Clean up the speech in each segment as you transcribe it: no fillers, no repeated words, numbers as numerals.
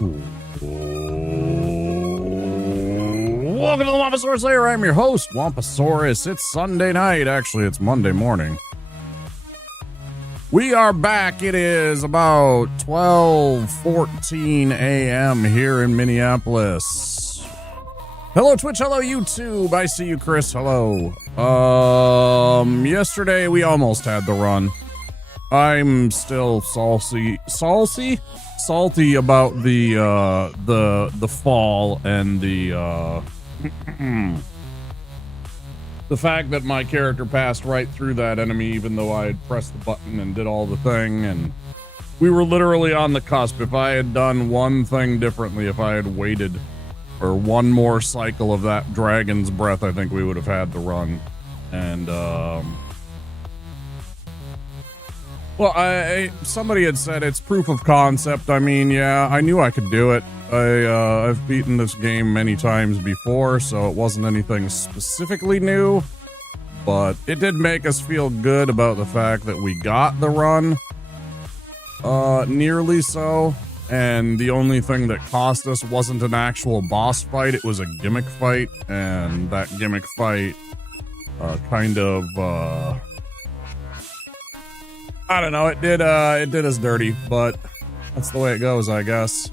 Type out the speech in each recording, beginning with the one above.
Welcome to the Wampasaurus Lair. I'm your host, Wampasaurus. It's Sunday night. Actually, it's Monday morning. We are back. It is about 12:14 a.m. here in Minneapolis. Hello, Twitch. Hello, YouTube. I see you, Chris. Hello. Yesterday we almost had the run. I'm still salty about the fall and the the fact that my character passed right through that enemy, even though I had pressed the button and did all the thing, and we were literally on the cusp. If I had done one thing differently, if I had waited for one more cycle of that dragon's breath, I think we would have had the run. And well, somebody had said it's proof of concept. I mean, yeah, I knew I could do it. I've beaten this game many times before, so it wasn't anything specifically new, but it did make us feel good about the fact that we got the run, nearly so, and the only thing that cost us wasn't an actual boss fight, it was a gimmick fight, and that gimmick fight, kind of, I don't know, it did us dirty, but that's the way it goes, I guess.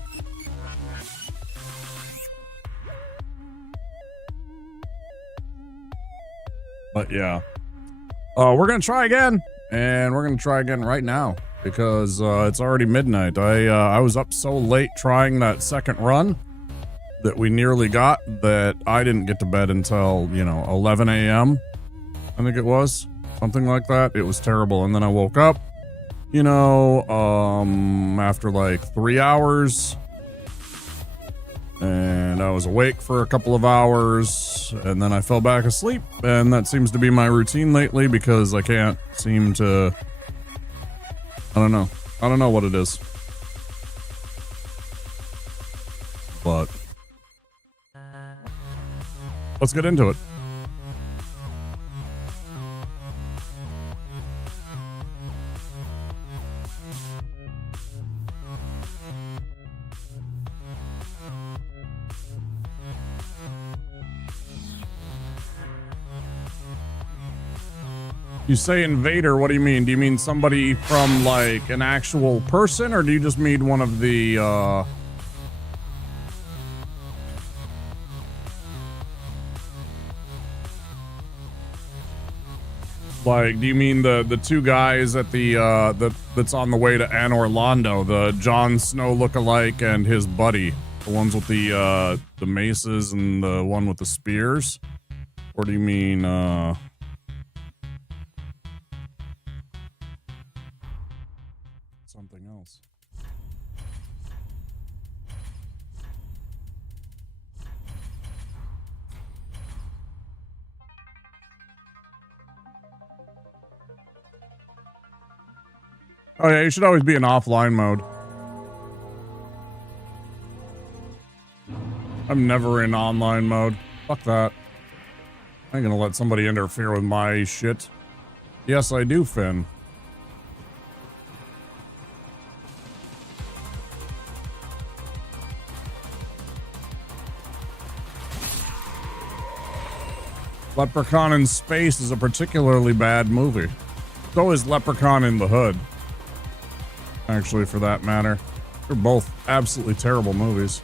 But yeah, we're gonna try again, and we're gonna try again right now because it's already midnight. I was up so late trying that second run that we nearly got that I didn't get to bed until, 11 a.m. I think it was something like that. It was terrible, and then I woke up, after like 3 hours. And I was awake for a couple of hours, and then I fell back asleep, and that seems to be my routine lately because I can't seem to... I don't know what it is. But let's get into it. You say invader, what do you mean? Do you mean somebody from, like, an actual person, or do you just mean one of the, like, do you mean the two guys at the, that's on the way to Anor Londo, the Jon Snow lookalike and his buddy? The ones with the maces and the one with the spears? Or do you mean, something else? Oh yeah, you should always be in offline mode. I'm never in online mode. Fuck that. I ain't gonna let somebody interfere with my shit. Yes, I do, Finn. Leprechaun in Space is a particularly bad movie. So is Leprechaun in the Hood. Actually, for that matter. They're both absolutely terrible movies.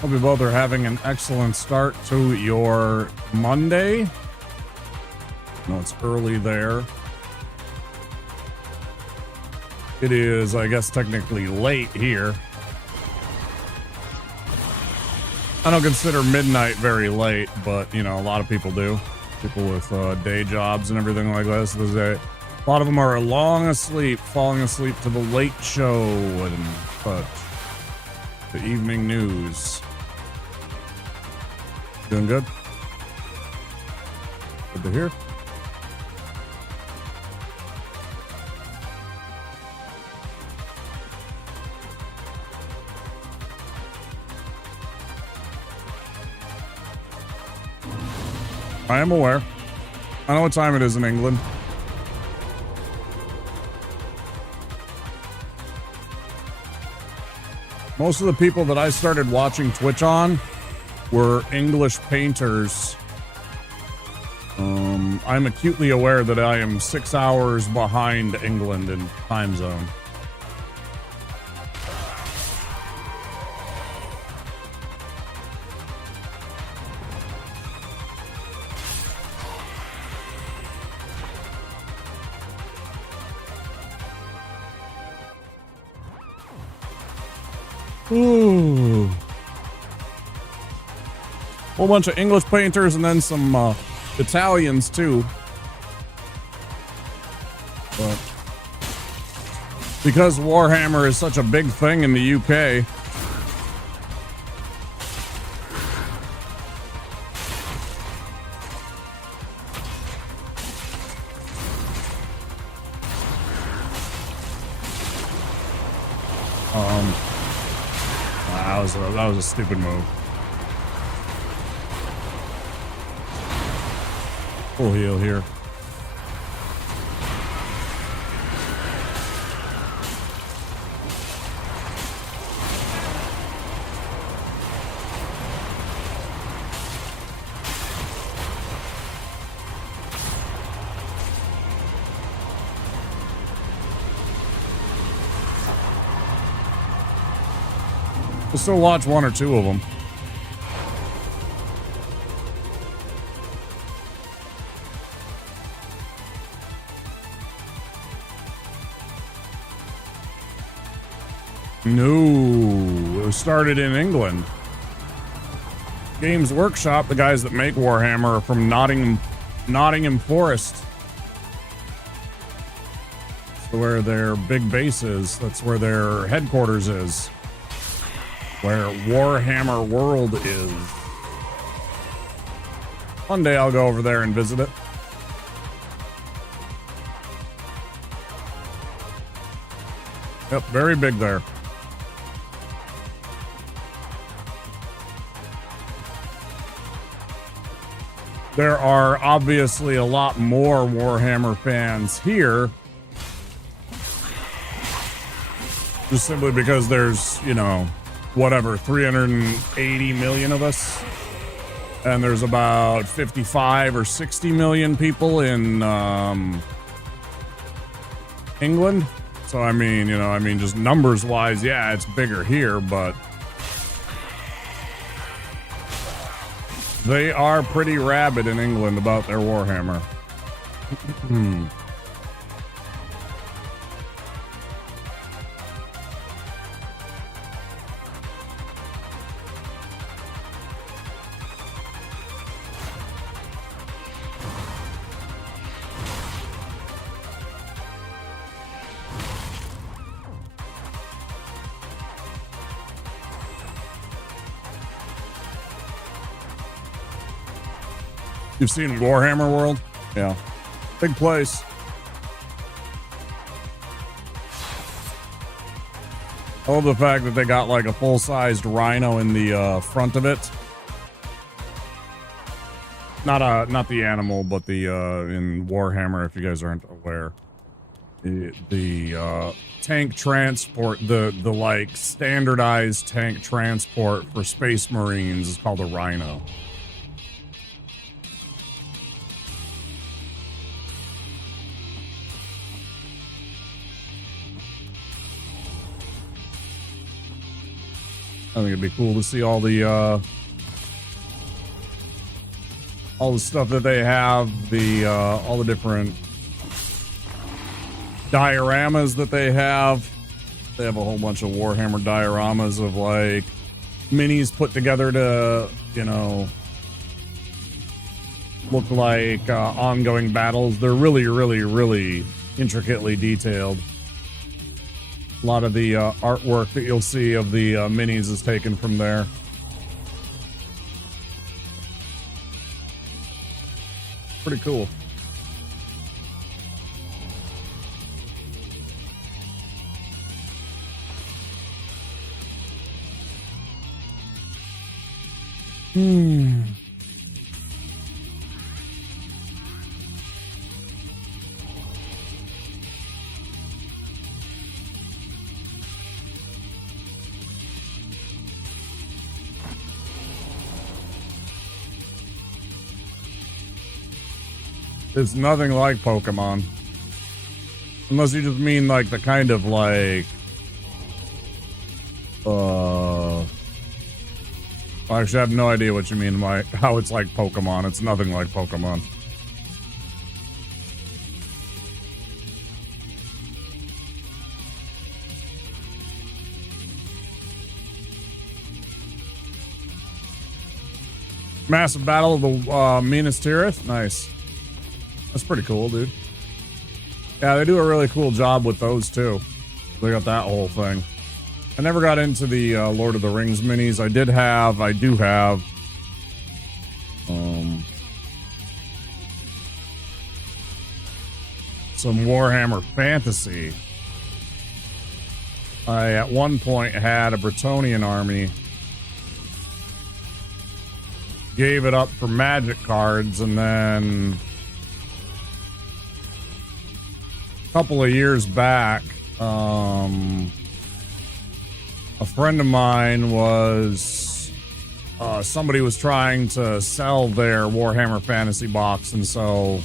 Hope you both are having an excellent start to your Monday. No, it's early there. It is, I guess, technically late here. I don't consider midnight very late, but, you know, a lot of people do. People with day jobs and everything like this. A lot of them are long asleep, falling asleep to the late show and such. The evening news. Doing good? Good to hear. I am aware. I know what time it is in England. Most of the people that I started watching Twitch on were English painters. I'm acutely aware that I am 6 hours behind England in time zone. Ooh. Whole bunch of English painters and then some Italians too. But because Warhammer is such a big thing in the UK, that was a stupid move. Full heal here. We'll still watch one or two of them. No, it was started in England. Games Workshop, the guys that make Warhammer, are from Nottingham Forest. That's where their big base is. That's where their headquarters is. Where Warhammer World is. One day I'll go over there and visit it. Yep, very big there. There are obviously a lot more Warhammer fans here. Just simply because there's, you know, whatever, 380 million of us. And there's about 55 or 60 million people in England. So, I mean, you know, just numbers wise, yeah, it's bigger here, but they are pretty rabid in England about their Warhammer. You've seen Warhammer World? Yeah. Big place. I love the fact that they got like a full-sized rhino in the front of it. Not the animal, but the in Warhammer, if you guys aren't aware. The tank transport, the like standardized tank transport for Space Marines is called a rhino. I think it'd be cool to see all the stuff that they have, all the different dioramas that they have. They have a whole bunch of Warhammer dioramas of like minis put together to, you know, look like ongoing battles. They're really, really, really intricately detailed. A lot of the artwork that you'll see of the minis is taken from there. Pretty cool. It's nothing like Pokemon. Unless you just mean like the kind of like actually I have no idea what you mean by how it's like Pokemon. It's nothing like Pokemon. Massive Battle of the Minas Tirith. Nice. That's pretty cool, dude. Yeah, they do a really cool job with those, too. They got that whole thing. I never got into the Lord of the Rings minis. I do have. Some Warhammer Fantasy. I, at one point, had a Bretonnian army. Gave it up for Magic cards, and then a couple of years back, a friend of mine was somebody was trying to sell their Warhammer Fantasy box, and so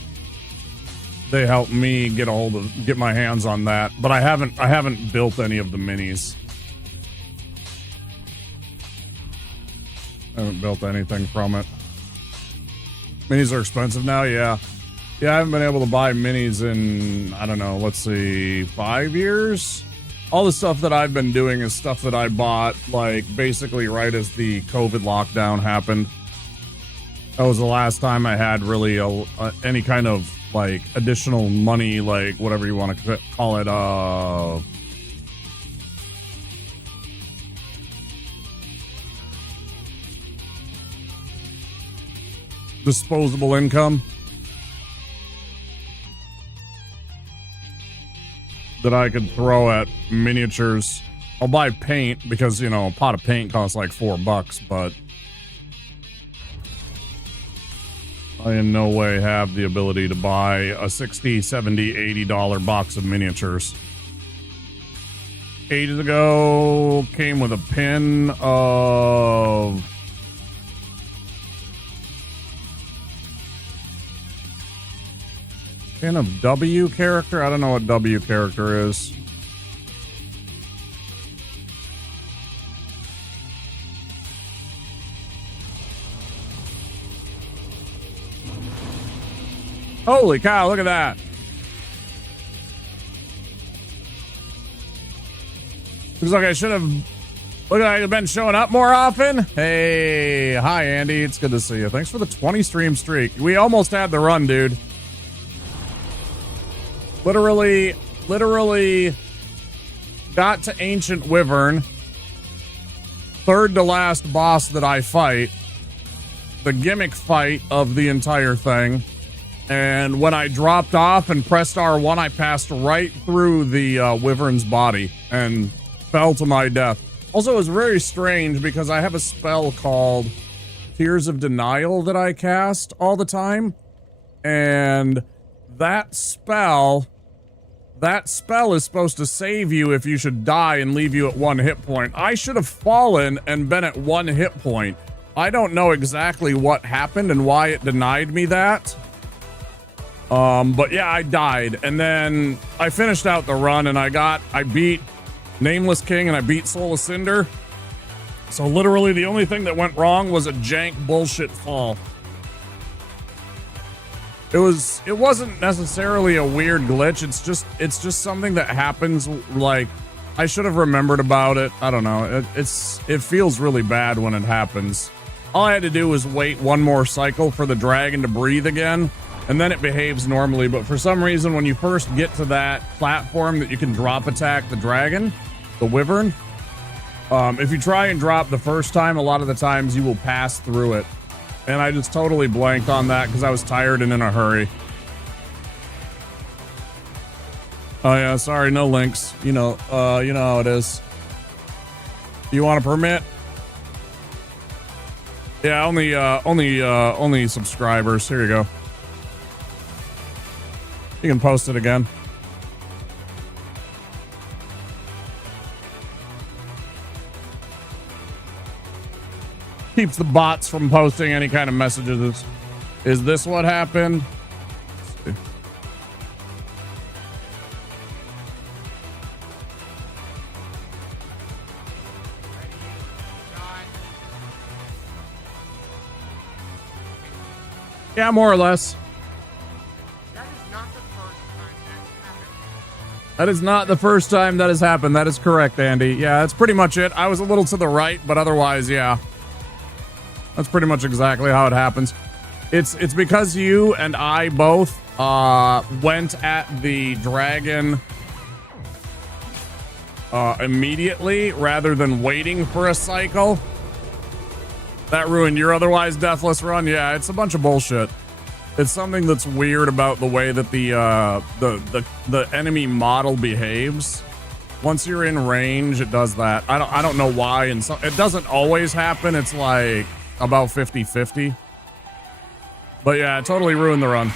they helped me get my hands on that. But I haven't built any of the minis. I haven't built anything from it. Minis are expensive now, yeah. Yeah, I haven't been able to buy minis in, I don't know, let's see, 5 years? All the stuff that I've been doing is stuff that I bought, like, basically right as the COVID lockdown happened. That was the last time I had really any kind of, like, additional money, like, whatever you want to call it, disposable income that I could throw at miniatures. I'll buy paint because, you know, a pot of paint costs like $4, but I in no way have the ability to buy a $60, $70, $80 box of miniatures. Ages ago, came with a pin of W character? I don't know what W character is. Holy cow, look at that. Looks like I should have... Look like I've been showing up more often. Hey, hi Andy, it's good to see you. Thanks for the 20 stream streak. We almost had the run, dude. Literally got to Ancient Wyvern. Third to last boss that I fight. The gimmick fight of the entire thing. And when I dropped off and pressed R1, I passed right through the Wyvern's body and fell to my death. Also, it was very strange because I have a spell called Tears of Denial that I cast all the time. And that spell is supposed to save you if you should die and leave you at 1 hit point. I should have fallen and been at 1 hit point. I don't know exactly what happened and why it denied me that. But yeah, I died. And then I finished out the run and I beat Nameless King and I beat Soul of Cinder. So literally the only thing that went wrong was a jank bullshit fall. It wasn't necessarily a weird glitch. It's just something that happens. Like, I should have remembered about it. I don't know. It feels really bad when it happens. All I had to do was wait one more cycle for the dragon to breathe again. and then it behaves normally. But for some reason, when you first get to that platform that you can drop attack the dragon, the wyvern, if you try and drop the first time, a lot of the times you will pass through it. And I just totally blanked on that because I was tired and in a hurry. Oh yeah, sorry, no links. You know how it is. You want a permit? Yeah, only subscribers. Here you go. You can post it again. Keeps the bots from posting any kind of messages. Is this what happened? Let's see. Yeah, more or less. That is not the first time that has happened. That is correct, Andy. Yeah, that's pretty much it. I was a little to the right, but otherwise, yeah. That's pretty much exactly how it happens. It's because you and I both went at the dragon immediately rather than waiting for a cycle. That ruined your otherwise deathless run. Yeah, it's a bunch of bullshit. It's something that's weird about the way that the enemy model behaves. Once you're in range, it does that. I don't know why, and so it doesn't always happen. It's like about 50-50. But yeah, it totally ruined the run.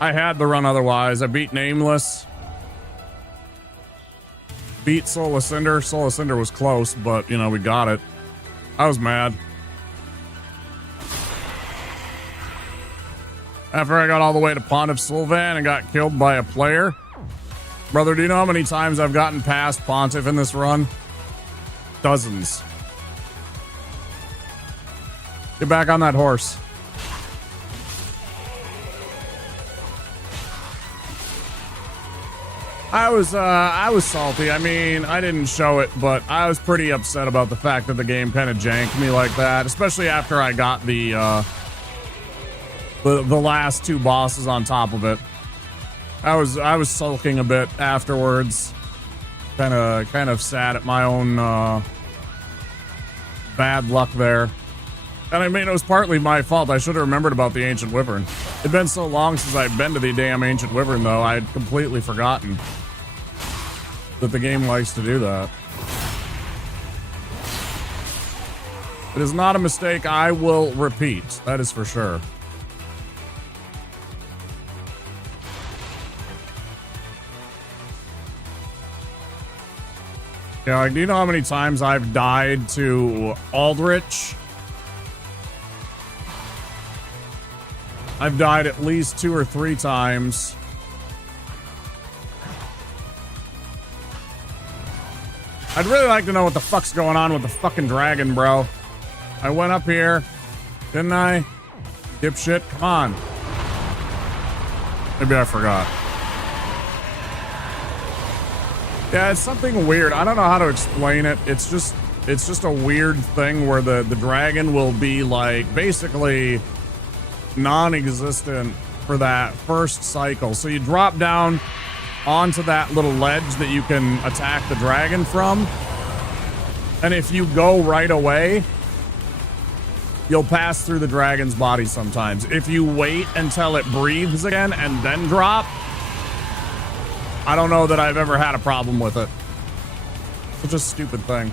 I had the run otherwise. I beat Nameless. Beat Soul of Cinder. Soul of Cinder was close, but you know, we got it. I was mad. After I got all the way to Pond of Sylvan and got killed by a player. Brother, do you know how many times I've gotten past Pontiff in this run? Dozens. Get back on that horse. I was salty. I mean, I didn't show it, but I was pretty upset about the fact that the game kind of janked me like that, especially after I got the last two bosses on top of it. I was sulking a bit afterwards. Kind of sad at my own bad luck there. And I mean, it was partly my fault. I should have remembered about the Ancient Wyvern. It'd been so long since I'd been to the damn Ancient Wyvern, though, I'd completely forgotten that the game likes to do that. It is not a mistake I will repeat. That is for sure. Yeah, like, do you know how many times I've died to Aldrich? I've died at least 2 or 3 times. I'd really like to know what the fuck's going on with the fucking dragon, bro. I went up here, didn't I? Dipshit, come on. Maybe I forgot. Yeah, it's something weird. I don't know how to explain it. It's just a weird thing where the dragon will be like basically non-existent for that first cycle. So you drop down onto that little ledge that you can attack the dragon from, and if you go right away, you'll pass through the dragon's body sometimes. If you wait until it breathes again and then drop, I don't know that I've ever had a problem with it. It's just a stupid thing.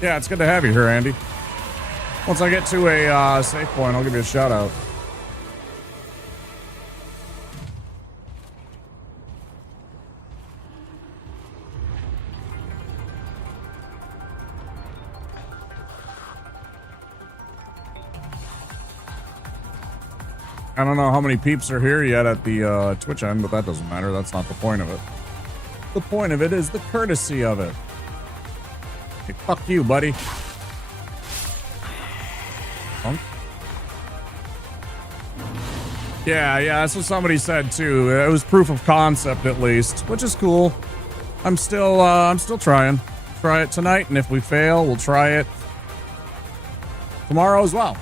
Yeah, it's good to have you here, Andy. Once I get to a safe point, I'll give you a shout out. I don't know how many peeps are here yet at the Twitch end, but that doesn't matter. That's not the point of it. The point of it is the courtesy of it. Hey, fuck you, buddy. Punk. Yeah, that's what somebody said too. It was proof of concept at least, which is cool. I'm still trying. Try it tonight, and if we fail, we'll try it tomorrow as well.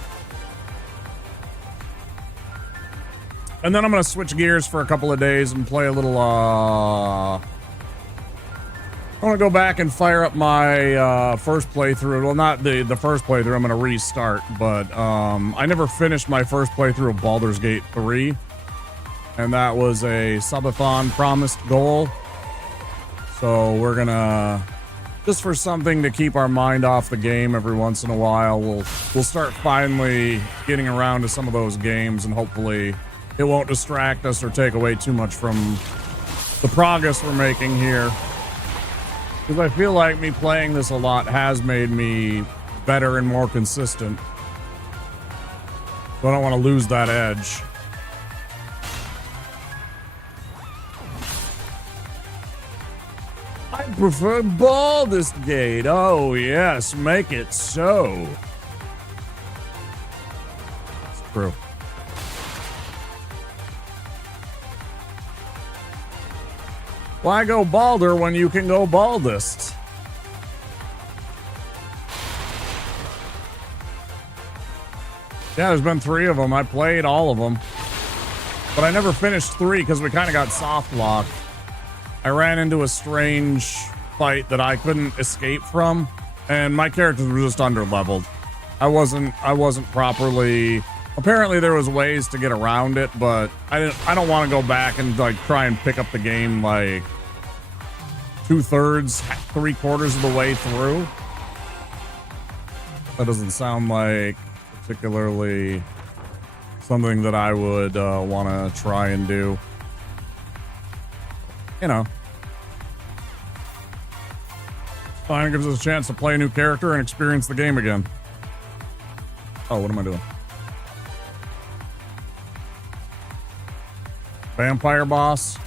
And then I'm going to switch gears for a couple of days and play a little, I want to go back and fire up my first playthrough. Well, not the first playthrough. I'm going to restart. But I never finished my first playthrough of Baldur's Gate 3. And that was a subathon promised goal. So we're going to, just for something to keep our mind off the game every once in a while, we'll start finally getting around to some of those games, and hopefully it won't distract us or take away too much from the progress we're making here. Because I feel like me playing this a lot has made me better and more consistent. So I don't want to lose that edge. I prefer Baldur's Gate. Oh yes, make it so. It's true. Why go Baldur when you can go Baldest? Yeah, there's been 3 of them. I played all of them. But I never finished 3 because we kind of got soft locked. I ran into a strange fight that I couldn't escape from, and my characters were just underleveled. I wasn't properly. Apparently there was ways to get around it, but I don't want to go back and like try and pick up the game like 2/3, 3/4 of the way through. That doesn't sound like particularly something that I would want to try and do. You know. Fine, it gives us a chance to play a new character and experience the game again. Oh, what am I doing? Vampire boss.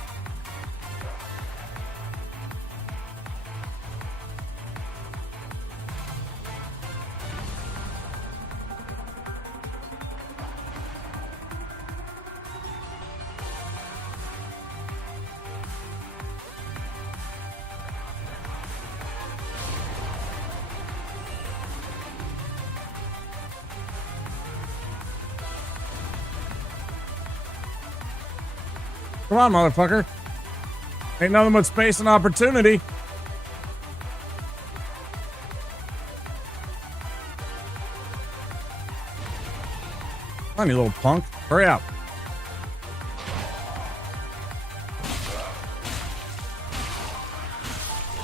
Come on, motherfucker. Ain't nothing but space and opportunity. Come on, you little punk. Hurry up.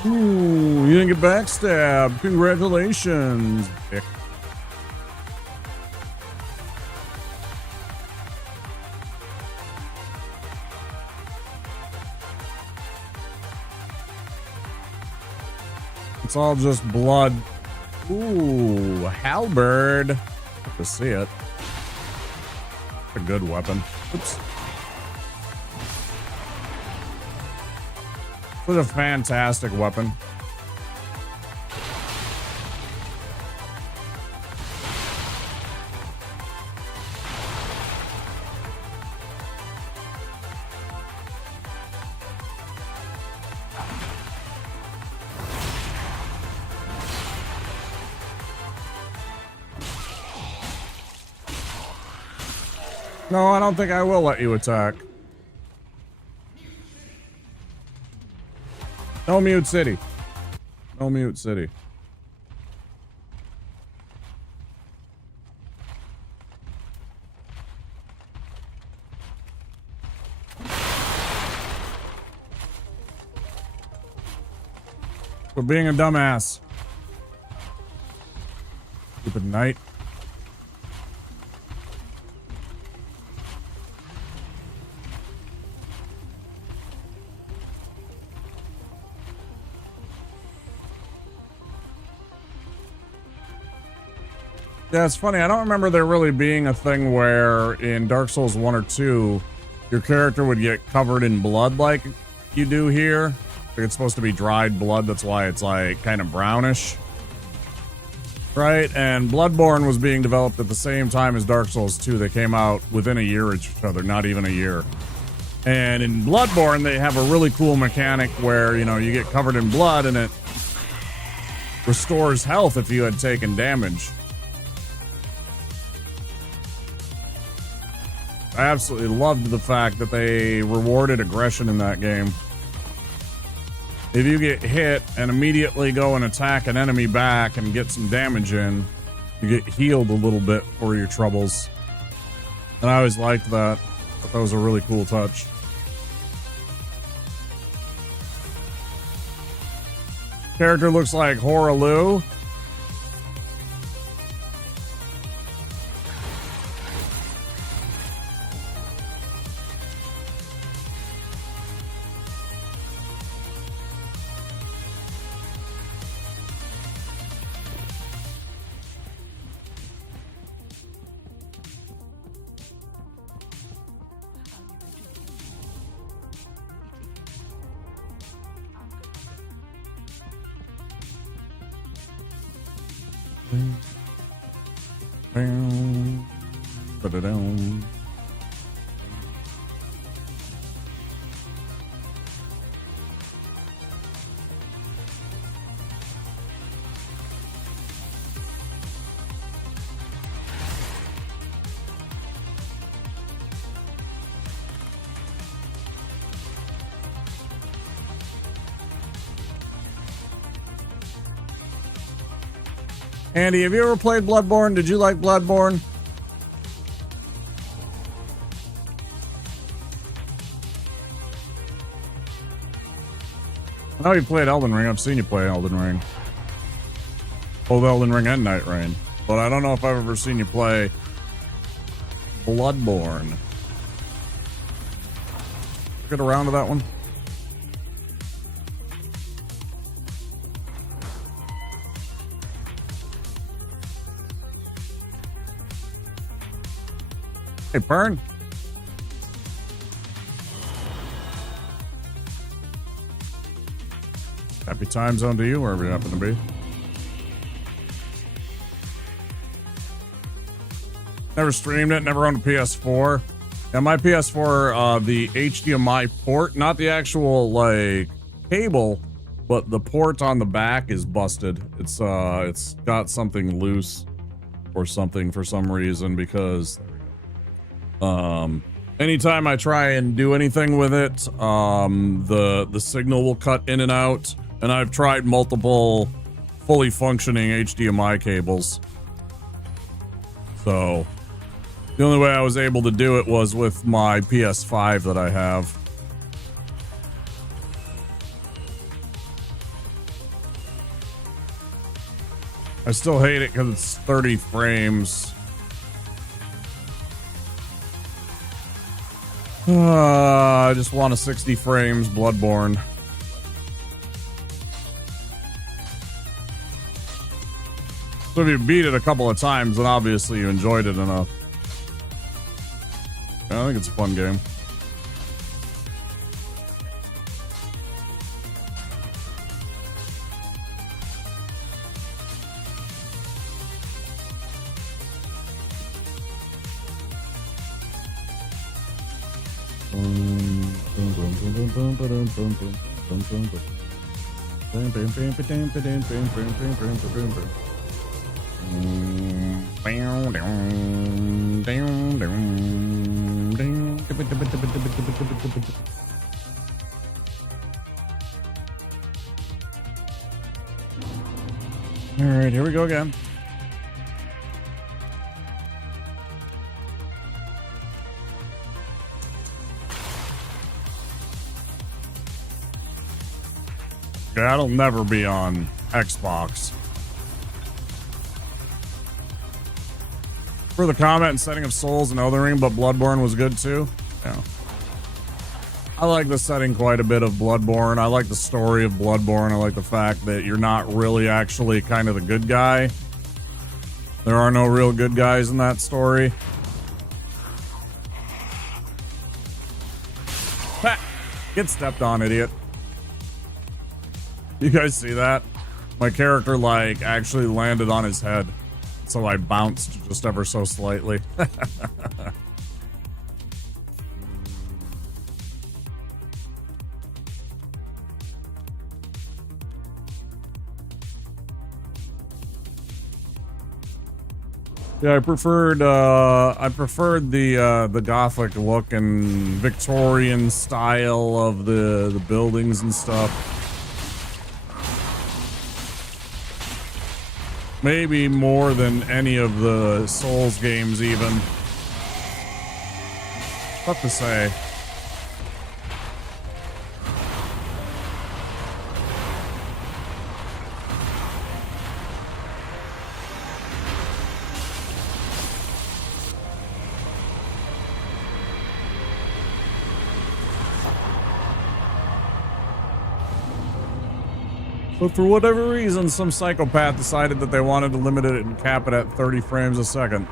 Ooh, you didn't get backstabbed. Congratulations, dick. It's all just blood. Ooh, halberd. Good to see it. A good weapon. Oops. Such a fantastic weapon. No, I don't think I will let you attack. No mute city. No mute city. For being a dumbass. Stupid knight. Yeah, it's funny. I don't remember there really being a thing where in Dark Souls 1 or 2, your character would get covered in blood like you do here. Like it's supposed to be dried blood. That's why it's like kind of brownish. Right? And Bloodborne was being developed at the same time as Dark Souls 2. They came out within a year of each other, not even a year. And in Bloodborne, they have a really cool mechanic where, you know, you get covered in blood and it restores health if you had taken damage. I absolutely loved the fact that they rewarded aggression in that game. If you get hit and immediately go and attack an enemy back and get some damage in, you get healed a little bit for your troubles. And I always liked that. I thought that was a really cool touch. Character looks like Horalu. Ba-da-dum. Andy, have you ever played Bloodborne? Did you like Bloodborne? I know you played Elden Ring. I've seen you play Elden Ring. Both Elden Ring and Night Rain. But I don't know if I've ever seen you play Bloodborne. Get around to that one. Hey, Pern. Happy time zone to you, wherever you happen to be. Never streamed it, never owned a PS4. Yeah, my PS4, the HDMI port, not the actual, like, cable, but the port on the back is busted. It's got something loose or something for some reason, because anytime I try and do anything with it, the signal will cut in and out, and I've tried multiple fully functioning HDMI cables. So the only way I was able to do it was with my PS5 that I have. I still hate it because it's 30 frames. I just want a 60 frames Bloodborne. So if you beat it a couple of times, then obviously you enjoyed it enough. I think it's a fun game. All right, here we go again. That'll never be on Xbox. For the comment and setting of Souls and Elden Ring, but Bloodborne was good too. Yeah. I like the setting quite a bit of Bloodborne. I like the story of Bloodborne. I like the fact that you're not really actually kind of the good guy. There are no real good guys in that story. Ha! Get stepped on, idiot. You guys see that? My character, like, actually landed on his head. So I bounced just ever so slightly. Yeah, I preferred the Gothic look and Victorian style of the buildings and stuff. Maybe more than any of the Souls games even. Tough to say. But for whatever reason, some psychopath decided that they wanted to limit it and cap it at 30 frames a second.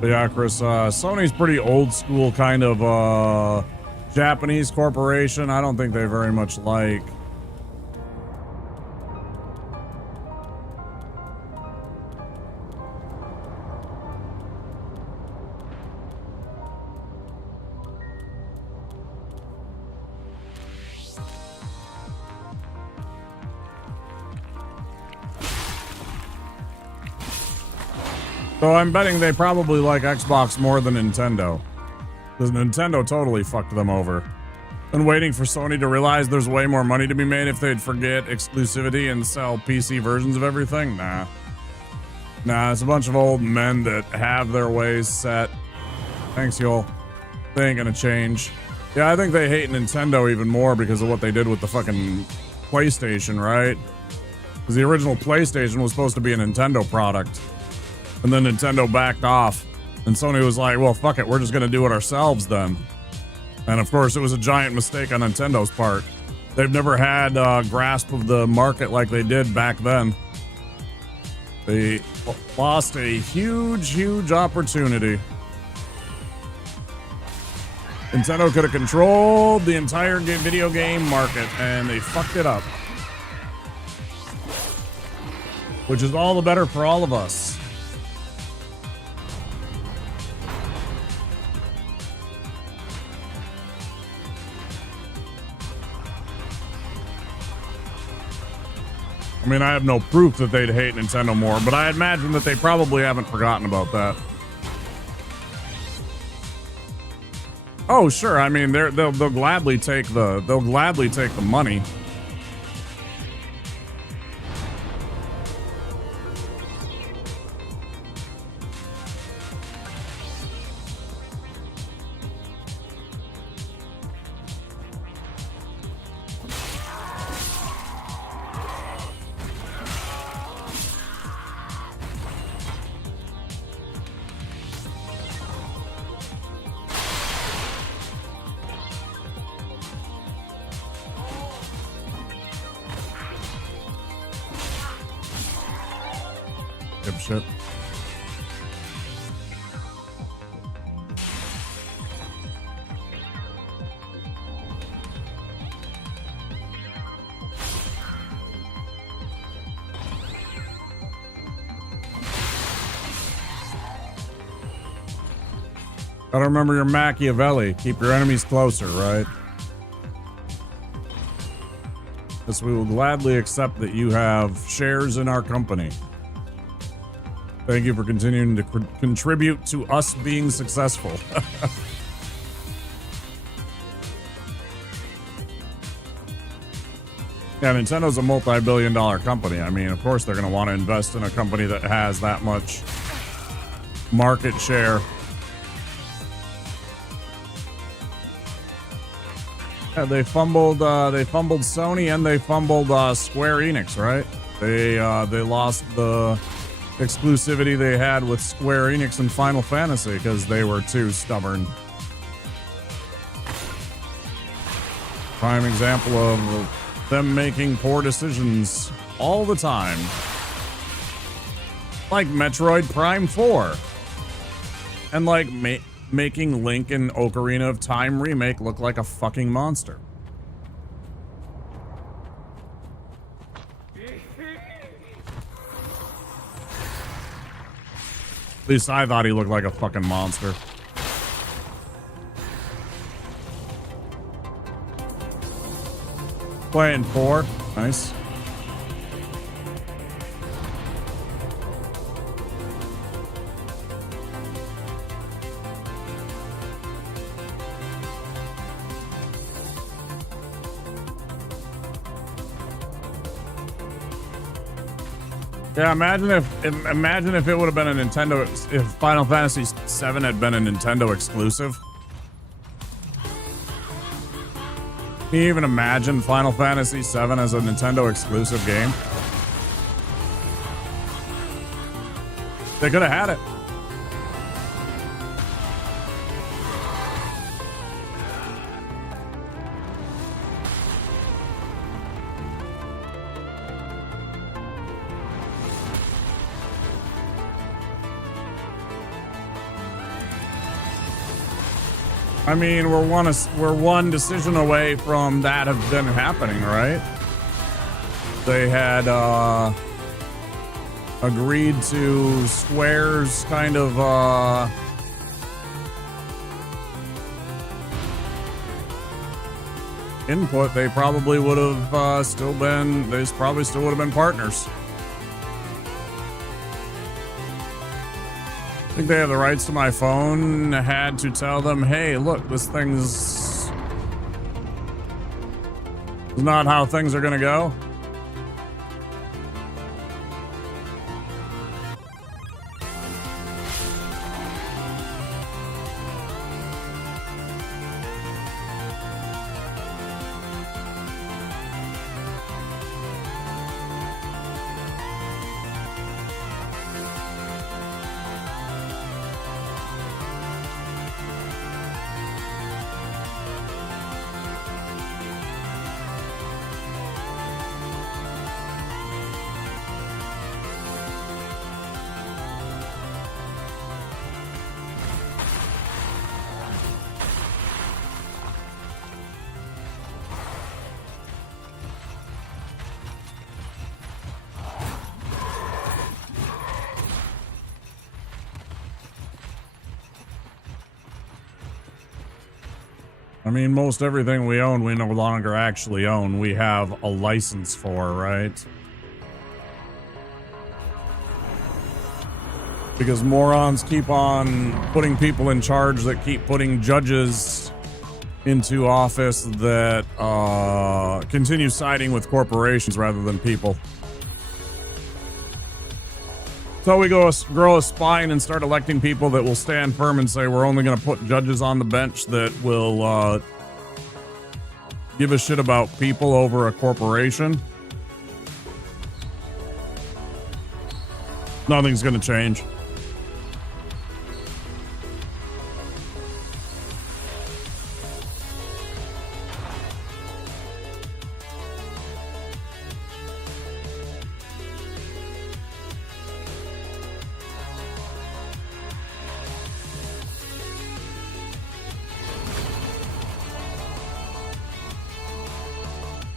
But yeah, Chris, Sony's pretty old school kind of Japanese corporation. I don't think they very much like. So I'm betting they probably like Xbox more than Nintendo. Because Nintendo totally fucked them over. Been waiting for Sony to realize there's way more money to be made if they'd forget exclusivity and sell PC versions of everything. Nah. Nah, it's a bunch of old men that have their ways set. Thanks, y'all. They ain't gonna change. Yeah, I think they hate Nintendo even more because of what they did with the fucking PlayStation, right? Because the original PlayStation was supposed to be a Nintendo product. And then Nintendo backed off. And Sony was like, well, fuck it, we're just gonna do it ourselves then. And of course, it was a giant mistake on Nintendo's part. They've never had a grasp of the market like they did back then. They lost a huge, huge opportunity. Nintendo could have controlled the entire video game market, and they fucked it up. Which is all the better for all of us. I mean, I have no proof that they'd hate Nintendo more, but I imagine that they probably haven't forgotten about that. Oh, sure. I mean, they'll gladly take the money. Shit. Gotta remember your Machiavelli. Keep your enemies closer, right? Yes, we will gladly accept that you have shares in our company. Thank you for continuing to contribute to us being successful. Yeah, Nintendo's a multi-billion-dollar company. I mean, of course they're going to want to invest in a company that has that much market share. Yeah, they fumbled Sony and they fumbled Square Enix, right? They lost the exclusivity they had with Square Enix and Final Fantasy because they were too stubborn. Prime example of them making poor decisions all the time. Like Metroid Prime 4. And like making Link and Ocarina of Time remake look like a fucking monster. At least I thought he looked like a fucking monster. Playing 4. Nice. Yeah, imagine if it would have been a Nintendo, if Final Fantasy VII had been a Nintendo exclusive. Can you even imagine Final Fantasy VII as a Nintendo exclusive game? They could have had it. I mean, we're one decision away from that have been happening, right? They had agreed to Square's kind of input. They probably would have still been. They probably still would have been partners. I think they have the rights to my phone. Had to tell them, hey, look, this thing's not how things are gonna go. I mean, most everything we own, we no longer actually own. We have a license for, right? Because morons keep on putting people in charge that keep putting judges into office that continue siding with corporations rather than people. So we grow a spine and start electing people that will stand firm and say we're only going to put judges on the bench that will give a shit about people over a corporation. Nothing's going to change.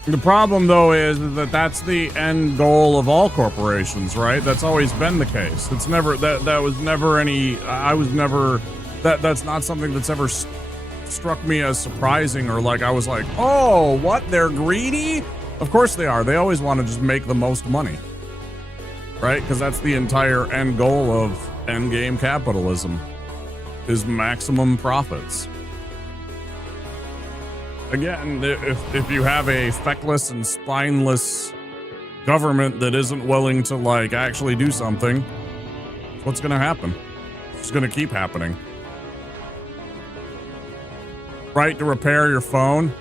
The problem, though, is that that's the end goal of all corporations, right? That's always been the case. It's never that was never any. I was never that's not something that's ever struck me as surprising or like I was like, oh, what? They're greedy? Of course they are. They always want to just make the most money, right? Because that's the entire end goal of end game capitalism, is maximum profits. Again, if you have a feckless and spineless government that isn't willing to like actually do something, what's going to happen? It's going to keep happening. Right to repair your phone.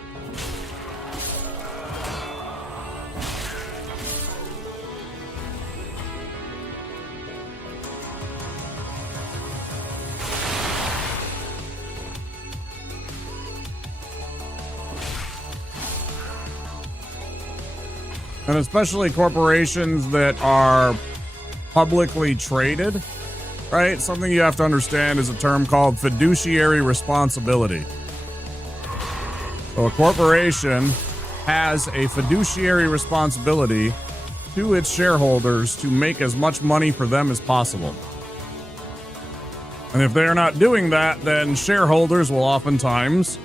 And especially corporations that are publicly traded, right? Something you have to understand is a term called fiduciary responsibility. So a corporation has a fiduciary responsibility to its shareholders to make as much money for them as possible. And if they're not doing that, then shareholders will oftentimes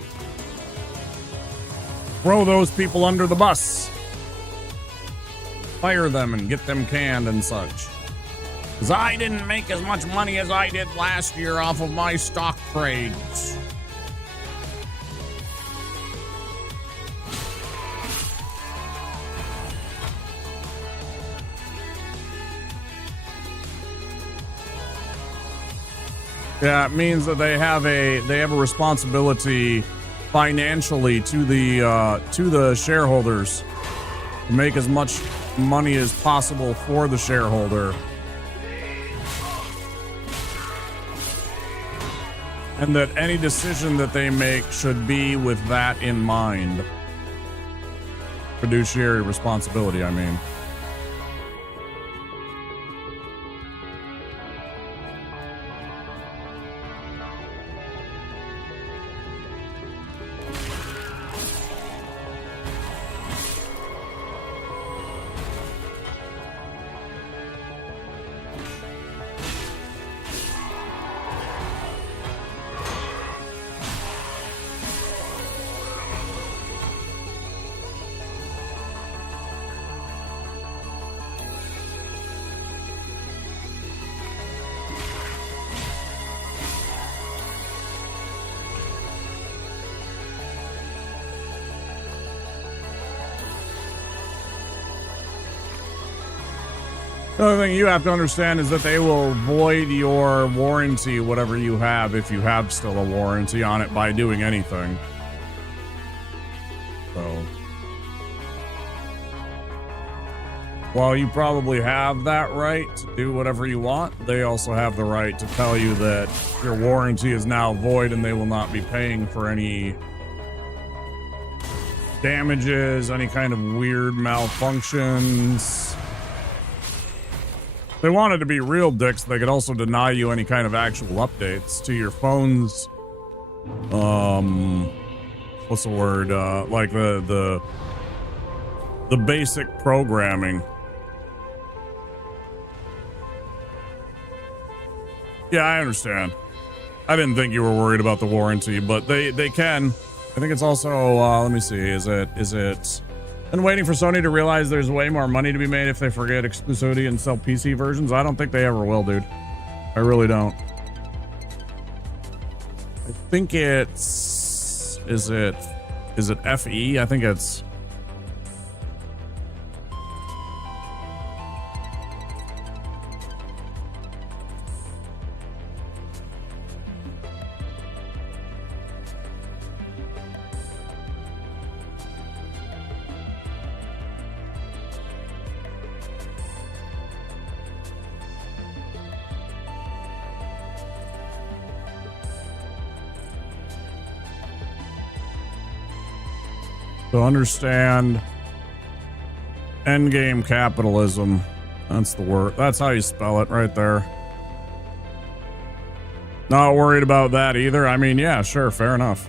throw those people under the bus. Fire them and get them canned and such. Because I didn't make as much money as I did last year off of my stock trades. Yeah, it means that they have a responsibility financially to the shareholders to make as much money as possible for the shareholder. And that any decision that they make should be with that in mind. Fiduciary responsibility, I mean. The other thing you have to understand is that they will void your warranty, whatever you have, if you have still a warranty on it, by doing anything. So, while you probably have that right to do whatever you want, they also have the right to tell you that your warranty is now void and they will not be paying for any damages, any kind of weird malfunctions. If they wanted to be real dicks, they could also deny you any kind of actual updates to your phone's what's the word? Like the basic programming. Yeah, I understand. I didn't think you were worried about the warranty, but they can. I think it's also let me see, is it and waiting for Sony to realize there's way more money to be made if they forget exclusivity and sell PC versions? I don't think they ever will, dude. I really don't. I think it's... Is it FE? I think it's... So understand endgame capitalism. That's the word. That's how you spell it right there. Not worried about that either. I mean, yeah, sure. Fair enough.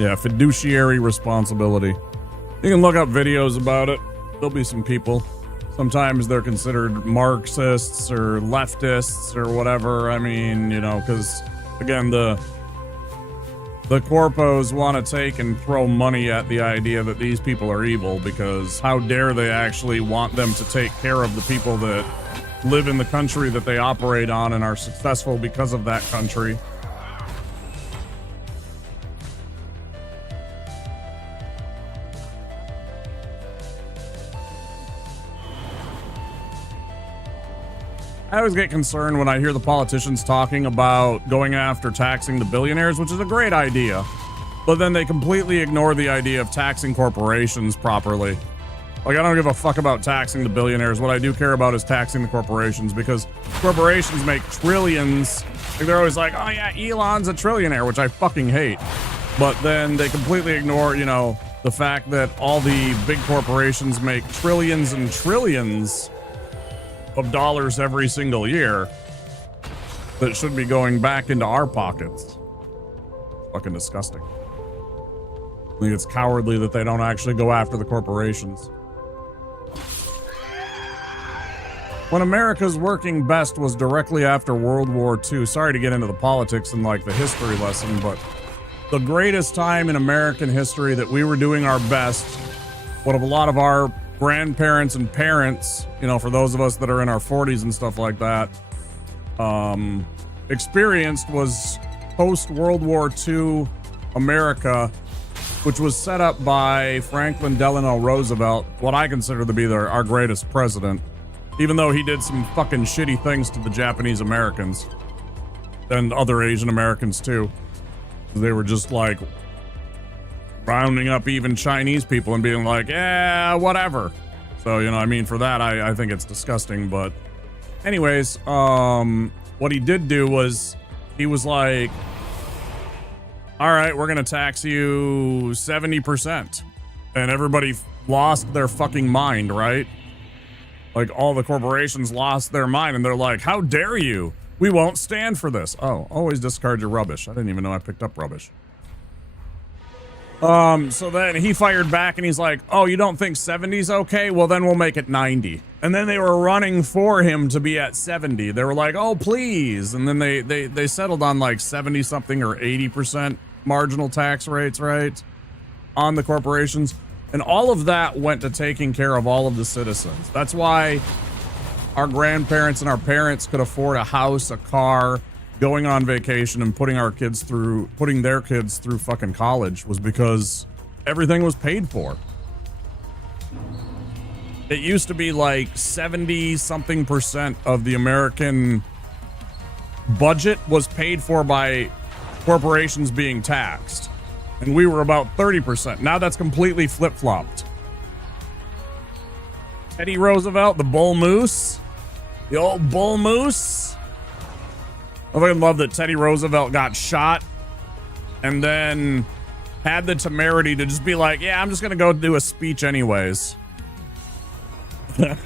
Yeah. Fiduciary responsibility. You can look up videos about it. There'll be some people. Sometimes they're considered Marxists or leftists or whatever. I mean, you know, because again, the corpos want to take and throw money at the idea that these people are evil, because how dare they actually want them to take care of the people that live in the country that they operate on and are successful because of that country. I always get concerned when I hear the politicians talking about going after taxing the billionaires, which is a great idea, but then they completely ignore the idea of taxing corporations properly. Like, I don't give a fuck about taxing the billionaires. What I do care about is taxing the corporations, because corporations make trillions. Like, they're always like, oh yeah, Elon's a trillionaire, which I fucking hate. But then they completely ignore, you know, the fact that all the big corporations make trillions and trillions of dollars every single year that should be going back into our pockets. Fucking disgusting. I think it's cowardly that they don't actually go after the corporations. when America's working best was directly after World War II. Sorry to get into the politics and like the history lesson, but the greatest time in American history that we were doing our best, what a lot of our grandparents and parents, you know, for those of us that are in our 40s and stuff like that, experienced was post-World War II America, which was set up by Franklin Delano Roosevelt, what I consider to be our greatest president, even though he did some fucking shitty things to the Japanese Americans and other Asian Americans too. They were just like rounding up even Chinese people and being like, yeah, whatever. So, you know, I mean, for that, I think it's disgusting. But anyways, what he did do was he was like, all right, we're going to tax you 70%. And everybody lost their fucking mind, right? Like all the corporations lost their mind and they're like, how dare you? We won't stand for this. Oh, always discard your rubbish. I didn't even know I picked up rubbish. So then he fired back and he's like, oh, you don't think 70's okay? Well, then we'll make it 90. And then they were running for him to be at 70. They were like, oh, please. And then they settled on like 70 something or 80% marginal tax rates, right? On the corporations. And all of that went to taking care of all of the citizens. That's why our grandparents and our parents could afford a house, a car, going on vacation and putting their kids through fucking college, was because everything was paid for. It used to be like 70 something percent of the American budget was paid for by corporations being taxed. And we were about 30%. Now that's completely flip-flopped. Teddy Roosevelt, the bull moose. The old bull moose. I fucking love that Teddy Roosevelt got shot and then had the temerity to just be like, yeah, I'm just going to go do a speech anyways. You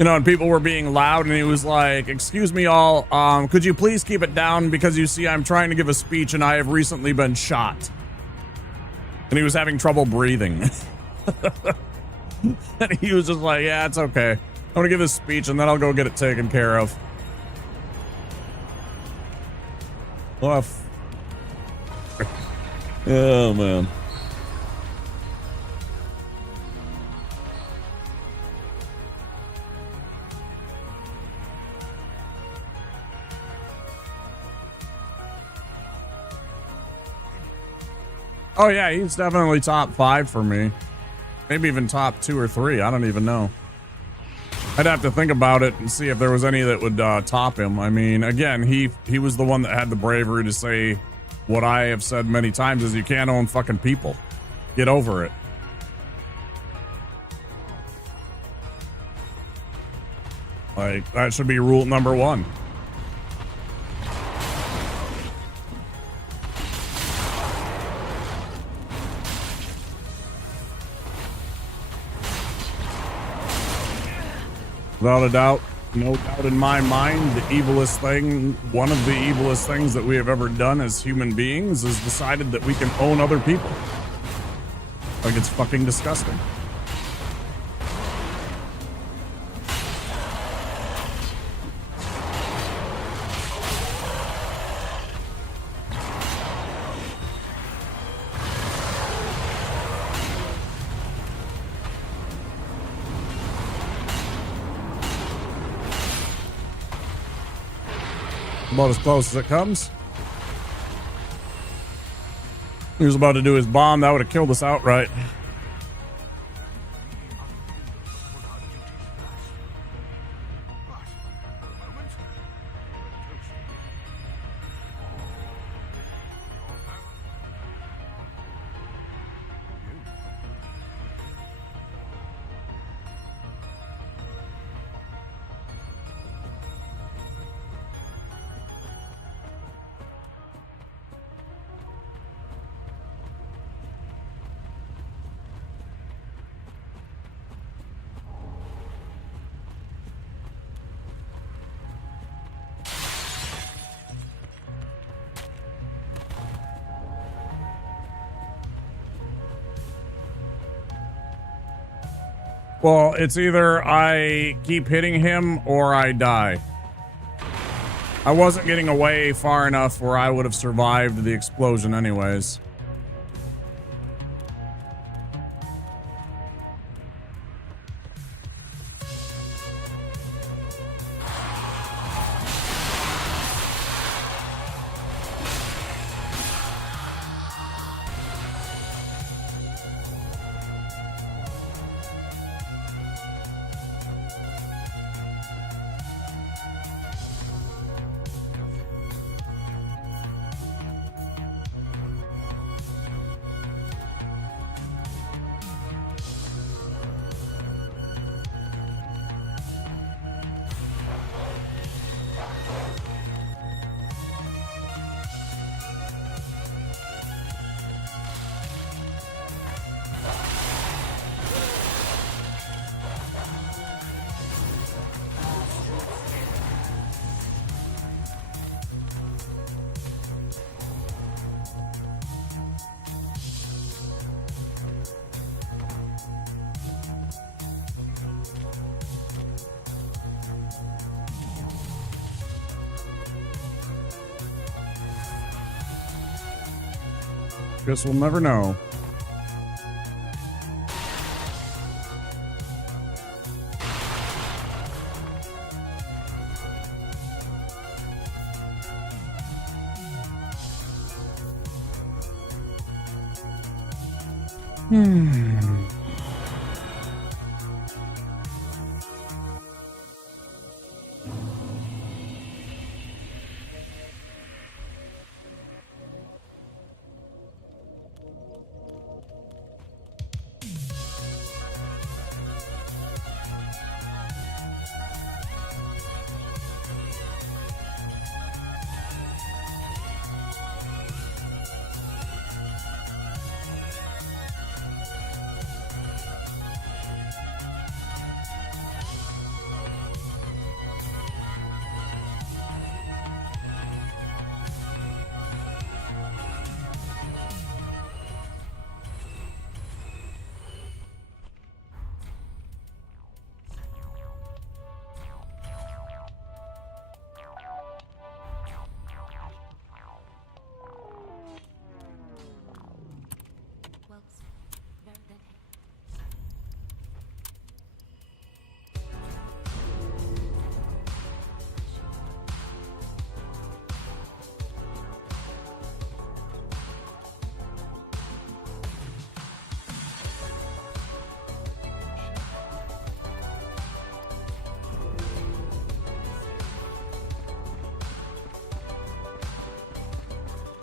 know, and people were being loud and he was like, excuse me all, could you please keep it down because you see I'm trying to give a speech and I have recently been shot. And he was having trouble breathing. And he was just like, yeah, it's okay. I'm going to give this speech and then I'll go get it taken care of. Oh, oh man. Oh yeah, he's definitely top 5 for me. Maybe even top 2 or 3. I don't even know. I'd have to think about it and see if there was any that would top him. I mean, again, he was the one that had the bravery to say what I have said many times, is you can't own fucking people. Get over it. Like, that should be rule number 1. Without a doubt, no doubt in my mind, the evilest thing, one of the evilest things that we have ever done as human beings is decided that we can own other people. Like, it's fucking disgusting. About as close as it comes. He was about to do his bomb. That would have killed us outright. Well, it's either I keep hitting him or I die. I wasn't getting away far enough where I would have survived the explosion anyways. Guess we'll never know.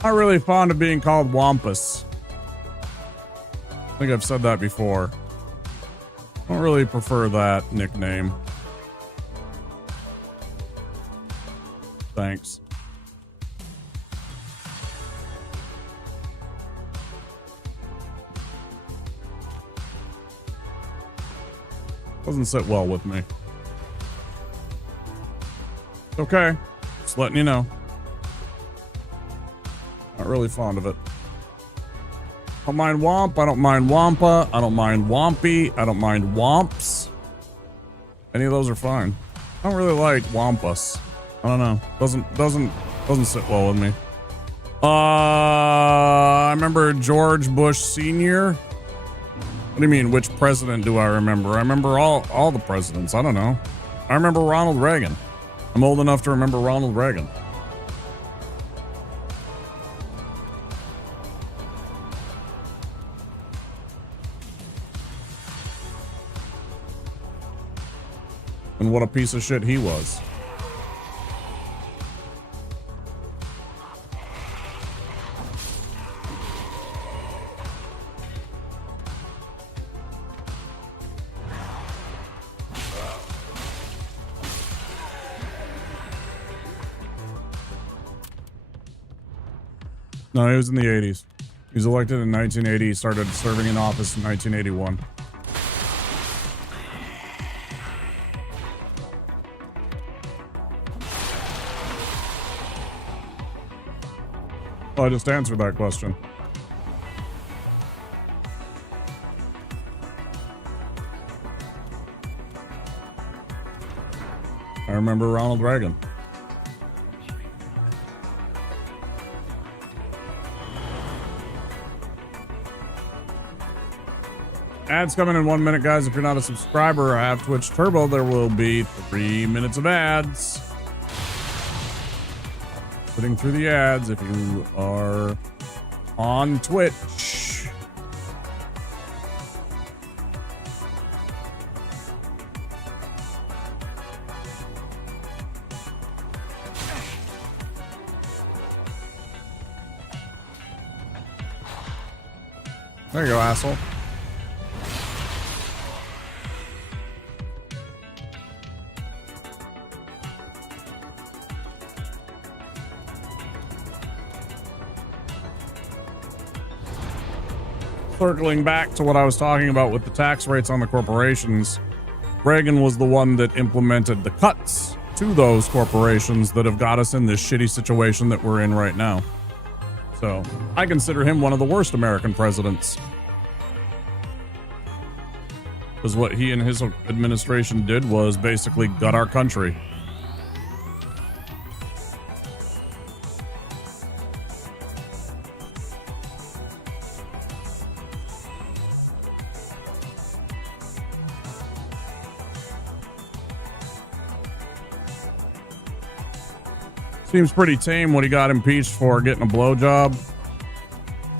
Not really fond of being called Wampus. I think I've said that before. Don't really prefer that nickname. Thanks. Doesn't sit well with me. It's okay. Just letting you know. Not really fond of it. I don't mind Womp. I don't mind Wampa. I don't mind Wompy. I don't mind Womps. Any of those are fine. I don't really like Wampus. I don't know. Doesn't sit well with me. I remember George Bush Sr. What do you mean? Which president do I remember? I remember all the presidents. I don't know. I remember Ronald Reagan. I'm old enough to remember Ronald Reagan. And what a piece of shit he was. No, he was in the 80s. He was elected in 1980. He started serving in office in 1981. Well, I just answered that question. remember Ronald Reagan. Ads coming in 1 minute, guys. If you're not a subscriber or have Twitch Turbo, there will be 3 minutes of ads. Putting through the ads if you are on Twitch. There you go, asshole. Circling back to what I was talking about with the tax rates on the corporations, Reagan was the one that implemented the cuts to those corporations that have got us in this shitty situation that we're in right now. So I consider him one of the worst American presidents. Because what he and his administration did was basically gut our country. Seems pretty tame what he got impeached for, getting a blowjob,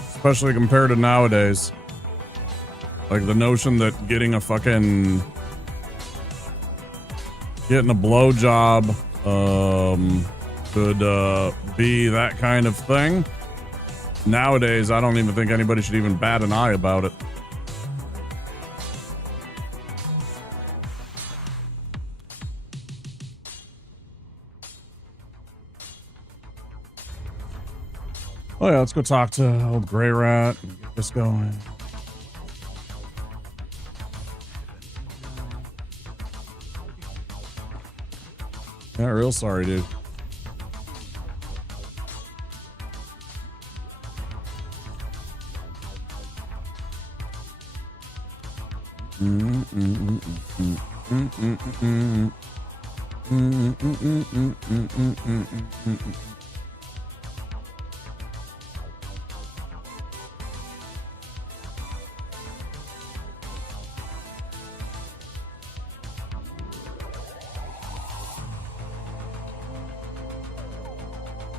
especially compared to nowadays. Like the notion that getting a blowjob could be that kind of thing. Nowadays, I don't even think anybody should even bat an eye about it. Oh yeah, let's go talk to old Gray Rat and get this going. Yeah, real sorry, dude.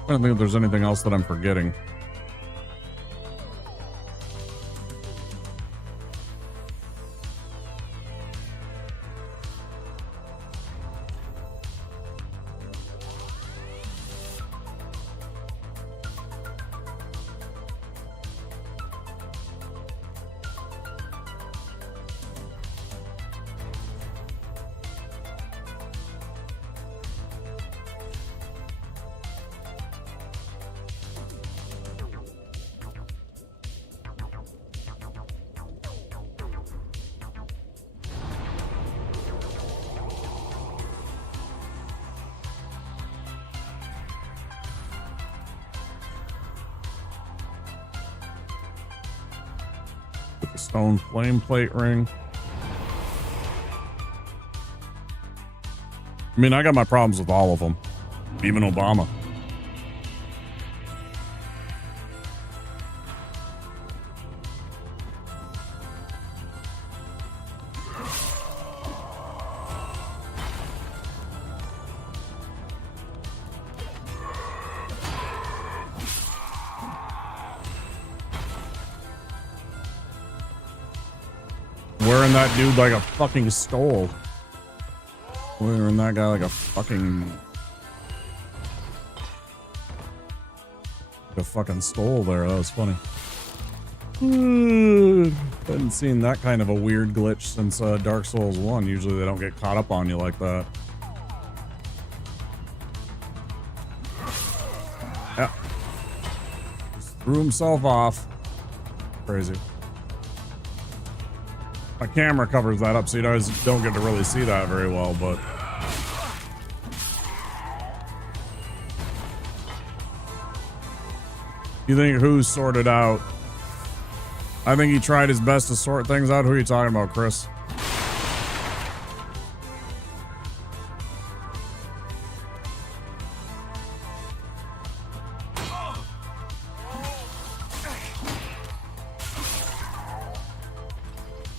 I don't think if there's anything else that I'm forgetting. Stone flame plate ring. I mean, I got my problems with all of them, even Obama. Wearing that dude like a fucking stole. Wearing that guy like a fucking stole there. That was funny. Hadn't seen that kind of a weird glitch since Dark Souls 1. Usually they don't get caught up on you like that. Yeah. Just threw himself off. Crazy. My camera covers that up, so you guys don't get to really see that very well, but... You think who sorted out? I think he tried his best to sort things out. Who are you talking about, Chris?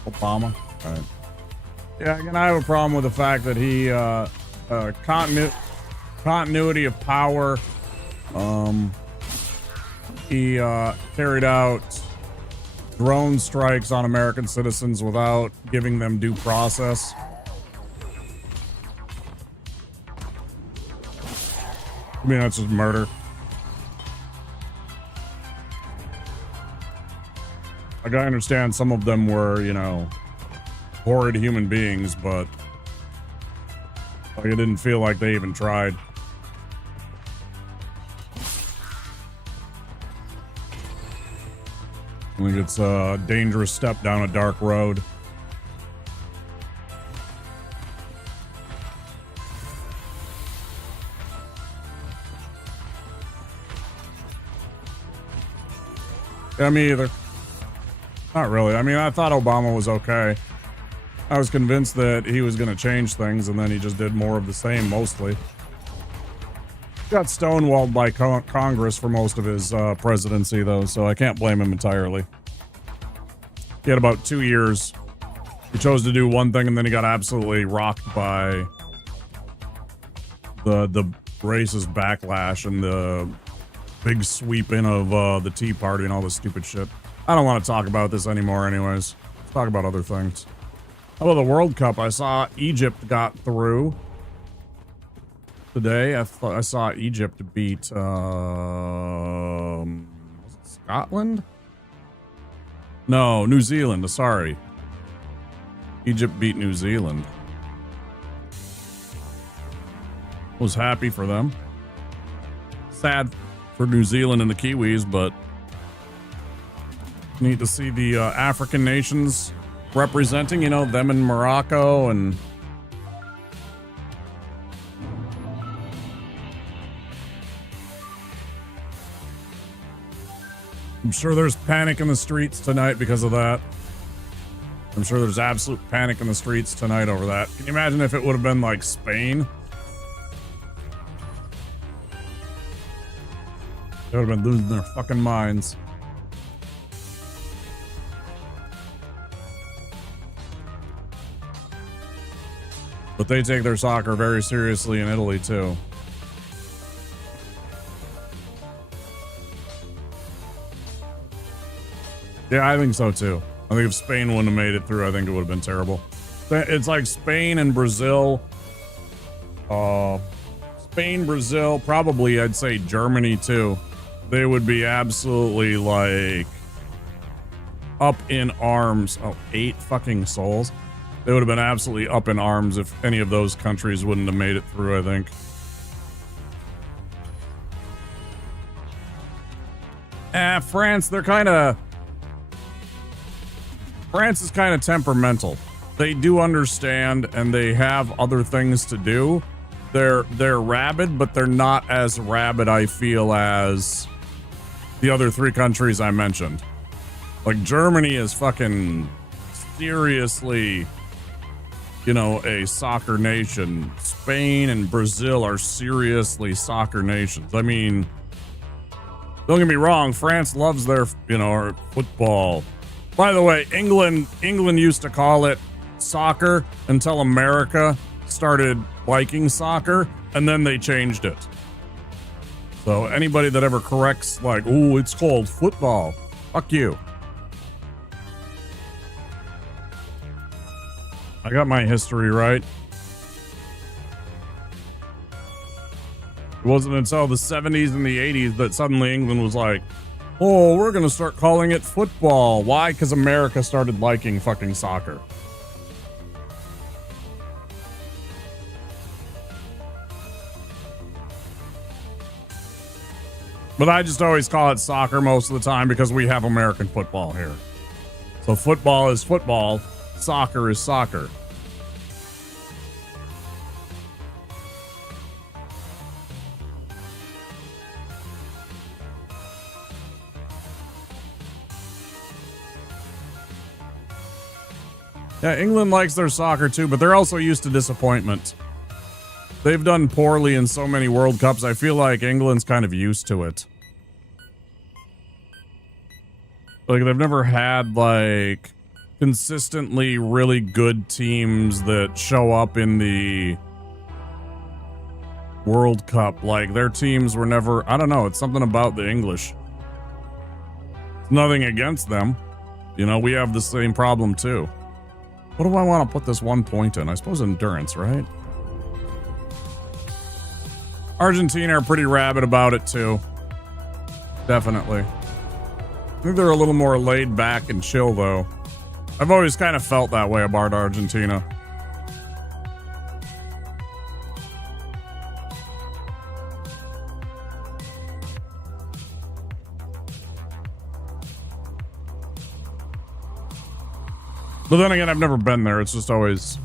Obama. All right. Yeah, again, I have a problem with the fact that he continuity of power. He carried out drone strikes on American citizens without giving them due process. I mean, that's just murder. Like, I understand some of them were, you know, horrid human beings, but like, it didn't feel like they even tried. I think it's a dangerous step down a dark road. Yeah, me either. Not really. I mean, I thought Obama was okay. I was convinced that he was going to change things, and then he just did more of the same, mostly. Got stonewalled by Congress for most of his presidency, though, so I can't blame him entirely. He had about 2 years. He chose to do one thing, and then he got absolutely rocked by the racist backlash and the big sweep in of the Tea Party and all this stupid shit. I don't want to talk about this anymore anyways. Let's talk about other things. How about the World Cup? I saw Egypt got through. Today, I saw Egypt beat Scotland? No, New Zealand. Sorry. Egypt beat New Zealand. Was happy for them. Sad for New Zealand and the Kiwis, but neat to see the African nations representing, you know, them in Morocco and I'm sure there's panic in the streets tonight because of that. I'm sure there's absolute panic in the streets tonight over that. Can you imagine if it would have been like Spain? They would have been losing their fucking minds. But they take their soccer very seriously in Italy, too. Yeah, I think so, too. I think if Spain wouldn't have made it through, I think it would have been terrible. It's like Spain and Brazil. Spain, Brazil, probably I'd say Germany, too. They would be absolutely, like, up in arms. Oh, 8 fucking souls. They would have been absolutely up in arms if any of those countries wouldn't have made it through, I think. France, they're kind of... France is kind of temperamental. They do understand and they have other things to do. They're rabid, but they're not as rabid, I feel, as the other 3 countries I mentioned. Like, Germany is fucking seriously, you know, a soccer nation. Spain and Brazil are seriously soccer nations. I mean, don't get me wrong, France loves their, you know, football. By the way, England used to call it soccer until America started liking soccer, and then they changed it. So anybody that ever corrects, like, oh, it's called football, fuck you. I got my history right. It wasn't until the 70s and the 80s that suddenly England was like, oh, we're gonna start calling it football. Why? Because America started liking fucking soccer. But I just always call it soccer most of the time because we have American football here. So football is football, soccer is soccer. Yeah, England likes their soccer too, but they're also used to disappointment. They've done poorly in so many World Cups. I feel like England's kind of used to it. Like, they've never had, like, consistently really good teams that show up in the World Cup. Like, their teams were never, I don't know, it's something about the English. It's nothing against them. You know, we have the same problem too. What do I want to put this 1 point in? I suppose endurance, right? Argentina are pretty rabid about it too. Definitely. I think they're a little more laid back and chill though. I've always kind of felt that way about Argentina. But then again, I've never been there. It's just always...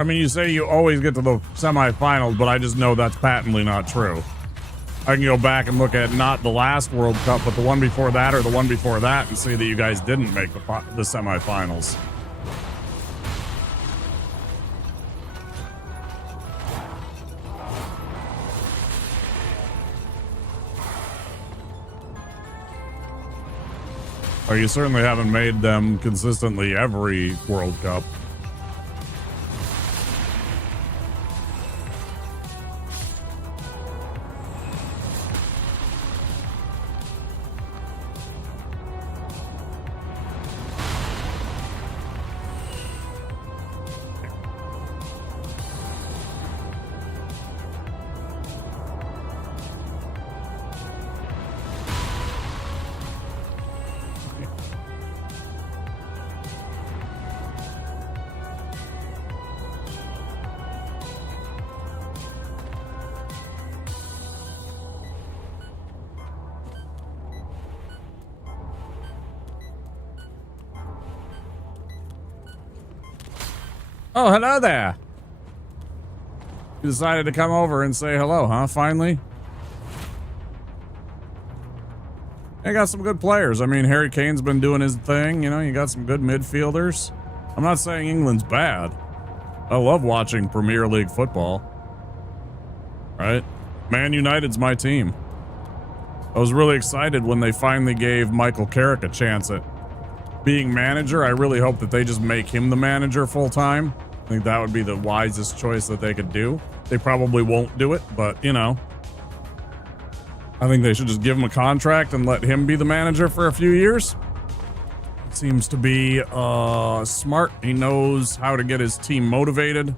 I mean, you say you always get to the semifinals, but I just know that's patently not true. I can go back and look at not the last World Cup, but the one before that or the one before that and see that you guys didn't make the semifinals. Or you certainly haven't made them consistently every World Cup. Oh, hello there. You decided to come over and say hello, huh? Finally? I got some good players. I mean, Harry Kane's been doing his thing. You know, you got some good midfielders. I'm not saying England's bad. I love watching Premier League football. Right? Man United's my team. I was really excited when they finally gave Michael Carrick a chance at being manager. I really hope that they just make him the manager full time. I think that would be the wisest choice that they could do. They probably won't do it, but you know, I think they should just give him a contract and let him be the manager for a few years. Seems to be smart. He knows how to get his team motivated.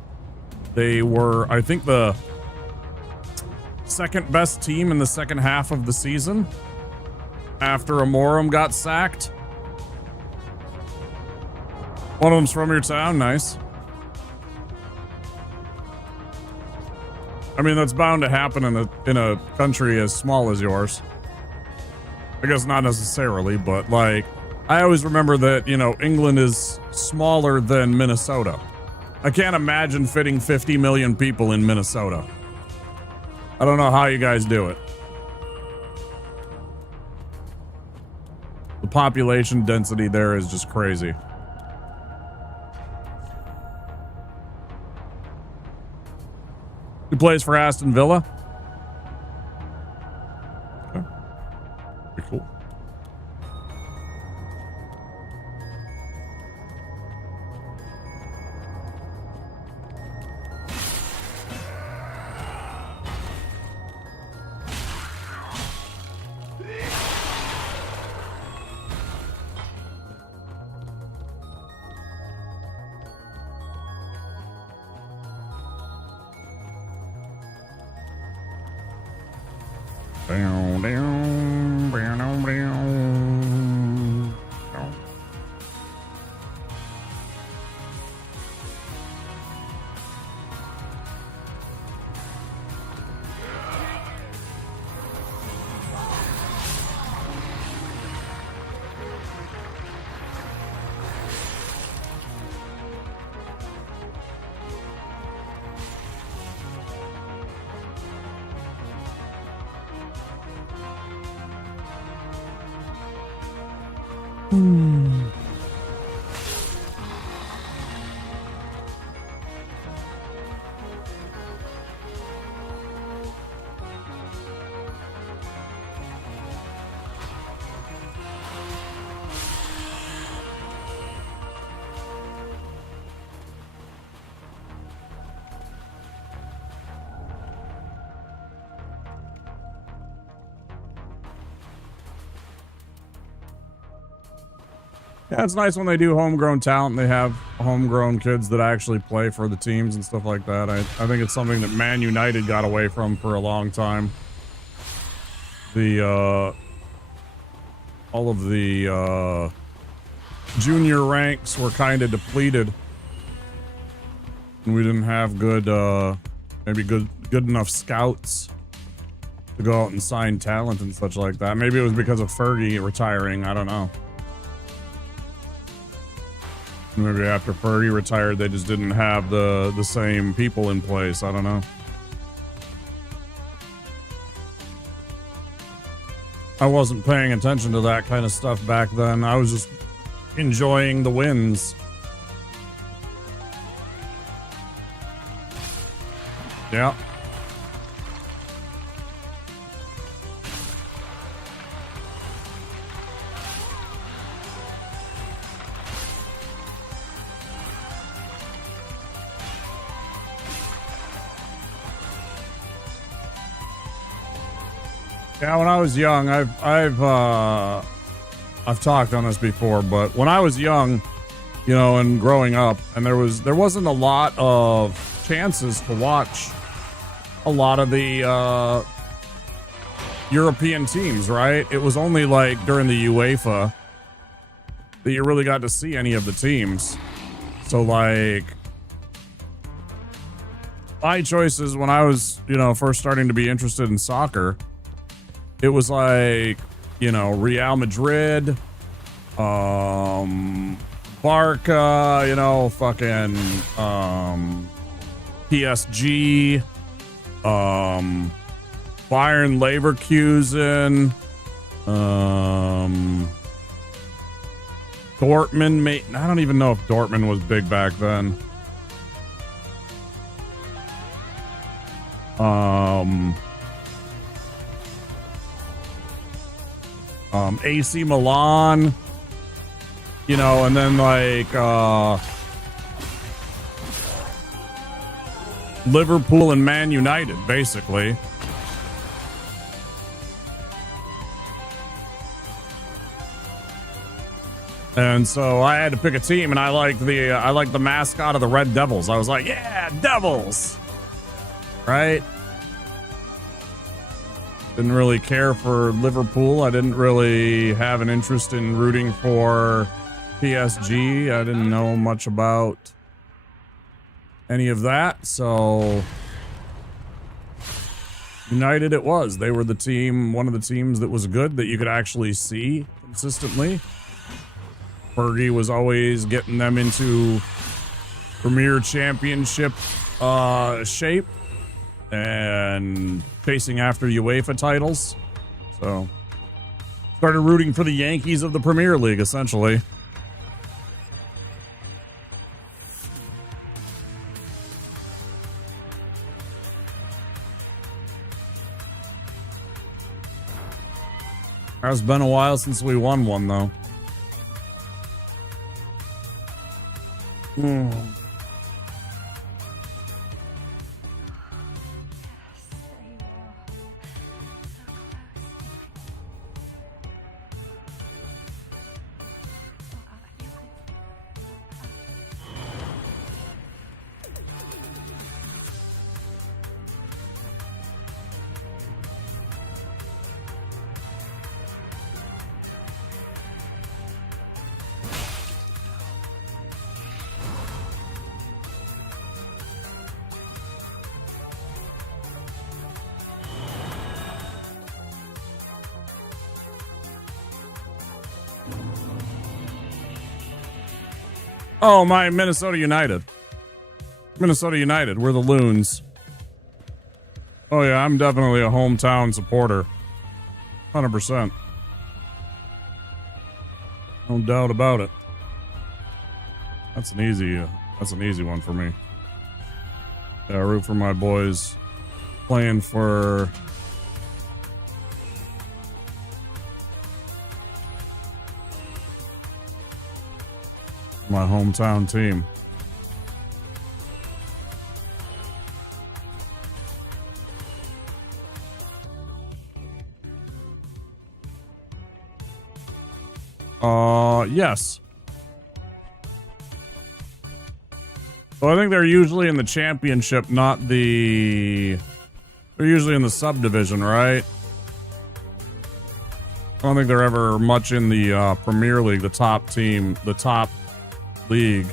They were, I think, the second best team in the second half of the season after Amorim got sacked. One of them's from your town. Nice. I mean, that's bound to happen in a country as small as yours. I guess not necessarily, but like, I always remember that, you know, England is smaller than Minnesota. I can't imagine fitting 50 million people in Minnesota. I don't know how you guys do it. The population density there is just crazy. He plays for Aston Villa. Okay. Pretty cool. Yeah, it's nice when they do homegrown talent. They have homegrown kids that actually play for the teams and stuff like that. I think it's something that Man United got away from for a long time. The all of the junior ranks were kind of depleted, and we didn't have good maybe good enough scouts to go out and sign talent and such like that. Maybe it was because of Fergie retiring. I don't know. Maybe after Fergie retired, they just didn't have the same people in place. I don't know. I wasn't paying attention to that kind of stuff back then. I was just enjoying the wins. Yeah. Yeah, when I was young, I've talked on this before, but when I was young, you know, and growing up, and there wasn't a lot of chances to watch a lot of the European teams, right? It was only like during the UEFA that you really got to see any of the teams. So like my choices when I was, you know, first starting to be interested in soccer, it was like, you know, Real Madrid, Barca, you know, fucking PSG, Bayern Leverkusen, Dortmund. I don't even know if Dortmund was big back then. AC Milan, you know, and then like Liverpool and Man United, basically. And so I had to pick a team, and I liked the mascot of the Red Devils. I was like, yeah, Devils, right? Didn't really care for Liverpool. I didn't really have an interest in rooting for PSG. I didn't know much about any of that. So United it was. They were the team, one of the teams that was good that you could actually see consistently. Fergie was always getting them into Premier Championship shape and chasing after UEFA titles. So started rooting for the Yankees of the Premier League, essentially. It's been a while since we won one, though. Oh, my Minnesota United. Minnesota United. We're the Loons. Oh, yeah, I'm definitely a hometown supporter. 100%. No doubt about it. That's an easy one for me. Yeah, root for my boys playing for my hometown team. Yes. Well, I think they're usually in the championship, not the... They're usually in the subdivision, right? I don't think they're ever much in the Premier League, the top team, the top league.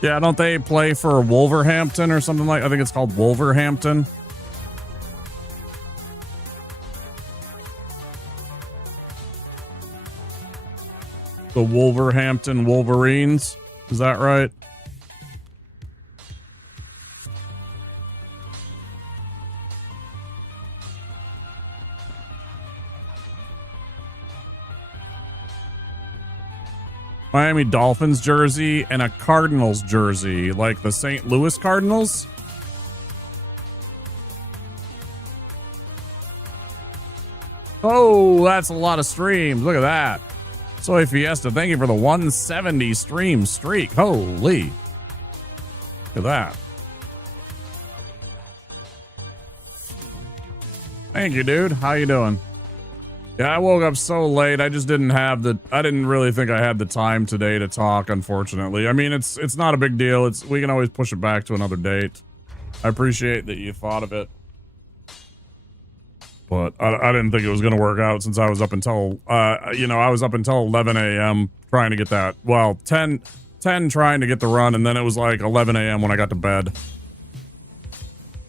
Yeah, don't they play for Wolverhampton or something like? I think it's called Wolverhampton. The Wolverhampton Wolverines. Is that right? Miami Dolphins jersey and a Cardinals jersey, like the St. Louis Cardinals. Oh, that's a lot of streams. Look at that. Soy Fiesta, thank you for the 170 stream streak. Holy. Look at that. Thank you, dude. How you doing? Yeah, I woke up so late. I just didn't have I didn't really think I had the time today to talk, unfortunately. I mean, it's not a big deal. We can always push it back to another date. I appreciate that you thought of it. But I didn't think it was going to work out since I was up until, I was up until 11 a.m. trying to get that. Well, 10 trying to get the run, and then it was like 11 a.m. when I got to bed.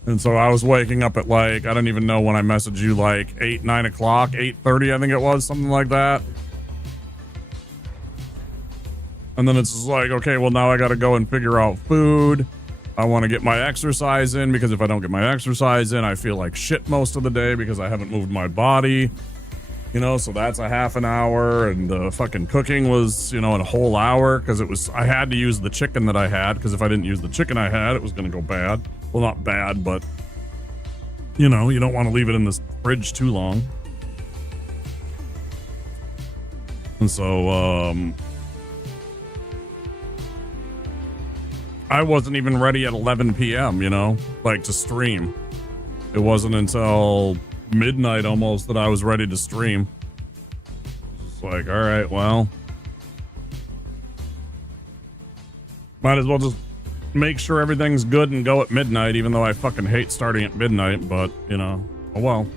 And so I was waking up at like, I don't even know when I messaged you, like 8, 9 o'clock, 8:30, I think it was, something like that. And then it's just like, okay, well now I got to go and figure out food. I want to get my exercise in, because if I don't get my exercise in, I feel like shit most of the day because I haven't moved my body. You know, so that's a half an hour, and the fucking cooking was, in a whole hour, because I had to use the chicken that I had, because if I didn't use the chicken I had, it was going to go bad. Well, not bad, but, you don't want to leave it in the fridge too long. And so, I wasn't even ready at 11 p.m., to stream. It wasn't until midnight almost that I was ready to stream. It's like, all right, well, might as well just make sure everything's good and go at midnight, even though I fucking hate starting at midnight, but, oh well.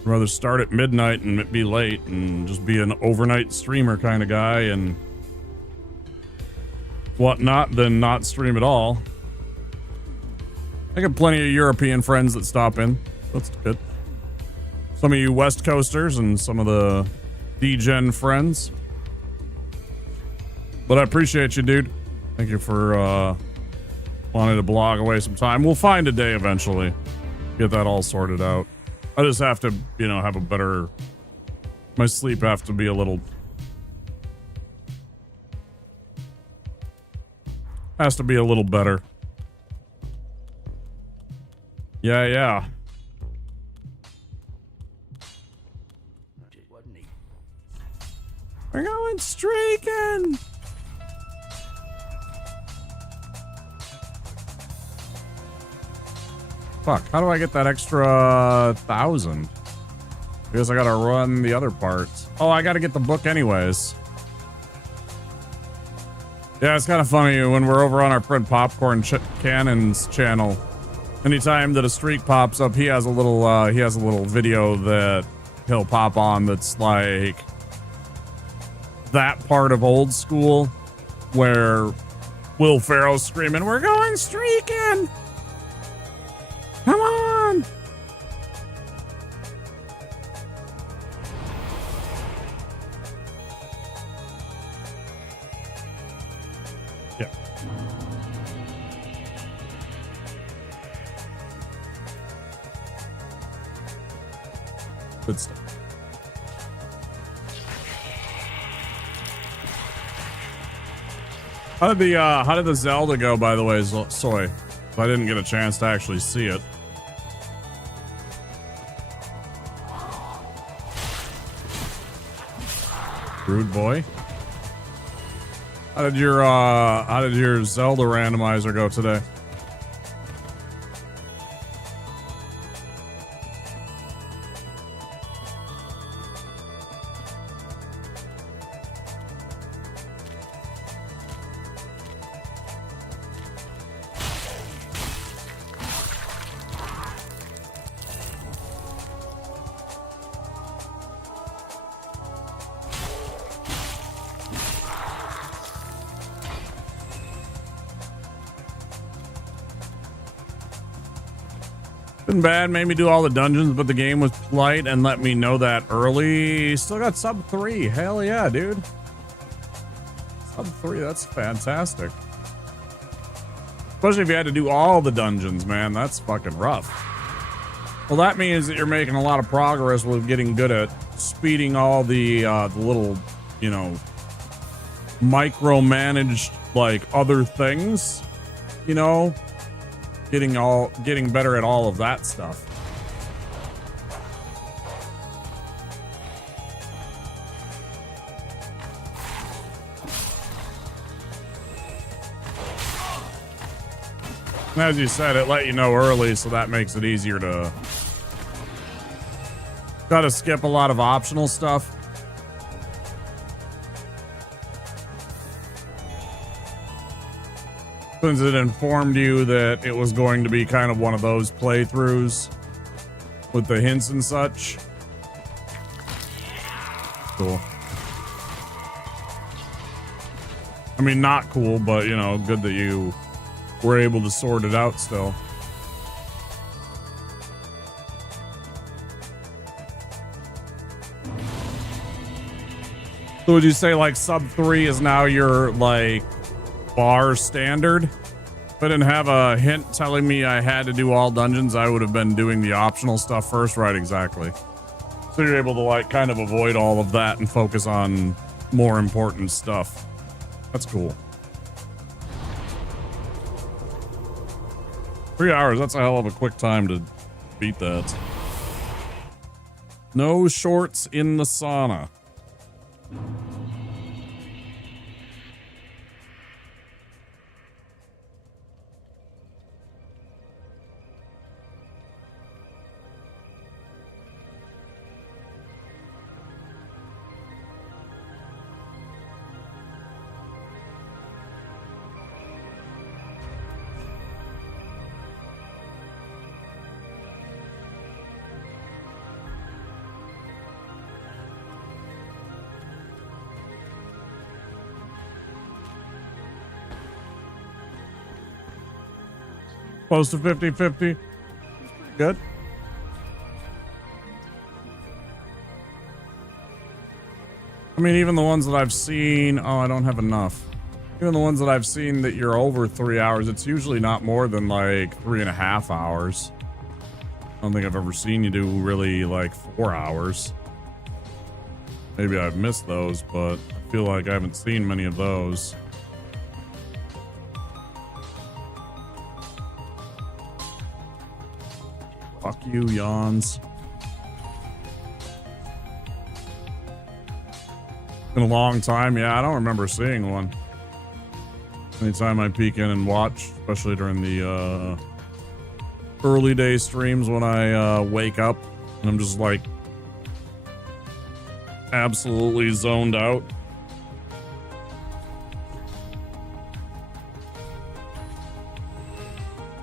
I'd rather start at midnight and be late and just be an overnight streamer kind of guy and whatnot than not stream at all. I got plenty of European friends that stop in. That's good. Some of you West Coasters and some of the D-Gen friends. But I appreciate you, dude. Thank you for wanting to blog away some time. We'll find a day eventually. Get that all sorted out. I just have to, have a better... My sleep have to be a little... Has to be a little better. Yeah. We're going streaking! Fuck, how do I get that extra 1,000? I guess I gotta run the other parts. Oh, I gotta get the book anyways. Yeah, it's kind of funny when we're over on our friend Popcorn Cannon's channel. Anytime that a streak pops up, he has a little video that he'll pop on that's like that part of old school where Will Ferrell's screaming, "We're going streaking! Come on!" Yeah. Good stuff. How did the Zelda go, by the way, Soy? I didn't get a chance to actually see it. Rude boy. How did your Zelda randomizer go today? Bad, made me do all the dungeons, but the game was light and let me know that early. Still got sub 3. Hell yeah, dude. Sub 3, that's fantastic. Especially if you had to do all the dungeons, man. That's fucking rough. Well, that means that you're making a lot of progress with getting good at speeding all the little, you know, micromanaged, like, other things, you know? Getting better at all of that stuff. And as you said, it let you know early, so that makes it easier to gotta skip a lot of optional stuff. Since it informed you that it was going to be kind of one of those playthroughs with the hints and such. Cool. I mean, not cool, but, you know, good that you were able to sort it out still. So would you say, like, sub 3 is now your, like, bar standard? If I didn't have a hint telling me I had to do all dungeons, I would have been doing the optional stuff first. Right, exactly. So you're able to, like, kind of avoid all of that and focus on more important stuff. That's cool. 3 hours, that's a hell of a quick time to beat that. No shorts in the sauna. Close to 50-50. Good. I mean, even the ones that I've seen... Oh, I don't have enough. Even the ones that I've seen that you're over 3 hours, it's usually not more than like 3.5 hours. I don't think I've ever seen you do really like 4 hours. Maybe I've missed those, but I feel like I haven't seen many of those. Fuck you, yawns. Been a long time. Yeah, I don't remember seeing one. Anytime I peek in and watch, especially during the early day streams when I wake up and I'm just like absolutely zoned out.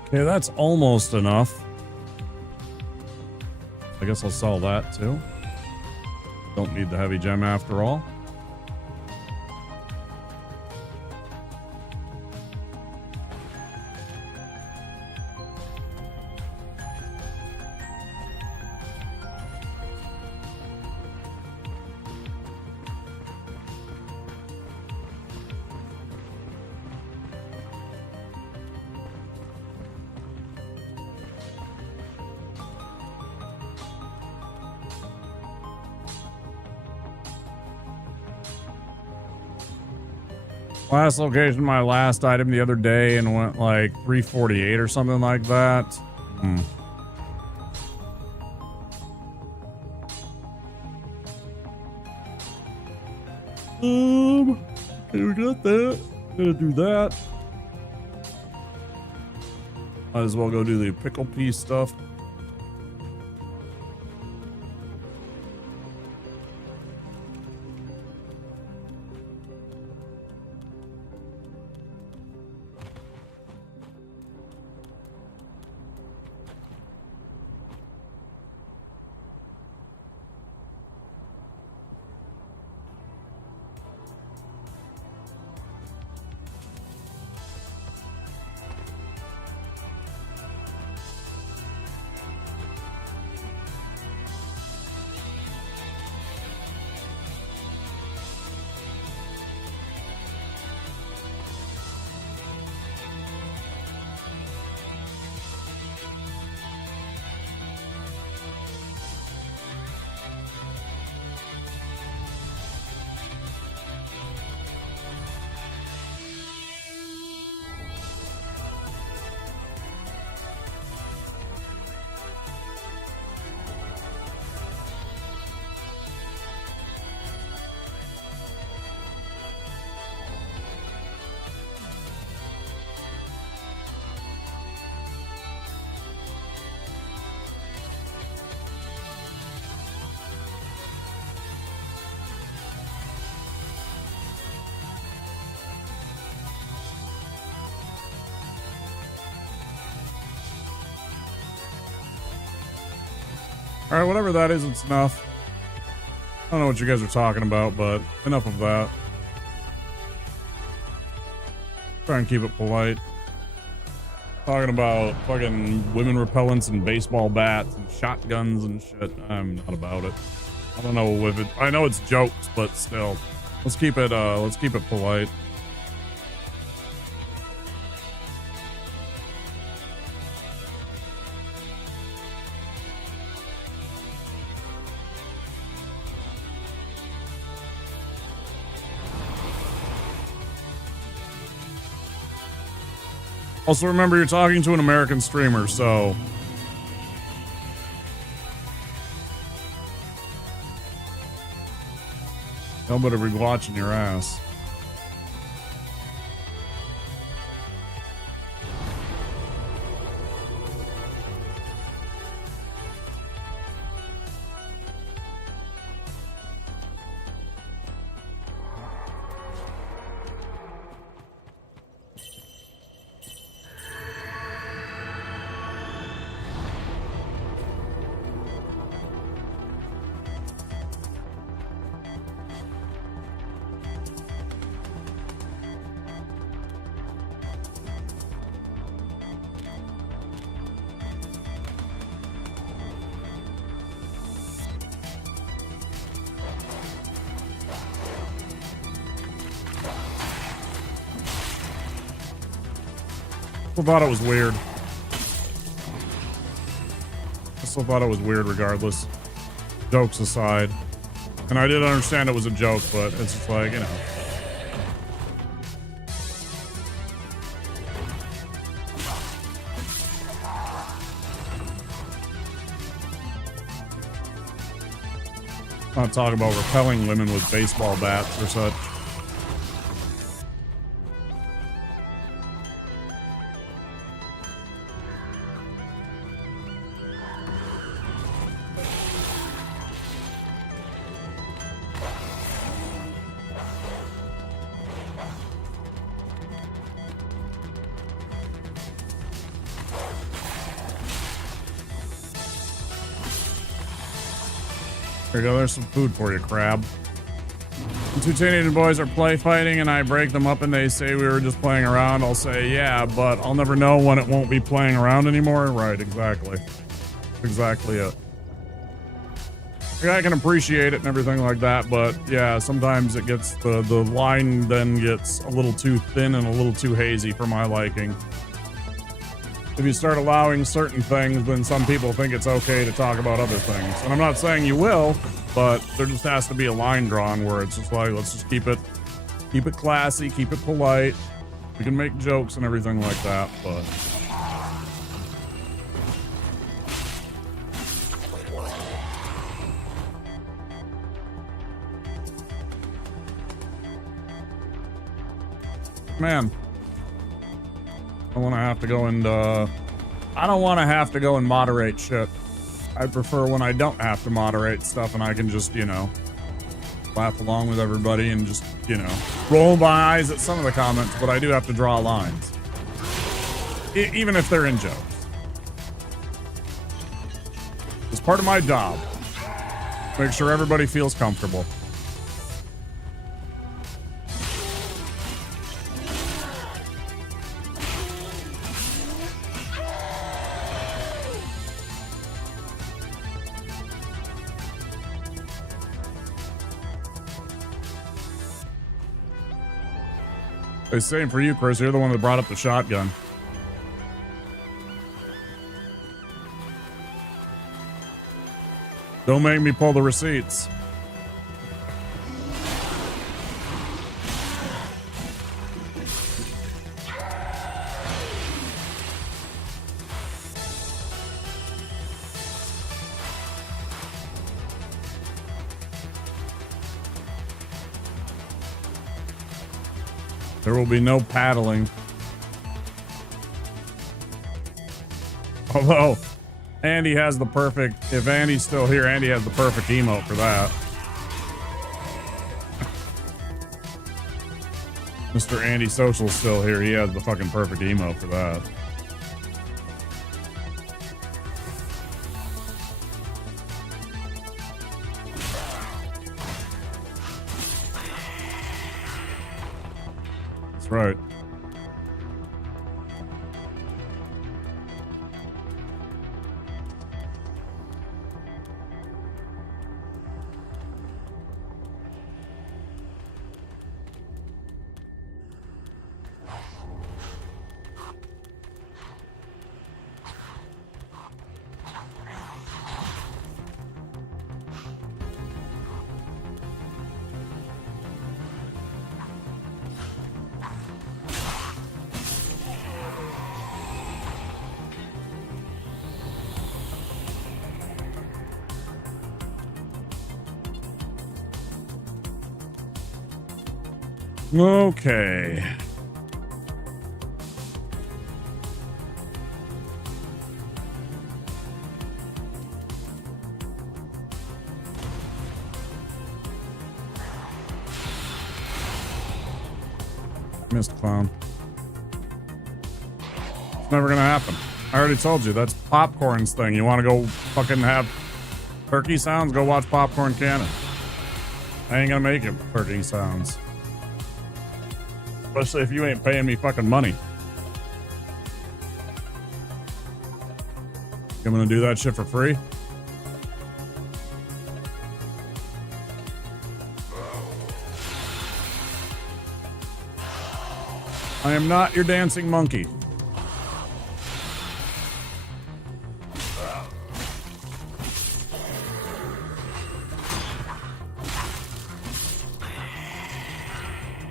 Okay, that's almost enough. I guess I'll sell that too. Don't need the heavy gem after all. Last location, my last item the other day, and went like 348 or something like that. Okay, we got that. Gonna do that. Might as well go do the pickle pea stuff. All right, whatever that is, it's enough. I don't know what you guys are talking about, but enough of that. Try and keep it polite. Talking about fucking women repellents and baseball bats and shotguns and shit. I'm not about it. I don't know if it. I know it's jokes, but still, let's keep it polite. Also, remember, you're talking to an American streamer, so... Y'all better be watching your ass. I thought it was weird. I still thought it was weird regardless. Jokes aside. And I did understand it was a joke, but it's just like, you know. Not talking about repelling women with baseball bats or such. There you go, there's some food for you, crab. The two teenage boys are play fighting and I break them up and they say we were just playing around. I'll say, yeah, but I'll never know when it won't be playing around anymore. Right, exactly. Exactly it. I can appreciate it and everything like that, but yeah, sometimes it gets, the line then gets a little too thin and a little too hazy for my liking. If you start allowing certain things, then some people think it's okay to talk about other things. And I'm not saying you will, but there just has to be a line drawn where it's just like, let's just keep it Keep it classy, keep it polite. We can make jokes and everything like that, but... Man. I don't want to have to go and, I don't want to have to go and moderate shit. I prefer when I don't have to moderate stuff and I can just, you know, laugh along with everybody and just, you know, roll my eyes at some of the comments, but I do have to draw lines. Even if they're in jokes. It's part of my job. Make sure everybody feels comfortable. It's same for you, Chris. You're the one that brought up the shotgun. Don't make me pull the receipts. There will be no paddling. Although, Andy has the perfect... If Andy's still here, Andy has the perfect emote for that. Mr. Andy Social's still here. He has the fucking perfect emote for that. Right. Okay. Missed clown. It's never gonna happen. I already told you, that's Popcorn's thing. You wanna go fucking have turkey sounds? Go watch Popcorn Cannon. I ain't gonna make it turkey sounds. Especially if you ain't paying me fucking money. I'm gonna do that shit for free? I am not your dancing monkey.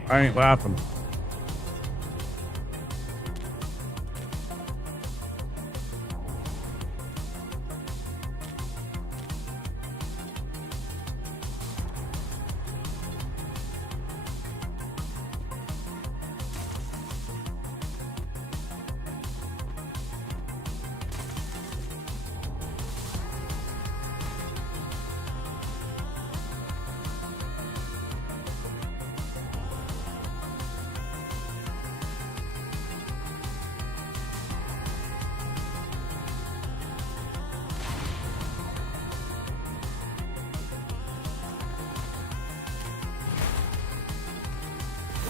I ain't laughing.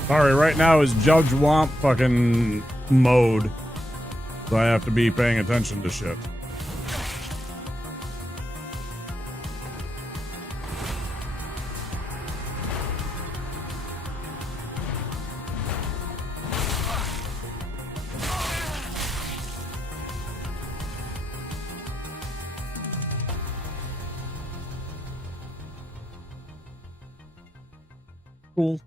Sorry, right now is Judge Womp fucking mode. So I have to be paying attention to shit. Cool.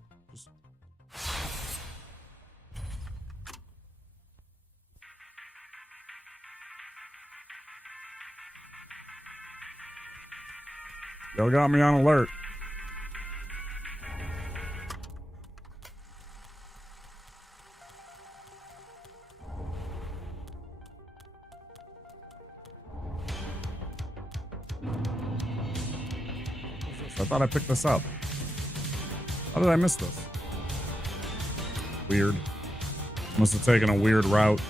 Y'all got me on alert. I thought I picked this up. How did I miss this? Weird. Must have taken a weird route.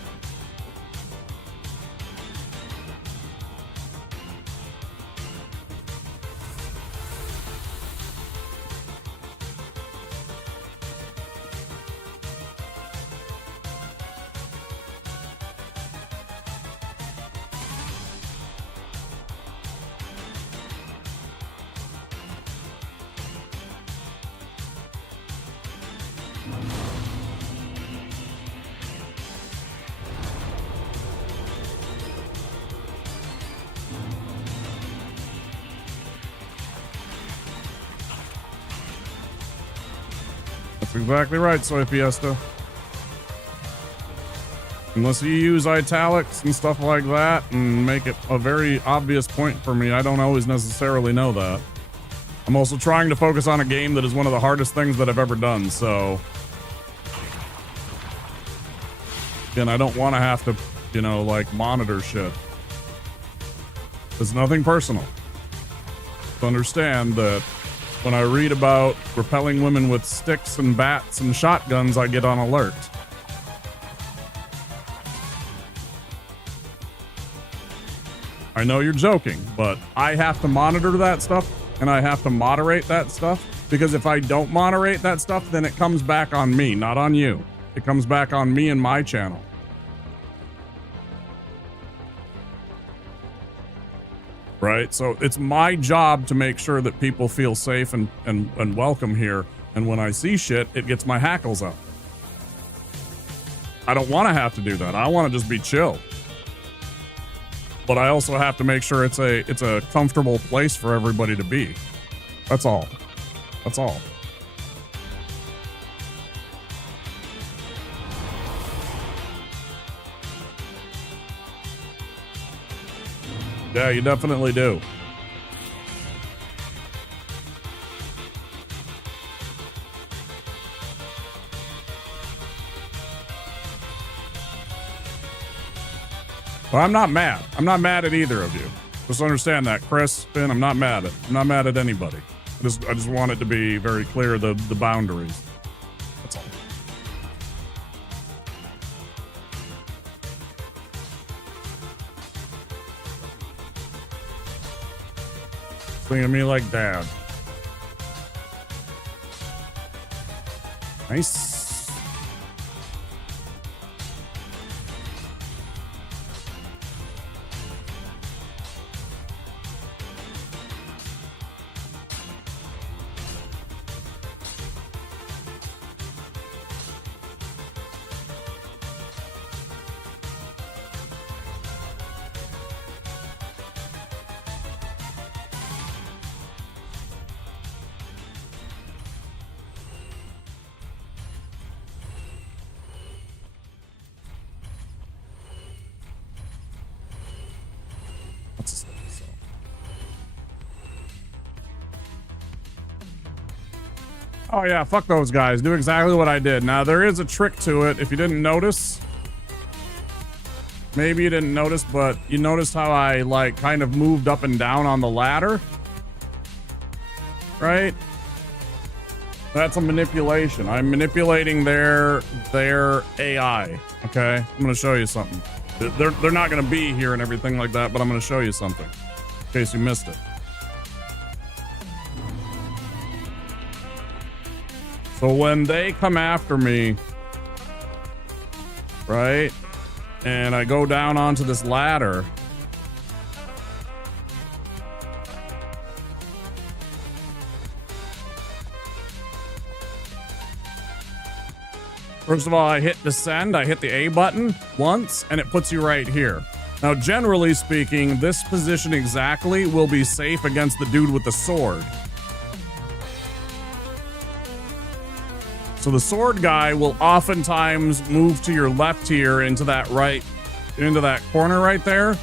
Exactly right, Soy Fiesta. Unless you use italics and stuff like that and make it a very obvious point for me, I don't always necessarily know that. I'm also trying to focus on a game that is one of the hardest things that I've ever done, so... Again, I don't want to have to, you know, like, monitor shit. It's nothing personal. To understand that when I read about repelling women with sticks and bats and shotguns, I get on alert. I know you're joking, but I have to monitor that stuff and I have to moderate that stuff, because if I don't moderate that stuff, then it comes back on me, not on you. It comes back on me and my channel. Right? So it's my job to make sure that people feel safe and welcome here. And when I see shit, it gets my hackles up. I don't want to have to do that. I want to just be chill. But I also have to make sure it's a comfortable place for everybody to be. That's all. That's all. Yeah, you definitely do. Well, I'm not mad. I'm not mad at either of you. Just understand that, Chris, Finn, I'm not mad at anybody. I just want it to be very clear the boundaries. That's all. Looking at me like dad. Nice. Oh yeah, fuck those guys. Do exactly what I did. Now, there is a trick to it. If you didn't notice, maybe you didn't notice, but you noticed how I, like, kind of moved up and down on the ladder? Right? That's a manipulation. I'm manipulating their AI, okay? I'm gonna show you something. They're not gonna be here and everything like that, but I'm gonna show you something in case you missed it. So when they come after me, right, and I go down onto this ladder, first of all, I hit descend, I hit the A button once, and it puts you right here. Now, generally speaking, this position exactly will be safe against the dude with the sword. So the sword guy will oftentimes move to your left here into that corner right there.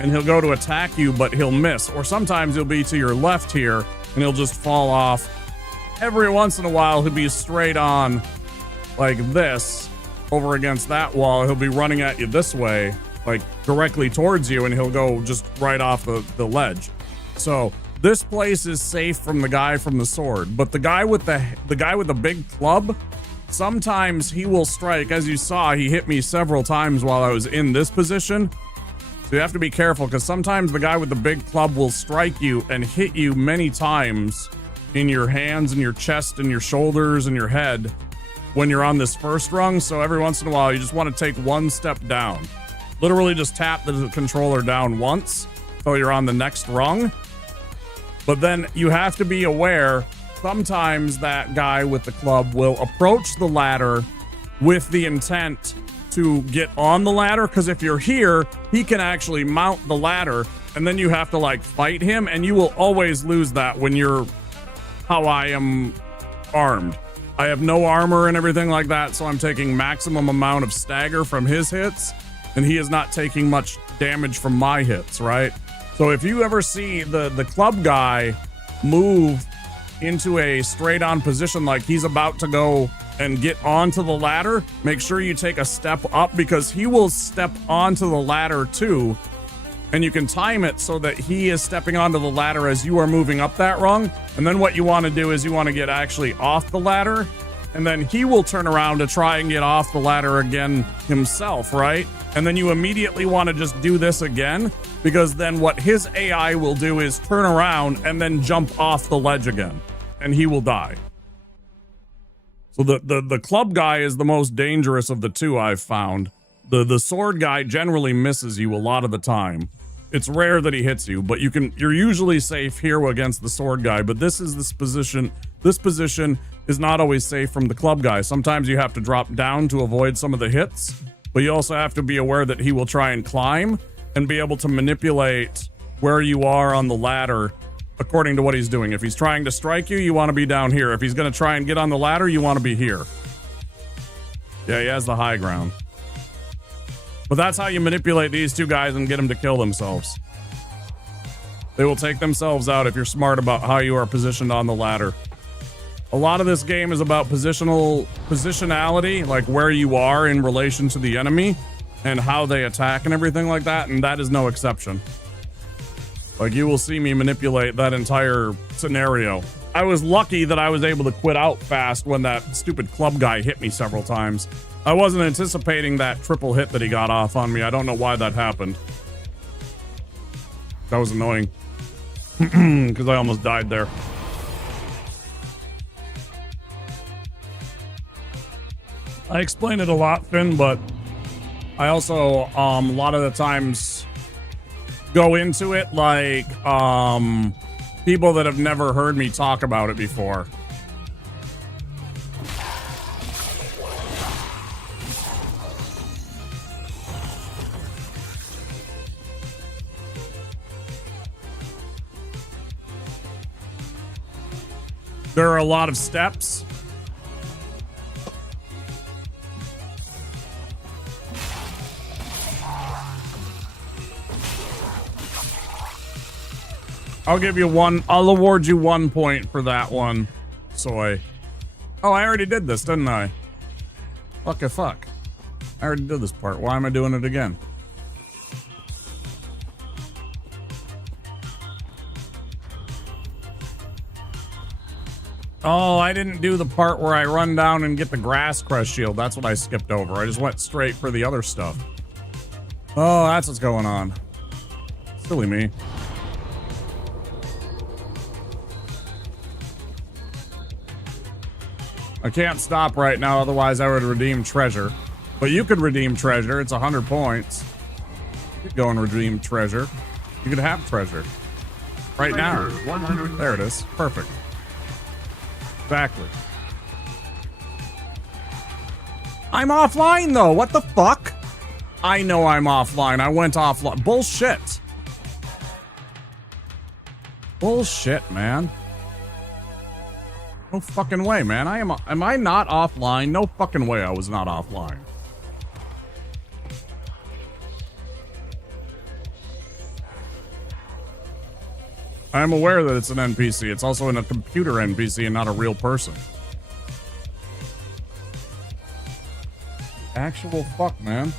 and he'll go to attack you, but he'll miss. Or sometimes he'll be to your left here, and he'll just fall off. Every once in a while, he'll be straight on like this over against that wall. He'll be running at you this way, like directly towards you, and he'll go just right off the ledge. So this place is safe from the guy from the sword, but the guy with the big club, sometimes he will strike. As you saw, he hit me several times while I was in this position. So you have to be careful, because sometimes the guy with the big club will strike you and hit you many times in your hands and your chest and your shoulders and your head when you're on this first rung. So every once in a while, you just want to take one step down. Literally just tap the controller down once till you're on the next rung. But then you have to be aware, sometimes that guy with the club will approach the ladder with the intent to get on the ladder, because if you're here, he can actually mount the ladder, and then you have to like fight him, and you will always lose that when you're how I am armed. I have no armor and everything like that, so I'm taking maximum amount of stagger from his hits, and he is not taking much damage from my hits, right? So if you ever see the club guy move into a straight on position like he's about to go and get onto the ladder, make sure you take a step up, because he will step onto the ladder too, and you can time it so that he is stepping onto the ladder as you are moving up that rung. And then what you want to do is you want to get actually off the ladder, and then he will turn around to try and get off the ladder again himself, right? And then you immediately want to just do this again, because then what his AI will do is turn around and then jump off the ledge again, and he will die. So the club guy is the most dangerous of the two, I've found. The sword guy generally misses you a lot of the time. It's rare that he hits you, but you're usually safe here against the sword guy. But this position is not always safe from the club guy. Sometimes you have to drop down to avoid some of the hits, but you also have to be aware that he will try and climb and be able to manipulate where you are on the ladder according to what he's doing. If he's trying to strike you, you want to be down here. If he's going to try and get on the ladder, you want to be here. Yeah, he has the high ground. But that's how you manipulate these two guys and get them to kill themselves. They will take themselves out if you're smart about how you are positioned on the ladder. A lot of this game is about positionality, like where you are in relation to the enemy and how they attack and everything like that, and that is no exception. Like, you will see me manipulate that entire scenario. I was lucky that I was able to quit out fast when that stupid club guy hit me several times. I wasn't anticipating that triple hit that he got off on me. I don't know why that happened. That was annoying. Because I almost died there. I explain it a lot, Finn, but I also, a lot of the times go into it like, people that have never heard me talk about it before. There are a lot of steps. I'll award you 1 point for that one, Soy. Oh, I already did this, didn't I? Fuck. I already did this part. Why am I doing it again? Oh, I didn't do the part where I run down and get the grass crest shield. That's what I skipped over. I just went straight for the other stuff. Oh, that's what's going on. Silly me. I can't stop right now, otherwise I would redeem treasure. But you could redeem treasure. It's 100 points. You could go and redeem treasure. You could have treasure. Right now. 100. There it is. Perfect. Exactly. I'm offline, though. What the fuck? I know I'm offline. I went offline. Bullshit. Bullshit, man. No fucking way, man. Am I not offline? No fucking way I was not offline. I'm aware that it's an NPC. It's also in a computer NPC and not a real person. Actual fuck, man.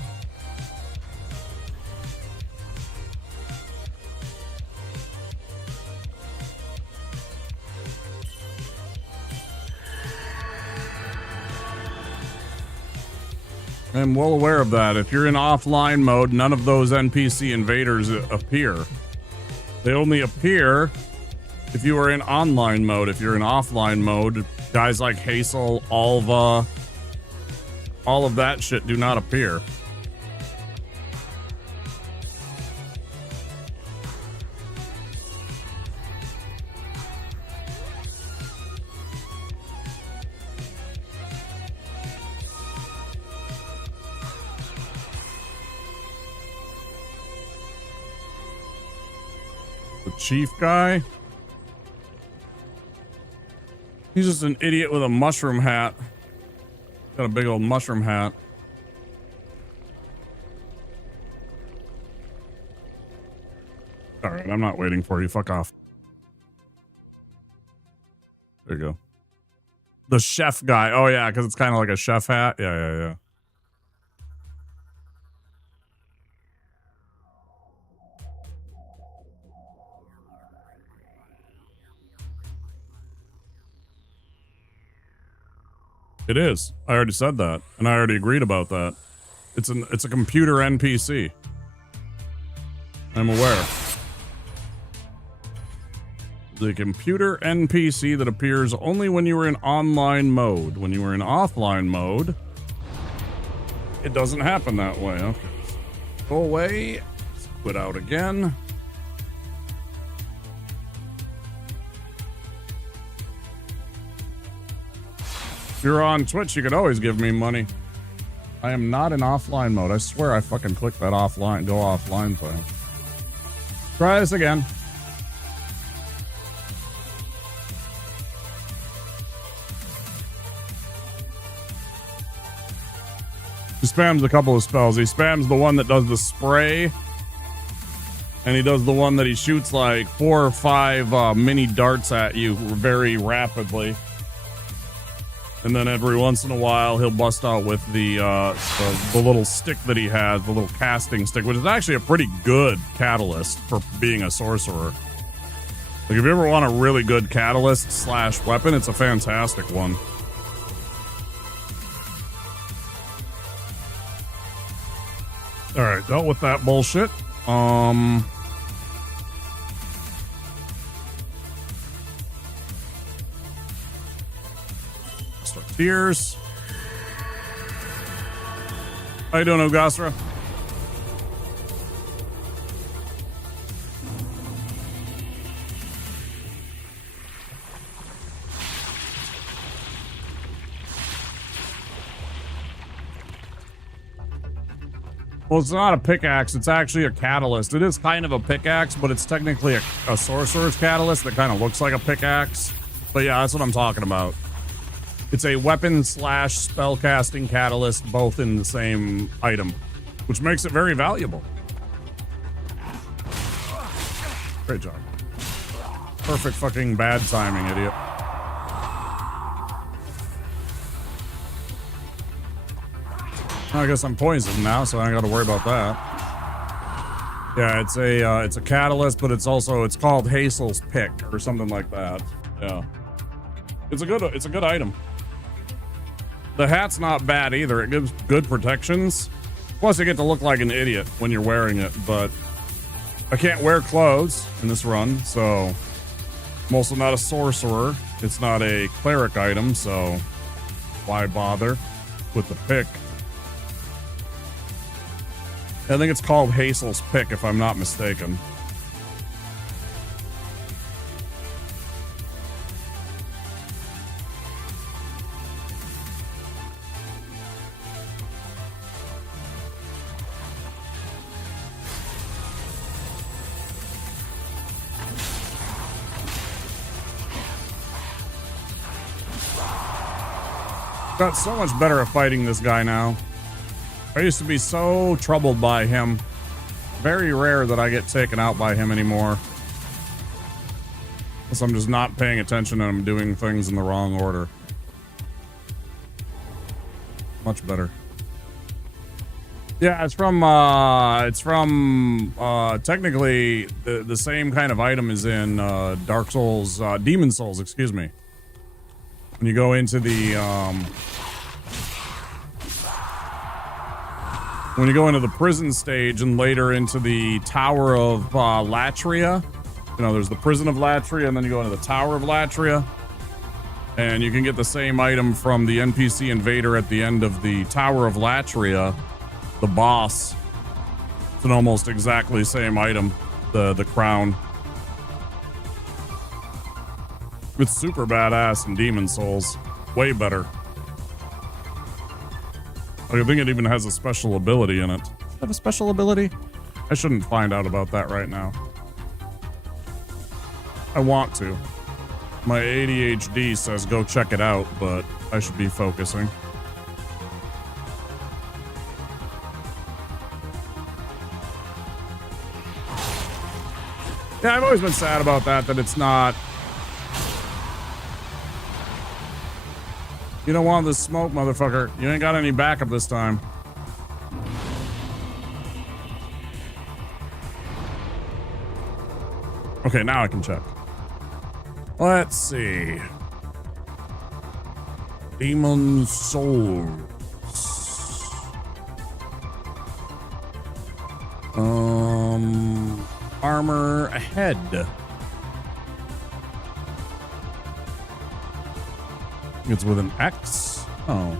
I'm well aware of that. If you're in offline mode, none of those NPC invaders appear. They only appear if you are in online mode. If you're in offline mode, guys like Hazel, Alva, all of that shit do not appear. The chief guy? He's just an idiot with a mushroom hat. Got a big old mushroom hat. Alright, I'm not waiting for you. Fuck off. There you go. The chef guy. Oh, yeah, because it's kind of like a chef hat. Yeah. It is. I already said that, and I already agreed about that. It's a computer NPC. I'm aware. The computer NPC that appears only when you are in online mode. When you are in offline mode, it doesn't happen that way. Okay. Go away. Let's quit out again. If you're on Twitch, you could always give me money. I am not in offline mode. I swear I fucking clicked that offline, go offline thing. Try this again. He spams a couple of spells. He spams the one that does the spray. And he does the one that he shoots like 4 or 5 mini darts at you very rapidly. And then every once in a while, he'll bust out with the little stick that he has, the little casting stick, which is actually a pretty good catalyst for being a sorcerer. Like, if you ever want a really good catalyst / weapon, it's a fantastic one. Alright, dealt with that bullshit. Tears. How you doing, Ogasra? Well, it's not a pickaxe. It's actually a catalyst. It is kind of a pickaxe, but it's technically a sorcerer's catalyst that kind of looks like a pickaxe. But yeah, that's what I'm talking about. It's a weapon / spellcasting catalyst, both in the same item, which makes it very valuable. Great job. Perfect fucking bad timing, idiot. I guess I'm poisoned now, so I ain't got to worry about that. Yeah, it's a catalyst, but it's called Hazel's Pick or something like that. Yeah, it's a good item. The hat's not bad either. It gives good protections. Plus, you get to look like an idiot when you're wearing it, but I can't wear clothes in this run, so I'm also not a sorcerer. It's not a cleric item, so why bother with the pick? I think it's called Hazel's Pick, if I'm not mistaken. Got so much better at fighting this guy now. I used to be so troubled by him. Very rare that I get taken out by him anymore. Unless I'm just not paying attention and I'm doing things in the wrong order. Much better. Yeah, it's from technically the same kind of item as in Dark Souls, Demon Souls, excuse me. When you go into the prison stage and later into the Tower of Latria, you know, there's the prison of Latria and then you go into the Tower of Latria, and you can get the same item from the NPC invader at the end of the Tower of Latria. The boss. It's an almost exactly same item. The crown. It's super badass in Demon Souls. Way better. I think it even has a special ability in it. Does it have a special ability? I shouldn't find out about that right now. I want to. My ADHD says go check it out, but I should be focusing. Yeah, I've always been sad about that it's not... You don't want this smoke, motherfucker. You ain't got any backup this time. Okay, now I can check. Let's see. Demon Souls. Armor ahead. It's with an X. Oh.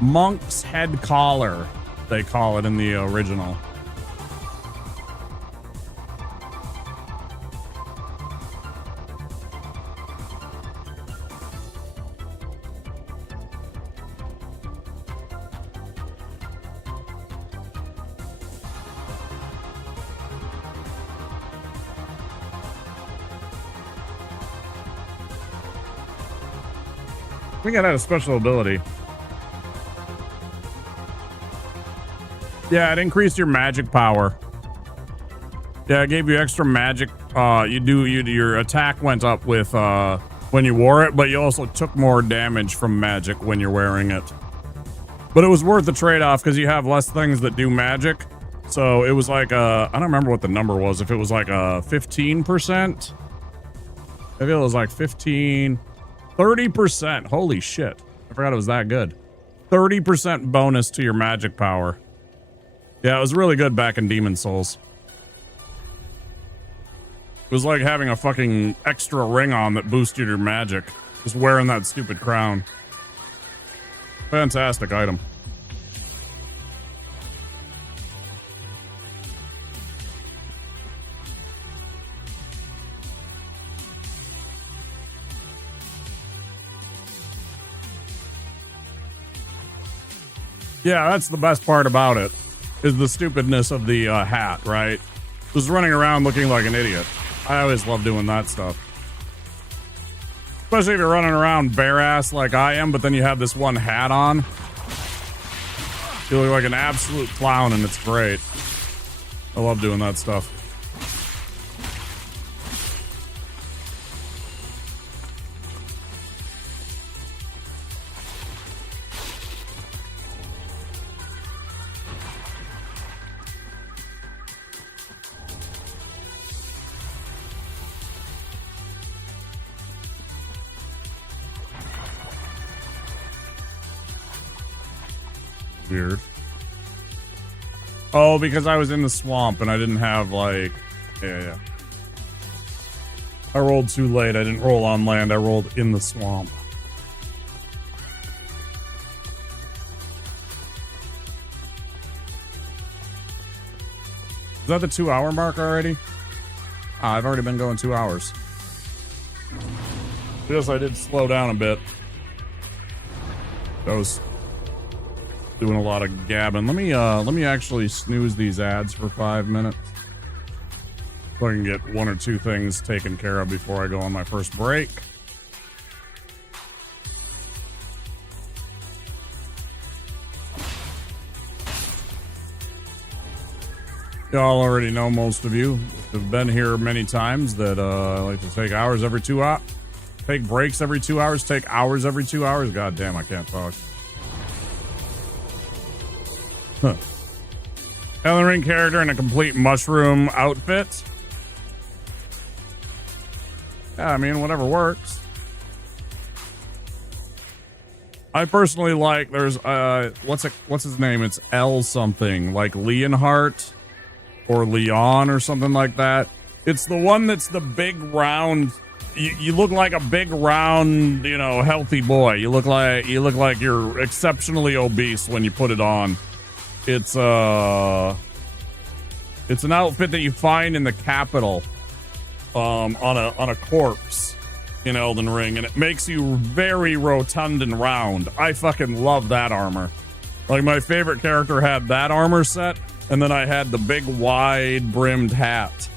Monk's head collar, they call it in the original. I think it had a special ability. Yeah, it increased your magic power. Yeah, it gave you extra magic. Your attack went up with when you wore it, but you also took more damage from magic when you're wearing it. But it was worth the trade-off because you have less things that do magic. So it was like I don't remember what the number was. If it was like a 15%, maybe it was like 15. 30%. Holy shit. I forgot it was that good. 30% bonus to your magic power. Yeah, it was really good back in Demon Souls. It was like having a fucking extra ring on that boosted your magic. Just wearing that stupid crown. Fantastic item. Yeah, that's the best part about it, is the stupidness of the hat, right? Just running around looking like an idiot. I always love doing that stuff. Especially if you're running around bare ass like I am, but then you have this one hat on. You look like an absolute clown and it's great. I love doing that stuff. Weird. Oh, because I was in the swamp and I didn't have like... Yeah. I rolled too late. I didn't roll on land. I rolled in the swamp. Is that the 2-hour mark already? Ah, I've already been going 2 hours. Yes, I did slow down a bit. I was doing a lot of gabbing. Let me actually snooze these ads for 5 minutes so I can get 1 or 2 things taken care of before I go on my first break. Y'all already know, most of you have been here many times, that I like to take hours every 2 hours. Take breaks every 2 hours, take hours every 2 hours. God damn, I can't talk. Huh. Elden Ring character in a complete mushroom outfit. Yeah, I mean, whatever works. I personally like, there's, what's his name? It's L something, like Leonhardt or Leon or something like that. It's the one that's the big round, you look like a big round, you know, healthy boy. You look like you're exceptionally obese when you put it on. It's an outfit that you find in the capital, on a corpse in Elden Ring, and it makes you very rotund and round. I fucking love that armor. Like, my favorite character had that armor set, and then I had the big wide brimmed hat.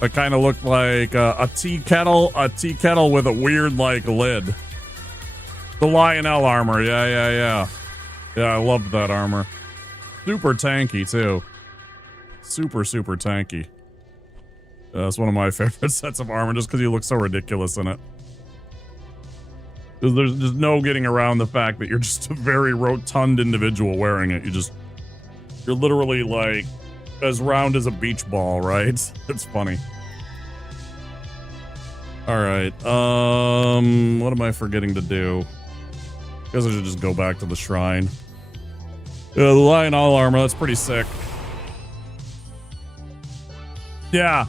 It kind of looked like a tea kettle with a weird, like, lid. The Lionel armor, yeah, I loved that armor. Super tanky too. Super tanky. That's one of my favorite sets of armor, just because you look so ridiculous in it. There's just no getting around the fact that you're just a very rotund individual wearing it. You're literally like as round as a beach ball, right? It's funny. All right. What am I forgetting to do? I guess I should just go back to the shrine. Yeah, the Lionel armor, that's pretty sick. Yeah,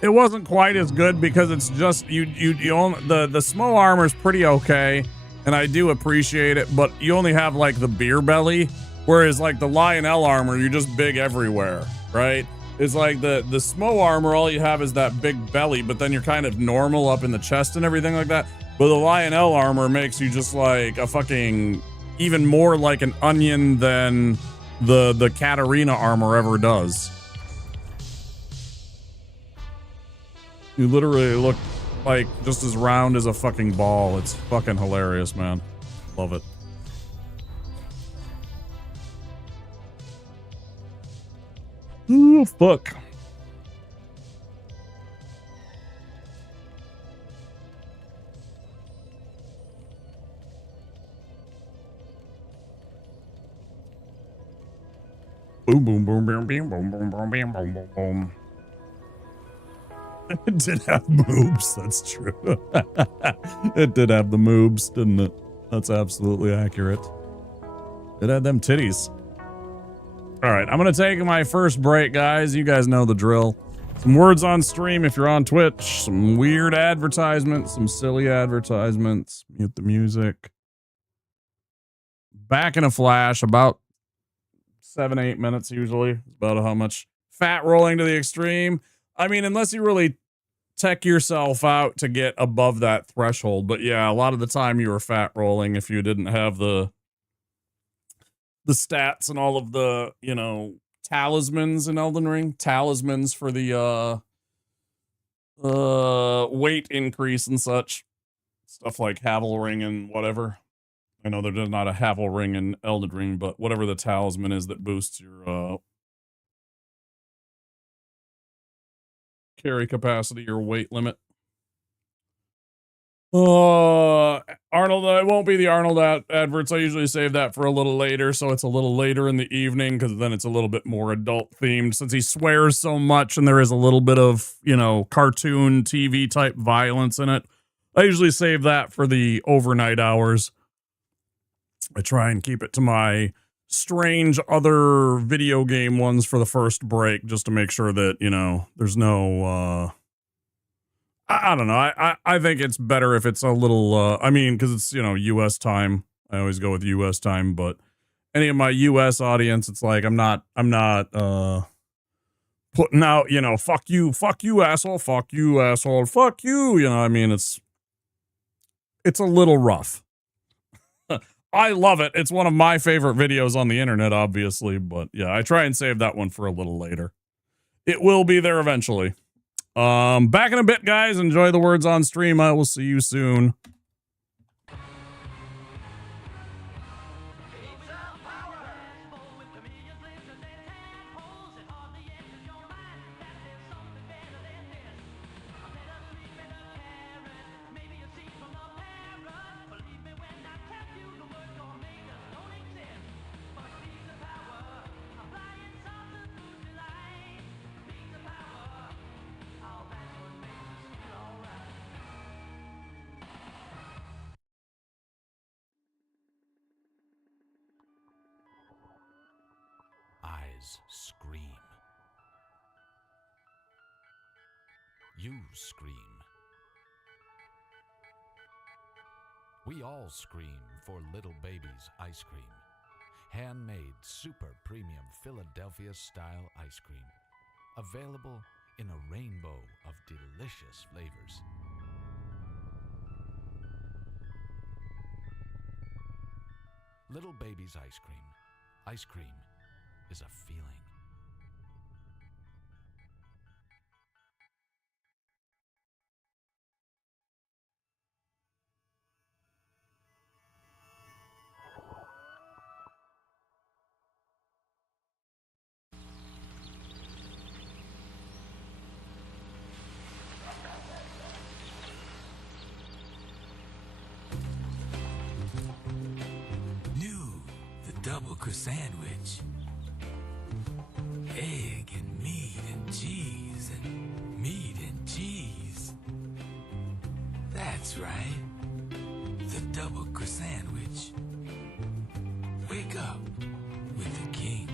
it wasn't quite as good because it's just you only, the Smo armor is pretty okay, and I do appreciate it, but you only have like the beer belly, whereas like the Lionel armor, you're just big everywhere, right? It's like the Smo armor, all you have is that big belly, but then you're kind of normal up in the chest and everything like that. But the Lionel armor makes you just like a fucking, even more like an onion than the Katarina armor ever does. You literally look like just as round as a fucking ball. It's fucking hilarious, man. Love it. Ooh, fuck. Boom, boom, boom, boom, boom, boom, boom, boom, boom, boom, boom, boom. It did have moobs, that's true. It did have the moobs, didn't it? That's absolutely accurate. It had them titties. All right, I'm gonna take my first break, guys. You guys know the drill. Some words on stream if you're on Twitch. Some weird advertisements, some silly advertisements. Mute the music. Back in a flash, about 7-8 minutes usually. It's about how much fat rolling to the extreme. I mean, unless you really tech yourself out to get above that threshold. But yeah, a lot of the time you were fat rolling if you didn't have the stats and all of the, you know, talismans in Elden Ring. Talismans for the weight increase and such. Stuff like Havel Ring and whatever. I know there's not a Havel Ring in Elden Ring, but whatever the talisman is that boosts your carry capacity or weight limit. Arnold, it won't be the Arnold adverts. I usually save that for a little later, so it's a little later in the evening, because then it's a little bit more adult themed, since he swears so much and there is a little bit of, you know, cartoon TV type violence in it. I usually save that for the overnight hours. I try and keep it to my strange other video game ones for the first break, just to make sure that, you know, there's no, I don't know. I think it's better if it's a little, I mean, because it's, you know, US time. I always go with US time, but any of my US audience, it's like, I'm not putting out, you know, fuck you, asshole, fuck you, asshole, fuck you. You know, I mean, it's a little rough. I love it. It's one of my favorite videos on the internet, obviously, but yeah, I try and save that one for a little later. It will be there eventually. Back in a bit, guys. Enjoy the words on stream. I will see you soon. babies scream. You scream. We all scream for Little Baby's ice cream. Handmade, super premium Philadelphia-style ice cream. Available in a rainbow of delicious flavors. Little Baby's ice cream. Ice cream is a feeling. New, the double croissant-wich. Egg and meat and cheese and meat and cheese. That's right, the double croissant-wich. Wake up with the king.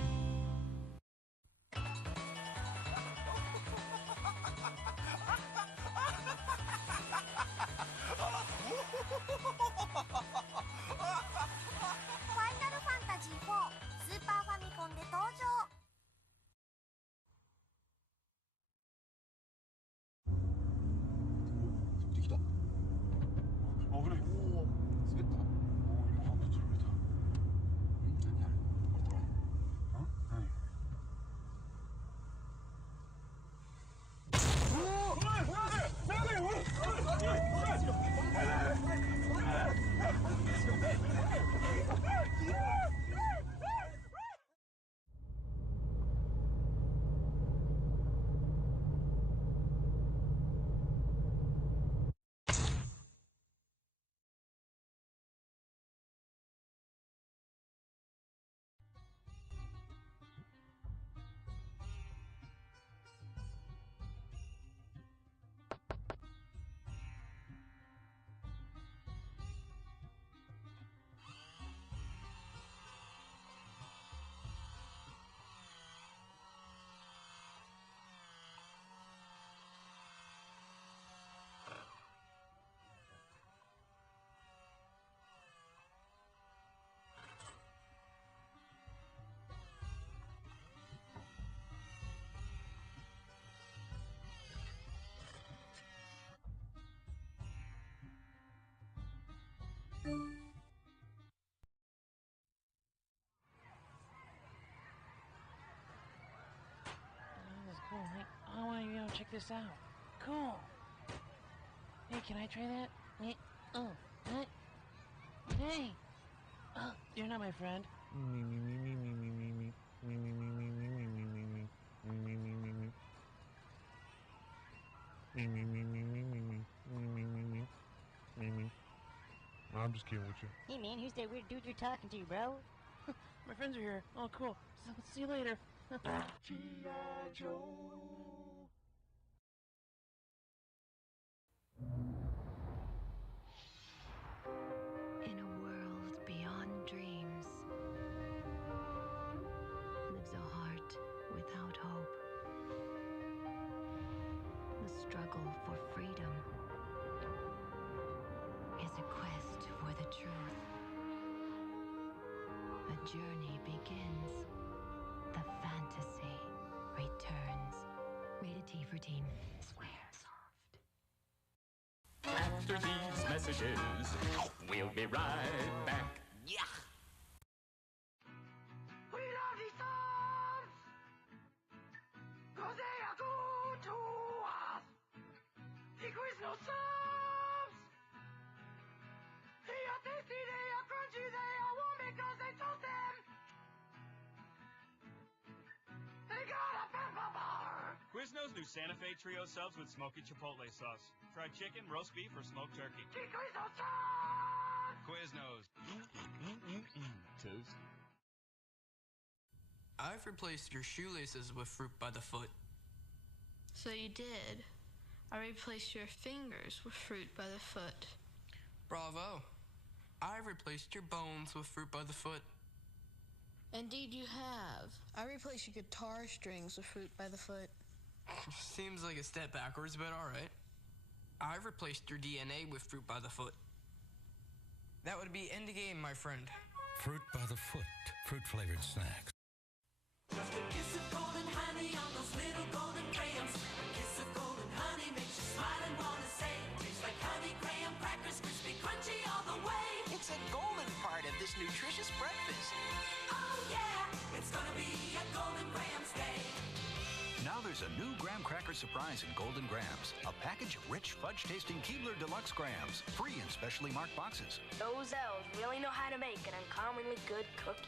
This is cool. Hey, I want to check this out. Cool. Hey, can I try that? Hey, hey. You're not my friend. I'm just kidding with you. Hey man, who's that weird dude you're talking to, bro? My friends are here. Oh, cool. So, see you later. G.I. Joe. In a world beyond dreams lives a heart without hope. The struggle for freedom is a quest for the truth. A journey begins. The fantasy returns. Rated T for teen. Square soft. After these messages, we'll be right back. Yeah. We love these songs, 'cause they are good to us. The Quiznos subs. They are tasty, they are crunchy, they are warm because they toast them. They got a pepper bar. Quiznos new Santa Fe Trio subs with smoky chipotle sauce. Fried chicken, roast beef, or smoked turkey. The Quiznos subs. Quiznos. Toast. I've replaced your shoelaces with fruit by the foot. So you did. I replaced your fingers with fruit by the foot. Bravo. I've replaced your bones with fruit by the foot. Indeed you have. I replace your guitar strings with fruit by the foot. Seems like a step backwards, but alright. I replaced your DNA with fruit by the foot. That would be end game, my friend. Fruit by the foot. Fruit-flavored snacks. Just a kiss of golden honey on those little golden grahams. A kiss of golden honey makes you smile and wanna say, tastes like honey graham crackers, crispy, crunchy all the way. It's a golden part of this nutritious breakfast. Oh yeah, it's gonna be a golden grahams day. Now there's a new graham cracker surprise in Golden Grams. A package of rich, fudge-tasting Keebler Deluxe Grahams. Free in specially marked boxes. Those elves really know how to make an uncommonly good cookie.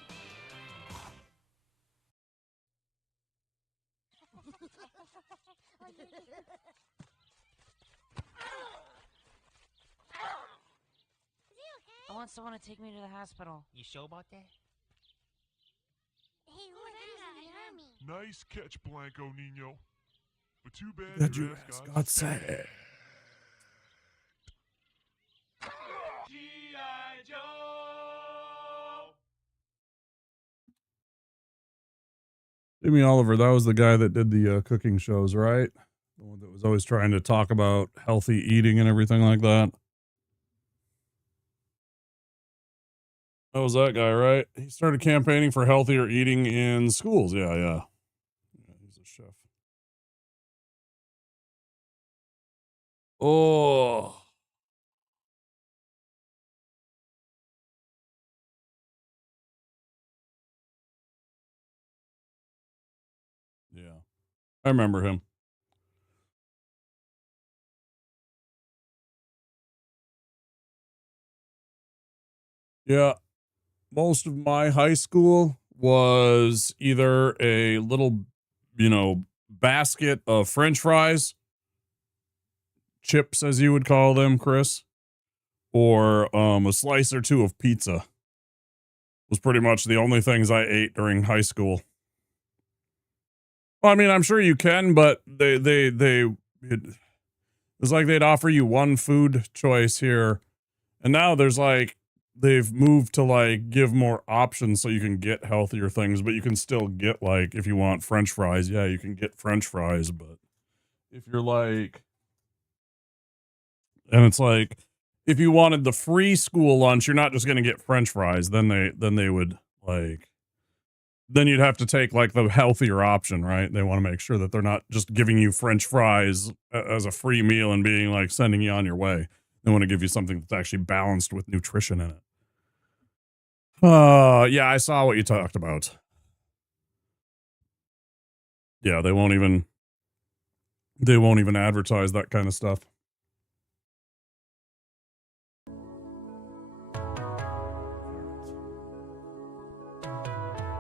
I want someone to take me to the hospital. You sure about that? Hey, look, he's gonna hurt me. Nice catch, Blanco Nino. But too bad That your you ass got sad. G.I. Joe! Jimmy Oliver, that was the guy that did the cooking shows, right? The one that was always trying to talk about healthy eating and everything like that. That was that guy, right? He started campaigning for healthier eating in schools. Yeah, he's a chef. Oh. Yeah. I remember him. Yeah. Most of my high school was either a little, basket of French fries, chips as you would call them, Chris, or a slice or two of pizza. Was pretty much the only things I ate during high school. Well, I mean, I'm sure you can, but it was like they'd offer you one food choice here, and now there's like they've moved to like give more options so you can get healthier things, but you can still get like if you want French fries, yeah, you can get French fries, but if you're like, and it's like if you wanted the free school lunch, you're not just gonna get French fries. Then they would like. Then you'd have to take like the healthier option, right? They want to make sure that they're not just giving you French fries as a free meal and being like sending you on your way. They want to give you something that's actually balanced with nutrition in it. Yeah, I saw what you talked about. Yeah, they won't even advertise that kind of stuff.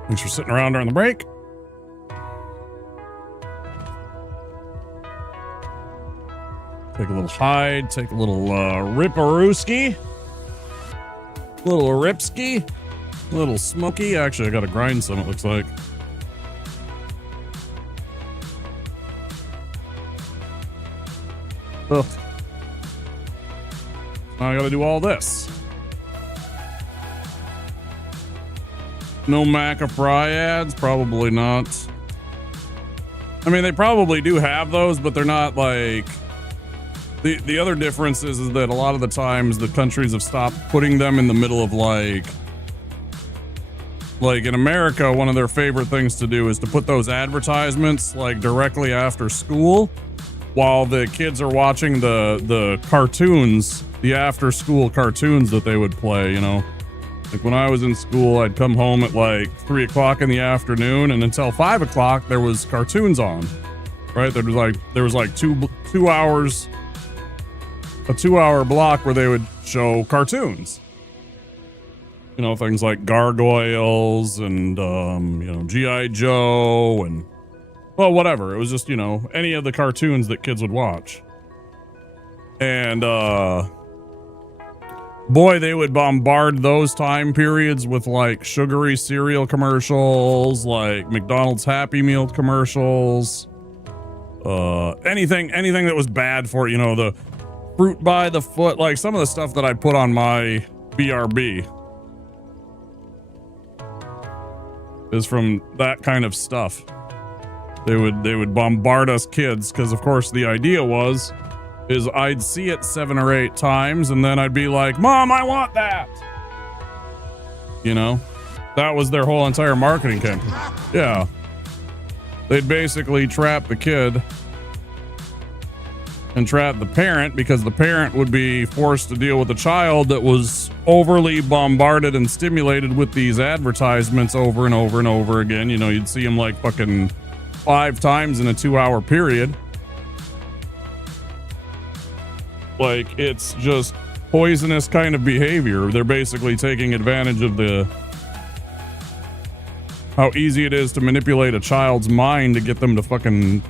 Thanks for sitting around during the break. Take a little hide, take a little ripperooski, little ripski, little smoky. Actually, I got to grind some, it looks like. Ugh. Now I got to do all this. No Maca Fry ads? Probably not. I mean, they probably do have those, but they're not like... The other difference is that a lot of the times the countries have stopped putting them in the middle of like in America, one of their favorite things to do is to put those advertisements like directly after school while the kids are watching the cartoons, the after school cartoons that they would play, you know. Like when I was in school, I'd come home at like 3 o'clock in the afternoon, and until 5 o'clock there was cartoons on, right? There was like 2 hours, a 2-hour block where they would show cartoons. You know, things like Gargoyles and, G.I. Joe and, well, whatever. It was just, any of the cartoons that kids would watch. And, boy, they would bombard those time periods with like sugary cereal commercials, like McDonald's Happy Meal commercials, anything that was bad for, the fruit by the foot, like some of the stuff that I put on my BRB. is from that kind of stuff. They would bombard us kids because, of course, the idea is I'd see it 7 or 8 times and then I'd be like, Mom, I want that. You know, that was their whole entire marketing campaign. Yeah. They'd basically trap the kid and trap the parent because the parent would be forced to deal with a child that was overly bombarded and stimulated with these advertisements over and over and over again. You know, you'd see them like fucking 5 times in a 2-hour period. Like, it's just poisonous kind of behavior. They're basically taking advantage of how easy it is to manipulate a child's mind to get them to fucking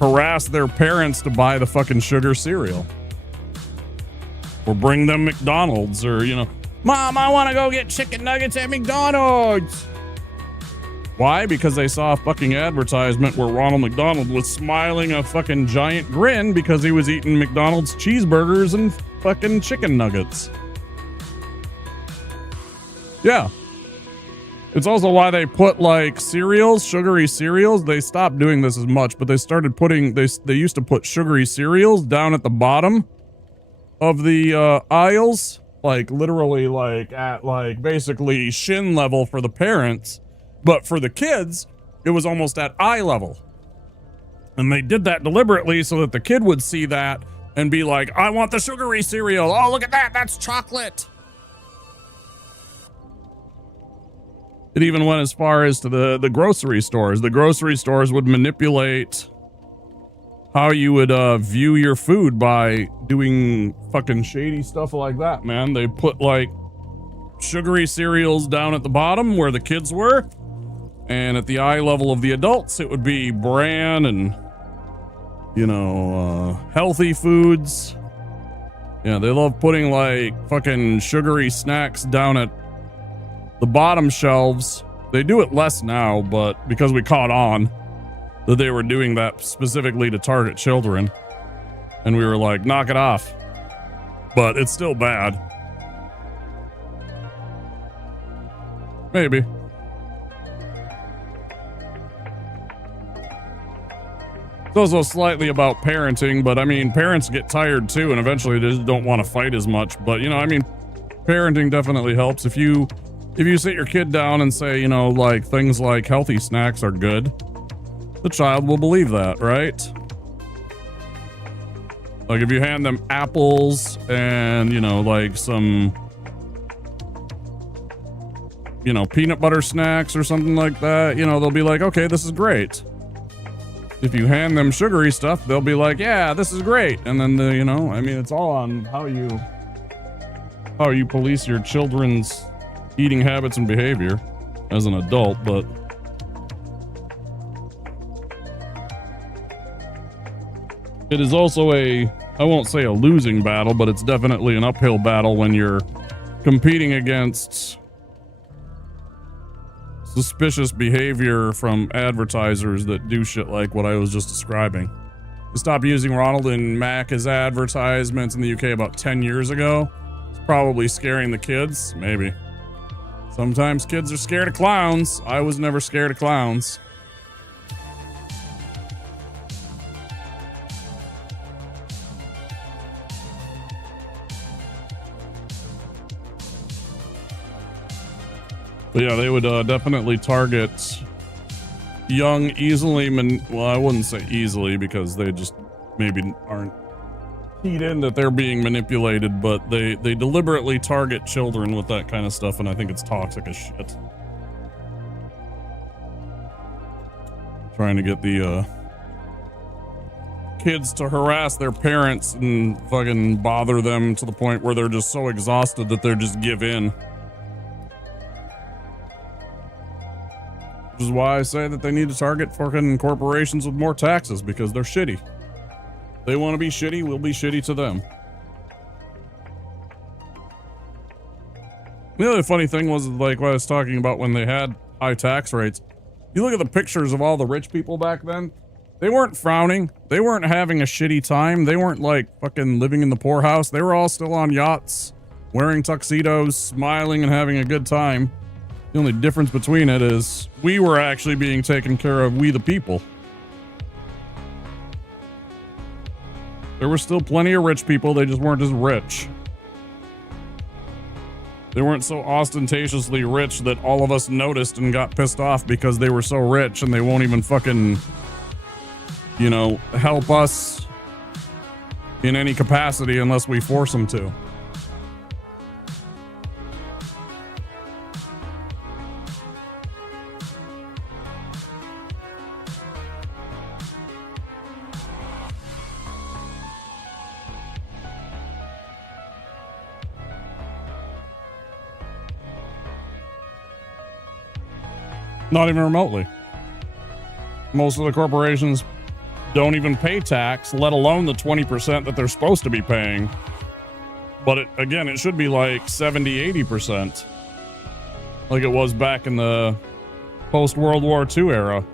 harass their parents to buy the fucking sugar cereal. Or bring them McDonald's, or, you know, Mom, I want to go get chicken nuggets at McDonald's. Why? Because they saw a fucking advertisement where Ronald McDonald was smiling a fucking giant grin because he was eating McDonald's cheeseburgers and fucking chicken nuggets. Yeah. It's also why they put like cereals, sugary cereals. They stopped doing this as much, but they started putting, they used to put sugary cereals down at the bottom of the aisles, like literally like at like basically shin level for the parents. But for the kids, it was almost at eye level. And they did that deliberately so that the kid would see that and be like, I want the sugary cereal. Oh, look at that. That's chocolate. It even went as far as to the grocery stores. The grocery stores would manipulate how you would view your food by doing fucking shady stuff like that, man. They put like sugary cereals down at the bottom where the kids were. And at the eye level of the adults, it would be bran and, you know, healthy foods. Yeah, they love putting like fucking sugary snacks down at the bottom shelves. They do it less now, but because we caught on that they were doing that specifically to target children. And we were like, knock it off. But it's still bad. Maybe. It's also slightly about parenting, but I mean, parents get tired too, and eventually they just don't want to fight as much. But, you know, I mean, parenting definitely helps. If you sit your kid down and say, you know, like things like healthy snacks are good, the child will believe that, right? Like if you hand them apples and, you know, like some, you know, peanut butter snacks or something like that, you know, they'll be like, okay, this is great. If you hand them sugary stuff, they'll be like, yeah, this is great. And then, you know, I mean, it's all on how you police your children's eating habits and behavior as an adult, but it is also I won't say a losing battle, but it's definitely an uphill battle when you're competing against suspicious behavior from advertisers that do shit like what I was just describing. They stopped using Ronald and Mac as advertisements in the UK about 10 years ago. It's probably scaring the kids. Maybe. Sometimes kids are scared of clowns. I was never scared of clowns. But yeah, they would definitely target young, easily, well, I wouldn't say easily because they just maybe aren't keyed in that they're being manipulated, but they deliberately target children with that kind of stuff, and I think it's toxic as shit. Trying to get the kids to harass their parents and fucking bother them to the point where they're just so exhausted that they just give in. Which is why I say that they need to target fucking corporations with more taxes, because they're shitty. They want to be shitty, we'll be shitty to them. The other funny thing was, like what I was talking about when they had high tax rates. You look at the pictures of all the rich people back then, they weren't frowning. They weren't having a shitty time. They weren't like fucking living in the poorhouse. They were all still on yachts, wearing tuxedos, smiling and having a good time. The only difference between it is we were actually being taken care of, we the people. There were still plenty of rich people, they just weren't as rich. They weren't so ostentatiously rich that all of us noticed and got pissed off because they were so rich and they won't even fucking, you know, help us in any capacity unless we force them to. Not even remotely. Most of the corporations don't even pay tax, let alone the 20% that they're supposed to be paying. But it should be like 70, 80%. Like it was back in the post-World War II era.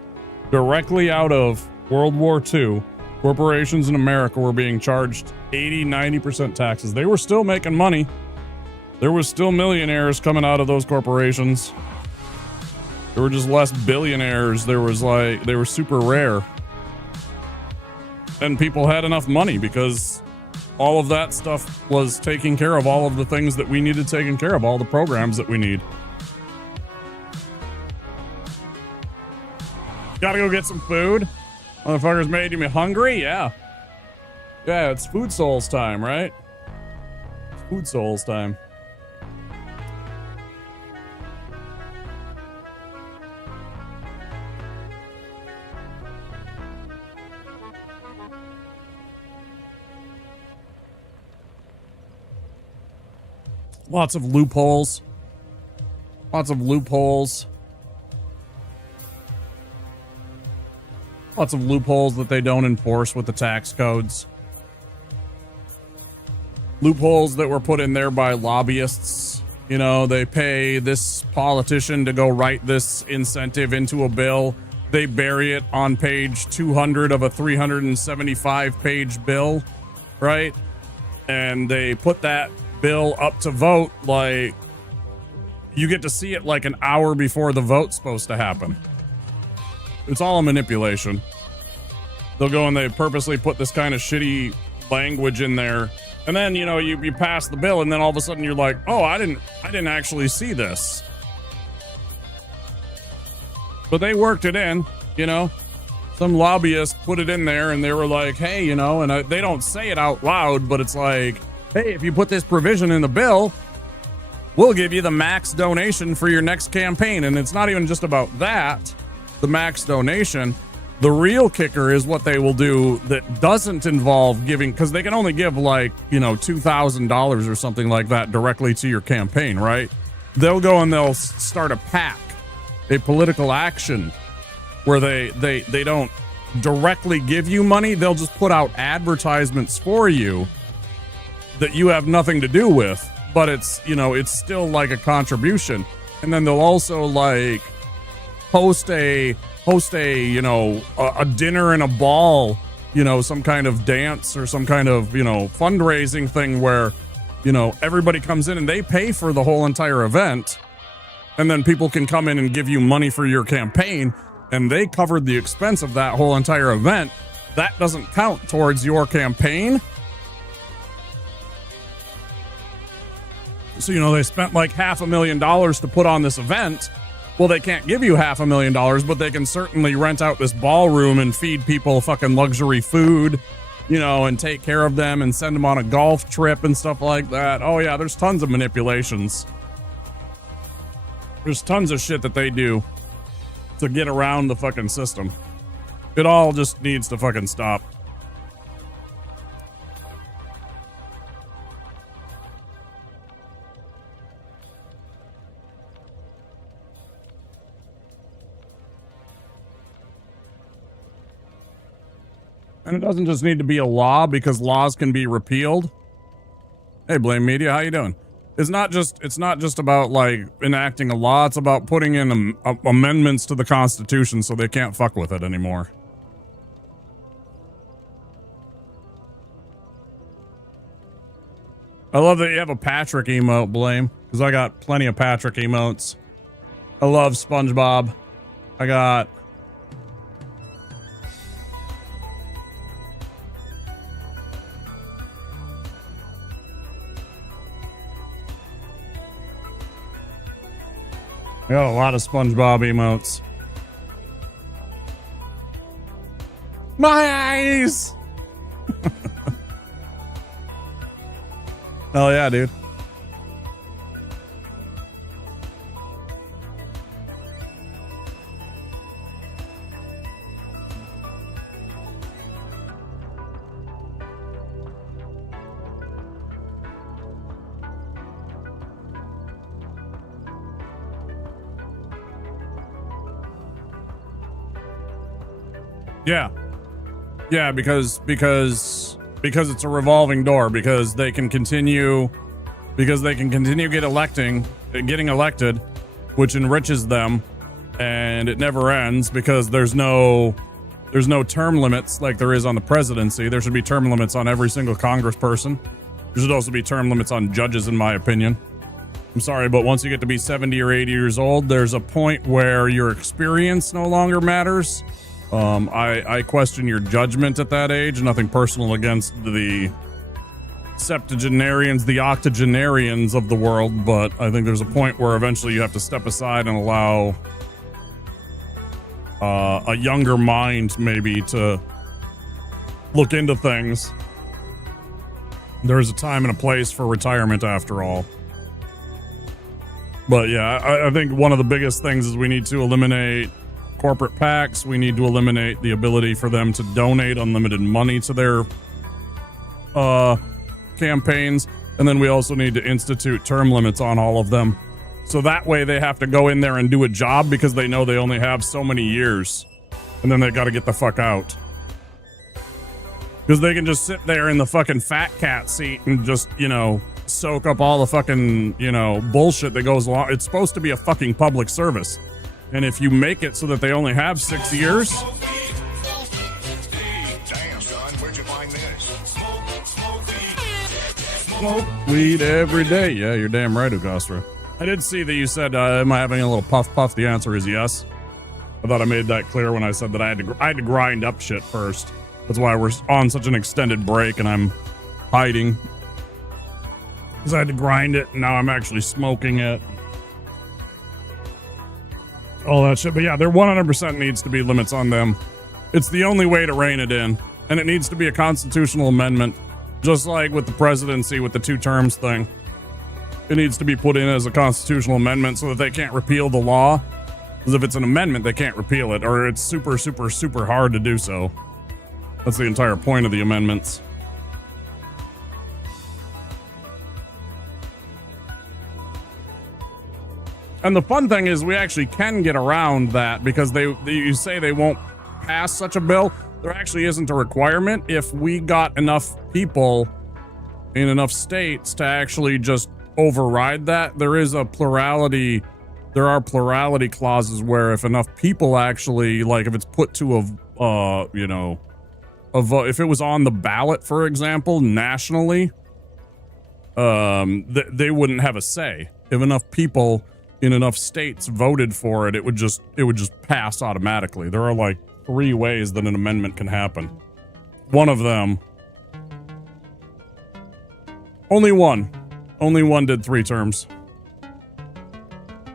Directly out of World War II, corporations in America were being charged 80, 90% taxes. They were still making money. There was still millionaires coming out of those corporations. There were just less billionaires. They were super rare. And people had enough money because all of that stuff was taking care of all of the things that we needed taken care of, all the programs that we need. Gotta go get some food. Motherfuckers made me hungry, yeah. Yeah, it's Food Souls time, right? It's Food Souls time. Lots of loopholes. Lots of loopholes. Lots of loopholes that they don't enforce with the tax codes. Loopholes that were put in there by lobbyists. You know, they pay this politician to go write this incentive into a bill. They bury it on page 200 of a 375-page bill, right? And they put that bill up to vote, like you get to see it like an hour before the vote's supposed to happen. It's all a manipulation. They'll go and they purposely put this kind of shitty language in there, and then you pass the bill, and then all of a sudden you're like, oh, I didn't actually see this, but they worked it in. Some lobbyist put it in there, and they were like, hey, and they don't say it out loud, but it's like, hey, if you put this provision in the bill, we'll give you the max donation for your next campaign. And it's not even just about that, the max donation. The real kicker is what they will do that doesn't involve giving, because they can only give like, $2,000 or something like that directly to your campaign, right? They'll go and they'll start a PAC, a political action, where they don't directly give you money. They'll just put out advertisements for you that you have nothing to do with, but it's still like a contribution. And then they'll also like host a dinner and a ball, some kind of dance or some kind of fundraising thing where everybody comes in and they pay for the whole entire event, and then people can come in and give you money for your campaign, and they covered the expense of that whole entire event. That doesn't count towards your campaign. So, they spent like $500,000 to put on this event. Well, they can't give you $500,000, but they can certainly rent out this ballroom and feed people fucking luxury food, and take care of them and send them on a golf trip and stuff like that. Oh yeah, there's tons of manipulations. There's tons of shit that they do to get around the fucking system. It all just needs to fucking stop. And it doesn't just need to be a law, because laws can be repealed. Hey, Blame Media, how you doing? It's not just about like enacting a law. It's about putting in amendments to the Constitution so they can't fuck with it anymore. I love that you have a Patrick emote, Blame, because I got plenty of Patrick emotes. I love SpongeBob. I got a lot of SpongeBob emotes. My eyes! Hell yeah, dude. Yeah. Yeah, because it's a revolving door, because they can continue getting elected, which enriches them, and it never ends because there's no term limits like there is on the presidency. There should be term limits on every single congressperson. There should also be term limits on judges, in my opinion. I'm sorry, but once you get to be 70 or 80 years old, there's a point where your experience no longer matters. I question your judgment at that age. Nothing personal against the septuagenarians, the octogenarians of the world, but I think there's a point where eventually you have to step aside and allow a younger mind maybe to look into things. There's a time and a place for retirement after all. But yeah, I think one of the biggest things is we need to eliminate corporate PACs. We need to eliminate the ability for them to donate unlimited money to their campaigns. And then we also need to institute term limits on all of them. So that way they have to go in there and do a job because they know they only have so many years. And then they got to get the fuck out. Because they can just sit there in the fucking fat cat seat and just, soak up all the fucking, bullshit that goes along. It's supposed to be a fucking public service. And if you make it so that they only have 6 years. Damn, son, where'd you find this? Smoke weed every day. Yeah, you're damn right, Ugostra. I did see that you said, am I having a little puff? The answer is yes. I thought I made that clear when I said that I had to grind up shit first. That's why we're on such an extended break and I'm hiding. Because I had to grind it and now I'm actually smoking it. All that shit. But yeah, there 100% needs to be limits on them. It's the only way to rein it in. And it needs to be a constitutional amendment. Just like with the presidency, with the 2 terms thing. It needs to be put in as a constitutional amendment so that they can't repeal the law. Because if it's an amendment, they can't repeal it. Or it's super, super, super hard to do so. That's the entire point of the amendments. And the fun thing is we actually can get around that because you say they won't pass such a bill. There actually isn't a requirement. If we got enough people in enough states to actually just override that, there is a plurality. There are plurality clauses where if enough people actually, like if it's put to a vote, if it was on the ballot, for example, nationally, they wouldn't have a say. If enough people in enough states voted for it, it would just pass automatically. There are like 3 ways that an amendment can happen. One of them, only one did 3 terms.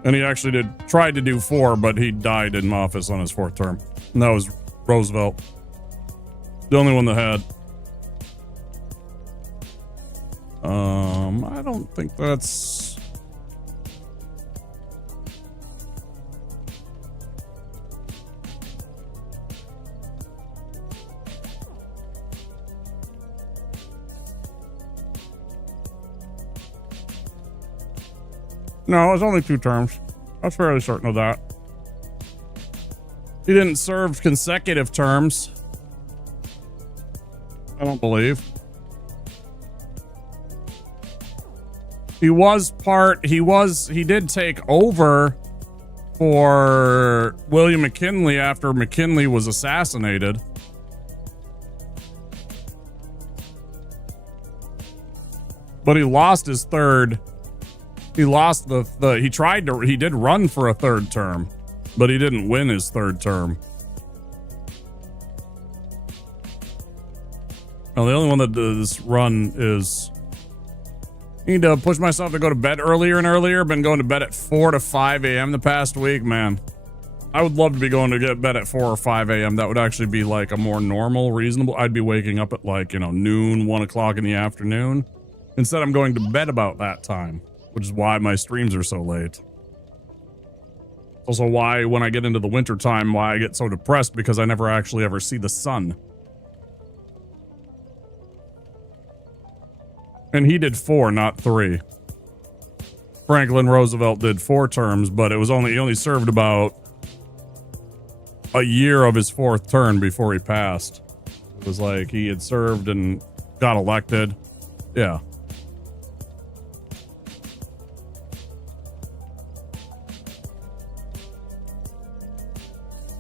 And he actually tried to do 4, but he died in office on his 4th term. And that was Roosevelt. The only one that had. I don't think that's... No, it was only 2 terms. I was fairly certain of that. He didn't serve consecutive terms. I don't believe. He did take over for William McKinley after McKinley was assassinated. But he lost his 3rd He lost he did run for a third term, but he didn't win his third term. Now, the only one that does run is, I need to push myself to go to bed earlier and earlier. Been going to bed at 4 to 5 a.m. the past week, man. I would love to be going to get bed at 4 or 5 a.m. That would actually be like a more normal, reasonable. I'd be waking up at like, noon, 1 o'clock in the afternoon. Instead, I'm going to bed about that time, which is why my streams are so late. Also why when I get into the winter time, why I get so depressed, because I never actually ever see the sun. And he did 4, not 3. Franklin Roosevelt did 4 terms, but he only served about a year of his 4th term before he passed. It was like he had served and got elected. Yeah.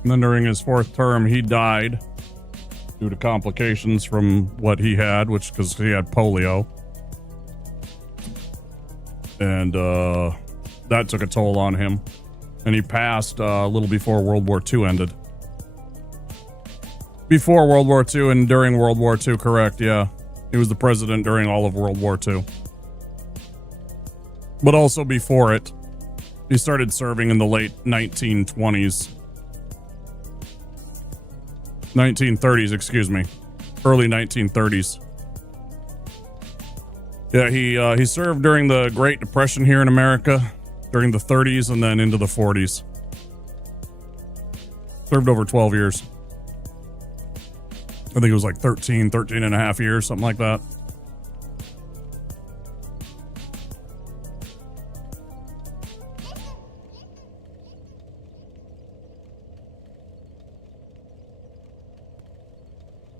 And then during his 4th term, he died due to complications from what he had, because he had polio. And that took a toll on him. And he passed a little before World War II ended. Before World War II and during World War II, correct, yeah. He was the president during all of World War II. But also before it. He started serving in the late 1920s. 1930s, excuse me. Early 1930s. Yeah, he served during the Great Depression here in America, during the 30s and then into the 40s. Served over 12 years. I think it was like 13 and a half years, something like that.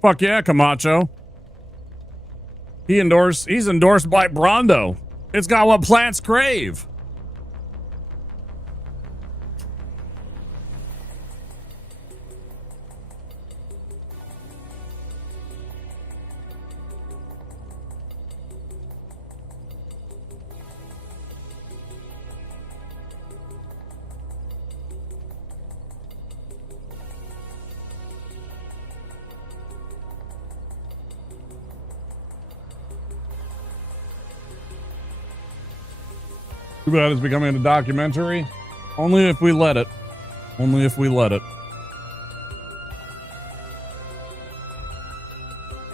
Fuck yeah, Camacho. He's endorsed by Brondo. It's got what plants crave. Too bad it's becoming a documentary. Only if we let it. Only if we let it.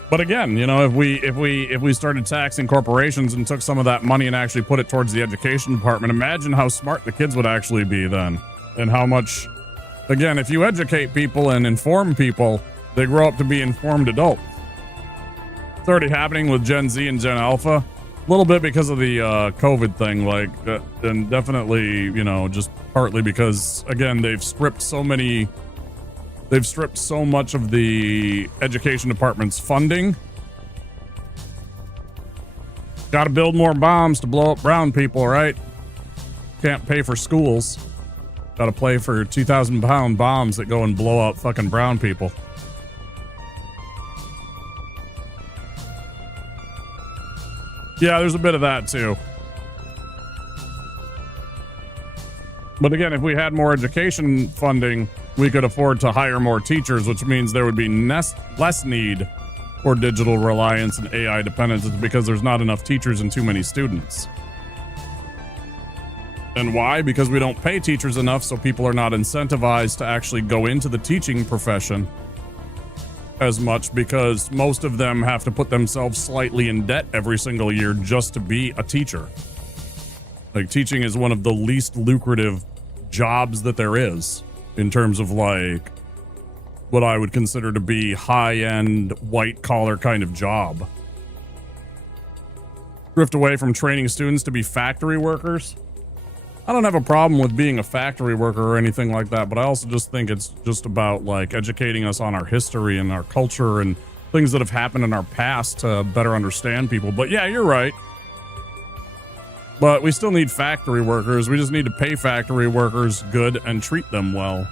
But again, if we started taxing corporations and took some of that money and actually put it towards the education department, imagine how smart the kids would actually be then. And how much, again, if you educate people and inform people, they grow up to be informed adults. It's already happening with Gen Z and Gen Alpha. A little bit because of the COVID thing, and definitely, just partly because, again, they've stripped so much of the education department's funding. Got to build more bombs to blow up brown people, right? Can't pay for schools. Got to pay for 2,000-pound bombs that go and blow up fucking brown people. Yeah, there's a bit of that too. But again, if we had more education funding, we could afford to hire more teachers, which means there would be less need for digital reliance and AI dependence, because there's not enough teachers and too many students. And why? Because we don't pay teachers enough, so people are not incentivized to actually go into the teaching profession as much, because most of them have to put themselves slightly in debt every single year just to be a teacher. Like, teaching is one of the least lucrative jobs that there is in terms of like what I would consider to be high-end white collar kind of job. Drift away from training students to be factory workers. I don't have a problem with being a factory worker or anything like that, but I also just think it's just about like educating us on our history and our culture and things that have happened in our past to better understand people. But yeah, you're right. But we still need factory workers. We just need to pay factory workers good and treat them well.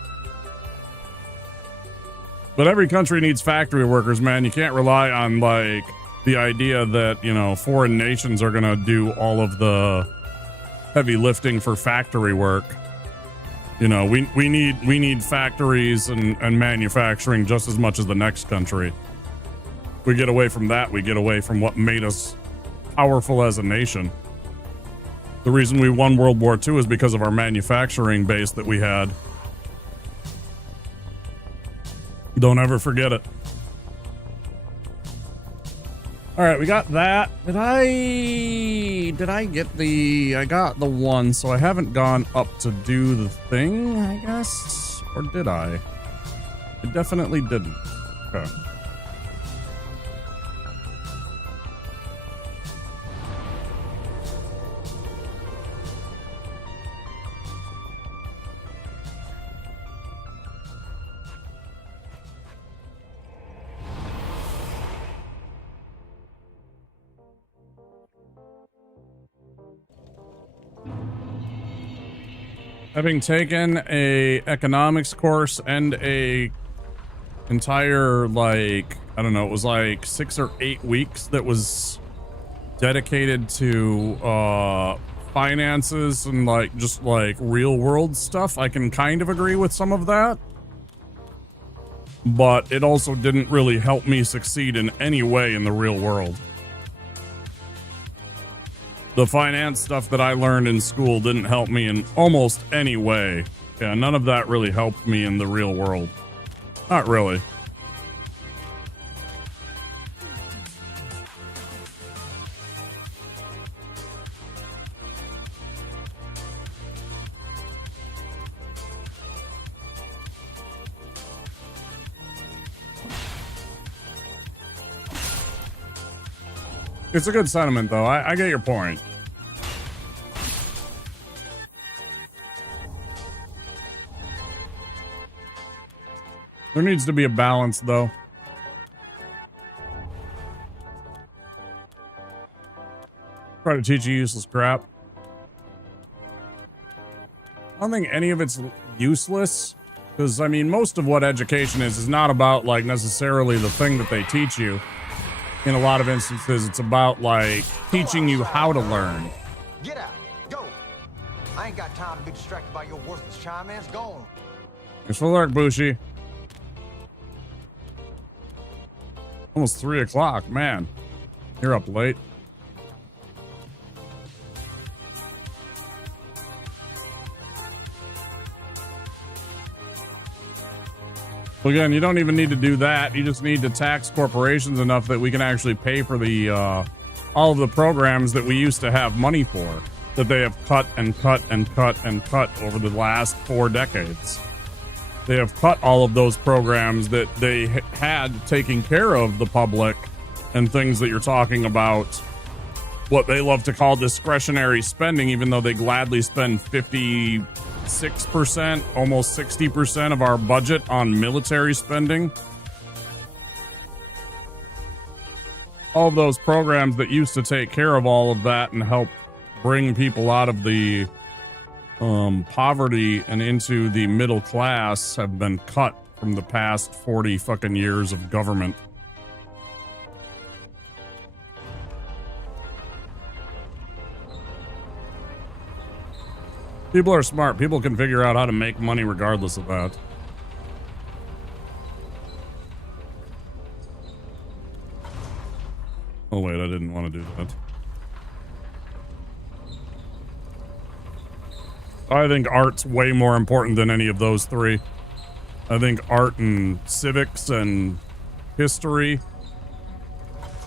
But every country needs factory workers, man. You can't rely on like the idea that, foreign nations are going to do all of the heavy lifting for factory work. You know, we need factories and manufacturing just as much as the next country. We get away from that, we get away from what made us powerful as a nation. The reason we won World War II is because of our manufacturing base that we had. Don't ever forget it. All right, we got that. Did I get the... I got the one, so I haven't gone up to do the thing, I guess? Or did I? I definitely didn't. Okay. Having taken a economics course and a entire, like, I don't know, it was like 6 or 8 weeks that was dedicated to finances and like just like real world stuff, I can kind of agree with some of that. But it also didn't really help me succeed in any way in the real world. The finance stuff that I learned in school didn't help me in almost any way. Yeah, none of that really helped me in the real world. Not really. It's a good sentiment, though. I get your point. There needs to be a balance, though. Try to teach you useless crap. I don't think any of it's useless. Because, I mean, most of what education is not about, like, necessarily the thing that they teach you. In a lot of instances, it's about, like, teaching you how to learn. Get out. Go. I ain't got time to be distracted by your worthless chime-ins. Go on. Thanks for the lurk, Bushi. Almost 3 o'clock, man. You're up late. Well, again, you don't even need to do that. You just need to tax corporations enough that we can actually pay for the all of the programs that we used to have money for, that they have cut and cut and cut and cut over the last 4 decades. They have cut all of those programs that they had taking care of the public and things that you're talking about, what they love to call discretionary spending, even though they gladly spend 56%, almost 60% of our budget on military spending. All of those programs that used to take care of all of that and help bring people out of the poverty and into the middle class have been cut from the past 40 fucking years of government. People are smart. People can figure out how to make money regardless of that. Oh wait, I didn't want to do that. I think art's way more important than any of those 3. I think art and civics and history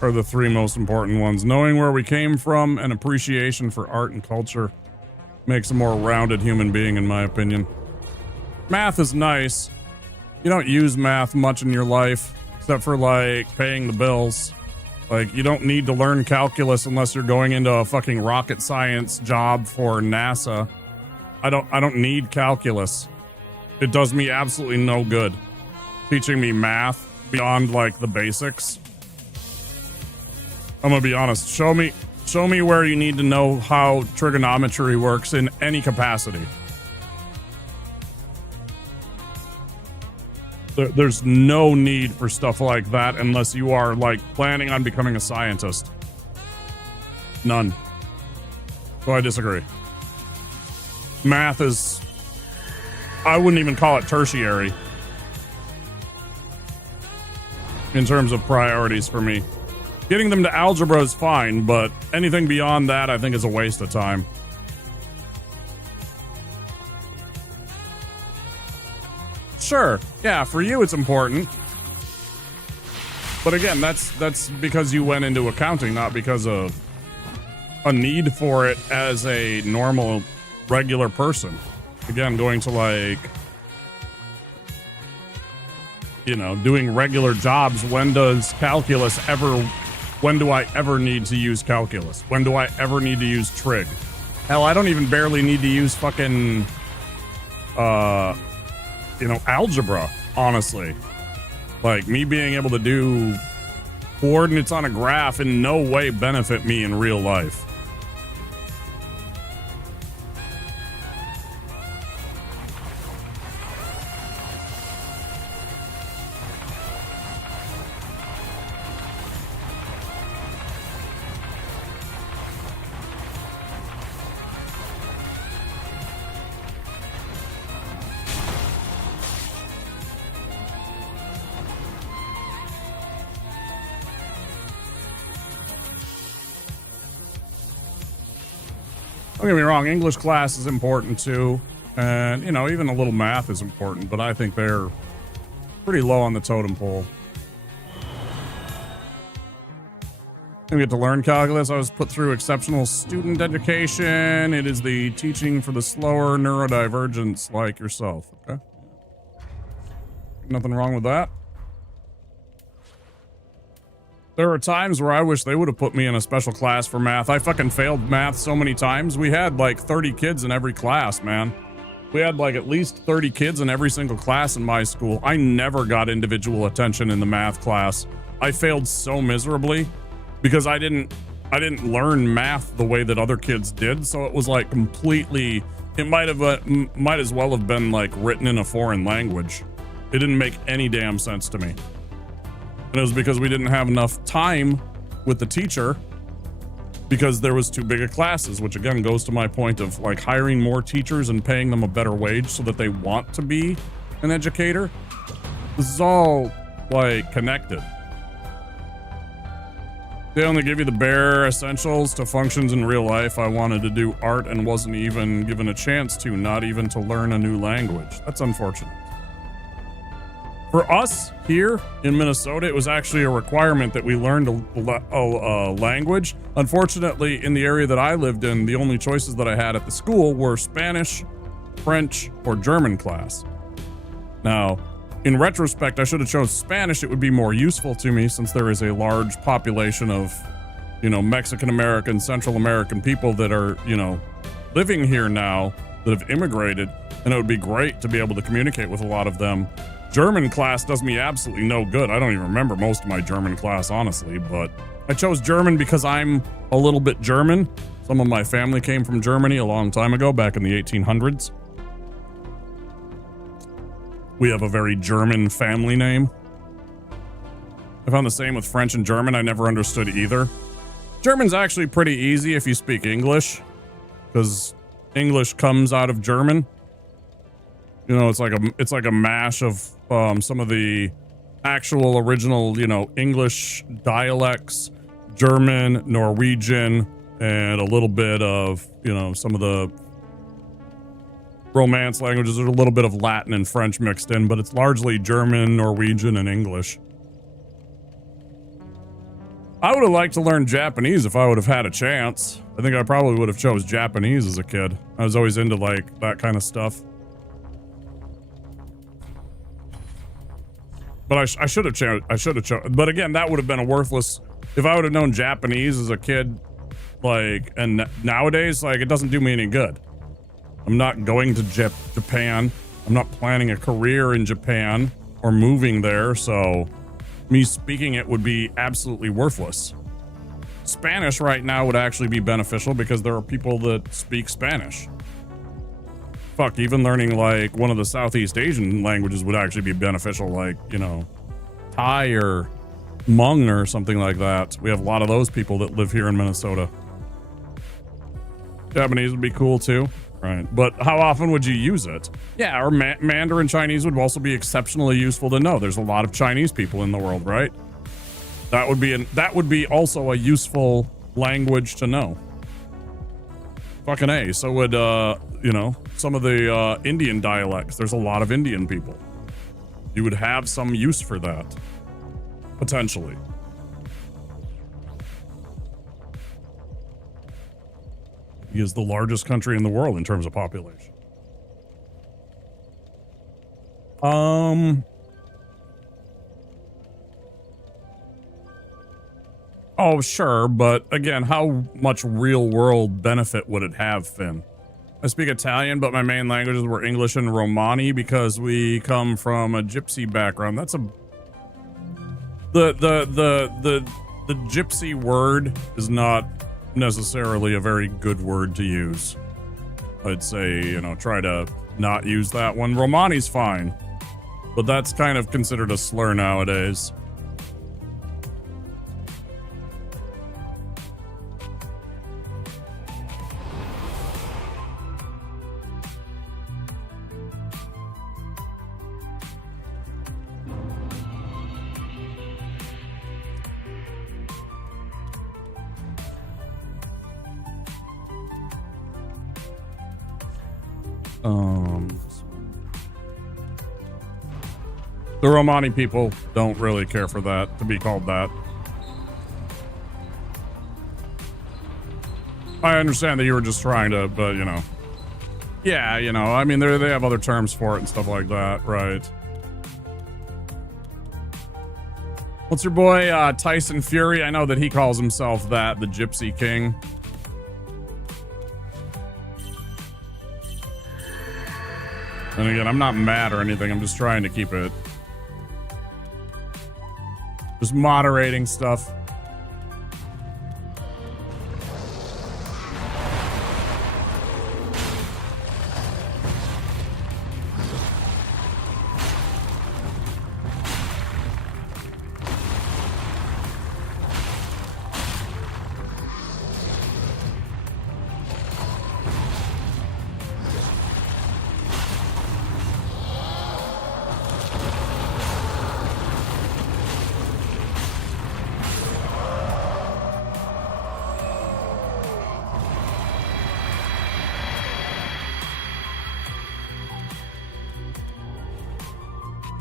are the 3 most important ones. Knowing where we came from and appreciation for art and culture makes a more rounded human being, in my opinion. Math is nice. You don't use math much in your life, except for, like, paying the bills. Like, you don't need to learn calculus unless you're going into a fucking rocket science job for NASA. I don't need calculus. It does me absolutely no good. Teaching me math beyond, like, the basics. I'm gonna be honest. Show me where you need to know how trigonometry works in any capacity. There's no need for stuff like that unless you are, like, planning on becoming a scientist. None. So I disagree. math is, I wouldn't even call it tertiary in terms of priorities for me. Getting them to algebra is fine, but anything beyond that I think is a waste of time. Sure, yeah, for you it's important. But again, that's because you went into accounting, not because of a need for it as a normal, regular person. Again, going to like, you know, doing regular jobs. When do I ever need to use calculus? When do I ever need to use trig? Hell, I don't even barely need to use fucking, algebra, honestly. Like, me being able to do coordinates on a graph in no way benefit me in real life. Don't get me wrong, English class is important too. And, you know, even a little math is important, but I think they're pretty low on the totem pole. I get to learn calculus. I was put through exceptional student education. It is the teaching for the slower neurodivergents like yourself. Okay. Nothing wrong with that. There are times where I wish they would have put me in a special class for math. I fucking failed math so many times. We had like 30 kids in every class, man. We had like at least 30 kids in every single class in my school. I never got individual attention in the math class. I failed so miserably because I didn't learn math the way that other kids did. So it was like completely, it might as well have been like written in a foreign language. It didn't make any damn sense to me. And it was because we didn't have enough time with the teacher because there was too big of classes, which again goes to my point of like hiring more teachers and paying them a better wage so that they want to be an educator. This is all like connected. They only give you the bare essentials to functions in real life. I wanted to do art and wasn't even given a chance to, not even to learn a new language. That's unfortunate. For us here in Minnesota, it was actually a requirement that we learned a language. Unfortunately, in the area that I lived in, the only choices that I had at the school were Spanish, French, or German class. Now, in retrospect, I should have chose Spanish. It would be more useful to me since there is a large population of, you know, Mexican American, Central American people that are, you know, living here now that have immigrated, and it would be great to be able to communicate with a lot of them. German class does me absolutely no good. I don't even remember most of my German class, honestly, but I chose German because I'm a little bit German. Some of my family came from Germany a long time ago, back in the 1800s. We have a very German family name. I found the same with French and German. I never understood either. German's actually pretty easy if you speak English, because English comes out of German. You know, it's like a mash of some of the actual original, you know, English dialects, German, Norwegian, and a little bit of, you know, some of the Romance languages. There's a little bit of Latin and French mixed in, but it's largely German, Norwegian, and English. I would have liked to learn Japanese if I would have had a chance. I think I probably would have chose Japanese as a kid. I was always into like that kind of stuff. But I should have chosen. But again, that would have been a worthless. If I would have known Japanese as a kid, like, and nowadays, like, it doesn't do me any good. I'm not going to Japan. I'm not planning a career in Japan or moving there. So me speaking it would be absolutely worthless. Spanish right now would actually be beneficial because there are people that speak Spanish. Fuck, even learning like one of the Southeast Asian languages would actually be beneficial, like, you know, Thai or Hmong or something like that. We have a lot of those people that live here in Minnesota. Japanese would be cool too. Right. But how often would you use it? Yeah, or Mandarin Chinese would also be exceptionally useful to know. There's a lot of Chinese people in the world, right? That would be also a useful language to know. Fucking A. So would you know, some of the Indian dialects. There's a lot of Indian people. You would have some use for that. Potentially. He is the largest country in the world in terms of population. Oh, sure, but again, how much real world benefit would it have, Finn? I speak Italian, but my main languages were English and Romani because we come from a gypsy background. That's a the gypsy word is not necessarily a very good word to use. I'd say, you know, try to not use that one. Romani's fine, but that's kind of considered a slur nowadays. The Romani people don't really care for that, to be called that. I understand that you were just trying to, but, you know. Yeah, you know, I mean, they have other terms for it and stuff like that, right? What's your boy, Tyson Fury? I know that he calls himself that, the Gypsy King. And again, I'm not mad or anything. I'm just trying to keep it. Just moderating stuff.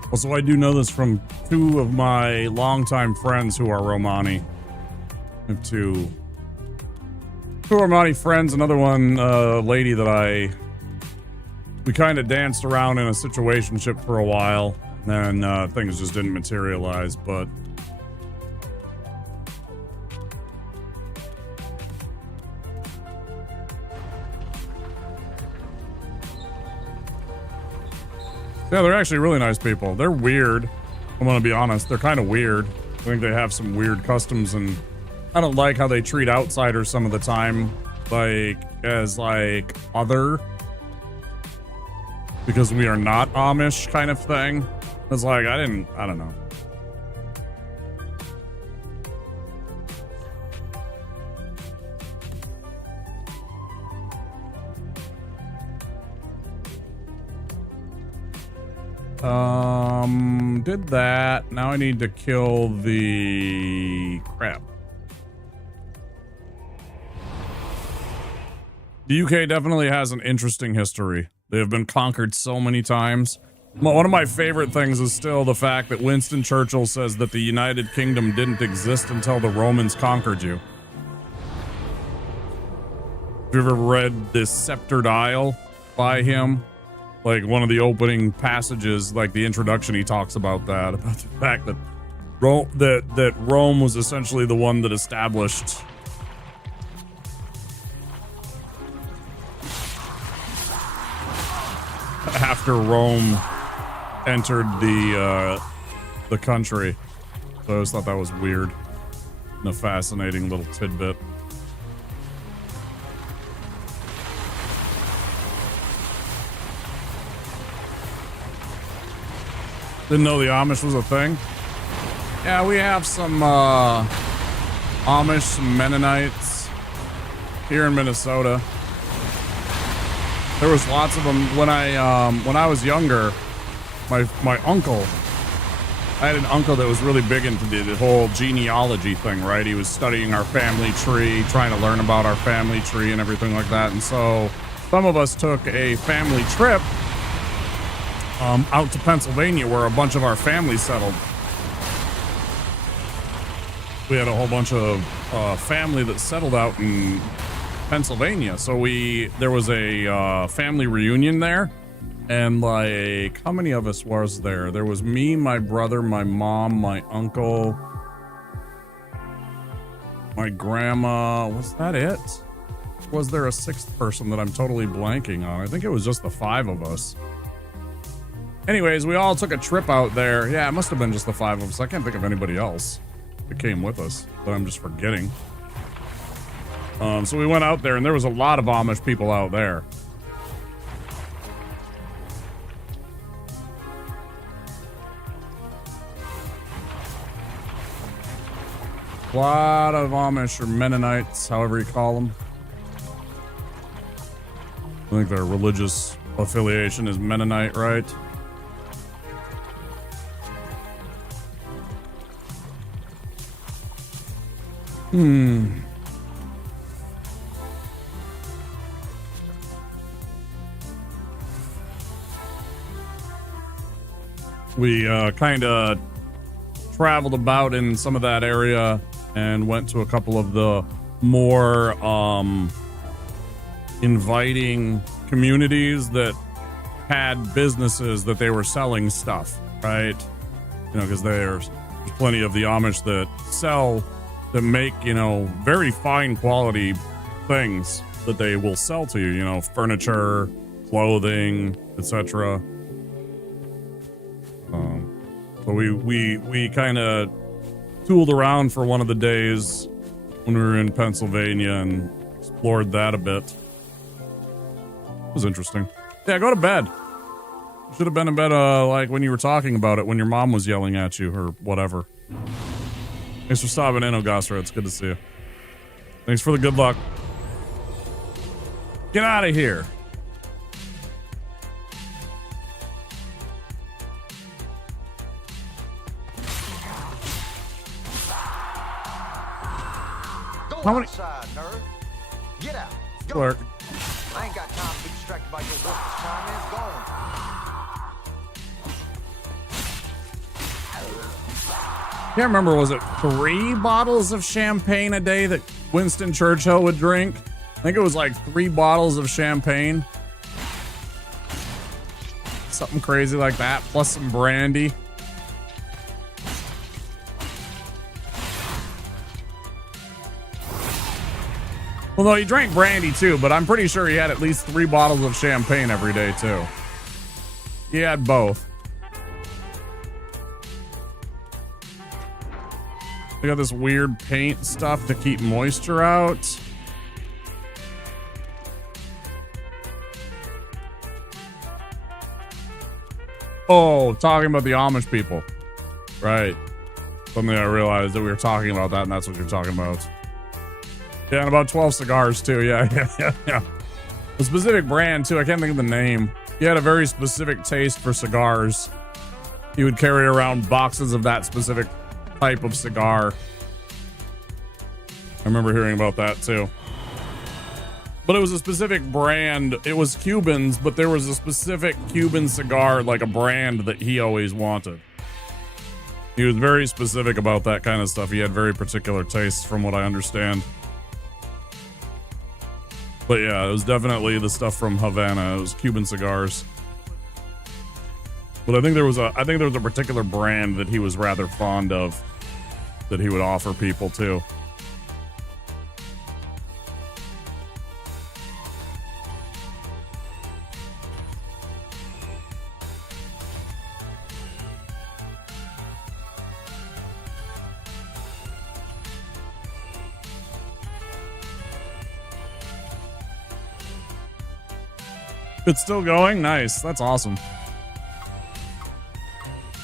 Also, I do know this from two of my longtime friends who are Romani. I have two Romani friends. Another one, lady that we kind of danced around in a situationship for a while. And then things just didn't materialize, but... Yeah, they're actually really nice people. They're weird. I'm gonna be honest. They're kind of weird. I think they have some weird customs, and I don't like how they treat outsiders some of the time, like, as, like, other. Because we are not Amish kind of thing. It's like, I don't know. Did that. Now I need to kill the crap. The UK definitely has an interesting history. They have been conquered so many times. One of my favorite things is still the fact that Winston Churchill says that the United Kingdom didn't exist until the Romans conquered you. Have you ever read The Sceptered Isle by him? Like, one of the opening passages, like the introduction, he talks about that, about the fact that Rome was essentially the one that established after Rome entered the country. So I always thought that was weird and a fascinating little tidbit. Didn't know the Amish was a thing. Yeah, we have some Amish, some Mennonites here in Minnesota. There was lots of them when I was younger. My uncle, I had an uncle that was really big into the whole genealogy thing, right? He was studying our family tree, trying to learn about our family tree and everything like that. And so some of us took a family trip out to Pennsylvania where a bunch of our family settled. We had a whole bunch of family that settled out in Pennsylvania. So there was a family reunion there. And like, how many of us was there? There was me, my brother, my mom, my uncle, my grandma. Was that it? Was there a sixth person that I'm totally blanking on? I think it was just the five of us. Anyways, we all took a trip out there. Yeah, it must have been just the five of us. I can't think of anybody else that came with us that I'm just forgetting. So we went out there and there was a lot of Amish people out there. A lot of Amish or Mennonites, however you call them. I think their religious affiliation is Mennonite, right? We kind of traveled about in some of that area and went to a couple of the more inviting communities that had businesses that they were selling stuff, right? You know, because there's plenty of the Amish that sell, that make, you know, very fine quality things that they will sell to you, you know, furniture, clothing, etc. So we kind of tooled around for one of the days when we were in Pennsylvania and explored that a bit. It was interesting. Yeah, go to bed. You should have been in bed like when you were talking about it, when your mom was yelling at you or whatever. Thanks for stopping in, Ogasra. It's good to see you. Thanks for the good luck. Get out of here. How many? Outside, nerd. Get out. Go. Cleric. I ain't got time to be distracted by your worthless comments. Gone. Can't remember, was it 3 bottles of champagne a day that Winston Churchill would drink? I think it was like 3 bottles of champagne. Something crazy like that, plus some brandy. Well, no, he drank brandy too, but I'm pretty sure he had at least 3 bottles of champagne every day too. He had both. They got this weird paint stuff to keep moisture out. Oh, talking about the Amish people. Right. Suddenly I realized that we were talking about that, and that's what you're talking about. Yeah, and about 12 cigars too. Yeah. A specific brand too. I can't think of the name. He had a very specific taste for cigars. He would carry around boxes of that specific type of cigar. I remember hearing about that too. But it was a specific brand. It was Cubans, but there was a specific Cuban cigar, like a brand that he always wanted. He was very specific about that kind of stuff. He had very particular tastes from what I understand. But yeah, it was definitely the stuff from Havana. It was Cuban cigars. But I think there was a particular brand that he was rather fond of that he would offer people too. It's still going? Nice. That's awesome.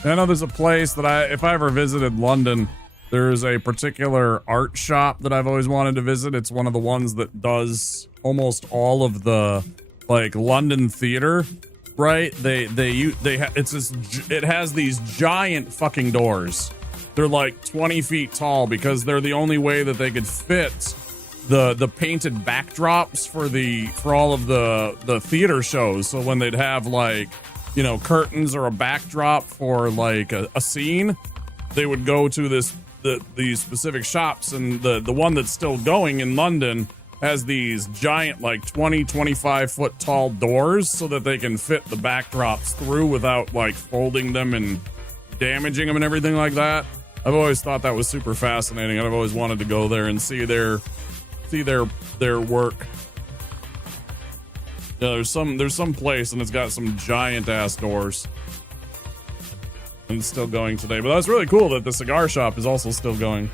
I know there's a place that if I ever visited London, there's a particular art shop that I've always wanted to visit. It's one of the ones that does almost all of the like London theater, right? It has these giant fucking doors. They're like 20 feet tall because they're the only way that they could fit the painted backdrops for all of the theater shows. So when they'd have like, you know, curtains or a backdrop for like a scene, they would go to these specific shops, and the one that's still going in London has these giant like 25 foot tall doors so that they can fit the backdrops through without like folding them and damaging them and everything like that. I've always thought that was super fascinating, and I've always wanted to go there and see their work. Yeah, there's some place, and it's got some giant ass doors. And it's still going today. But that's really cool that the cigar shop is also still going.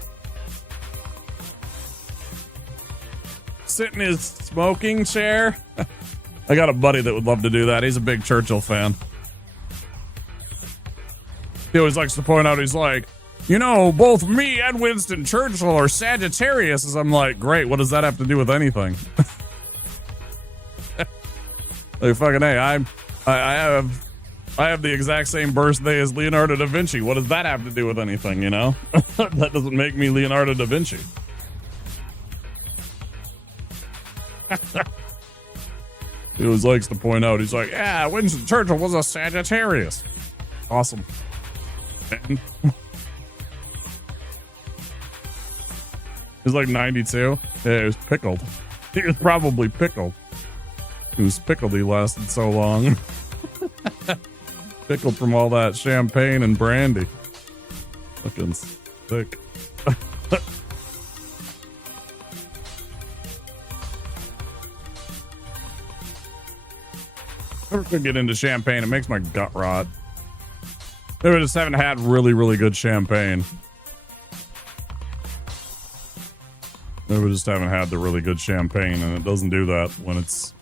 Sit in his smoking chair. I got a buddy that would love to do that. He's a big Churchill fan. He always likes to point out, he's like, you know, both me and Winston Churchill are Sagittarius. As I'm like, great, what does that have to do with anything? Like, fucking hey, I have the exact same birthday as Leonardo da Vinci. What does that have to do with anything, you know? That doesn't make me Leonardo da Vinci. He always likes to point out, he's like, yeah, Winston Churchill was a Sagittarius. Awesome. And he's like 92. Yeah, he was pickled. He was probably pickled. He was pickled, he lasted so long. Pickled from all that champagne and brandy. Fucking sick. Never could get into champagne. It makes my gut rot. Maybe I just haven't had really, really good champagne. Maybe we just haven't had the really good champagne, and it doesn't do that when it's...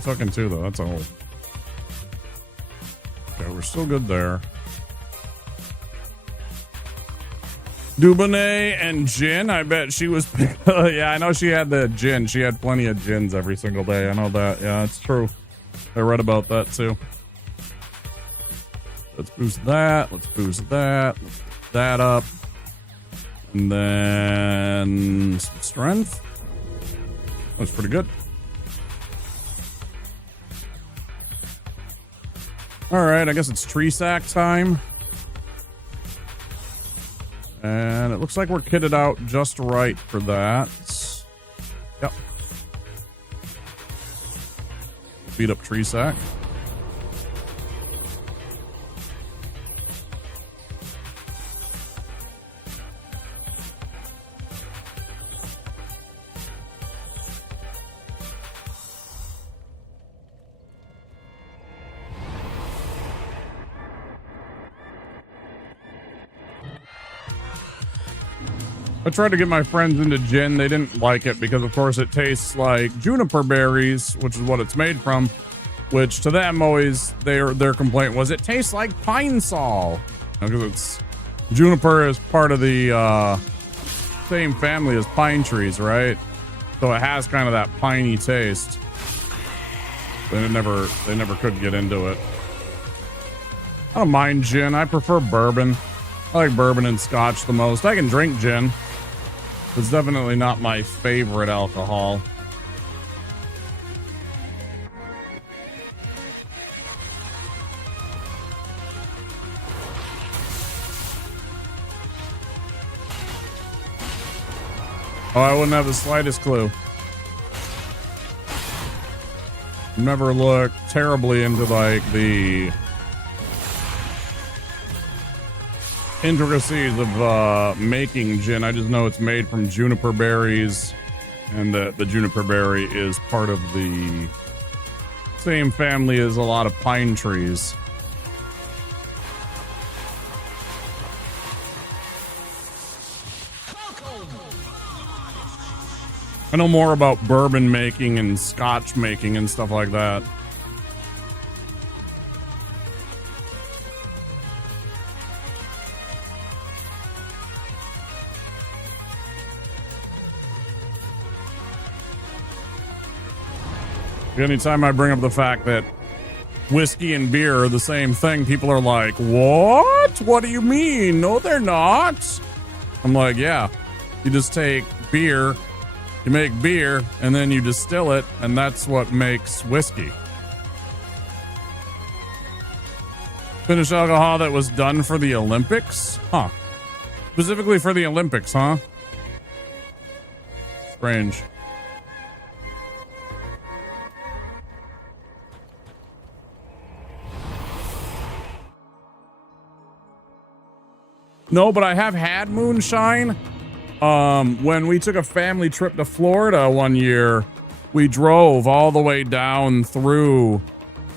fucking 2 though, that's old. Okay, we're still good there. Dubonnet and gin, I bet she was... yeah, I know she had the gin. She had plenty of gins every single day. I know that. Yeah, that's true. I read about that too. Let's boost that. Let's boost that. Let's put that up. And then some strength. That's pretty good. Alright, I guess it's tree sack time. And it looks like we're kitted out just right for that. Yep. Beat up tree sack. I tried to get my friends into gin. They didn't like it because, of course, it tastes like juniper berries, which is what it's made from. Which to them, always their complaint was it tastes like pine sol, because it's juniper is part of the same family as pine trees, right? So it has kind of that piney taste. They never could get into it. I don't mind gin. I prefer bourbon. I like bourbon and scotch the most. I can drink gin. It's definitely not my favorite alcohol. Oh, I wouldn't have the slightest clue. Never looked terribly into like the intricacies of making gin. I just know it's made from juniper berries, and that the juniper berry is part of the same family as a lot of pine trees. I know more about bourbon making and scotch making and stuff like that. Anytime I bring up the fact that whiskey and beer are the same thing, people are like, what? What do you mean? No, they're not. I'm like, yeah, you just take beer, you make beer, and then you distill it, and that's what makes whiskey. Finnish alcohol that was done for the Olympics? Huh. Specifically for the Olympics, huh? Strange. No, but I have had moonshine. When we took a family trip to Florida one year, we drove all the way down through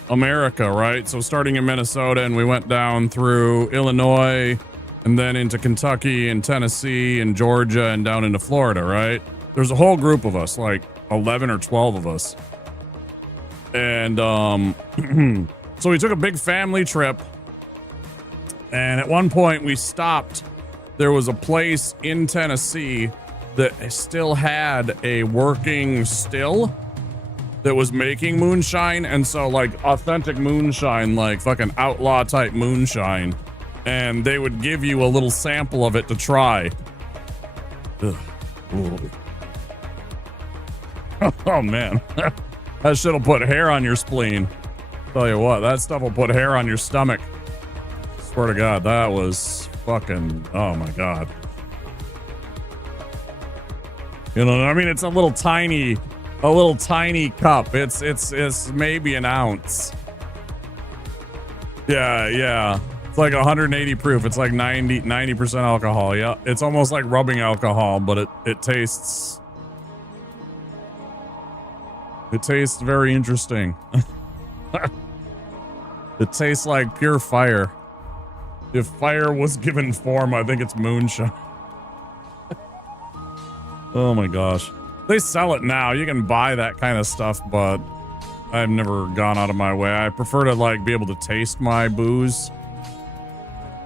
America, right? So starting in Minnesota, and we went down through Illinois and then into Kentucky and Tennessee and Georgia and down into Florida, right? There's a whole group of us, like 11 or 12 of us. And so we took a big family trip. And at one point we stopped. There was a place in Tennessee that still had a working still that was making moonshine. And so like authentic moonshine, like fucking outlaw type moonshine. And they would give you a little sample of it to try. Oh man, that shit'll put hair on your spleen. Tell you what, that stuff will put hair on your stomach. Swear to God, that was fucking, oh my God. You know, I mean, it's a little tiny cup. It's maybe an ounce. Yeah. It's like 180 proof. It's like 90% alcohol. Yeah. It's almost like rubbing alcohol, but it tastes very interesting. It tastes like pure fire. If fire was given form, I think it's moonshine. Oh my gosh. They sell it now. You can buy that kind of stuff, but I've never gone out of my way. I prefer to like be able to taste my booze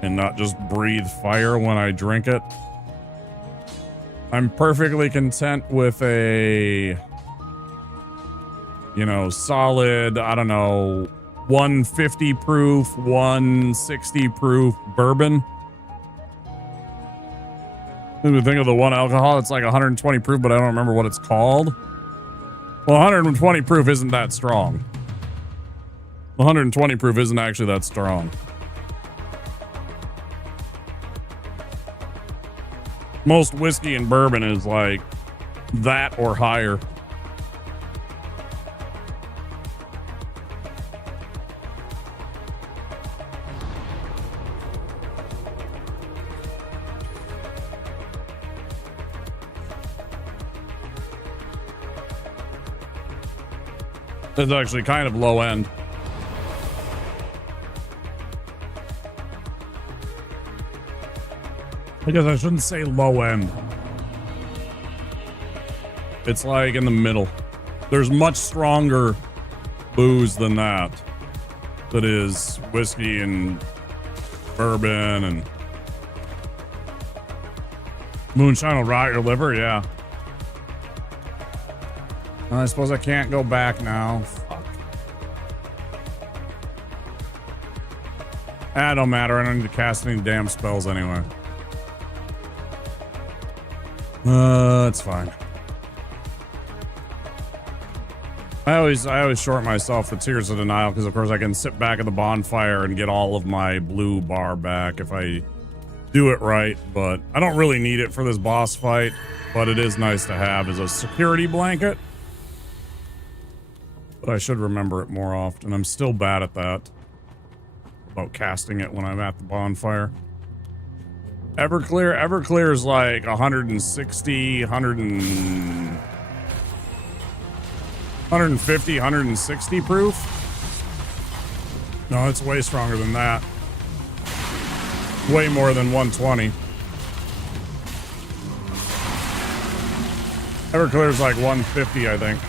and not just breathe fire when I drink it. I'm perfectly content with a, you know, solid, I don't know, 150 proof, 160 proof bourbon. Who would think of the one alcohol? It's like 120 proof, but I don't remember what it's called. Well, 120 proof isn't that strong. 120 proof isn't actually that strong. Most whiskey and bourbon is like that or higher. It's actually kind of low end. I guess I shouldn't say low end. It's like in the middle. There's much stronger booze than that. That is whiskey and bourbon and moonshine will rot your liver, yeah. I suppose I can't go back now. Fuck. Ah, don't matter. I don't need to cast any damn spells anyway. It's fine. I always short myself the Tears of Denial because of course I can sit back at the bonfire and get all of my blue bar back if I do it right, but I don't really need it for this boss fight, but it is nice to have as a security blanket. But I should remember it more often. I'm still bad at that. About casting it when I'm at the bonfire. Everclear is like 160, 150, 160 proof. No, it's way stronger than that. Way more than 120. Everclear's like 150, I think.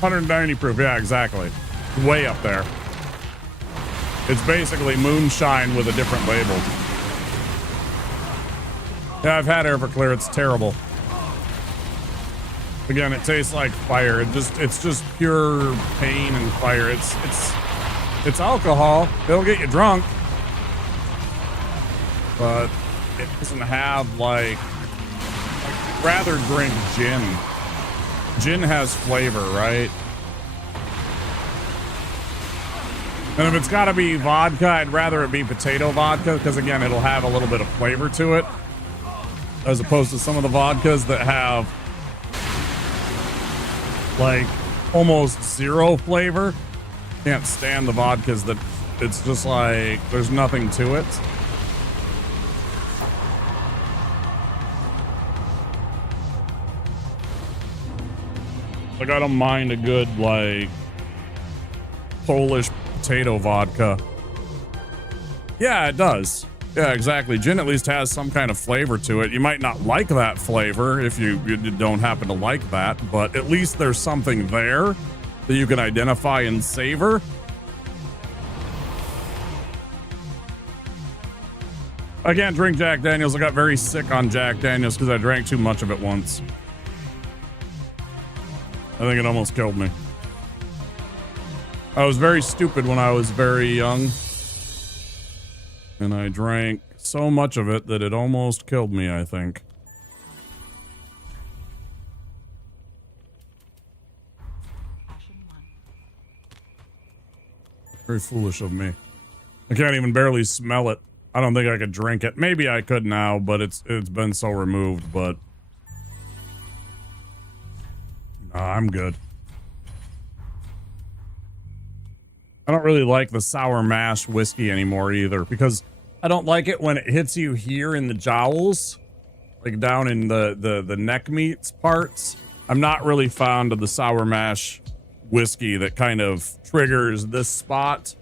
$190 proof, yeah, exactly. Way up there. It's basically moonshine with a different label. Yeah, I've had Everclear, it's terrible. Again, it tastes like fire. It's just pure pain and fire. It's alcohol. It'll get you drunk. But it doesn't have like I'd rather drink gin. Gin has flavor, right? And if it's got to be vodka, I'd rather it be potato vodka because, again, it'll have a little bit of flavor to it as opposed to some of the vodkas that have like almost zero flavor. Can't stand the vodkas that it's just like there's nothing to it. Like, I don't mind a good like Polish potato vodka. Yeah, it does. Yeah, exactly. Gin at least has some kind of flavor to it. You might not like that flavor if you don't happen to like that, but at least there's something there that you can identify and savor. I can't drink Jack Daniels. I got very sick on Jack Daniels because I drank too much of it once. I think it almost killed me. I was very stupid when I was very young. And I drank so much of it that it almost killed me, I think. Very foolish of me. I can't even barely smell it. I don't think I could drink it. Maybe I could now, but it's been so removed, but nah, I'm good. I don't really like the sour mash whiskey anymore either because I don't like it when it hits you here in the jowls, like down in the neck meats parts. I'm not really fond of the sour mash whiskey that kind of triggers this spot,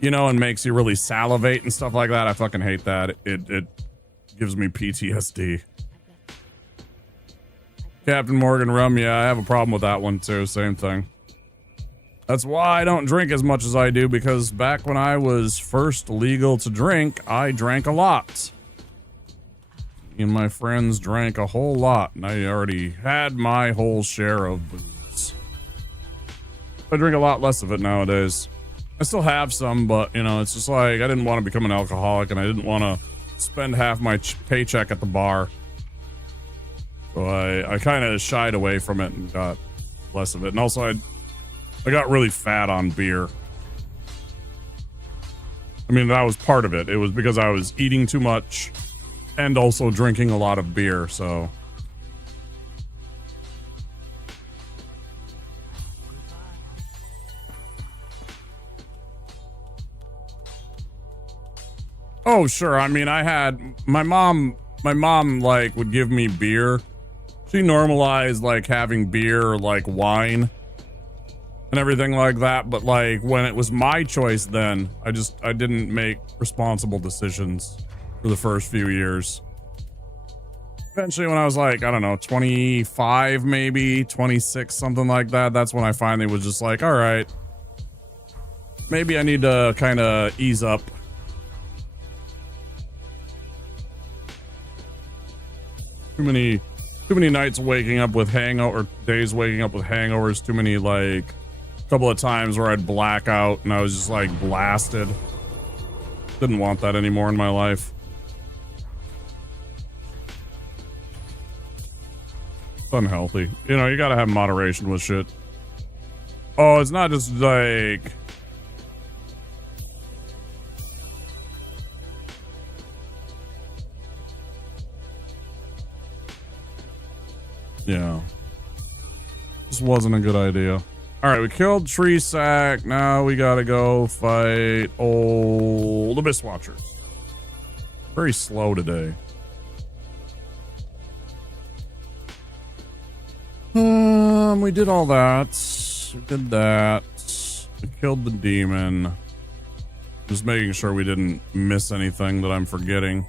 you know, and makes you really salivate and stuff like that. I fucking hate that. It gives me PTSD. Captain Morgan rum, yeah, I have a problem with that one too. Same thing. That's why I don't drink as much as I do, because back when I was first legal to drink, I drank a lot. Me and my friends drank a whole lot, and I already had my whole share of booze. I drink a lot less of it nowadays. I still have some, but, you know, it's just like, I didn't want to become an alcoholic, and I didn't want to spend half my paycheck at the bar. So I kind of shied away from it and got less of it. And also, I got really fat on beer. I mean, that was part of it. It was because I was eating too much and also drinking a lot of beer, so. Oh, sure. I mean, I had my mom like would give me beer. She normalized like having beer or like wine and everything like that, but like when it was my choice, then I didn't make responsible decisions for the first few years. Eventually, when I was like, I don't know, 25, maybe 26, something like that, that's when I finally was just like, all right, maybe I need to kind of ease up. Too many nights waking up with hangover, days waking up with hangovers, too many, like, couple of times where I'd black out and I was just like blasted. Didn't want that anymore in my life. It's unhealthy. You know, you gotta have moderation with shit. Oh, it's not just like... Yeah. This wasn't a good idea. Alright, we killed Tree Sack. Now we gotta go fight old Abyss Watchers. Very slow today. We did all that. We did that. We killed the demon. Just making sure we didn't miss anything that I'm forgetting.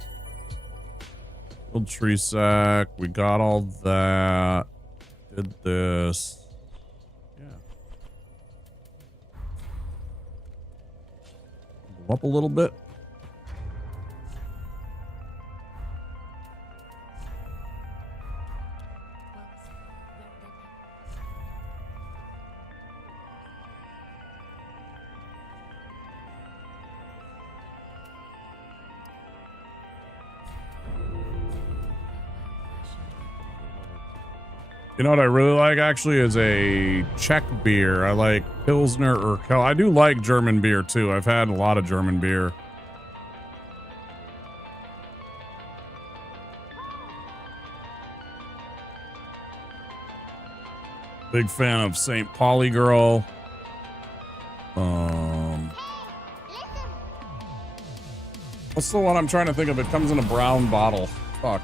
Killed tree sack. We got all that. Did this. Up a little bit. You know what I really like actually is a Czech beer. I like Pilsner or Kel. I do like German beer too. I've had a lot of German beer. Big fan of St. Pauli Girl. What's the one I'm trying to think of? It comes in a brown bottle. Fuck.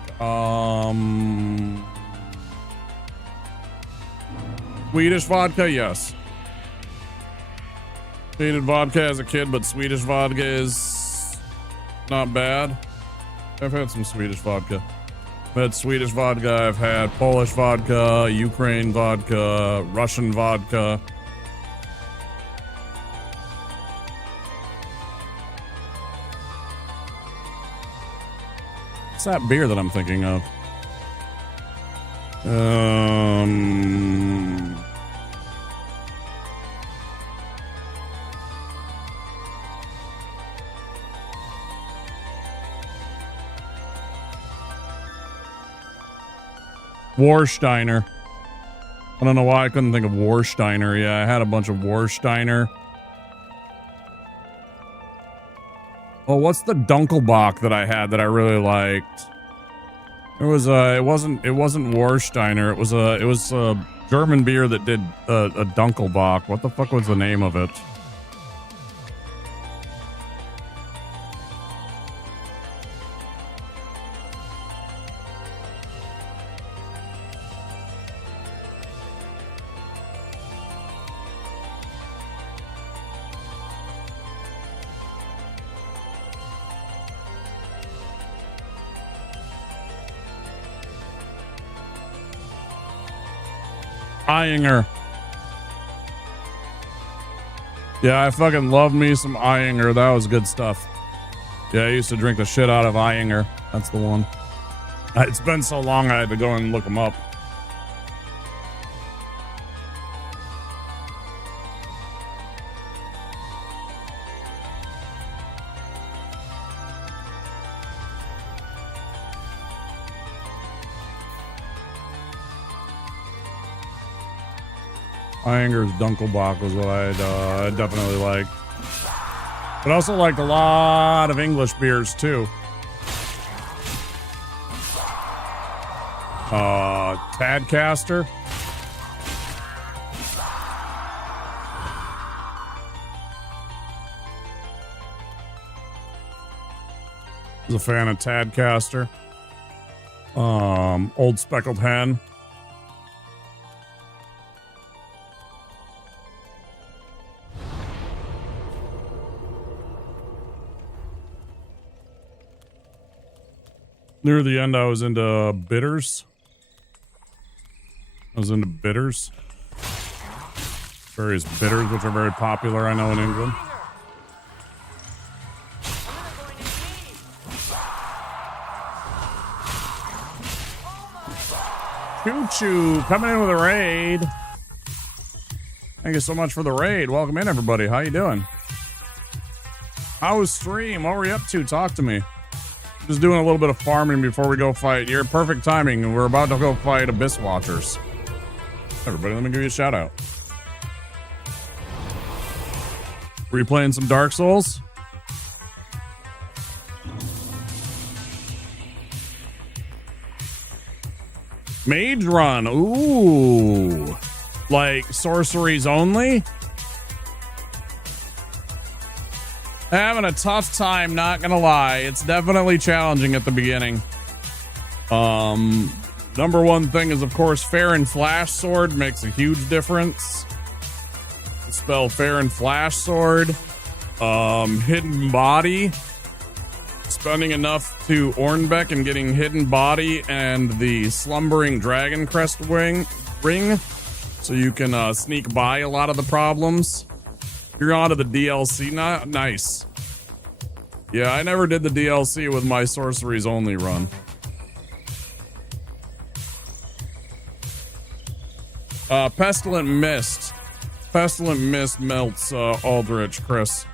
Swedish vodka, yes. Hated vodka as a kid, but Swedish vodka is not bad. I've had some Swedish vodka. I've had Swedish vodka, I've had Polish vodka, Ukraine vodka, Russian vodka. What's that beer that I'm thinking of? Warsteiner. I don't know why I couldn't think of Warsteiner. Yeah, I had a bunch of Warsteiner. Oh, what's the Dunkelbach that I had that I really liked? It was it wasn't Warsteiner. It was a German beer that did a Dunkelbach. What the fuck was the name of it? Eyinger. Yeah, I fucking love me some Eyinger. That was good stuff. Yeah, I used to drink the shit out of Eyinger. That's the one. It's been so long I had to go and look them up. Eyinger's Dunkelbach was what I definitely liked. But I also liked a lot of English beers too. Tadcaster. Was a fan of Tadcaster. Old Speckled Hen. Near the end, I was into bitters. Various bitters, which are very popular, I know, in England. Choo-choo, coming in with a raid. Thank you so much for the raid. Welcome in, everybody. How you doing? How was stream? What were you up to? Talk to me. Just doing a little bit of farming before we go fight. You're perfect timing. We're about to go fight Abyss Watchers. Everybody, let me give you a shout out. Were you playing some Dark Souls? Mage Run. Ooh. Like sorceries only? Having a tough time, not gonna lie. It's definitely challenging at the beginning. Number one thing is, of course, Fair and Flash Sword makes a huge difference. Spell Fair and Flash Sword. Hidden Body. Spending enough to Ornbeck and getting Hidden Body and the Slumbering Dragon Crest ring. So you can sneak by a lot of the problems. You're onto the DLC. Nice. Yeah, I never did the DLC with my Sorceries Only run. Pestilent Mist. Pestilent Mist melts Aldrich, Chris.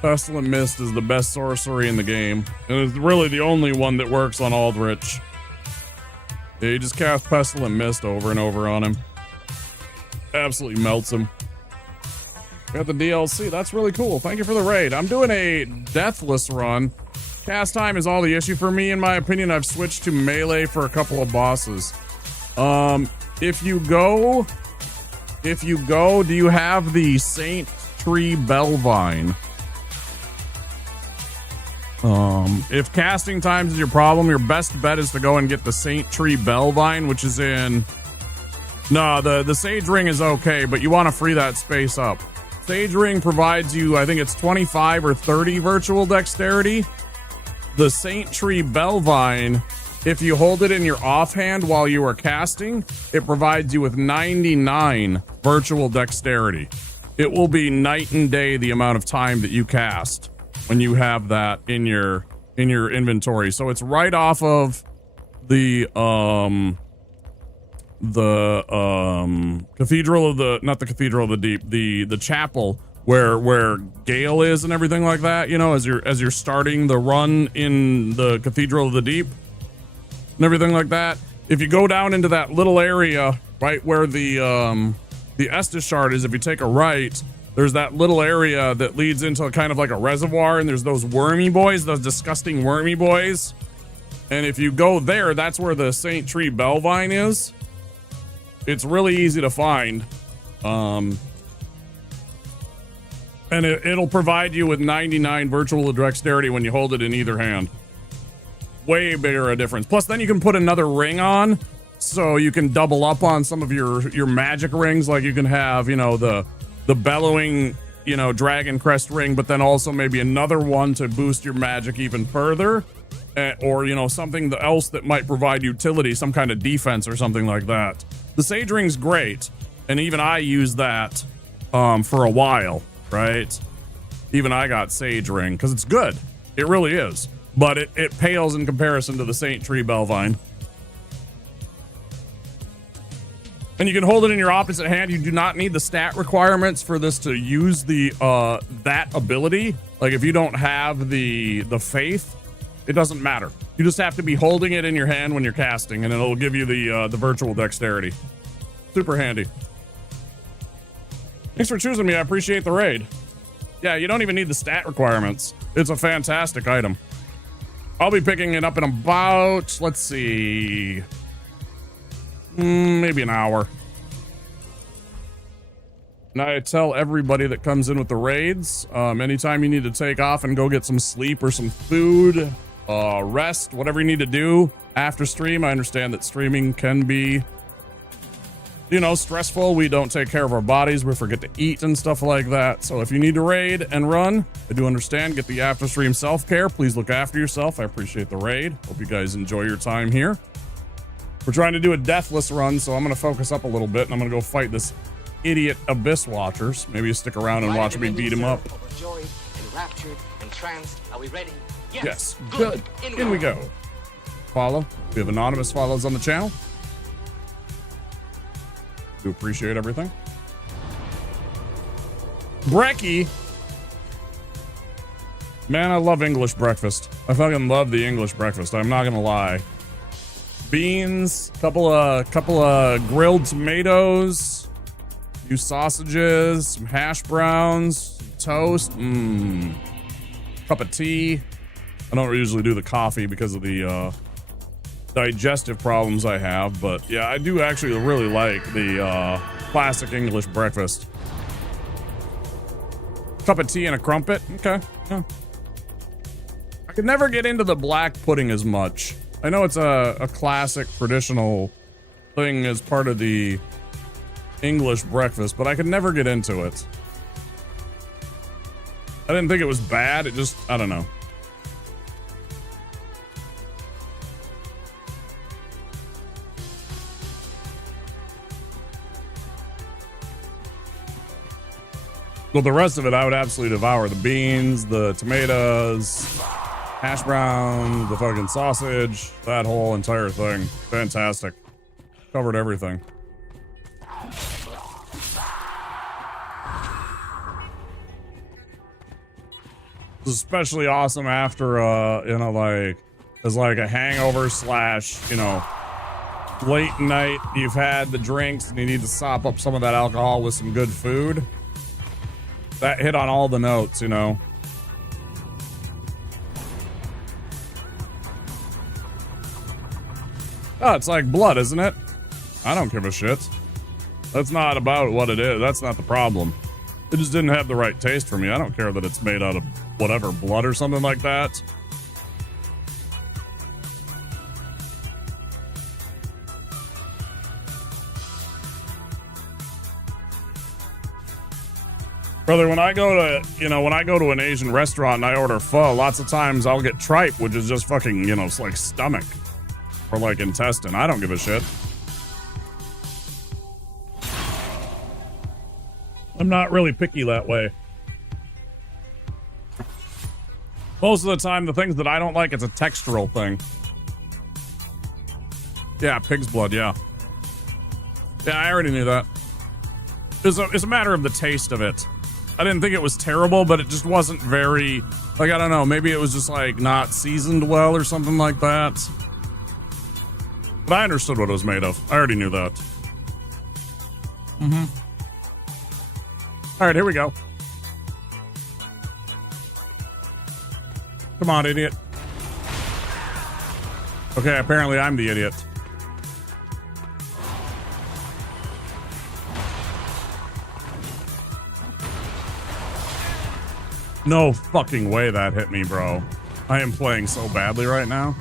Pestilent Mist is the best sorcery in the game. And it's really the only one that works on Aldrich. Yeah, you just cast Pestilent Mist over and over on him. Absolutely melts him. Got the DLC. That's really cool. Thank you for the raid. I'm doing a Deathless run. Cast time is all the issue for me, in my opinion. I've switched to melee for a couple of bosses. If you go, do you have the Saint Tree Bellvine? If casting times is your problem, your best bet is to go and get the Saint Tree Bellvine, which is in... No, the Sage Ring is okay, but you want to free that space up. Sage Ring provides you, I think it's 25 or 30 virtual dexterity. The Saint Tree Bellvine, if you hold it in your offhand while you are casting, it provides you with 99 virtual dexterity. It will be night and day the amount of time that you cast when you have that in your inventory. So it's right off of the Cathedral of the, not the Cathedral of the Deep, the chapel where Gale is and everything like that, you know, as you're starting the run in the Cathedral of the Deep and everything like that. If you go down into that little area right where the Estus shard is, if you take a right, there's that little area that leads into kind of like a reservoir, and there's those wormy boys, those disgusting wormy boys. And if you go there, that's where the Saint Tree Bellvine is. It's really easy to find. And it'll provide you with 99 virtual dexterity when you hold it in either hand. Way bigger a difference. Plus, then you can put another ring on, so you can double up on some of your magic rings. Like you can have, you know, the bellowing, you know, Dragon Crest ring, but then also maybe another one to boost your magic even further. Or, you know, something else that might provide utility, some kind of defense or something like that. The Sage Ring's great, and even I used that for a while, right? Even I got Sage Ring, because it's good. It really is. But it pales in comparison to the Saint Tree Bellvine. And you can hold it in your opposite hand. You do not need the stat requirements for this to use the that ability. Like if you don't have the faith, it doesn't matter. You just have to be holding it in your hand when you're casting, and it'll give you the virtual dexterity. Super handy. Thanks for choosing me. I appreciate the raid. Yeah, you don't even need the stat requirements. It's a fantastic item. I'll be picking it up in about, let's see, maybe an hour. And I tell everybody that comes in with the raids, anytime you need to take off and go get some sleep or some food, rest, whatever you need to do after stream. I understand that streaming can be, you know, stressful. We don't take care of our bodies. We forget to eat and stuff like that. So if you need to raid and run, I do understand. Get the after stream self-care. Please look after yourself. I appreciate the raid. Hope you guys enjoy your time here. We're trying to do a Deathless run, so I'm going to focus up a little bit, and I'm going to go fight this idiot Abyss Watchers. Maybe you stick around and watch me beat him up. Overjoyed, enraptured, entranced. Are we ready? Yes. Good. In we go. Follow. We have anonymous follows on the channel. Do appreciate everything. Brecky. Man, I love English breakfast. I fucking love the English breakfast. I'm not gonna lie. Beans, couple of grilled tomatoes, a few sausages, some hash browns, some toast, cup of tea. I don't usually do the coffee because of the digestive problems I have, but yeah, I do actually really like the classic English breakfast. Cup of tea and a crumpet. Okay. Yeah. I could never get into the black pudding as much. I know it's a classic traditional thing as part of the English breakfast, but I could never get into it. I didn't think it was bad. It just, I don't know. Well, the rest of it I would absolutely devour. The beans, the tomatoes, hash brown, the fucking sausage, that whole entire thing. Fantastic. Covered everything. It's especially awesome after, you know, like, as like a hangover slash, you know, late night, you've had the drinks and you need to sop up some of that alcohol with some good food. That hit on all the notes, you know. Oh, it's like blood, isn't it? I don't give a shit. That's not about what it is. That's not the problem. It just didn't have the right taste for me. I don't care that it's made out of whatever, blood or something like that. Brother, when I go to, you know, when I go to an Asian restaurant and I order pho, lots of times I'll get tripe, which is just fucking, you know, it's like stomach or like intestine. I don't give a shit. I'm not really picky that way. Most of the time, the things that I don't like, it's a textural thing. Yeah, pig's blood, yeah. Yeah, I already knew that. It's a matter of the taste of it. I didn't think it was terrible, but it just wasn't very, like, I don't know, maybe it was just, like, not seasoned well or something like that. But I understood what it was made of. I already knew that. Mm-hmm. All right, here we go. Come on, idiot. Okay, apparently I'm the idiot. No fucking way that hit me, bro. I am playing so badly right now.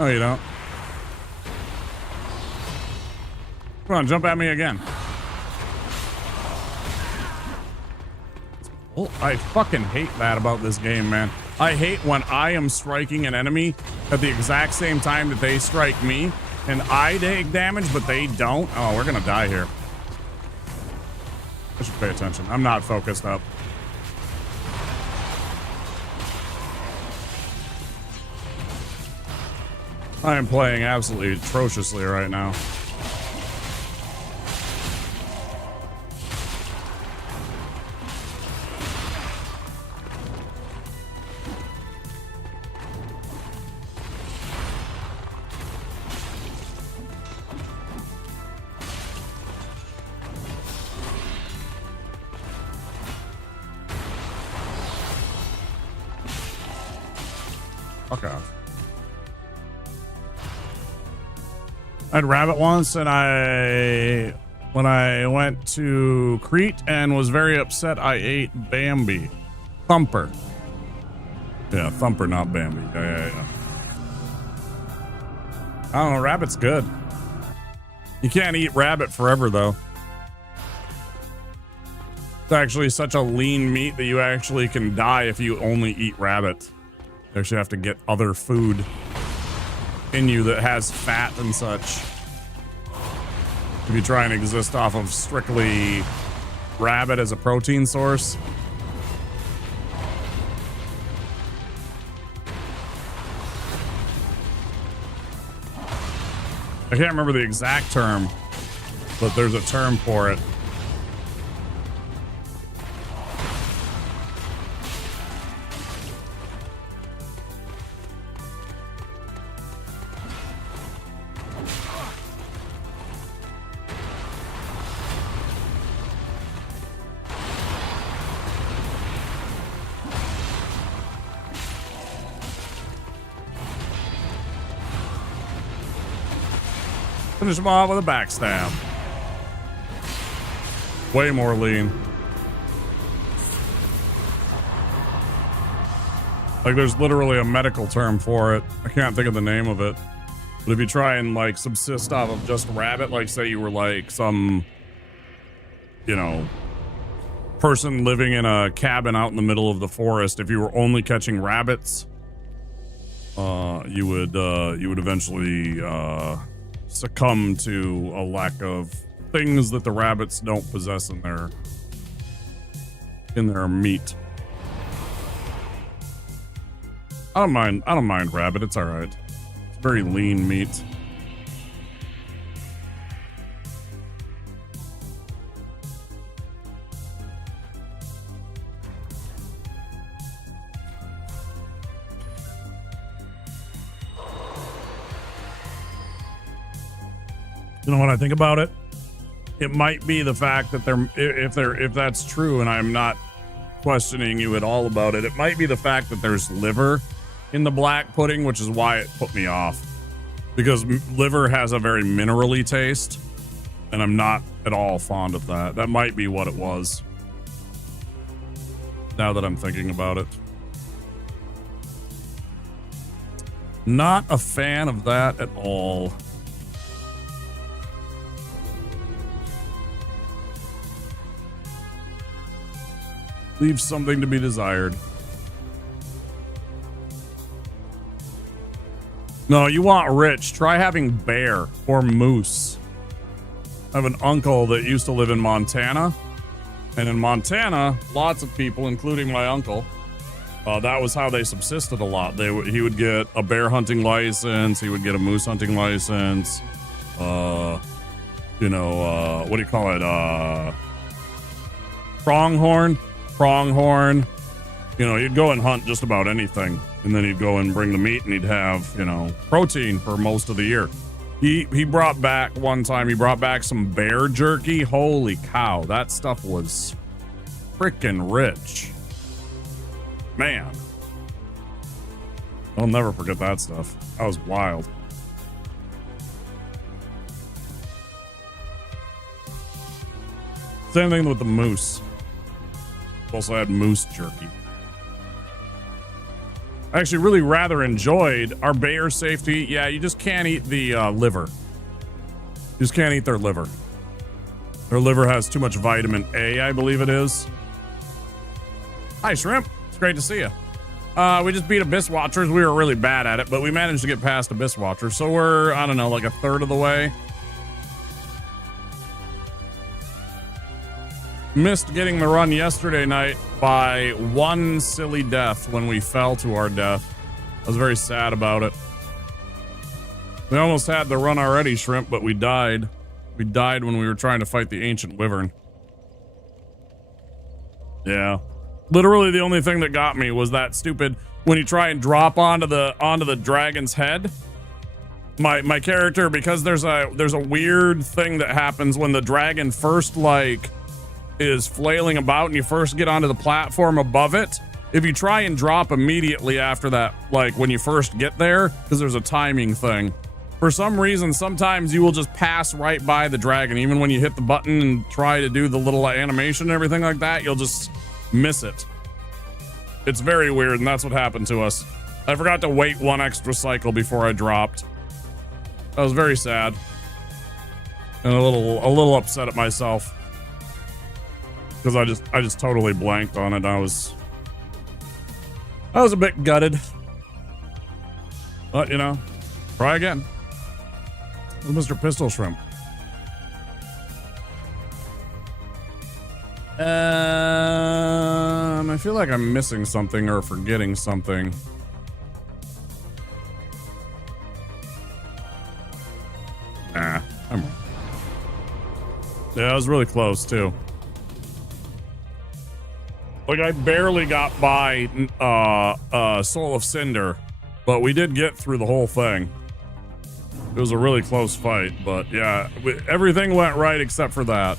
Oh, you don't? Come on, jump at me again. Oh, I fucking hate that about this game, man. I hate when I am striking an enemy at the exact same time that they strike me, and I take damage, but they don't. Oh, we're gonna die here. I should pay attention. I'm not focused up. I am playing absolutely atrociously right now. Fuck off. I had rabbit once, and when I went to Crete and was very upset, I ate Bambi. Thumper. Yeah, Thumper, not Bambi. Yeah. I don't know, rabbit's good. You can't eat rabbit forever, though. It's actually such a lean meat that you actually can die if you only eat rabbit. You actually have to get other food in you that has fat and such. If you try and exist off of strictly rabbit as a protein source. I can't remember the exact term, but there's a term for it. Finish him off with a backstab. Way more lean. Like, there's literally a medical term for it. I can't think of the name of it. But if you try and, like, subsist off of just rabbit, like, say you were, like, some, you know, person living in a cabin out in the middle of the forest, if you were only catching rabbits, you would eventually, succumb to a lack of things that the rabbits don't possess in their meat. I don't mind rabbit. It's all right. It's very lean meat. You know what I think about it? It might be the fact that if that's true, and I'm not questioning you at all about it, it might be the fact that there's liver in the black pudding, which is why it put me off. Because liver has a very minerally taste, and I'm not at all fond of that. That might be what it was. Now that I'm thinking about it. Not a fan of that at all. Leaves something to be desired. No, you want rich. Try having bear or moose. I have an uncle that used to live in Montana. And in Montana, lots of people, including my uncle, that was how they subsisted a lot. He would get a bear hunting license. He would get a moose hunting license. What do you call it? Pronghorn. You know, he'd go and hunt just about anything. And then he'd go and bring the meat, and he'd have, you know, protein for most of the year. He brought back one time, he brought back some bear jerky. Holy cow, that stuff was freaking rich. Man. I'll never forget that stuff. That was wild. Same thing with the moose. Also had moose jerky. I actually really rather enjoyed our bear safety. Yeah, you just can't eat the liver. You just can't eat their liver. Their liver has too much vitamin A, I believe it is. Hi, Shrimp. It's great to see you. We just beat Abyss Watchers. We were really bad at it, but we managed to get past Abyss Watchers. So we're, I don't know, like a third of the way. Missed getting the run yesterday night by one silly death when we fell to our death. I was very sad about it. We almost had the run already, Shrimp, but we died. We died when we were trying to fight the ancient wyvern. Yeah. Literally the only thing that got me was that stupid when you try and drop onto the dragon's head. My character, because there's a weird thing that happens when the dragon first is flailing about and you first get onto the platform above it. If you try and drop immediately after that, like when you first get there, because there's a timing thing, for some reason sometimes you will just pass right by the dragon. Even when you hit the button and try to do the little animation and everything like that, you'll just miss it. It's very weird, and that's what happened to us. I forgot to wait one extra cycle before I dropped. I was very sad and a little upset at myself. Because I just totally blanked on it. I was a bit gutted. But, you know, try again. With Mr. Pistol Shrimp. I feel like I'm missing something or forgetting something. Nah, I'm wrong. Yeah, I was really close, too. Like, I barely got by Soul of Cinder, but we did get through the whole thing. It was a really close fight, but yeah, everything went right except for that.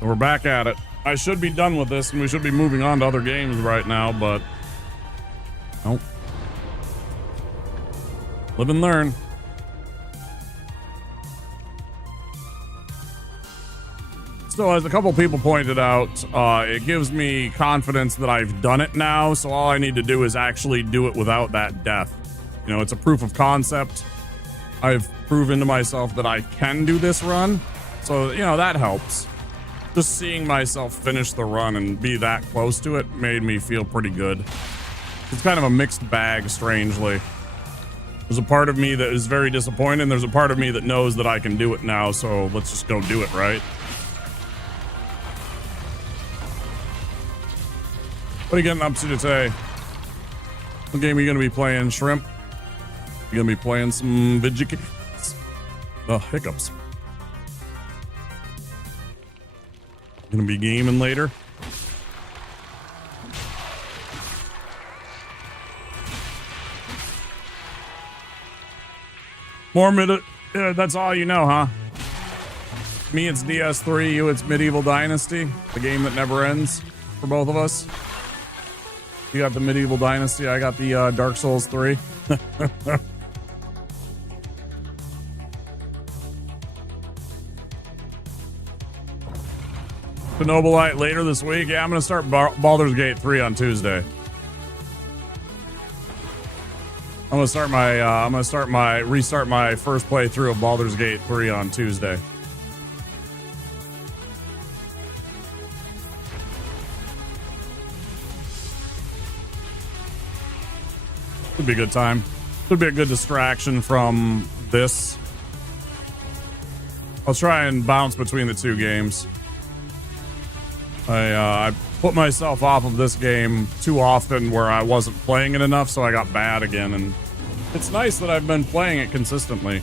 So we're back at it. I should be done with this, and we should be moving on to other games right now, but nope. Live and learn. still, as a couple people pointed out, it gives me confidence that I've done it now. So all I need to do is actually do it without that death. You know, it's a proof of concept. I've proven to myself that I can do this run. So, you know, that helps. Just seeing myself finish the run and be that close to it made me feel pretty good. It's kind of a mixed bag, strangely. There's a part of me that is very disappointed, and there's a part of me that knows that I can do it now, so let's just go do it, right? What are you getting up to today? What game are you going to be playing, Shrimp? You going to be playing some video games? The hiccups. Going to be gaming later? More mid. That's all you know, huh? Me, it's DS3. You, it's Medieval Dynasty, the game that never ends for both of us. You got the Medieval Dynasty. I got the Dark Souls 3. Noblite later this week. Yeah, I'm gonna start Baldur's Gate 3 on Tuesday. I'm gonna restart my first playthrough of Baldur's Gate 3 on Tuesday. Could be a good time. Could be a good distraction from this. I'll try and bounce between the two games. I put myself off of this game too often where I wasn't playing it enough, so I got bad again, and it's nice that I've been playing it consistently.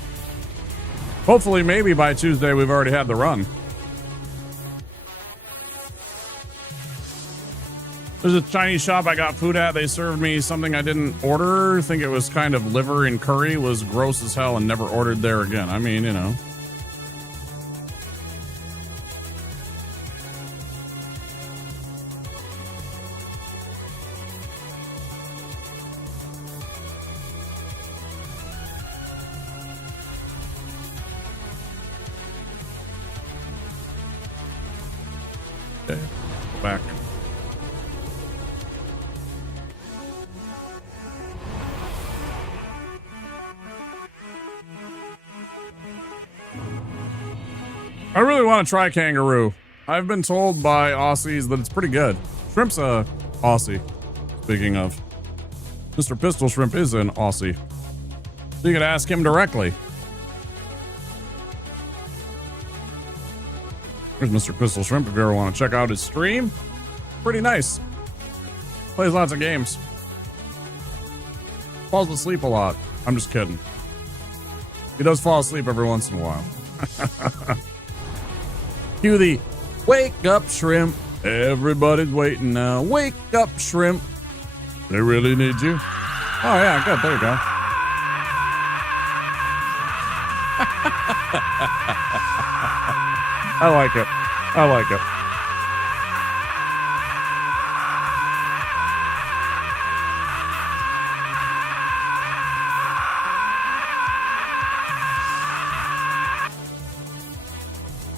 Hopefully, maybe by Tuesday we've already had the run. There's a Chinese shop I got food at. They served me something I didn't order. I think it was kind of liver and curry. It was gross as hell and never ordered there again. I mean, you know. Okay, back. I really want to try Kangaroo. I've been told by Aussies that it's pretty good. Shrimp's a Aussie. Speaking of, Mr. Pistol Shrimp is an Aussie. So you could ask him directly. There's Mr. Pistol Shrimp if you ever want to check out his stream. Pretty nice. Plays lots of games. Falls asleep a lot. I'm just kidding. He does fall asleep every once in a while. Cue the wake up, Shrimp. Everybody's waiting now. Wake up, Shrimp. They really need you. Oh, yeah, good. There you go. I like it. I like it.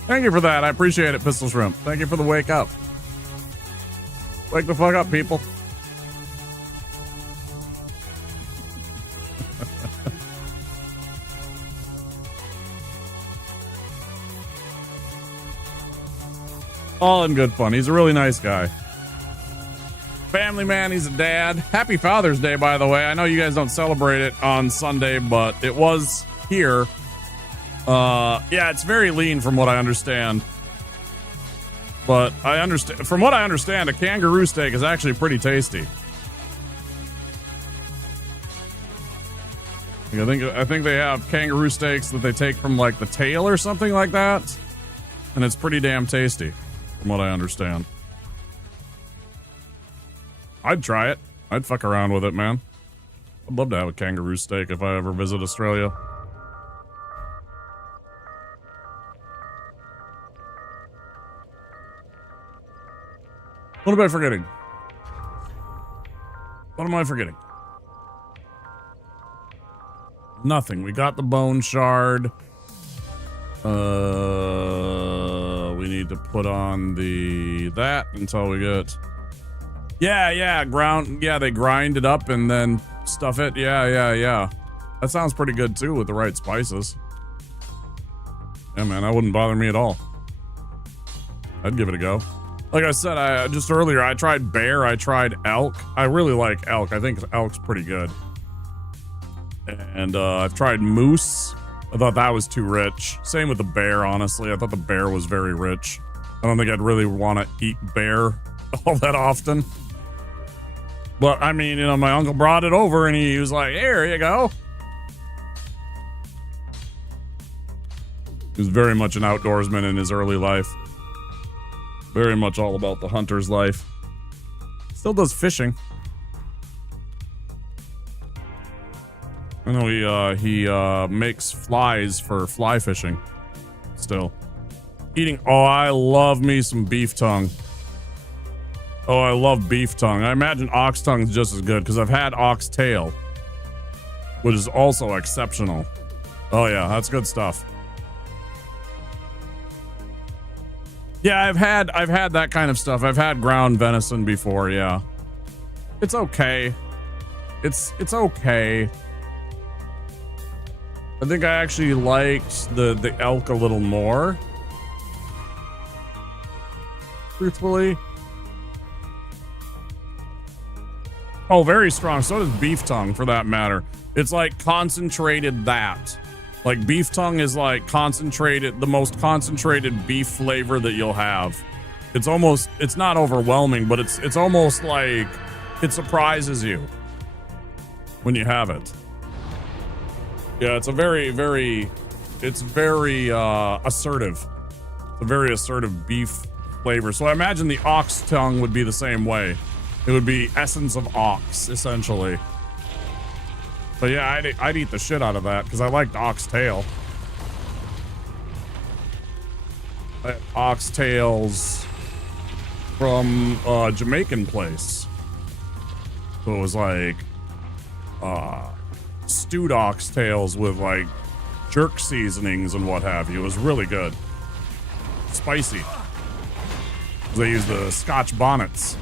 Thank you for that. I appreciate it, Pistol Shrimp. Thank you for the wake up. Wake the fuck up, people. All in good fun. He's a really nice guy. Family man, he's a dad. Happy Father's Day, by the way. I know you guys don't celebrate it on Sunday, but it was here. Yeah, it's very lean from what I understand. But from what I understand, a kangaroo steak is actually pretty tasty. I think they have kangaroo steaks that they take from like the tail or something like that. And it's pretty damn tasty, from what I understand. I'd try it. I'd fuck around with it, man. I'd love to have a kangaroo steak if I ever visit Australia. What am I forgetting? What am I forgetting? Nothing. We got the bone shard. We need to put on that until we get. Yeah, ground. Yeah, they grind it up and then stuff it. Yeah. That sounds pretty good too with the right spices. Yeah, man, that wouldn't bother me at all. I'd give it a go. Like I said, just earlier, I tried bear, I tried elk. I really like elk. I think elk's pretty good. And I've tried moose. I thought that was too rich. Same with the bear, honestly. I thought the bear was very rich. I don't think I'd really want to eat bear all that often. But, I mean, my uncle brought it over and he was like, here you go. He was very much an outdoorsman in his early life. Very much all about the hunter's life. Still does fishing. I know he makes flies for fly fishing. Still. Eating. Oh, I love me some beef tongue. Oh, I love beef tongue. I imagine ox tongue's just as good because I've had ox tail, which is also exceptional. Oh yeah, that's good stuff. Yeah, I've had that kind of stuff. I've had ground venison before, yeah. It's okay. It's okay. I think I actually liked the elk a little more. Truthfully. Oh, very strong. So does beef tongue, for that matter. It's like concentrated that. Like beef tongue is like concentrated, the most concentrated beef flavor that you'll have. It's almost, it's not overwhelming, but it's almost like it surprises you when you have it. Yeah, it's a very assertive. It's a very assertive beef flavor. So I imagine the ox tongue would be the same way. It would be essence of ox, essentially. But yeah, I'd eat the shit out of that because I liked oxtail. I had oxtails from a Jamaican place. So it was like stewed oxtails with like jerk seasonings and what have you. It was really good. Spicy. They used the Scotch bonnets.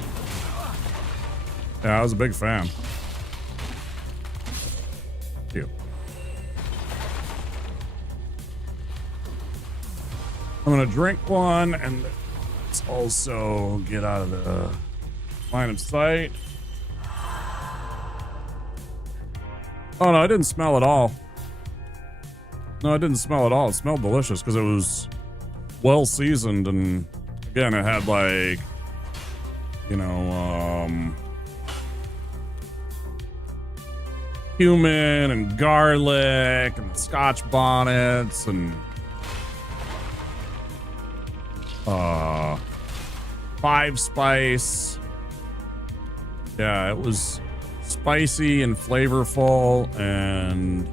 Yeah, I was a big fan. I'm gonna drink one and let's also get out of the line of sight. Oh no, I didn't smell at all. No, I didn't smell at all. It smelled delicious because it was well seasoned, and again, it had like, cumin and garlic and Scotch bonnets and 5 spice. Yeah, it was spicy and flavorful, and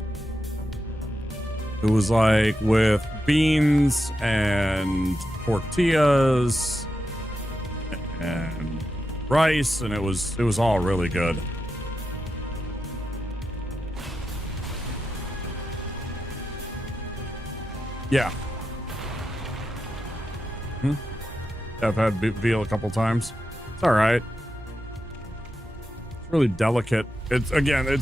it was like with beans and tortillas and rice, and it was all really good. Yeah. I've had veal a couple times. It's all right. It's really delicate. It's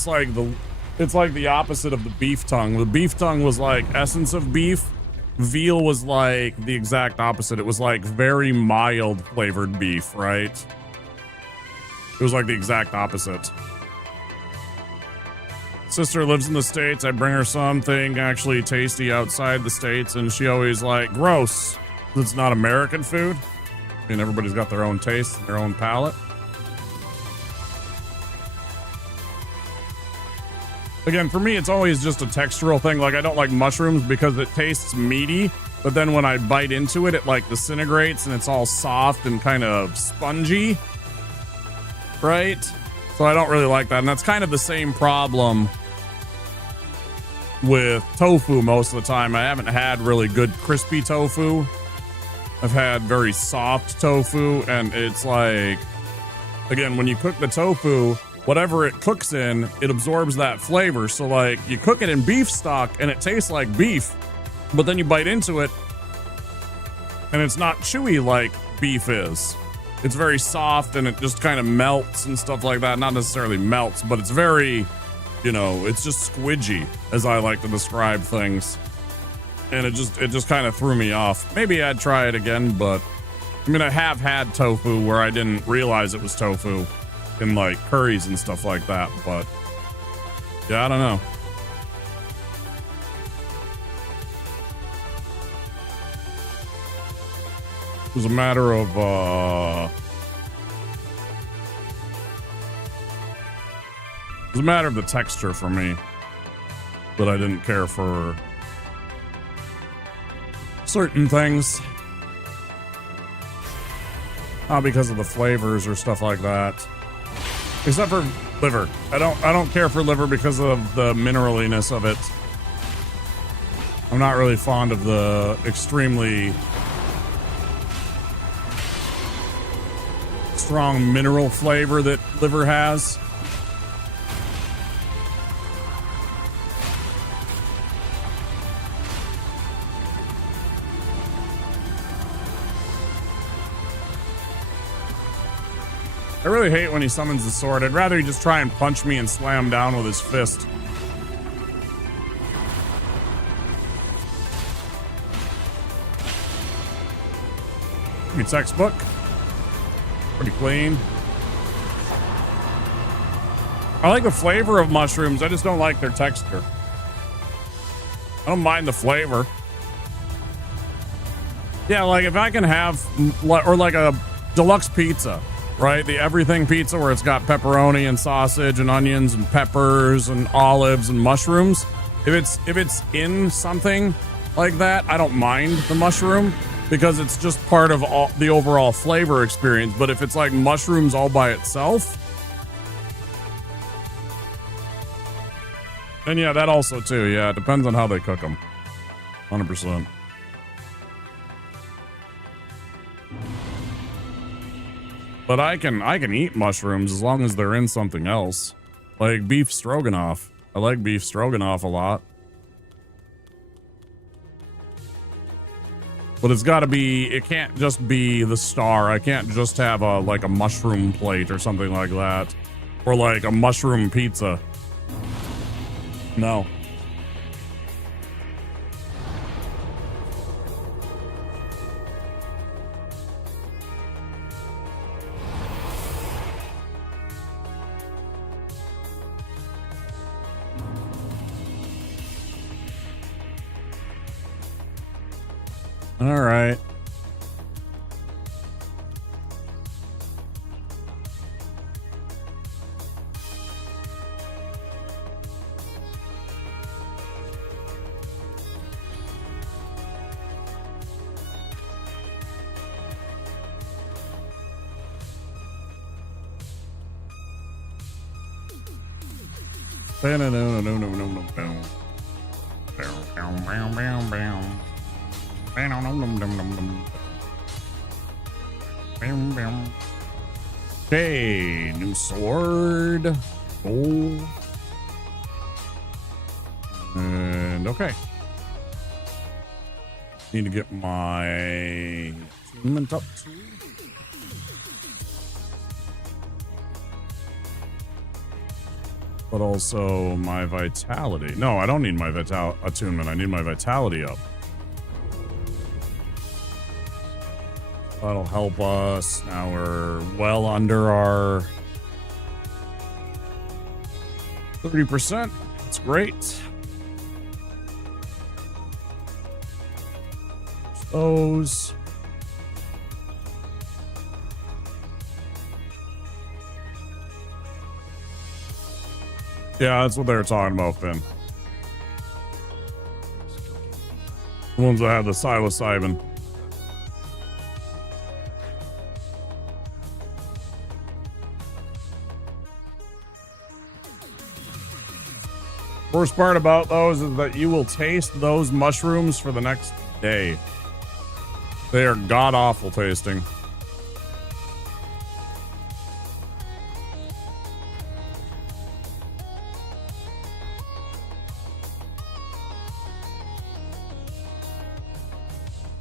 like the opposite of the beef tongue. The beef tongue was like essence of beef. Veal was like the exact opposite. It was like very mild flavored beef, right? It was like the exact opposite. Sister lives in the States. I bring her something actually tasty outside the States, and she always like, gross. It's not American food. I mean, everybody's got their own taste, their own palate. Again, for me, it's always just a textural thing. Like, I don't like mushrooms because it tastes meaty, but then when I bite into it, it like disintegrates and it's all soft and kind of spongy, right? So I don't really like that. And that's kind of the same problem with tofu most of the time. I haven't had really good crispy tofu. I've had very soft tofu, and it's like, again, when you cook the tofu, whatever it cooks in, it absorbs that flavor. So like, you cook it in beef stock and it tastes like beef, but then you bite into it And it's not chewy like beef is. It's very soft and it just kind of melts and stuff like that. Not necessarily melts, but it's very, you know, it's just squidgy, as I like to describe things. And it just kind of threw me off. Maybe I'd try it again, but I mean, I have had tofu where I didn't realize it was tofu in like curries and stuff like that, but yeah, I don't know. It was a matter of the texture for me, but I didn't care for certain things. Not because of the flavors or stuff like that. Except for liver. I don't care for liver because of the mineraliness of it. I'm not really fond of the extremely strong mineral flavor that liver has. I really hate when he summons the sword. I'd rather he just try and punch me and slam down with his fist. Pretty textbook. Pretty clean. I like the flavor of mushrooms. I just don't like their texture. I don't mind the flavor. Yeah, like if I can have, or like a deluxe pizza. Right? The everything pizza where it's got pepperoni and sausage and onions and peppers and olives and mushrooms. If it's in something like that, I don't mind the mushroom because it's just part of the overall flavor experience. But if it's like mushrooms all by itself, and yeah, that also too. Yeah, it depends on how they cook them. 100%. But I can eat mushrooms as long as they're in something else. Like beef stroganoff. I like beef stroganoff a lot. But it's gotta be, it can't just be the star. I can't just have a like a mushroom plate or something like that. Or like a mushroom pizza. No. All right. Okay, new sword. Gold. And okay. Need to get my attunement up too. But also my vitality. No, I don't need my attunement. I need my vitality up. That'll help us. Now we're well under our 30%. That's great. Those. Yeah, that's what they were talking about, Finn. The ones that have the psilocybin. Worst part about those is that you will taste those mushrooms for the next day. They are god-awful tasting.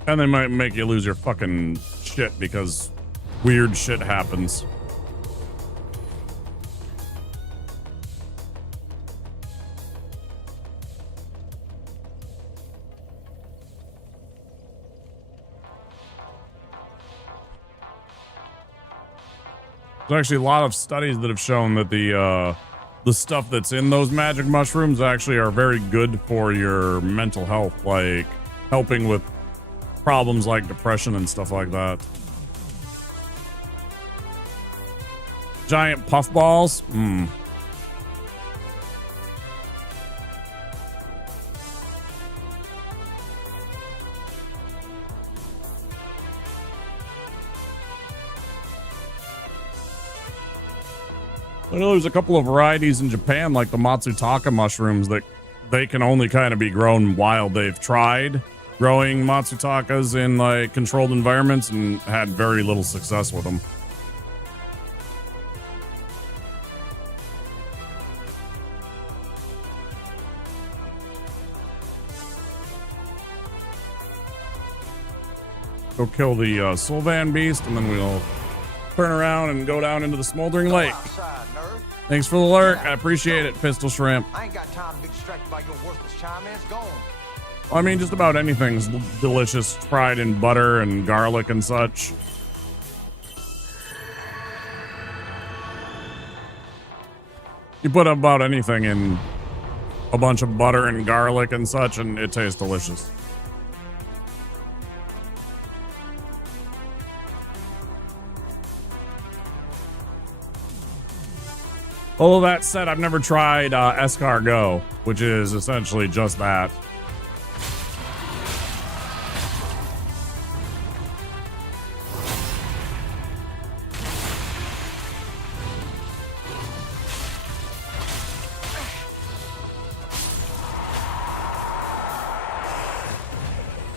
And they might make you lose your fucking shit because weird shit happens. There's actually a lot of studies that have shown that the stuff that's in those magic mushrooms actually are very good for your mental health, like helping with problems like depression and stuff like that. Giant puffballs? I know there's a couple of varieties in Japan, like the Matsutake mushrooms, that they can only kind of be grown wild. They've tried growing Matsutakas in like controlled environments and had very little success with them. Go kill the Sylvan beast, and then we'll turn around and go down into the smoldering lake. Thanks for the lurk. I appreciate it, Pistol Shrimp. I ain't got time to be distracted by your worthless chime man's gone. I mean, just about anything's delicious, fried in butter and garlic and such. You put about anything in a bunch of butter and garlic and such, and it tastes delicious. Although that said, I've never tried escargot, which is essentially just that.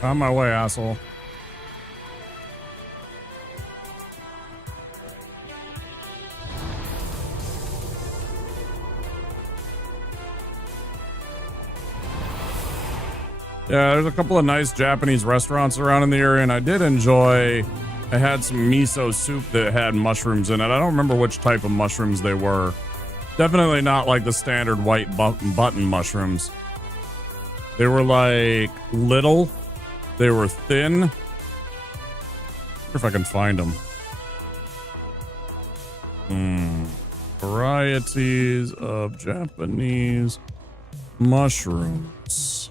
On my way, asshole. Yeah, there's a couple of nice Japanese restaurants around in the area, and I did enjoy. I had some miso soup that had mushrooms in it. I don't remember which type of mushrooms they were. Definitely not like the standard white button mushrooms. They were like little. They were thin. I wonder if I can find them. Varieties of Japanese mushrooms.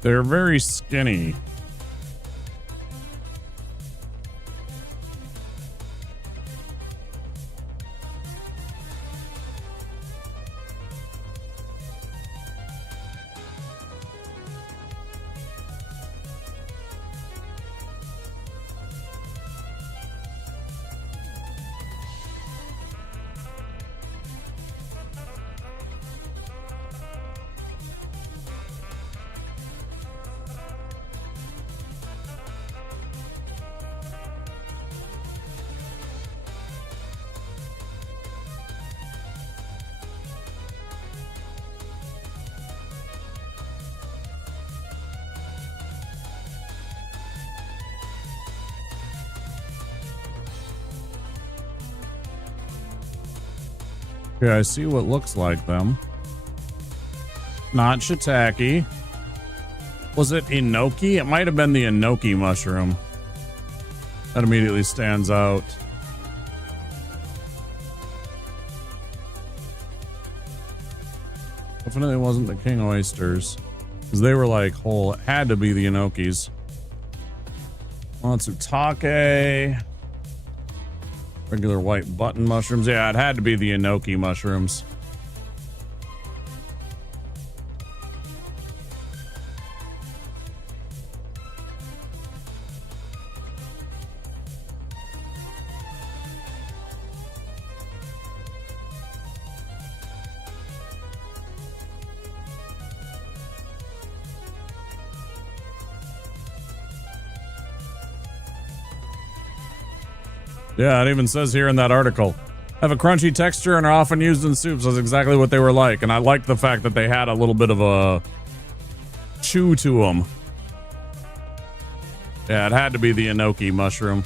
They're very skinny. Okay, I see what looks like them. Not shiitake. Was it enoki? It might have been the enoki mushroom. That immediately stands out. Definitely wasn't the king oysters, because they were like whole. It had to be the enokis. Matsutake. Regular white button mushrooms. Yeah, it had to be the enoki mushrooms. Yeah, it even says here in that article, Have a crunchy texture and are often used in soups. That's exactly what they were like. And I liked the fact that they had a little bit of a chew to them. Yeah, it had to be the enoki mushroom.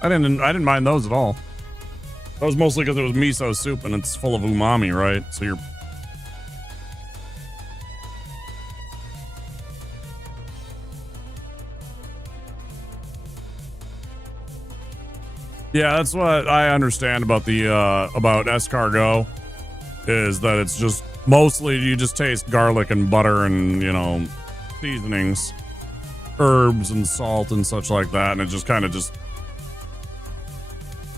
I didn't mind those at all. That was mostly because it was miso soup and it's full of umami, right? So you're... Yeah, that's what I understand about the about escargot, is that it's just mostly you just taste garlic and butter and, you know, seasonings, herbs and salt and such like that, and it just kind of just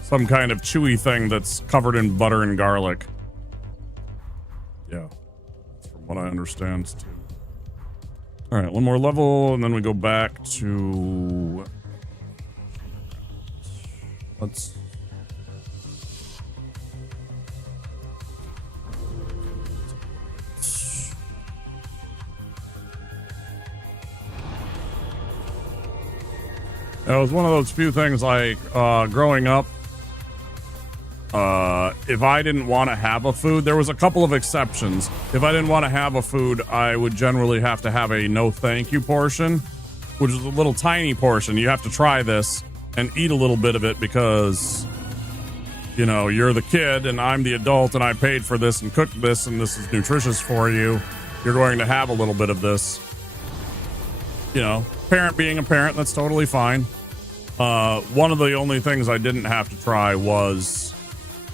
some kind of chewy thing that's covered in butter and garlic. Yeah, from what I understand too. All right, one more level and then we go back to... Let's... It was one of those few things like growing up, if I didn't want to have a food, there was a couple of exceptions. If I didn't want to have a food, I would generally have to have a no thank you portion, which is a little tiny portion. You have to try this and eat a little bit of it because, you know, you're the kid and I'm the adult and I paid for this and cooked this and this is nutritious for you. You're going to have a little bit of this. You know, parent being a parent, that's totally fine. One of the only things I didn't have to try was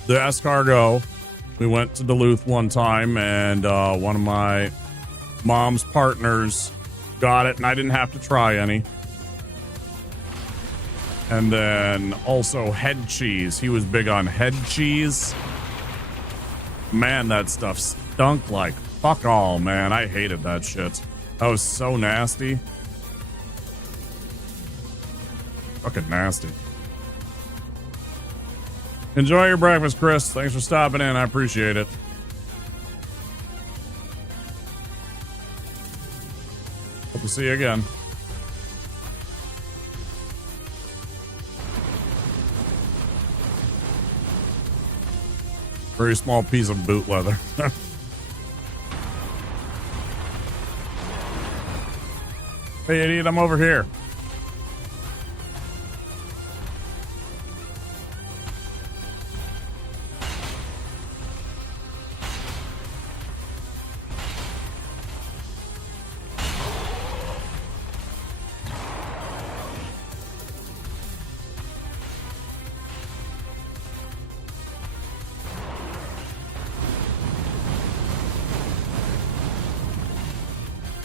the escargot. We went to Duluth one time and one of my mom's partners got it and I didn't have to try any. And then also head cheese. He was big on head cheese. Man, that stuff stunk like fuck all, man. I hated that shit. That was so nasty. Fucking nasty. Enjoy your breakfast, Chris. Thanks for stopping in. I appreciate it. Hope to see you again. Very small piece of boot leather. Hey, idiot, I'm over here.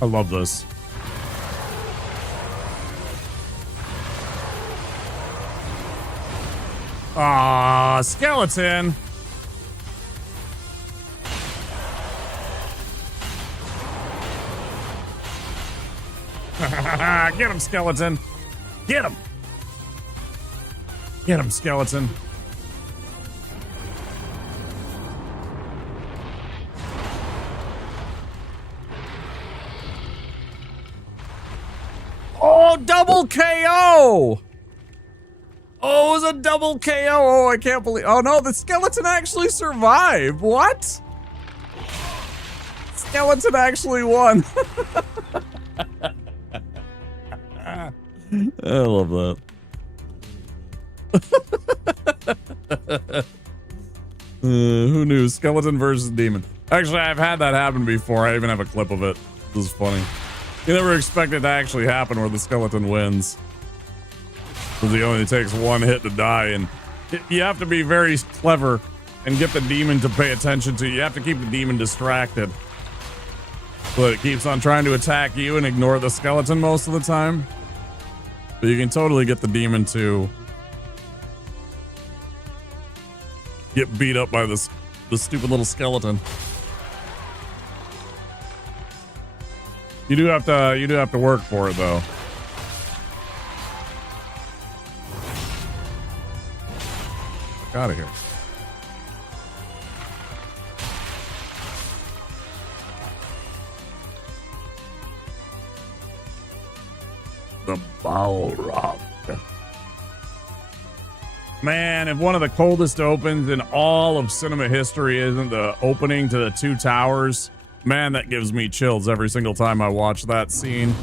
I love this. Ah, skeleton. Get him, skeleton. Get him. Get him, skeleton. Oh, double KO! Oh, it was a double KO. Oh, I can't believe. Oh no, the skeleton actually survived. What? Skeleton actually won. I love that. Who knew? Skeleton versus demon. Actually, I've had that happen before. I even have a clip of it. This is funny. You never expect it to actually happen where the skeleton wins. Because he only takes one hit to die, and you have to be very clever and get the demon to pay attention to you. You have to keep the demon distracted. But it keeps on trying to attack you and ignore the skeleton most of the time. But you can totally get the demon to get beat up by the stupid little skeleton. You do have to work for it though. Get out of here. The Balrog. Man, if one of the coldest opens in all of cinema history isn't the opening to the two towers, man, that gives me chills every single time I watch that scene.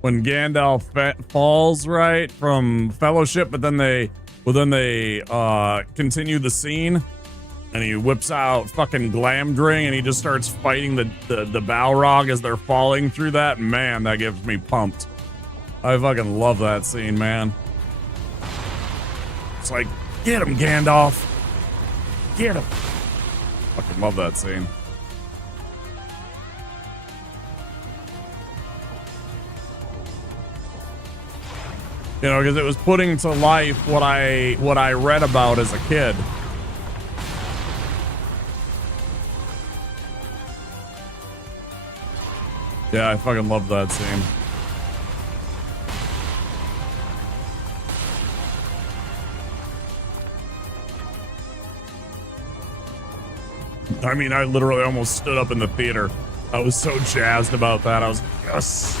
When Gandalf falls, right, from Fellowship, but then they continue the scene, and he whips out fucking Glamdring, and he just starts fighting the Balrog as they're falling through that. Man, that gets me pumped. I fucking love that scene, man. It's like, get him, Gandalf. Get him. Fucking love that scene. You know, because it was putting to life what I read about as a kid. Yeah, I fucking love that scene. I mean, I literally almost stood up in the theater. I was so jazzed about that. I was like, yes.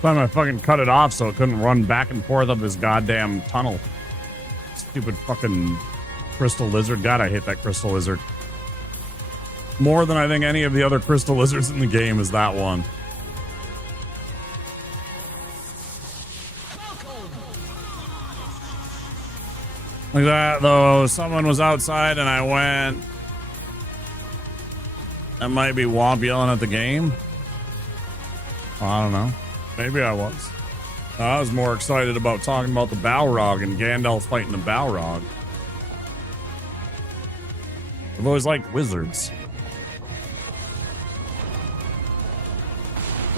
Time I fucking cut it off so it couldn't run back and forth up this goddamn tunnel. Stupid fucking crystal lizard. God, I hate that crystal lizard. More than I think any of the other crystal lizards in the game is that one. Like that, though. Someone was outside and I went... That might be Womp yelling at the game. I don't know. Maybe I was. I was more excited about talking about the Balrog and Gandalf fighting the Balrog. I've always liked wizards.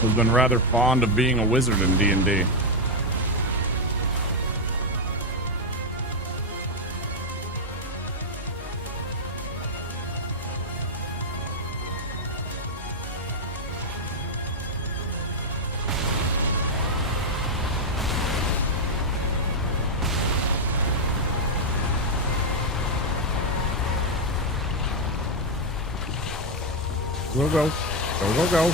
I've been rather fond of being a wizard in D&D. Go. Go.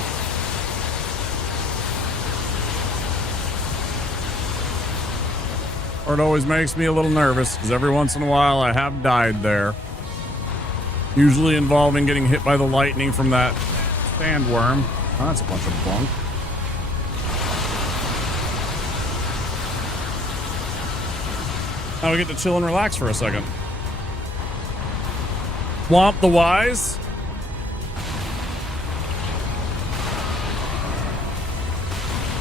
Or it always makes me a little nervous because every once in a while I have died there. Usually involving getting hit by the lightning from that sandworm. Oh, that's a bunch of bunk. Now we get to chill and relax for a second. Womp the Wise.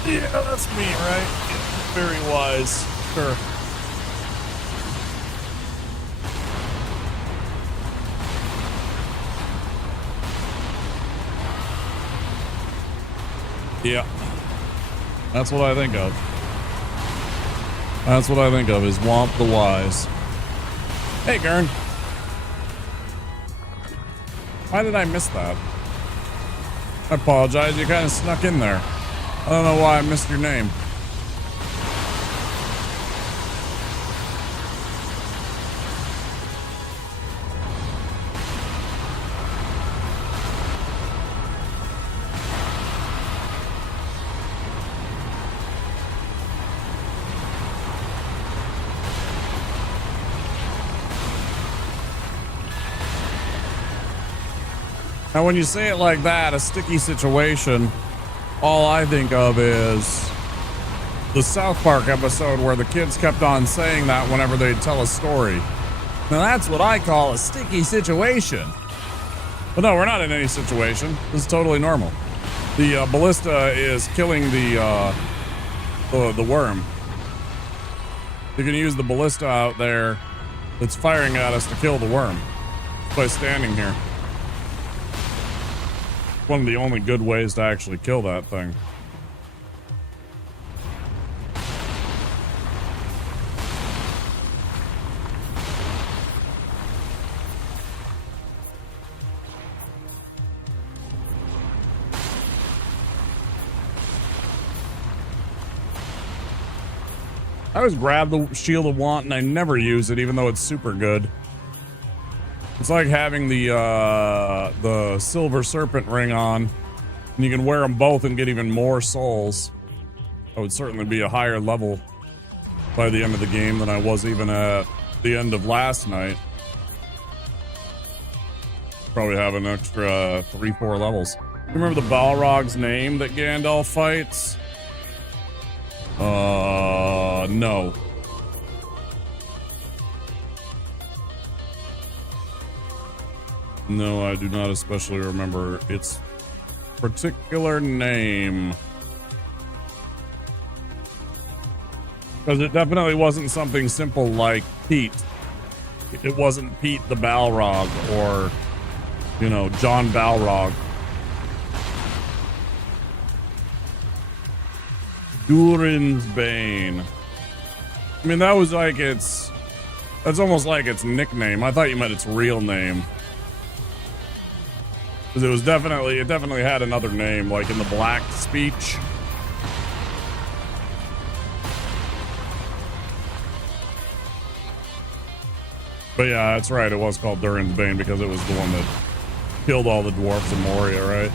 Yeah, that's me, right? Very wise. Sure. Yeah. That's what I think of. That's what I think of, is Womp the Wise. Hey, Gurn. Why did I miss that? I apologize, you kind of snuck in there. I don't know why I missed your name. Now, when you say it like that, a sticky situation, all I think of is the South Park episode where the kids kept on saying that whenever they'd tell a story. Now, that's what I call a sticky situation. But no, we're not in any situation. This is totally normal. The ballista is killing the worm. You can use the ballista out there that's firing at us to kill the worm by standing here. One of the only good ways to actually kill that thing. I always grab the Shield of Want and I never use it, even though it's super good. It's like having the Silver Serpent ring on, and you can wear them both and get even more souls. I would certainly be a higher level by the end of the game than I was even at the end of last night. Probably have an extra 3-4 levels. You remember the Balrog's name that Gandalf fights? No. No, I do not especially remember its particular name. Because it definitely wasn't something simple like Pete. It wasn't Pete the Balrog or, you know, John Balrog. Durin's Bane. I mean, that was like its... That's almost like its nickname. I thought you meant its real name. Because it was definitely... It definitely had another name, like in the Black speech. But yeah, that's right. It was called Durin's Bane because it was the one that killed all the dwarves in Moria, right?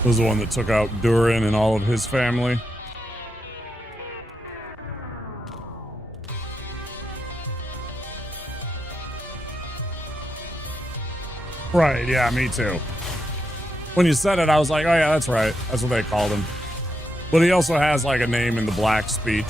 It was the one that took out Durin and all of his family. Right, yeah, me too. When you said it, I was like, oh yeah, that's right. That's what they called him. But he also has like a name in the Black speech.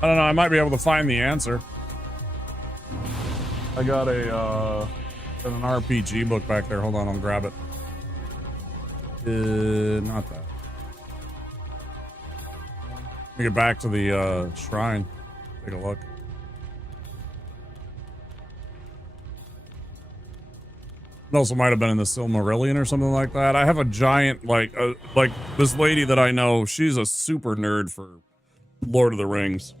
I don't know, I might be able to find the answer. I got an RPG book back there. Hold on, I'll grab it. Not that. Let me get back to the shrine. Take a look. It also might have been in the Silmarillion or something like that. I have a giant, like this lady that I know, she's a super nerd for Lord of the Rings.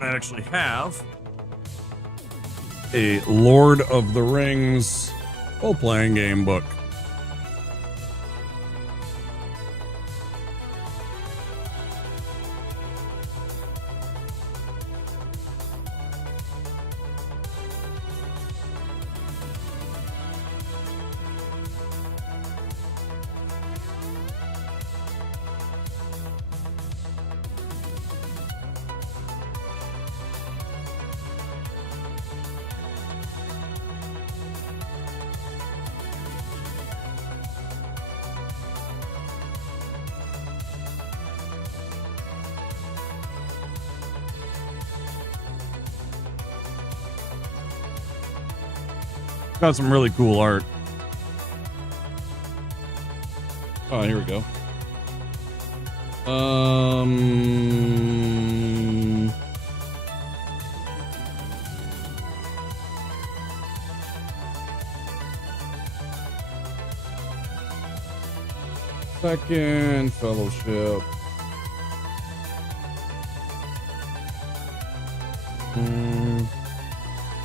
I actually have a Lord of the Rings role-playing game book. Got some really cool art. Oh, here we go. Second Fellowship.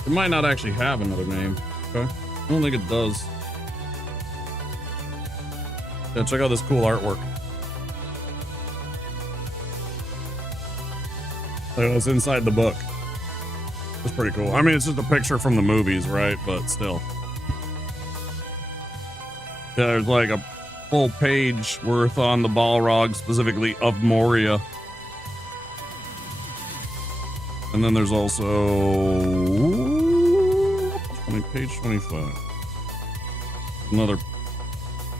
It might not actually have another name. Okay. I don't think it does. Yeah, check out this cool artwork. It's inside the book. It's pretty cool. I mean, it's just a picture from the movies, right? But still. Yeah, there's like a full page worth on the Balrog, specifically of Moria. And then there's also page 25. Another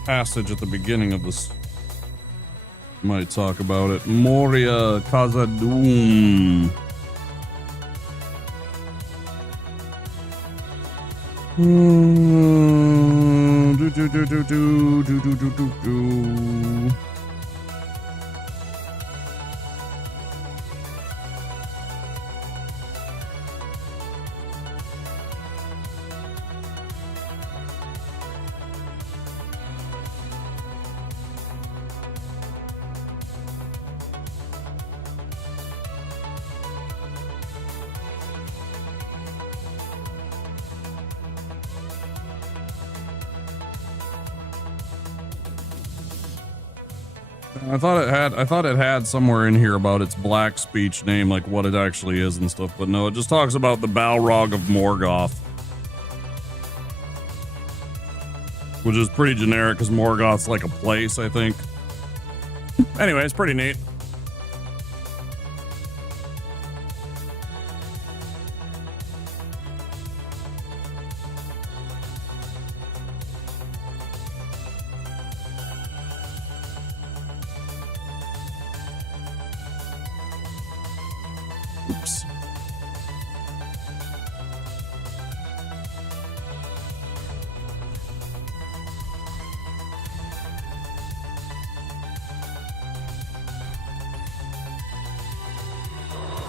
passage at the beginning of this. Might talk about it. Moria Khazad-dûm. I thought it had somewhere in here about its black speech name, like what it actually is and stuff, but no, it just talks about the Balrog of Morgoth. Which is pretty generic because Morgoth's like a place, I think. Anyway, it's pretty neat. Oops.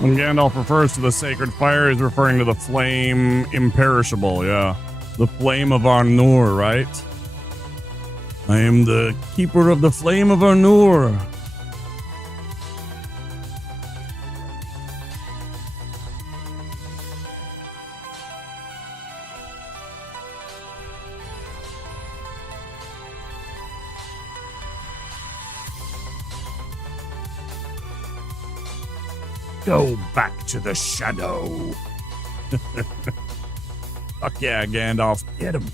When Gandalf refers to the sacred fire, he's referring to the flame imperishable, yeah. The flame of Arnur, right? I am the keeper of the flame of Arnur. Go back to the shadow. Fuck yeah, Gandalf. Get him.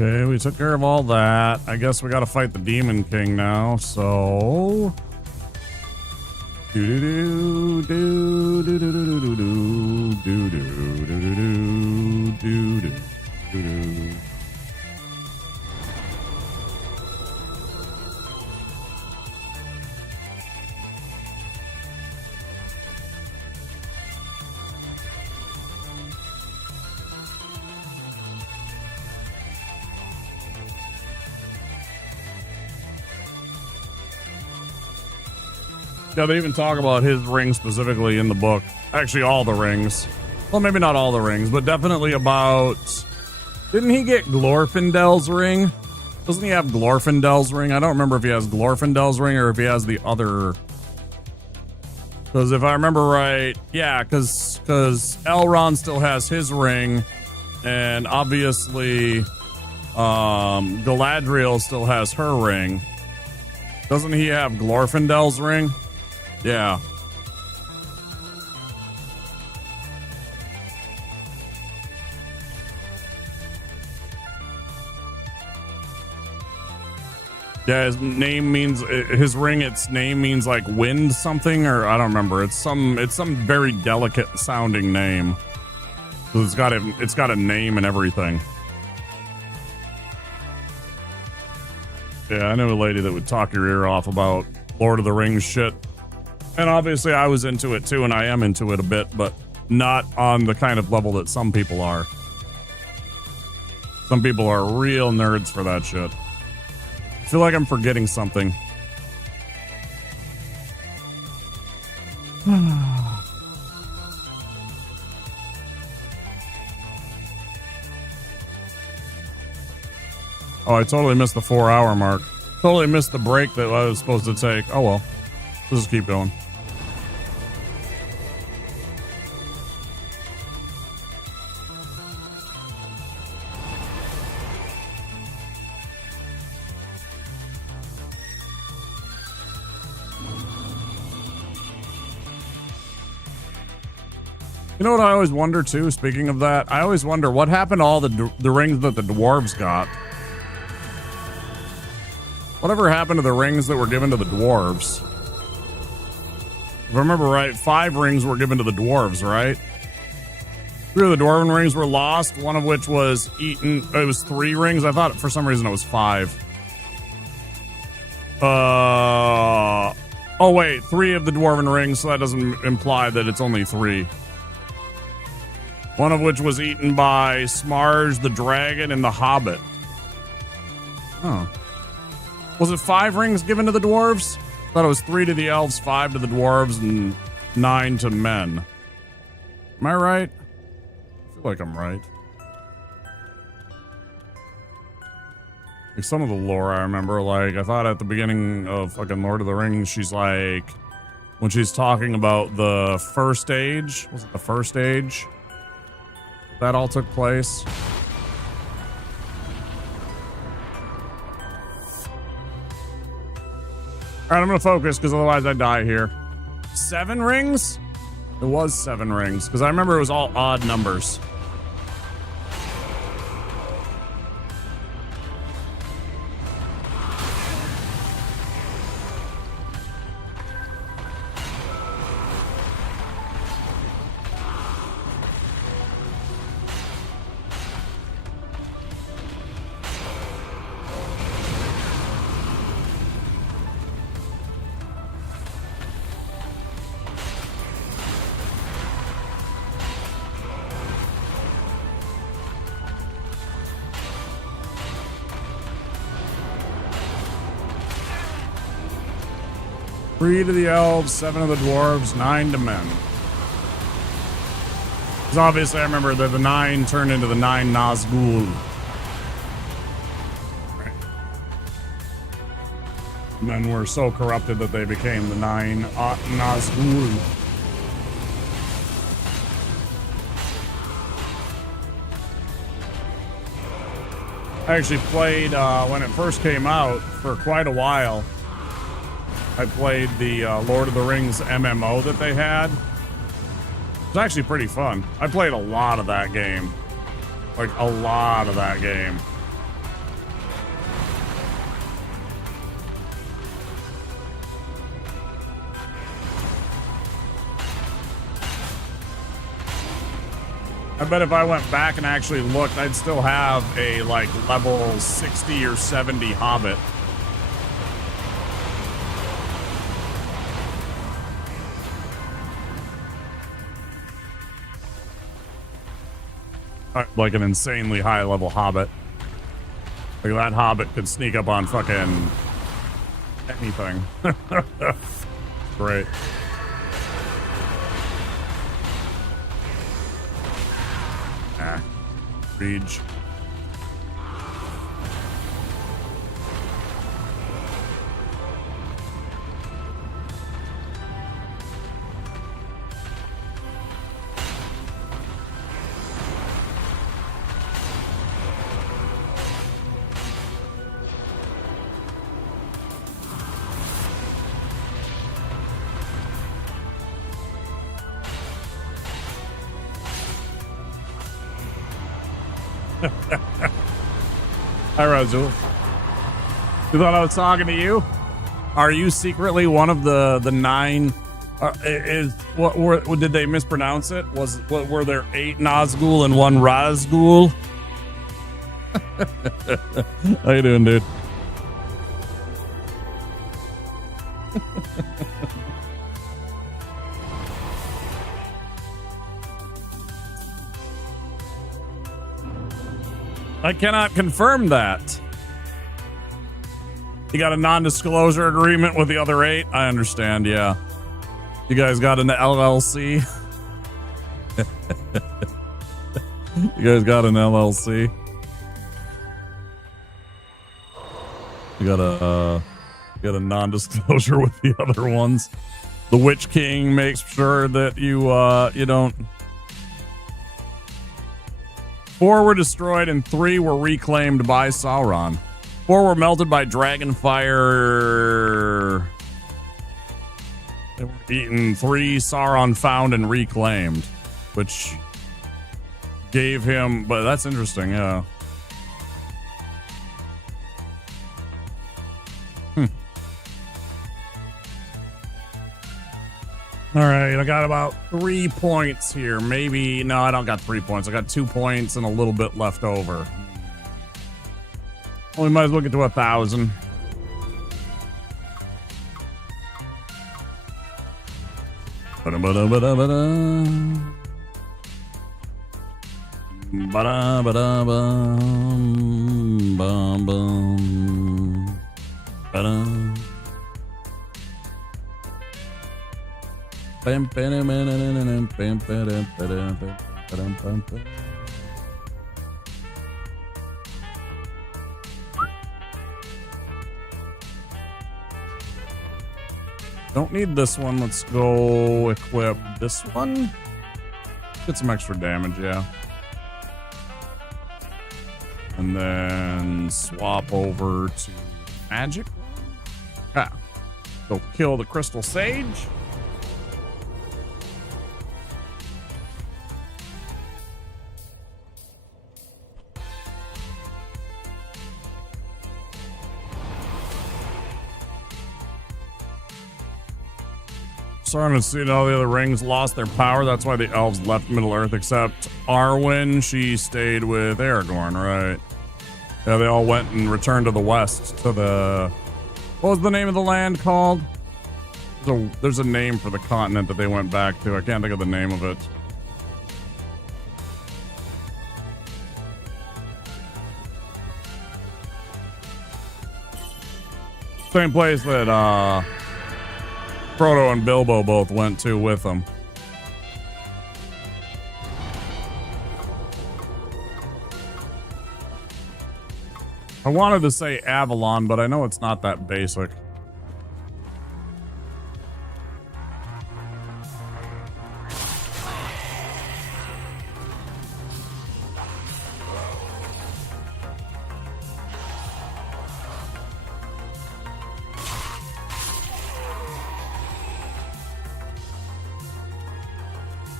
Okay, we took care of all that. I guess we gotta fight the Demon King now, so... Yeah, they even talk about his ring specifically in the book. Actually, all the rings. Well, maybe not all the rings, but definitely about... Didn't he get Glorfindel's ring? Doesn't he have Glorfindel's ring? I don't remember if he has Glorfindel's ring or if he has the other... Because if I remember right, yeah, because Elrond still has his ring, and obviously Galadriel still has her ring. Doesn't he have Glorfindel's ring? Yeah. Yeah, his name means, his ring, its name means like wind something, or I don't remember. It's some very delicate sounding name. So it's got a name and everything. Yeah, I know a lady that would talk your ear off about Lord of the Rings shit. And obviously I was into it too, and I am into it a bit, but not on the kind of level that some people are. Some people are real nerds for that shit. I feel like I'm forgetting something. Oh, I totally missed the 4-hour mark. Totally missed the break that I was supposed to take. Oh well. Let's just keep going. You know what I always wonder too, speaking of that? I always wonder what happened to all the rings that the dwarves got. Whatever happened to the rings that were given to the dwarves? If I remember right, 5 rings were given to the dwarves, right? 3 of the dwarven rings were lost, one of which was eaten. It was 3 rings. I thought for some reason it was 5. Oh wait, 3 of the dwarven rings, so that doesn't imply that it's only 3. One of which was eaten by Smarge the dragon and the Hobbit. Oh. Was it 5 rings given to the dwarves? I thought it was 3 to the elves, 5 to the dwarves, and 9 to men. Am I right? I feel like I'm right. Like some of the lore I remember, like, I thought at the beginning of fucking Lord of the Rings, she's like, when she's talking about the first age, was it the first age? That all took place. All right, I'm gonna focus because otherwise I die here. 7 rings? It was 7 rings because I remember it was all odd numbers. Three to the elves, 7 of the dwarves, 9 to men. Because obviously I remember that the 9 turned into the 9 Nazgul. Right. And then were so corrupted that they became the 9 Nazgul. I actually played when it first came out for quite a while. I played the Lord of the Rings MMO that they had. It was actually pretty fun. I played a lot of that game. Like, a lot of that game. I bet if I went back and actually looked, I'd still have a, like, level 60 or 70 Hobbit. Like an insanely high level Hobbit. Like that Hobbit could sneak up on fucking anything. Great. Reach. Hi, Razul. You thought I was talking to you? Are you secretly one of the 9? Did they mispronounce it? Were there 8 Nazgul and 1 Razgul? How you doing, dude? I cannot confirm that. You got a non-disclosure agreement with the other 8? I understand, yeah. You guys got an LLC? You guys got an LLC? You got a non-disclosure with the other ones. The Witch King makes sure that you don't. 4 were destroyed and 3 were reclaimed by Sauron. 4 were melted by dragon fire. They were eaten. 3 Sauron found and reclaimed, which gave him. But that's interesting, yeah. All right, I got about 3 points here. Maybe, no, I don't got 3 points. I got 2 points and a little bit left over. Well, we might as well get to 1,000. Don't need this one. Let's go equip this one. Get some extra damage, yeah. And then swap over to magic. Ah. Go kill the Crystal Sage. Starting to see all the other rings lost their power. That's why the elves left Middle-earth, except Arwen. She stayed with Aragorn, right? Yeah, they all went and returned to the west, to the... What was the name of the land called? There's a name for the continent that they went back to. I can't think of the name of it. Same place that, Frodo and Bilbo both went to with them. I wanted to say Avalon, but I know it's not that basic.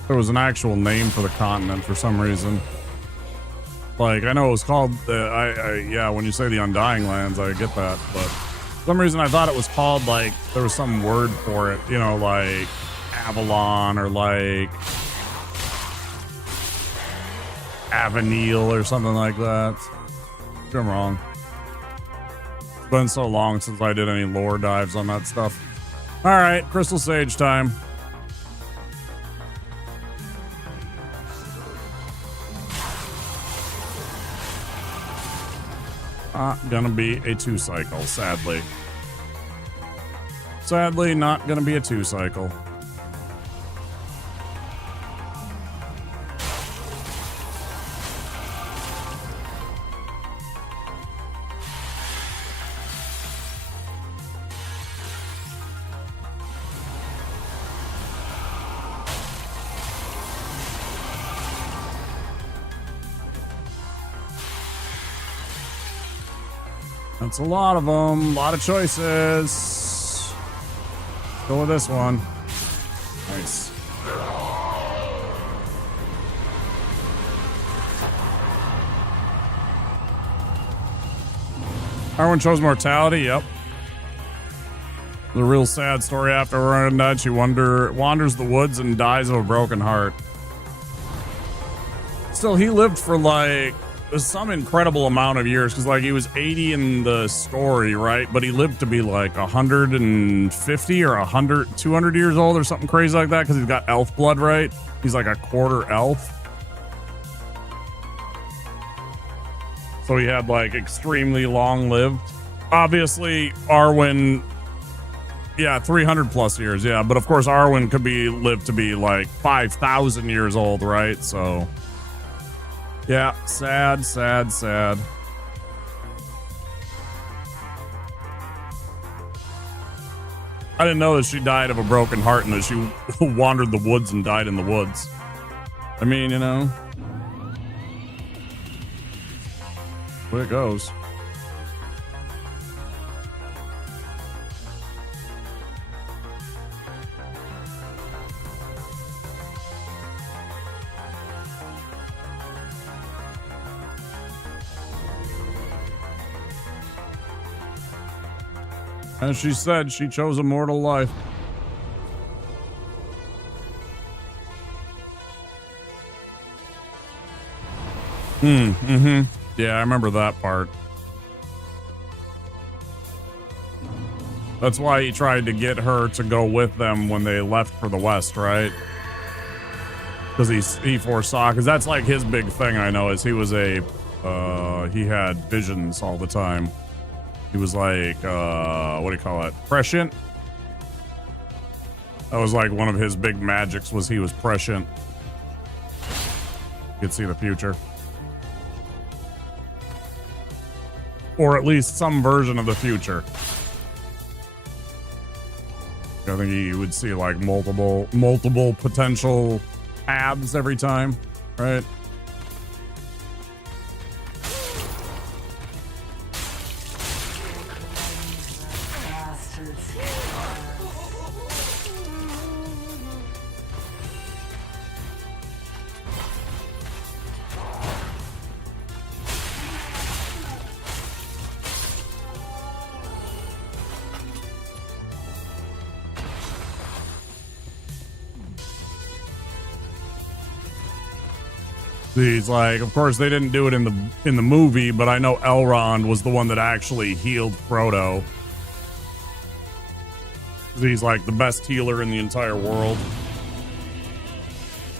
There was an actual name for the continent for some reason. Like, I know it was called, yeah, when you say the Undying Lands, I get that, but for some reason I thought it was called, like, there was some word for it, you know, like Avalon or like Avenil or something like that. Maybe I'm wrong. It's been so long since I did any lore dives on that stuff. All right, Crystal Sage time. Not gonna be a 2-cycle, sadly. Sadly, not gonna be a 2-cycle. That's a lot of them. A lot of choices. Go with this one. Nice. Everyone chose mortality. Yep. The real sad story after running that, she wanders the woods and dies of a broken heart. Still, he lived for like some incredible amount of years, because like he was 80 in the story, right? But he lived to be like 150 or 100, 200 years old or something crazy like that, because he's got elf blood, right? He's like a quarter elf. So he had like extremely long lived. Obviously, Arwen, yeah, 300 plus years, yeah. But of course, Arwen could be lived to be like 5,000 years old, right? So, yeah, sad, sad, sad. I didn't know that she died of a broken heart and that she wandered the woods and died in the woods. I mean, you know, where it goes. As she said, she chose a mortal life. Mm-hmm. Yeah, I remember that part. That's why he tried to get her to go with them when they left for the West, right? Because he foresaw, because that's like his big thing, I know, is he was he had visions all the time. He was like, what do you call it? Prescient? That was like one of his big magics, was he was prescient. You could see the future. Or at least some version of the future. I think he would see like multiple potential paths every time, right? He's like, of course they didn't do it in the movie, but I know Elrond was the one that actually healed Frodo. He's like the best healer in the entire world.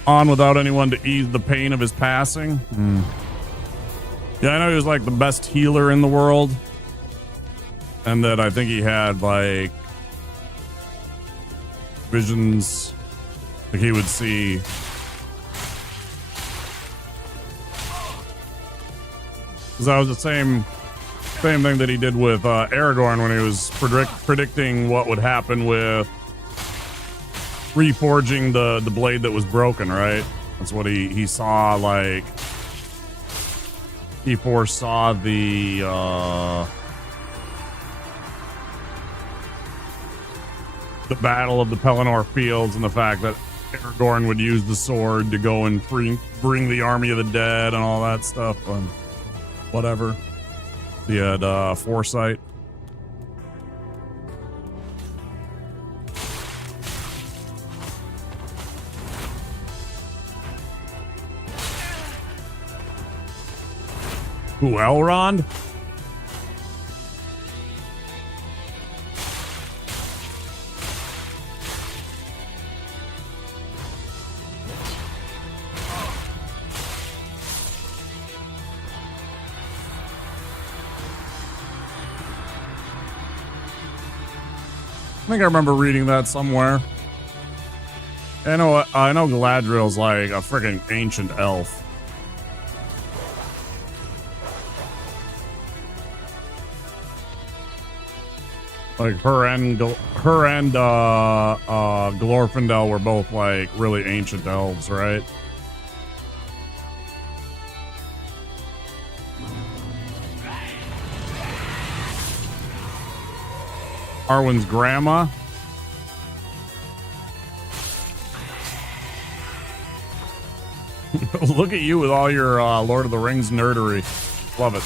On without anyone to ease the pain of his passing. Yeah, I know he was like the best healer in the world. And that I think he had like visions, like he would see. Because that was the same thing that he did with Aragorn when he was predicting what would happen with reforging the blade that was broken, right? That's what he saw, like he foresaw the battle of the Pelennor Fields and the fact that Aragorn would use the sword to go and bring the army of the dead and all that stuff. And whatever. He had foresight. Who, Elrond? I think I remember reading that somewhere. I know Galadriel's like a freaking ancient elf. Like her and Glorfindel were both like really ancient elves, right? Arwen's grandma. Look at you with all your Lord of the Rings nerdery. Love it.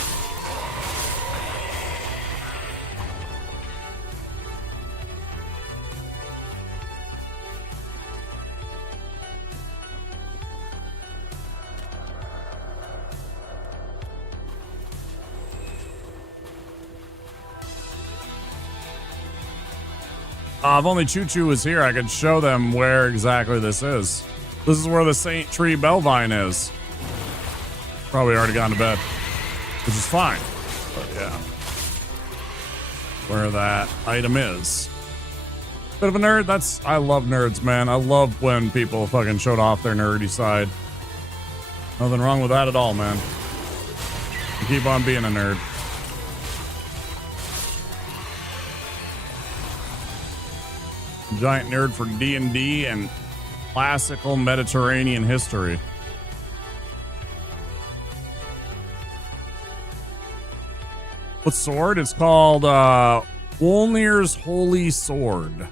If only Choo Choo was here, I could show them where exactly this is. This is where the Saint Tree Bellvine is. Probably already gone to bed. which is fine. But yeah, where that item is. Bit of a nerd. I love nerds, man. I love when people fucking showed off their nerdy side. Nothing wrong with that at all, man. You keep on being a nerd. Giant nerd for D&D and classical Mediterranean history. What sword? It's called Wolnir's Holy Sword.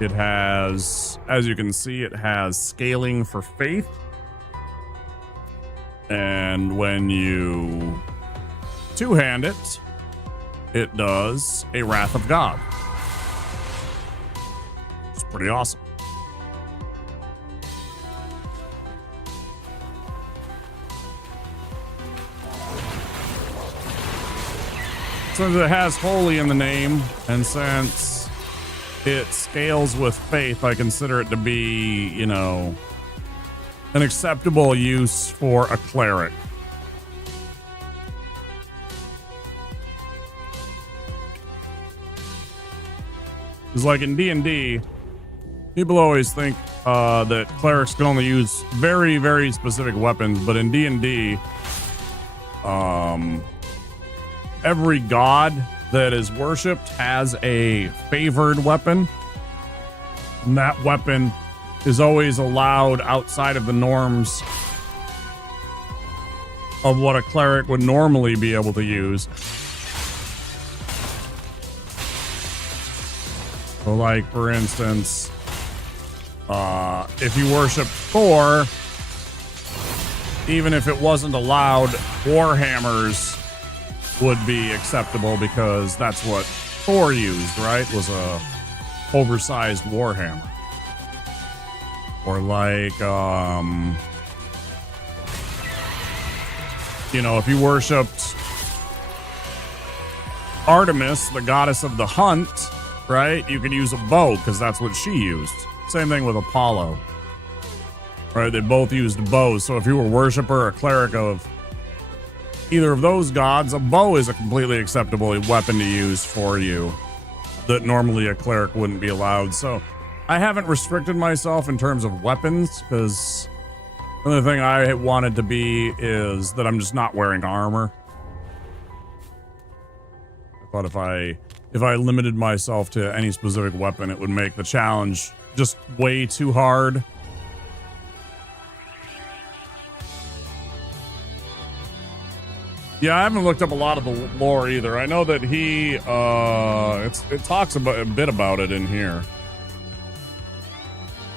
It has, as you can see, it has scaling for faith. And when you two-hand it, it does a Wrath of God. It's pretty awesome. Since it has holy in the name, and since it scales with faith, I consider it to be, you know, an acceptable use for a cleric. Because like in D&D, people always think that clerics can only use very, very specific weapons, but in D&D, every god that is worshipped has a favored weapon. And that weapon is always allowed outside of the norms of what a cleric would normally be able to use. So like, for instance, if you worship Thor, even if it wasn't allowed, warhammers would be acceptable because that's what Thor used, right? Was a oversized warhammer. Or like, you know, if you worshipped Artemis, the goddess of the hunt, right? You could use a bow because that's what she used. Same thing with Apollo, right? They both used bows. So if you were a worshiper or a cleric of either of those gods, a bow is a completely acceptable weapon to use for you that normally a cleric wouldn't be allowed. So I haven't restricted myself in terms of weapons because the only thing I wanted to be is that I'm just not wearing armor. I thought if I limited myself to any specific weapon, it would make the challenge just way too hard. Yeah, I haven't looked up a lot of the lore either. I know that he, it talks about a bit about it in here.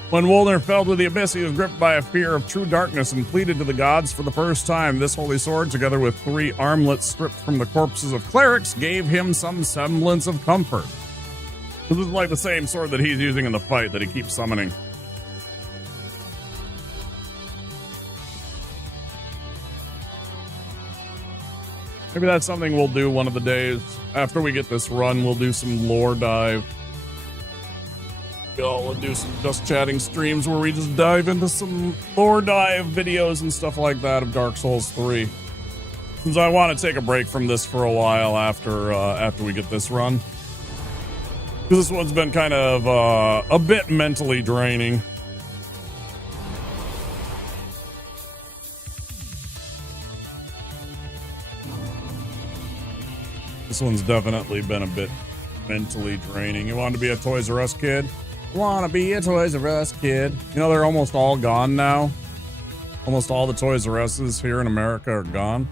When Wolnir fell to the abyss, he was gripped by a fear of true darkness and pleaded to the gods for the first time. This holy sword, together with 3 armlets stripped from the corpses of clerics, gave him some semblance of comfort. This is like the same sword that he's using in the fight that he keeps summoning. Maybe that's something we'll do one of the days. After we get this run, we'll do some lore dive. We'll do some just chatting streams where we just dive into some lore dive videos and stuff like that of Dark Souls 3. Since I want to take a break from this for a while after we get this run. Because this one's been kind of a bit mentally draining. This one's definitely been a bit mentally draining. You want to be a Toys R Us kid? Want to be a Toys R Us kid? You know, they're almost all gone now. Almost all the Toys R Us's here in America are gone.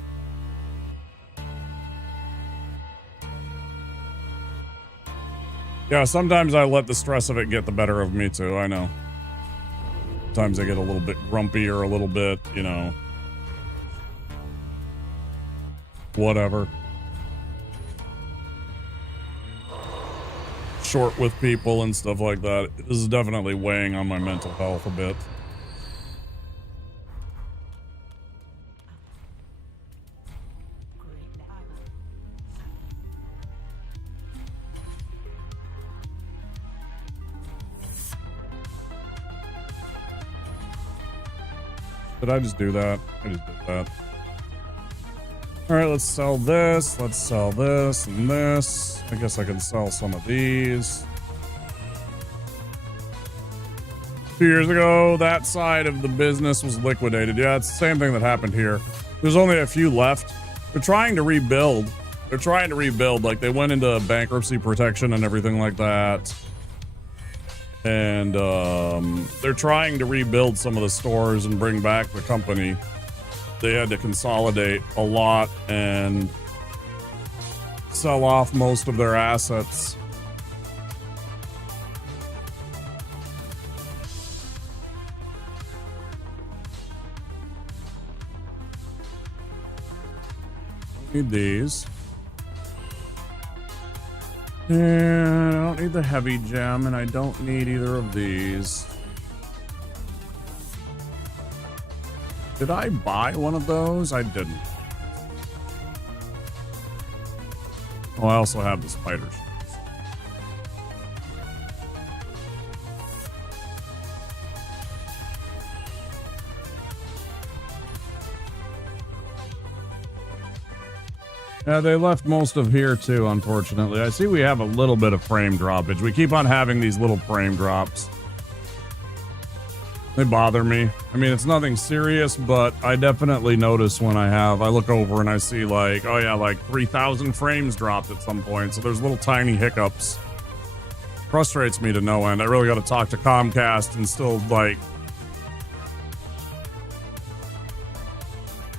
Yeah, sometimes I let the stress of it get the better of me too, I know. Sometimes I get a little bit grumpy or a little bit, you know, whatever. Short with people and stuff like that. This is definitely weighing on my mental health a bit. Did I just do that? I just did that. All right, let's sell this. Let's sell this and this. I guess I can sell some of these. 2 years ago, that side of the business was liquidated. Yeah, it's the same thing that happened here. There's only a few left. They're trying to rebuild. They're trying to rebuild. Like, they went into bankruptcy protection and everything like that. And they're trying to rebuild some of the stores and bring back the company. They had to consolidate a lot and sell off most of their assets. Need these. And I don't need the heavy gem, and I don't need either of these. Did I buy one of those? I didn't. Oh, I also have the spiders. Yeah, they left most of here too, unfortunately. I see we have a little bit of frame droppage. We keep on having these little frame drops. They bother me. I mean, it's nothing serious, but I definitely notice when I look over and I see like, oh yeah, like 3,000 frames dropped at some point. So there's little tiny hiccups. Frustrates me to no end. I really got to talk to Comcast and still like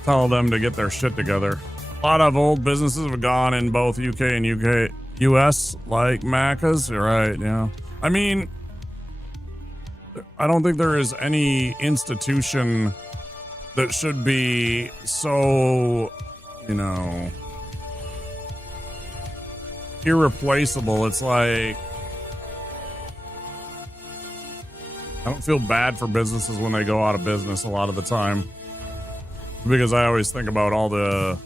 tell them to get their shit together. A lot of old businesses have gone in both UK and US, like Macca's. You're right, yeah. I mean, I don't think there is any institution that should be so, you know, irreplaceable. It's like, I don't feel bad for businesses when they go out of business a lot of the time, because I always think about all the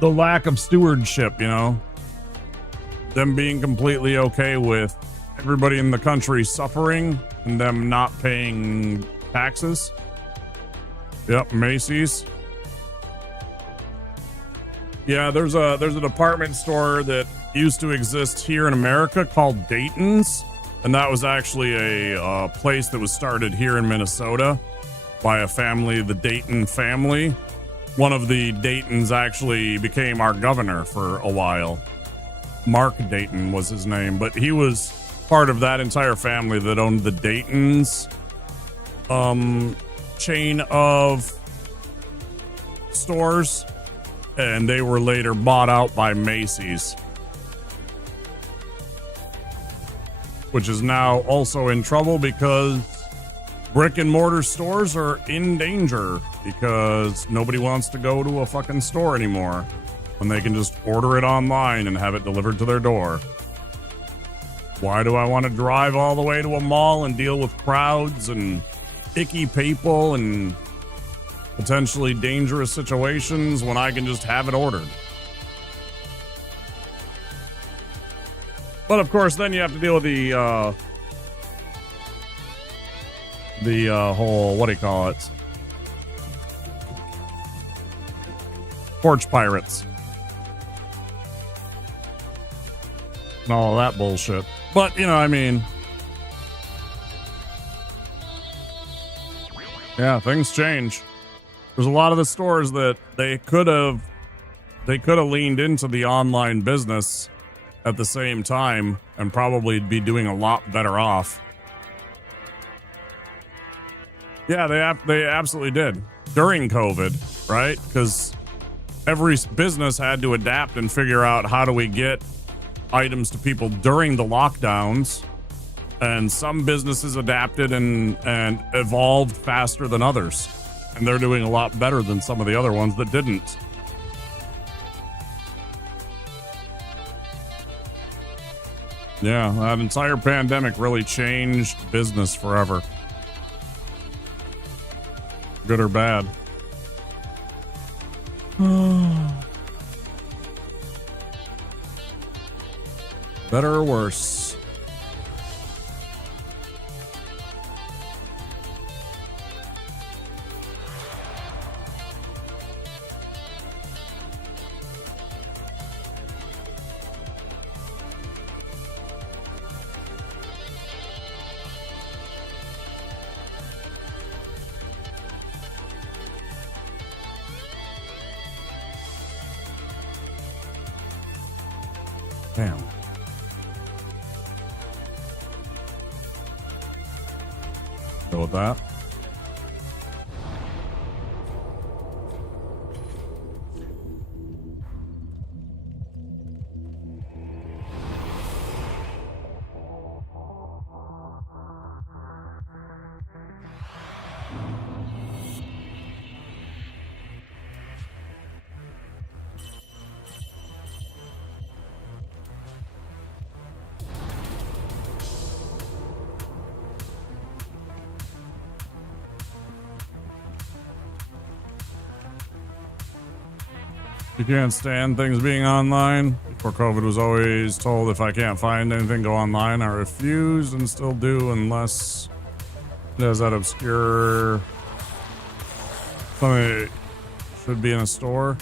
lack of stewardship, you know, them being completely okay with everybody in the country suffering and them not paying taxes. Yep, Macy's. Yeah, there's a department store that used to exist here in America called Dayton's, and that was actually a place that was started here in Minnesota by a family, the Dayton family. One of the Daytons actually became our governor for a while. Mark Dayton was his name, but he was part of that entire family that owned the Dayton's chain of stores, and they were later bought out by Macy's, which is now also in trouble because brick and mortar stores are in danger because nobody wants to go to a fucking store anymore when they can just order it online and have it delivered to their door. Why do I want to drive all the way to a mall and deal with crowds and icky people and potentially dangerous situations when I can just have it ordered? But of course, then you have to deal with the whole, what do you call it? Porch pirates. And all of that bullshit. But, you know, I mean, yeah, things change. There's a lot of the stores that they could have leaned into the online business at the same time and probably be doing a lot better off. Yeah, they absolutely did during COVID, right? Because every business had to adapt and figure out how do we get items to people during the lockdowns, and some businesses adapted and evolved faster than others, and they're doing a lot better than some of the other ones that didn't. Yeah, that entire pandemic really changed business forever. Good or bad. Better or worse? Damn. Go with that. You can't stand things being online. Before COVID was always told if I can't find anything, go online. I refused and still do unless it has that obscure something that should be in a store.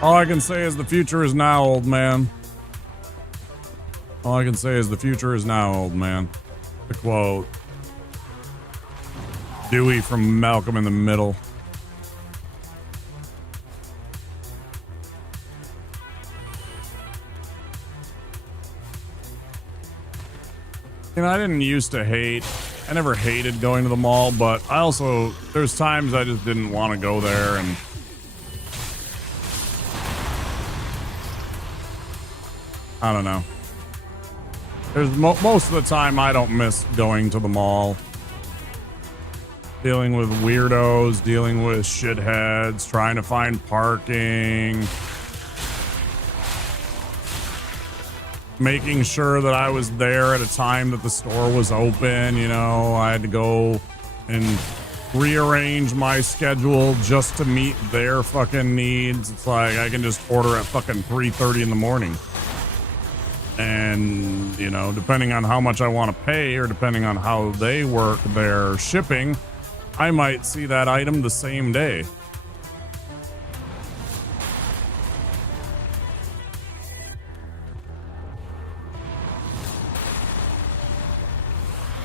All I can say is the future is now, old man. All I can say is the future is now, old man. The quote Dewey from Malcolm in the Middle. You know, I didn't used to hate. I never hated going to the mall, but I also, there's times I just didn't want to go there, and I don't know. There's most of the time I don't miss going to the mall. Dealing with weirdos, dealing with shitheads, trying to find parking. Making sure that I was there at a time that the store was open, you know. I had to go and rearrange my schedule just to meet their fucking needs. It's like I can just order at fucking 3:30 in the morning. And, you know, depending on how much I want to pay or depending on how they work their shipping, I might see that item the same day.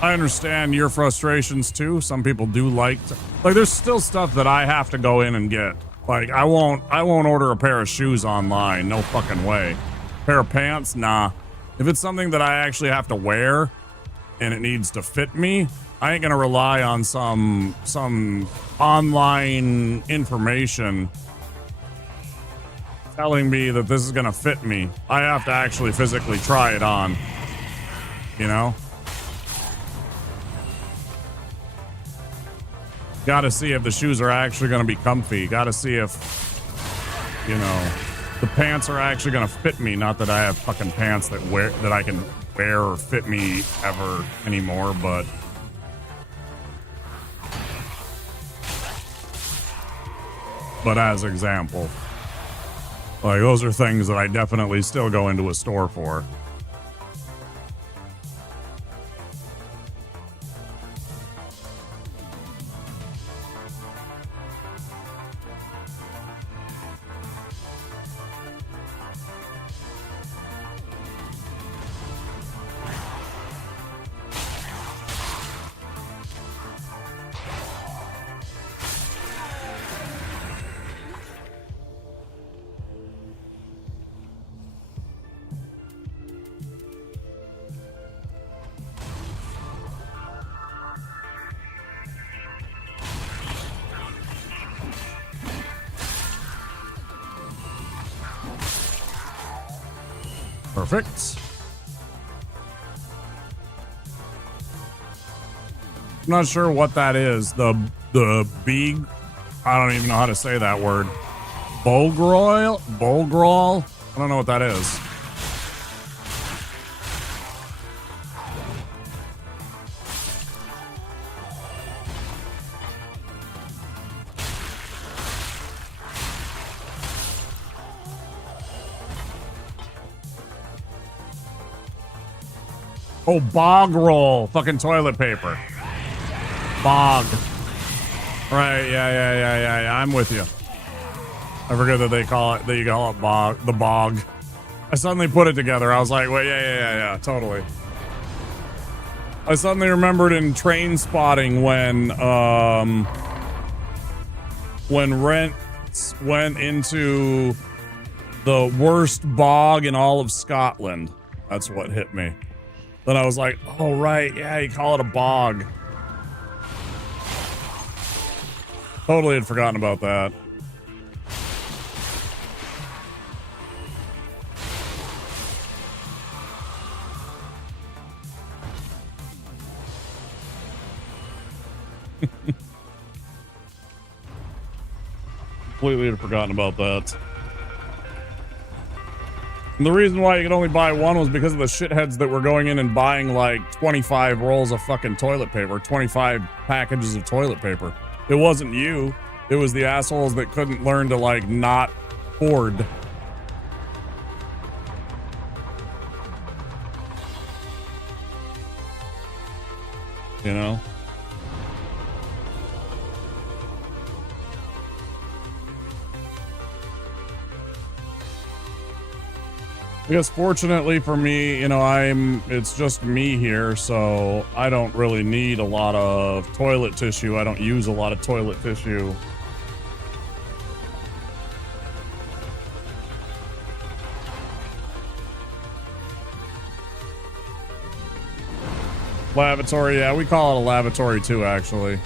I understand your frustrations too. Some people do like there's still stuff that I have to go in and get. Like I won't order a pair of shoes online. No fucking way. Pair of pants? Nah. If it's something that I actually have to wear and it needs to fit me, I ain't gonna rely on some online information telling me that this is gonna fit me. I have to actually physically try it on. You know? Gotta see if the shoes are actually gonna be comfy. Gotta see if, you know, the pants are actually gonna fit me. Not that I have fucking pants that I can wear or fit me ever anymore, but as example, like those are things that I definitely still go into a store for. Perfect. I'm not sure what that is. The big, I don't even know how to say that word. Bolgrol? I don't know what that is. Oh, bog roll. Fucking toilet paper. Bog. Right, yeah. I'm with you. I forget that you call it bog. The bog. I suddenly put it together. I was like, wait, yeah, totally. I suddenly remembered in Train Spotting when when Rent went into the worst bog in all of Scotland. That's what hit me. Then I was like, oh, right. Yeah, you call it a bog. Totally had forgotten about that. Completely had forgotten about that. And the reason why you could only buy one was because of the shitheads that were going in and buying like 25 rolls of fucking toilet paper, 25 packages of toilet paper. It wasn't you. It was the assholes that couldn't learn to like not hoard. You know? I guess fortunately for me, you know, it's just me here, so I don't really need a lot of toilet tissue. I don't use a lot of toilet tissue. Lavatory, yeah, we call it a lavatory too, actually.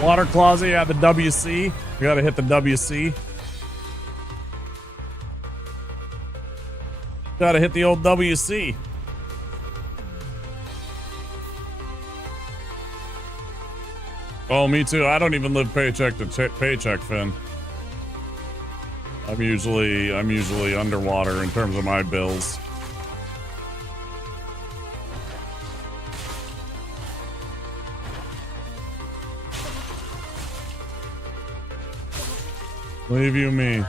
Water closet, yeah, the WC. You gotta hit the WC. Gotta hit the old WC. Oh, me too. I don't even live paycheck to paycheck, Finn. I'm usually underwater in terms of my bills. Leave you me.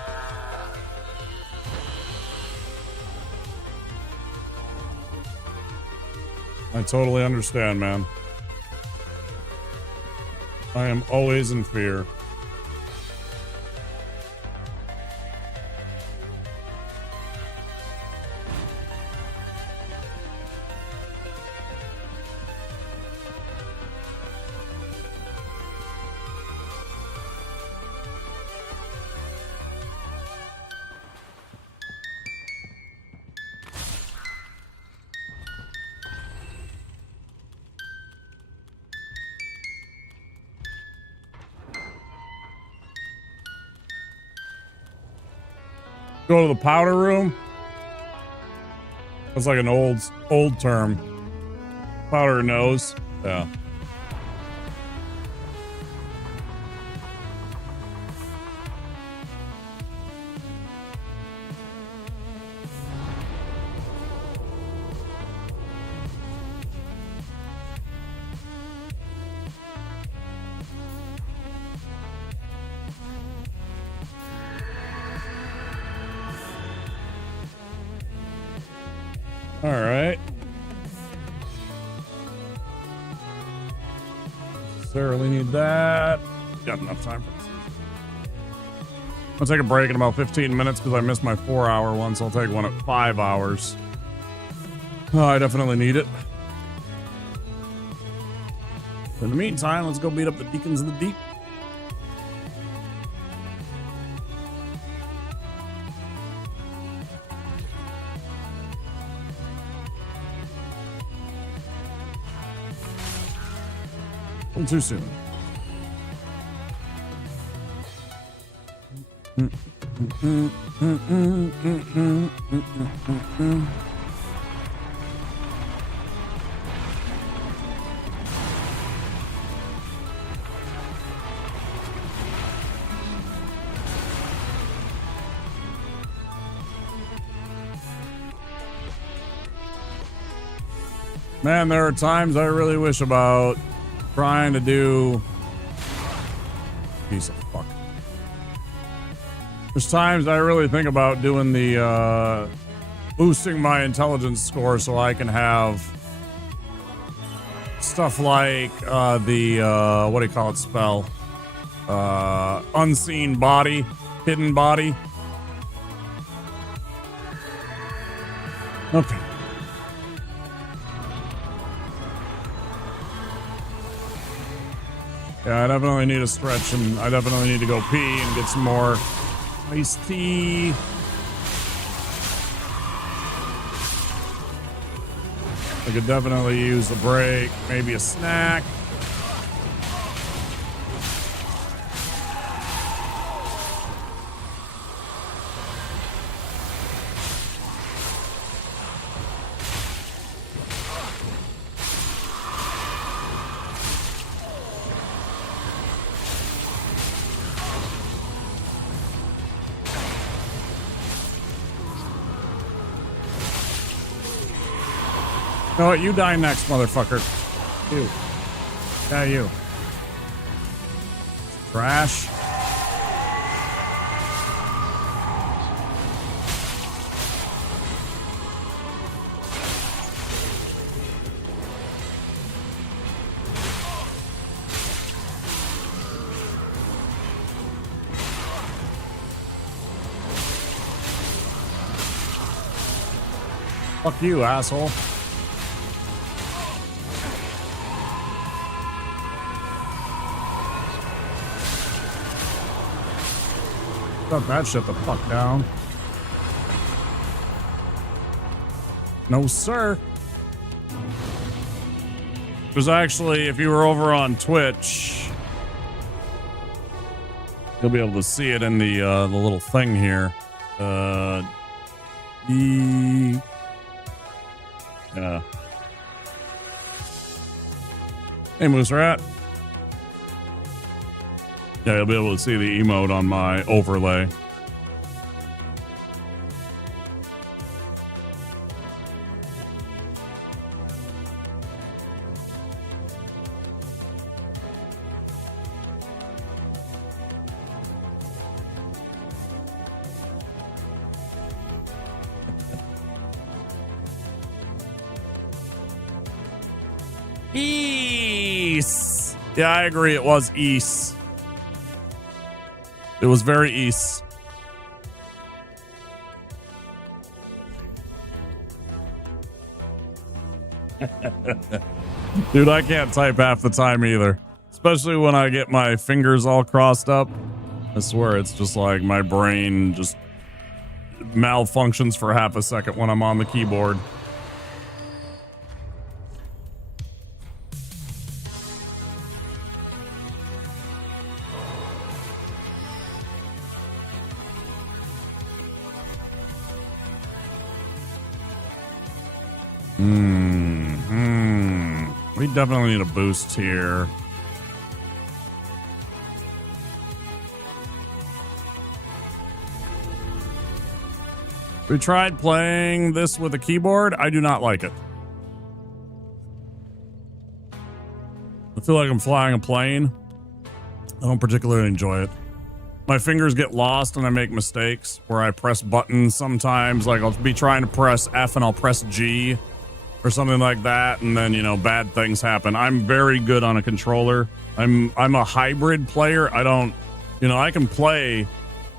I totally understand, man. I am always in fear. Go to the powder room. That's like an old term. Powder nose. Yeah. All right. Necessarily need that. Got enough time for this. I'll take a break in about 15 minutes because I missed my 4-hour one, so I'll take one at 5 hours. Oh, I definitely need it. In the meantime, let's go beat up the Deacons of the Deep. Too soon. Man, there are times I really wish about trying to do piece of fuck. There's times I really think about doing the boosting my intelligence score so I can have stuff like the what do you call it, spell? unseen body, hidden body. Okay. Yeah, I definitely need a stretch, and I definitely need to go pee and get some more iced tea. I could definitely use a break, maybe a snack. You know what? You die next, motherfucker. You. Yeah, you. Trash. Fuck you, asshole. Shut that shit the fuck down. No, sir. There's actually, if you were over on Twitch, you'll be able to see it in the little thing here. Yeah. Hey, Moose Rat. Yeah, you'll be able to see the emote on my overlay. East. Yeah, I agree. It was East. It was very East. Dude, I can't type half the time either. Especially when I get my fingers all crossed up. I swear it's just like my brain just malfunctions for half a second when I'm on the keyboard. We definitely need a boost here. We tried playing this with a keyboard. I do not like it. I feel like I'm flying a plane. I don't particularly enjoy it. My fingers get lost and I make mistakes where I press buttons sometimes. Like I'll be trying to press F and I'll press G or something like that, and then, you know, bad things happen. I'm very good on a controller. I'm a hybrid player. I don't, you know, I can play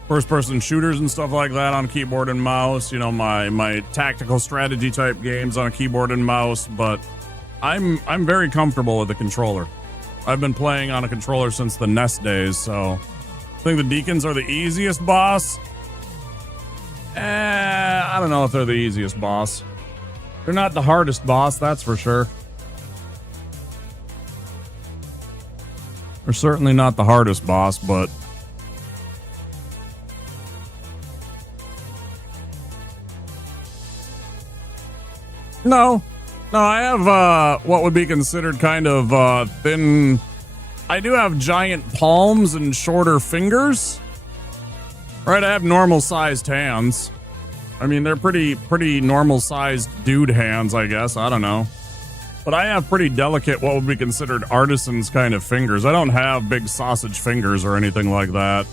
first-person shooters and stuff like that on keyboard and mouse. You know, my tactical strategy type games on a keyboard and mouse, but I'm very comfortable with the controller. I've been playing on a controller since the NES days, so I think the Deacons are the easiest boss. I don't know if they're the easiest boss. They're not the hardest boss, that's for sure. They're certainly not the hardest boss, but no, I have what would be considered kind of thin. I do have giant palms and shorter fingers. Right, I have normal sized hands. I mean, they're pretty normal sized dude hands, I guess. I don't know. But I have pretty delicate, what would be considered artisans kind of fingers. I don't have big sausage fingers or anything like that.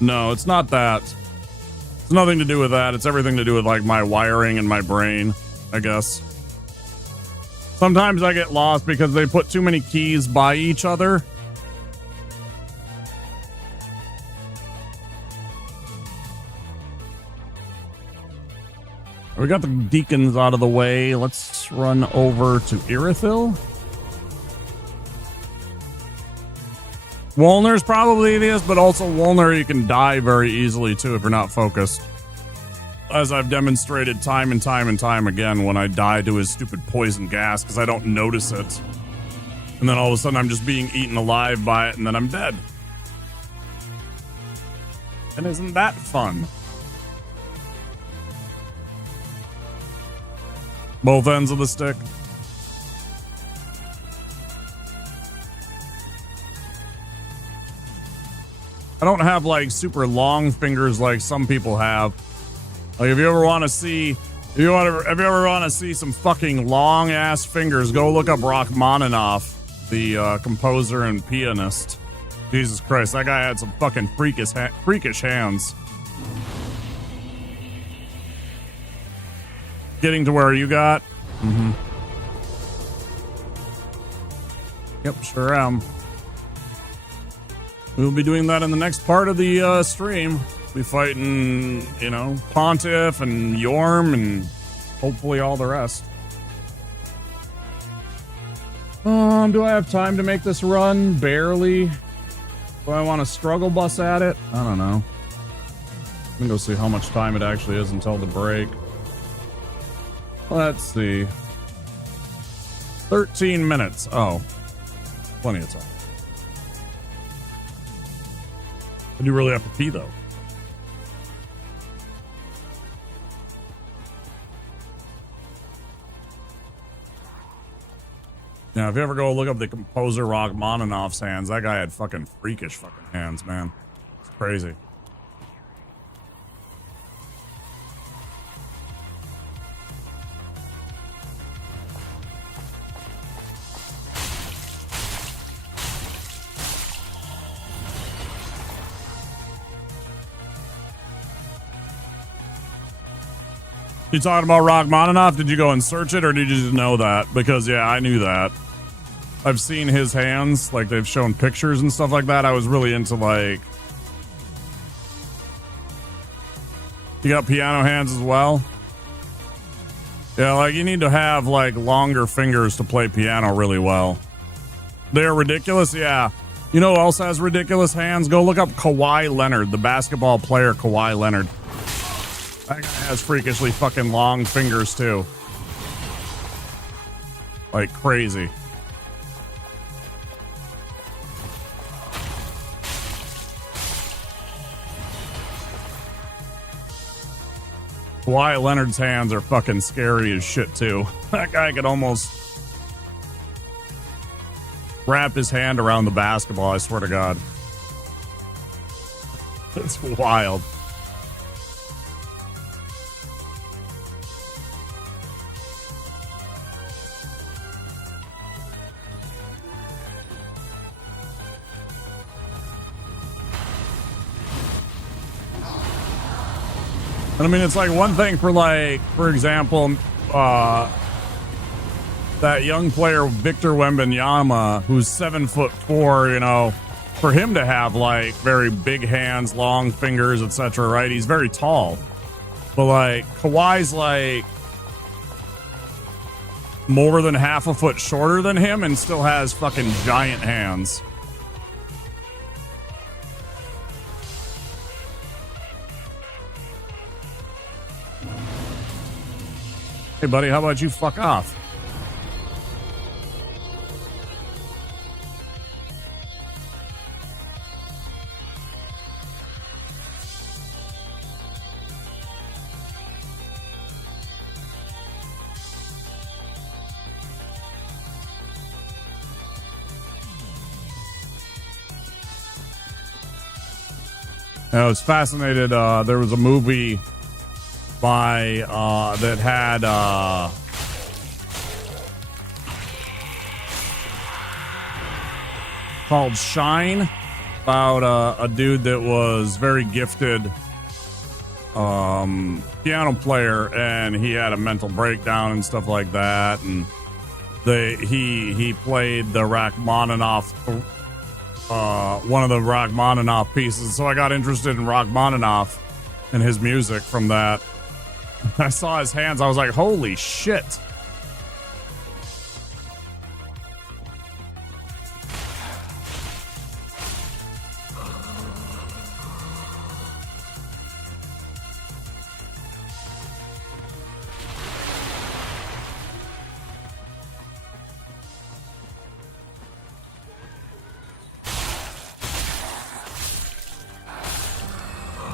No, it's not that. It's nothing to do with that. It's everything to do with like my wiring and my brain, I guess. Sometimes I get lost because they put too many keys by each other. We got the deacons out of the way. Let's run over to Irithyll. Wolner's probably this, but also Wolner, you can die very easily too if you're not focused. As I've demonstrated time and time and time again when I die to his stupid poison gas because I don't notice it. And then all of a sudden I'm just being eaten alive by it and then I'm dead. And isn't that fun? Both ends of the stick. I don't have like super long fingers like some people have. Like if you ever want to see, if you ever want to see some fucking long ass fingers, go look up Rachmaninoff, the composer and pianist. Jesus Christ, that guy had some fucking freakish hands. Getting to where you got? Mm-hmm. Yep, sure am. We'll be doing that in the next part of the stream. We'll be fighting, you know, Pontiff and Yorm and hopefully all the rest. Do I have time to make this run? Barely. Do I want to struggle bus at it? I don't know. Let me go see how much time it actually is until the break. Let's see. 13 minutes. Oh. Plenty of time. I do really have to pee, though. Now, if you ever go look up the composer Rachmaninoff's hands, that guy had fucking freakish fucking hands, man. It's crazy. You talking about Rachmaninoff? Did you go and search it, or did you just know that? Because, yeah, I knew that. I've seen his hands, like, they've shown pictures and stuff like that. I was really into, like... You got piano hands as well? Yeah, like, you need to have, like, longer fingers to play piano really well. They're ridiculous? Yeah. You know who else has ridiculous hands? Go look up Kawhi Leonard, the basketball player Kawhi Leonard. That guy has freakishly fucking long fingers, too. Like crazy. Kawhi Leonard's hands are fucking scary as shit, too. That guy could almost wrap his hand around the basketball, I swear to God. It's wild. I mean, it's like one thing for, like, for example, that young player Victor Wembanyama, who's 7'4", you know, for him to have like very big hands, long fingers, etc. Right? He's very tall, but like Kawhi's like more than half a foot shorter than him and still has fucking giant hands. Hey, buddy, how about you fuck off? I was fascinated. There was a movie by that had called Shine, about a dude that was very gifted piano player, and he had a mental breakdown and stuff like that, and he played the Rachmaninoff, one of the Rachmaninoff pieces. So I got interested in Rachmaninoff and his music from that. I saw his hands. I was like, holy shit.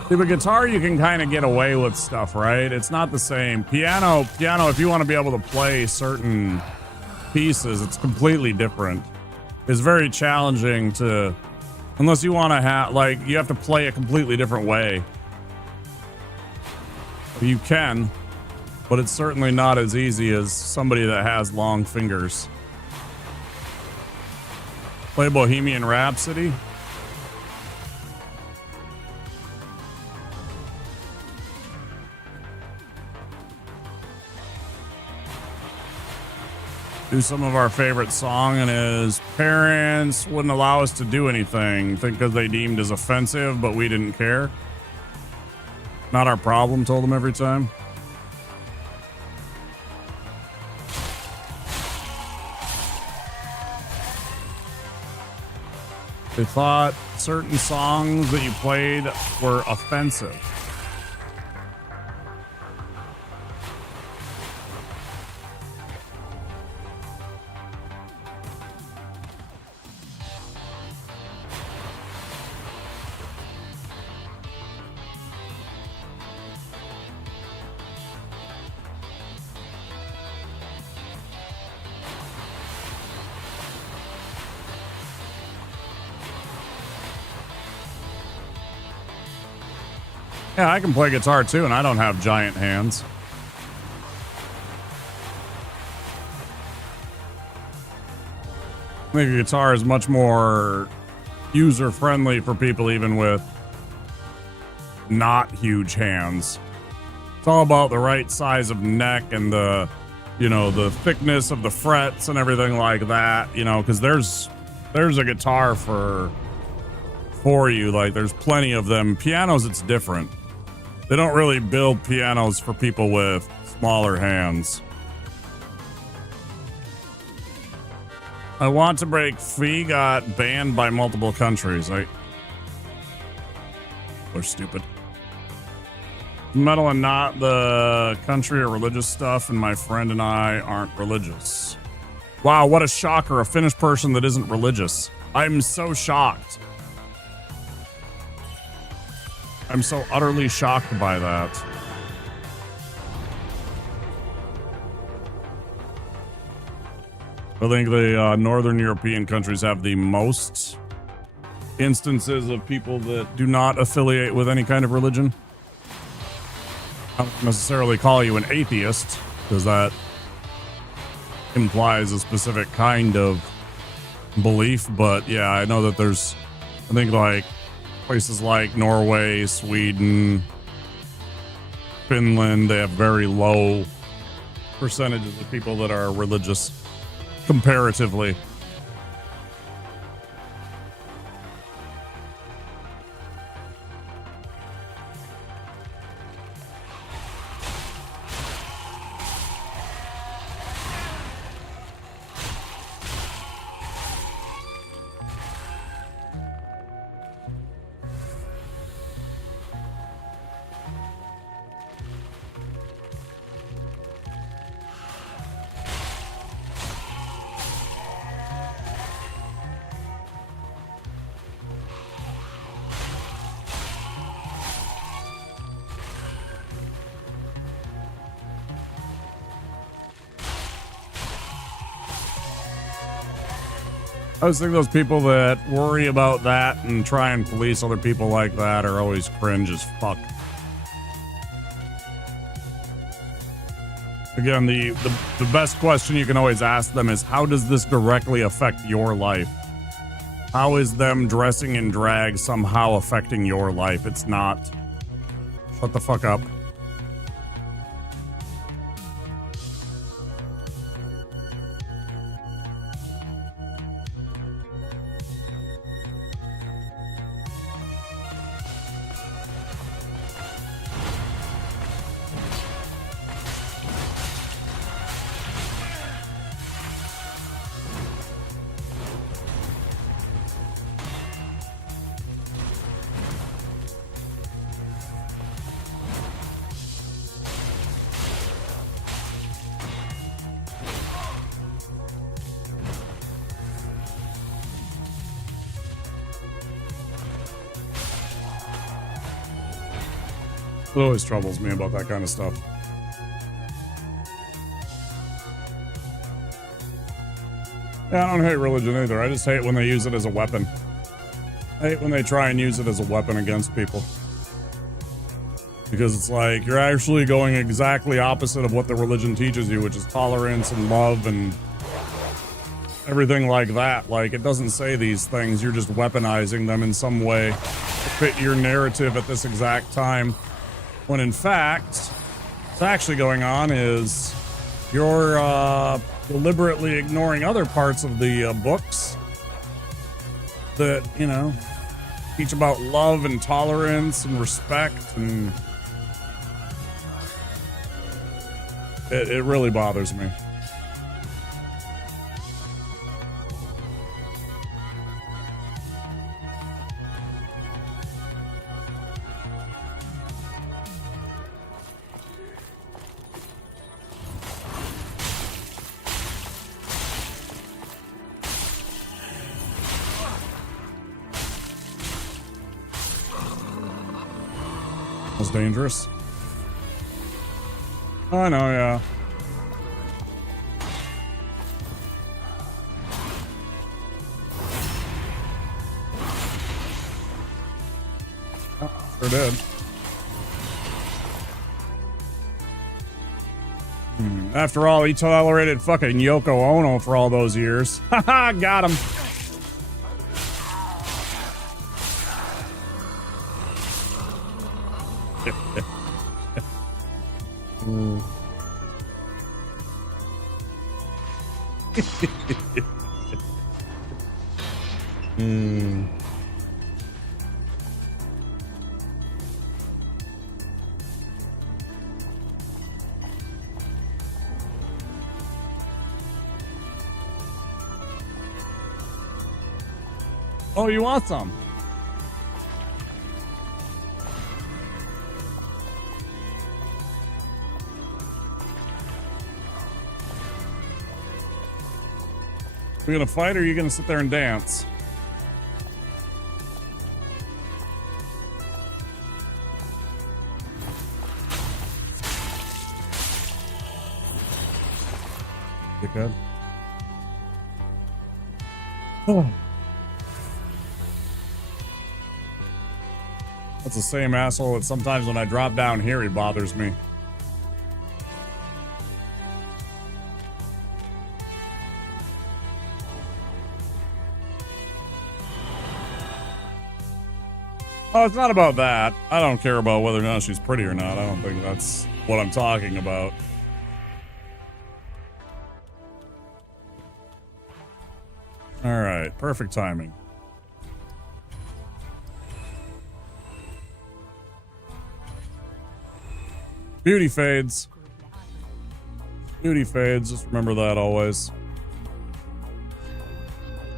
See, but guitar, you can kind of get away with stuff, right? It's not the same. Piano, if you want to be able to play certain pieces, it's completely different. It's very challenging to, unless you want to have, like, you have to play a completely different way. You can, but it's certainly not as easy as somebody that has long fingers. Play Bohemian Rhapsody. Do some of our favorite song, and his parents wouldn't allow us to do anything, because they deemed as offensive, but we didn't care. Not our problem, told them every time. They thought certain songs that you played were offensive. Yeah, I can play guitar too, and I don't have giant hands. I think a guitar is much more user-friendly for people even with not huge hands. It's all about the right size of neck and the, you know, the thickness of the frets and everything like that, you know, because there's a guitar for you. Like, there's plenty of them. Pianos, it's different. They don't really build pianos for people with smaller hands. I Want to Break Free got banned by multiple countries. They're stupid. Metal and not the country or religious stuff, and my friend and I aren't religious. Wow, what a shocker. A Finnish person that isn't religious. I'm so shocked. I'm so utterly shocked by that. I think the Northern European countries have the most instances of people that do not affiliate with any kind of religion. I don't necessarily call you an atheist, because that implies a specific kind of belief. But yeah, I know that there's, I think, like, places like Norway, Sweden, Finland, they have very low percentages of people that are religious comparatively. I always think those people that worry about that and try and police other people like that are always cringe as fuck. Again, the best question you can always ask them is, how does this directly affect your life? How is them dressing in drag somehow affecting your life? It's not. Shut the fuck up. It always troubles me about that kind of stuff. Yeah, I don't hate religion either. I just hate when they use it as a weapon. I hate when they try and use it as a weapon against people. Because it's like, you're actually going exactly opposite of what the religion teaches you, which is tolerance and love and everything like that. Like, it doesn't say these things. You're just weaponizing them in some way to fit your narrative at this exact time. When in fact, what's actually going on is you're deliberately ignoring other parts of the books that, you know, teach about love and tolerance and respect, and it really bothers me. Was dangerous. I know, yeah. Oh, sure did. After all, he tolerated fucking Yoko Ono for all those years. Haha, got him. Oh, you want some? We gonna fight, or are you gonna sit there and dance? You good? Oh. That's the same asshole that sometimes when I drop down here, he bothers me. Oh, it's not about that. I don't care about whether or not she's pretty or not. I don't think that's what I'm talking about. All right, perfect timing. Beauty fades. Beauty fades. Just remember that always.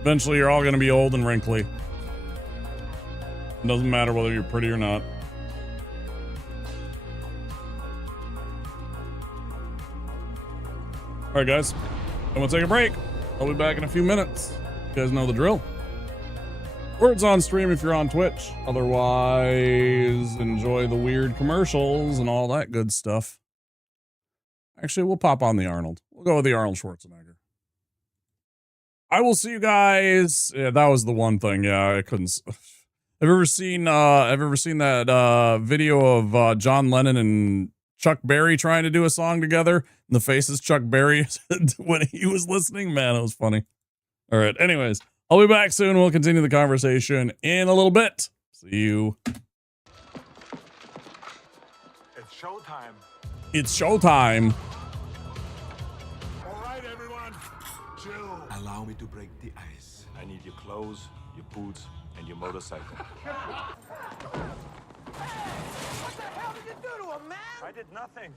Eventually, you're all going to be old and wrinkly. It doesn't matter whether you're pretty or not. All right, guys. I'm going to take a break. I'll be back in a few minutes. You guys know the drill. Words on stream if you're on Twitch. Otherwise, enjoy the weird commercials and all that good stuff. Actually, we'll pop on the Arnold. We'll go with the Arnold Schwarzenegger. I will see you guys. Yeah, that was the one thing. Yeah, I couldn't. Have you ever seen that video of John Lennon and Chuck Berry trying to do a song together? And the faces Chuck Berry when he was listening? Man, it was funny. All right. Anyways, I'll be back soon. We'll continue the conversation in a little bit. See you. It's showtime. It's showtime. All right, everyone. Chill. Allow me to break the ice. I need your clothes, your boots, and your motorcycle. What the hell did you do to him, man? I did nothing.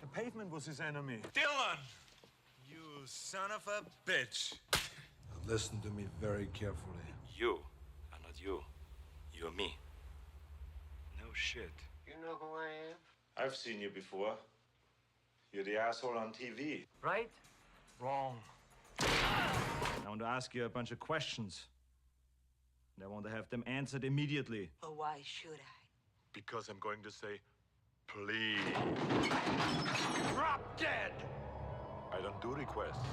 The pavement was his enemy. Dylan! You son of a bitch. Listen to me very carefully. You are not you. You're me. No shit. You know who I am? I've seen you before. You're the asshole on TV. Right? Wrong. I want to ask you a bunch of questions. And I want to have them answered immediately. But why should I? Because I'm going to say Please. Drop dead! I don't do requests.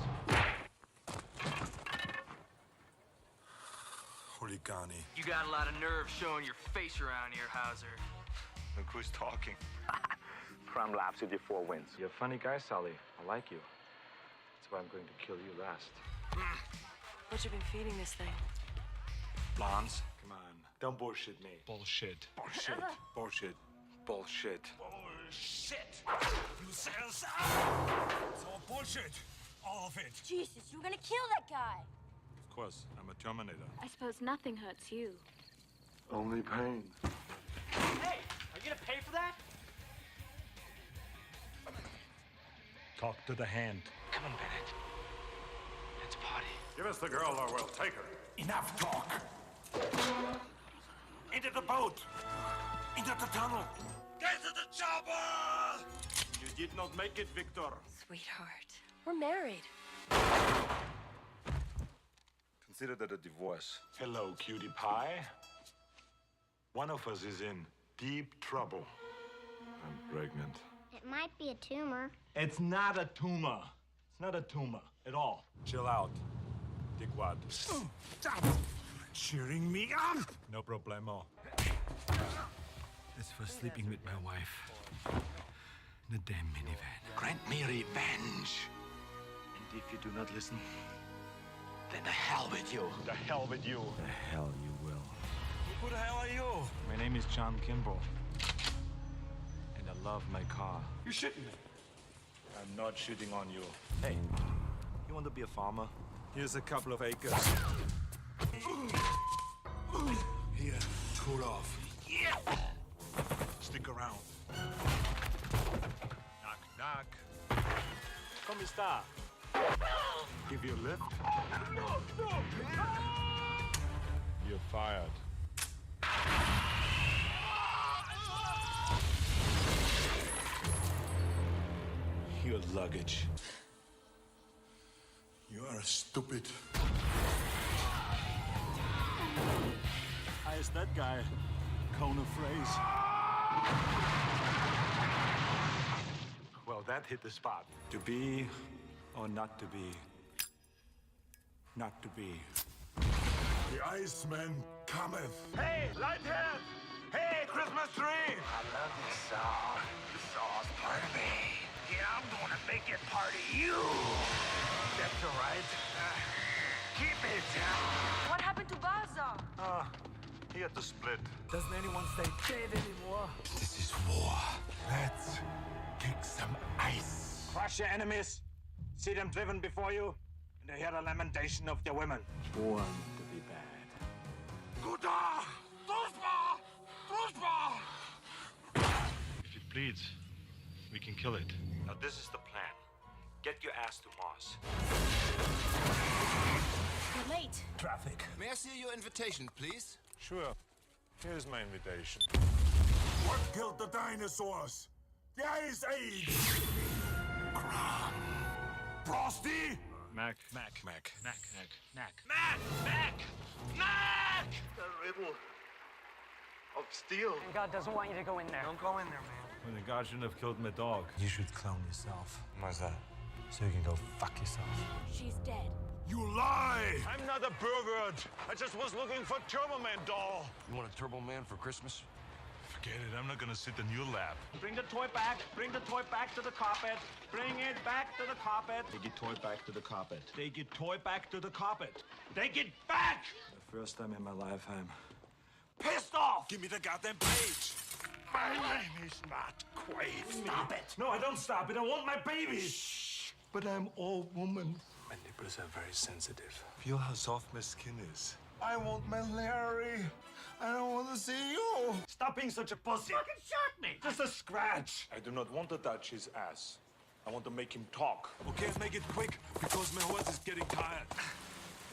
Huligani. You got a lot of nerve showing your face around here, Hauser. Look who's talking. Prime laps with your 4 wins. You're a funny guy, Sully. I like you. That's why I'm going to kill you last. What you been feeding this thing? Lance, come on. Don't bullshit me. Bullshit. Bullshit. Bullshit. Bullshit. Bullshit! You sells It's all bullshit. All of it. Jesus, you were gonna kill that guy. Of course, I'm a Terminator. I suppose nothing hurts you. Only pain. Hey, are you gonna pay for that? Talk to the hand. Come on, Bennett. Let's party. Give us the girl or we'll take her. Enough talk! Into the boat! Into the tunnel! Get to the chopper! You did not make it, Victor. Sweetheart, we're married. Consider that a divorce. Hello, cutie pie. One of us is in deep trouble. I'm pregnant. It might be a tumor. It's not a tumor. It's not a tumor at all. Chill out. Dickwad. Stop cheering me up! No problemo. That's for sleeping with my wife. In the damn minivan. Grant me revenge. And if you do not listen, then the hell with you. The hell with you. The hell you will. Who the hell are you? My name is John Kimball. And I love my car. You're shitting me. I'm not shitting on you. Hey, you want to be a farmer? Here's a couple of acres. Here, cool off. Yeah! Stick around. Knock, knock. Come sta? Give you a lift? No! You're fired. Your luggage. You are stupid. How is that guy? Cone of phrase. Well, that hit the spot. To be or not to be? Not to be. The Iceman cometh. Hey, Lighthead! Hey, Christmas tree! I love this song. This song's part of me. Yeah, I'm gonna make it part of you. That's all right. Keep it. What happened to Baza? He had to split. Doesn't anyone stay dead anymore? This is war. Let's kick some ice. Crush your enemies. See them driven before you, and hear the lamentation of their women. Born to be bad. Guda! Druspa! Druspa! If it bleeds, we can kill it. Now this is the plan. Get your ass to Mars. You're late. Traffic. May I see your invitation, please? Sure. Here's my invitation. What killed the dinosaurs? The Ice Age! Kron. Frosty? Mac. The riddle of steel. God doesn't want you to go in there. Don't go in there, man. When the guard shouldn't have killed my dog. You should clone yourself. Why's that? So you can go fuck yourself. She's dead. You lie! I'm not a pervert. I just was looking for Turbo Man doll. You want a Turbo Man for Christmas? Forget it. I'm not gonna sit in your lap. Bring the toy back. Bring the toy back to the carpet. Bring it back to the carpet. Take your toy back to the carpet. Take your toy back to the carpet. Take it back! The first time in my life, I'm Pissed off! Give me the goddamn page! My name is not Quaid. Stop it! No, I don't stop it. I want my baby. But I'm all woman. My nipples are very sensitive. Feel how soft my skin is. I want my Larry. I don't want to see you. Stop being such a pussy. Fucking shot me. Just a scratch. I do not want to touch his ass. I want to make him talk. Okay, make it quick because my horse is getting tired.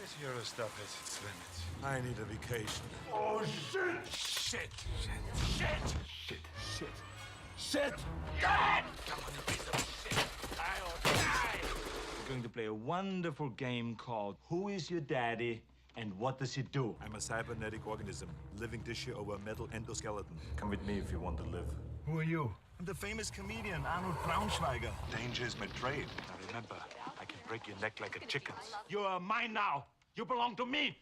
This hero stuff has its limits. I need a vacation. Oh, shit! Shit! God! Come on, you piece of shit. I'll die. We're going to play a wonderful game called Who is Your Daddy and What Does He Do? I'm a cybernetic organism, living tissue over a metal endoskeleton. Come with me if you want to live. Who are you? I'm the famous comedian Arnold Braunschweiger. Danger is my trade. Now remember, I can break your neck like a chicken's. You're mine now. You belong to me.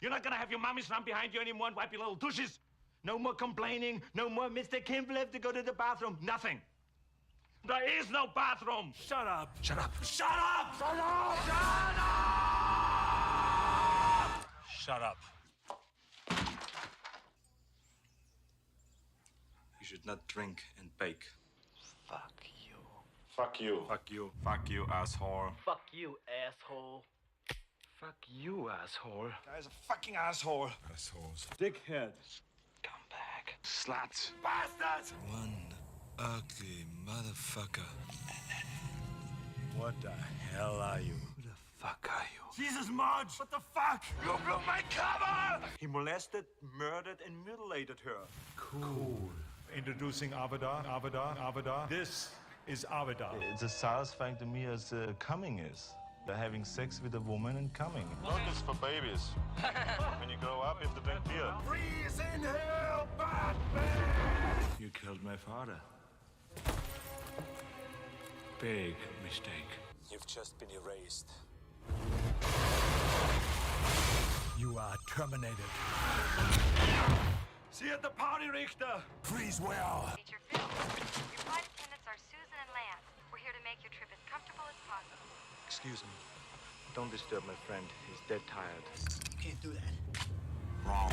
You're not gonna have your mommies run behind you anymore and wipe your little douches. No more complaining. No more Mr. Kimball have to go to the bathroom. Nothing. There is no bathroom. Shut up. Shut up. Shut up. Shut up. Shut up. Shut up. You should not drink and bake. Fuck you. Fuck you. Fuck you. Fuck you, asshole. Fuck you, asshole. Fuck you, asshole. Guy's a fucking asshole. Assholes. Dickheads. Come back. Sluts. Bastards! One ugly motherfucker. What the hell are you? Who the fuck are you? Jesus, Marge! What the fuck? You blew my cover! He molested, murdered, and mutilated her. Cool. Introducing Avada. This is Avada. It's as satisfying to me as coming is. They're having sex with a woman and coming. Milk is for babies. When you grow up, you have to drink beer. Freeze in hell, Batman! You killed my father. Big mistake. You've just been erased. You are terminated. See you at the party, Richter! Freeze well. Feature film. Your flight attendants are Susan and Lance. We're here to make your trip as comfortable as possible. Excuse me. Don't disturb my friend. He's dead tired. You can't do that. Wrong.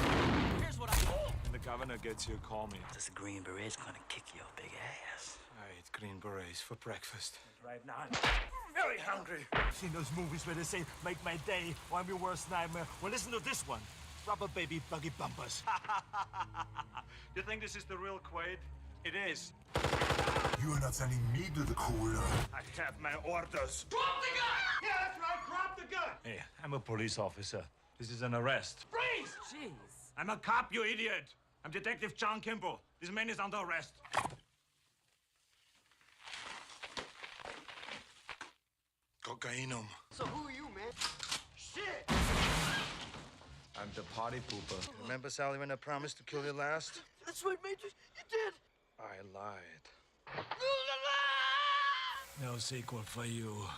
Here's what I do. When the governor gets here, call me. This Green Beret's gonna kick your big ass. I eat green berets for breakfast. Right now, I'm very hungry. Seen those movies where they say, make my day, or I'm your worst nightmare? Well, listen to this one. Rubber baby buggy bumpers. You think this is the real Quaid? It is. You are not sending me to the cooler. I have my orders. Drop the gun! Yeah, that's right, drop the gun! Hey, I'm a police officer. This is an arrest. Freeze! Jeez. I'm a cop, you idiot. I'm Detective John Kimball. This man is under arrest. Cocainum. So who are you, man? Shit! I'm the party pooper. Remember, Sally, when I promised to kill you last? That's right, Major. You did. I lied. No sequel for you.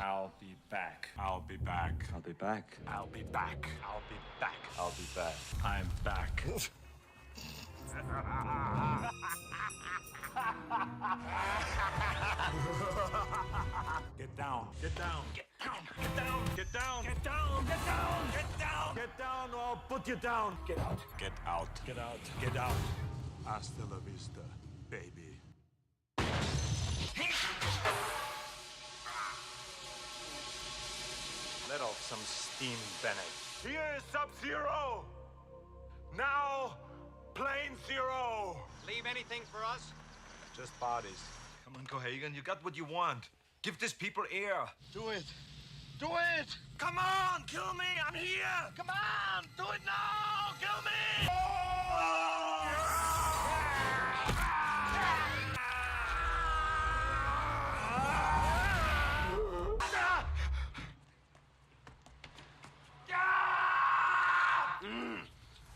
I'll be back. I'll be back. I'll be back. I'll be back. I'll be back. I'll be back. I'm back. Get down. Get down. Get down. Get down. Get down. Get down. Get down. Get down. Get down or I'll put you down. Get out. Get out. Get out. Get out. Hasta la vista, baby. Let off some steam, Bennett. Here is Sub-Zero. Now, Plane Zero. Leave anything for us? Just bodies. Come on, Cohagen, you got what you want. Give these people air. Do it. Do it. Come on, kill me. I'm here. Come on, do it now. Kill me.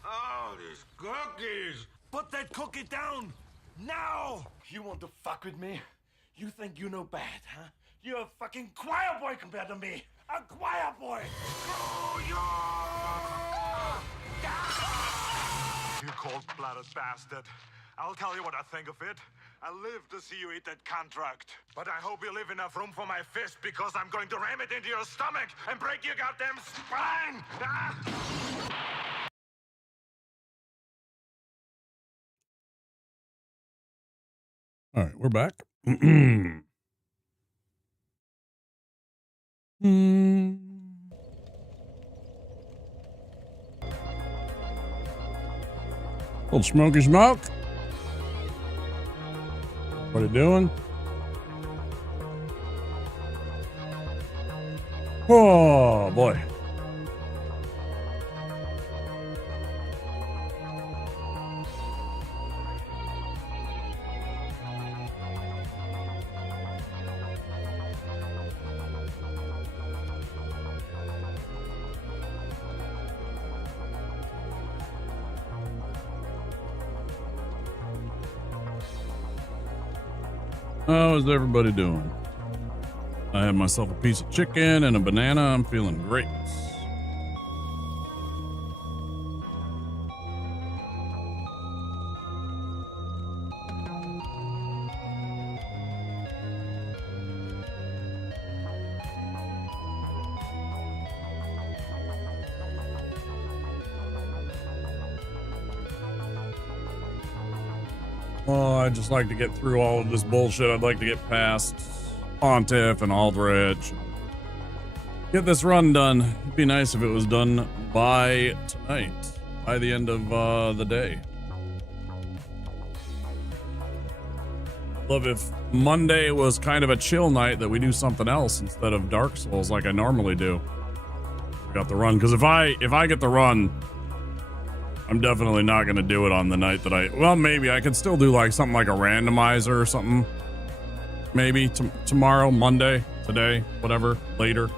Oh, these cookies! Put that cookie down now. You want to fuck with me? You think you know bad, huh? You're a fucking choir boy compared to me. A choir boy. You cold-blooded bastard. I'll tell you what I think of it. I live to see you eat that contract. But I hope you leave enough room for my fist because I'm going to ram it into your stomach and break your goddamn spine! Ah! All right, we're back. Old Smoky Smoke. What are you doing? Oh, boy. How is everybody doing? I had myself a piece of chicken and a banana. I'm feeling great. Well, I'd just like to get through all of this bullshit. I'd like to get past Pontiff and Aldrich. Get this run done. It'd be nice if it was done by tonight, by the end of the day. Love if Monday was kind of a chill night that we do something else instead of Dark Souls like I normally do. We got the run, because if I get the run, I'm definitely not going to do it on the night that well, maybe I could still do like something like a randomizer or something. Maybe tomorrow, Monday, today, whatever, later.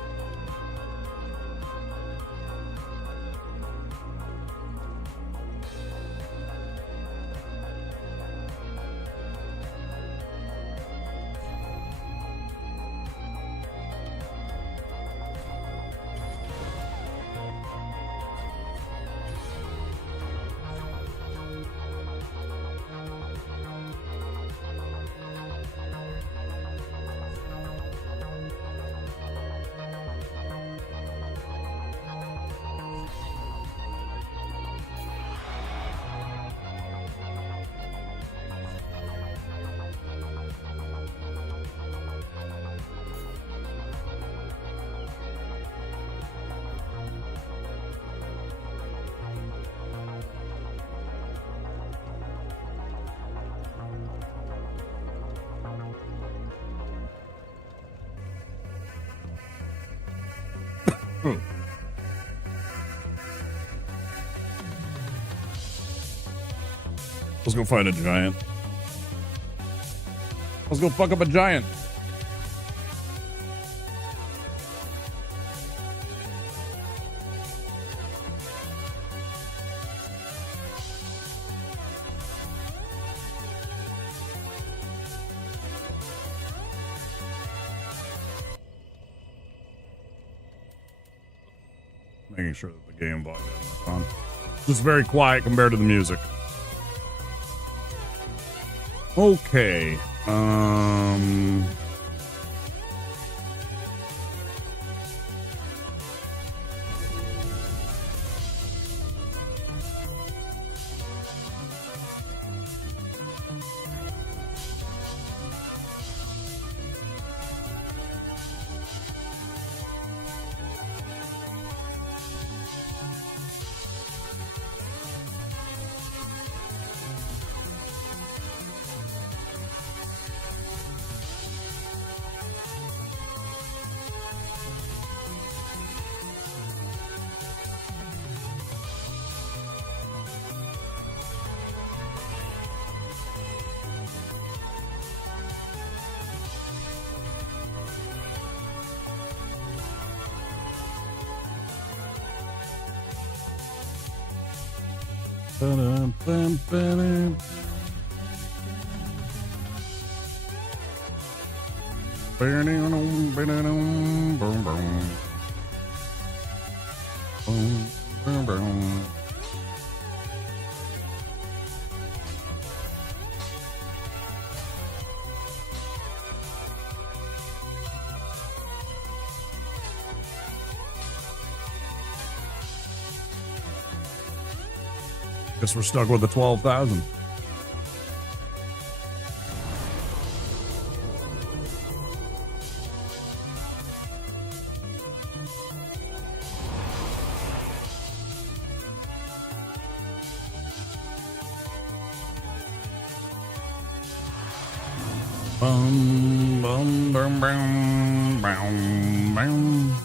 Let's go fight a giant. Let's go fuck up a giant. Making sure that the game volume is on. Just very quiet compared to the music. Okay. Guess we're stuck with the 12,000. Bum, bum, bum, bum, bum, bum.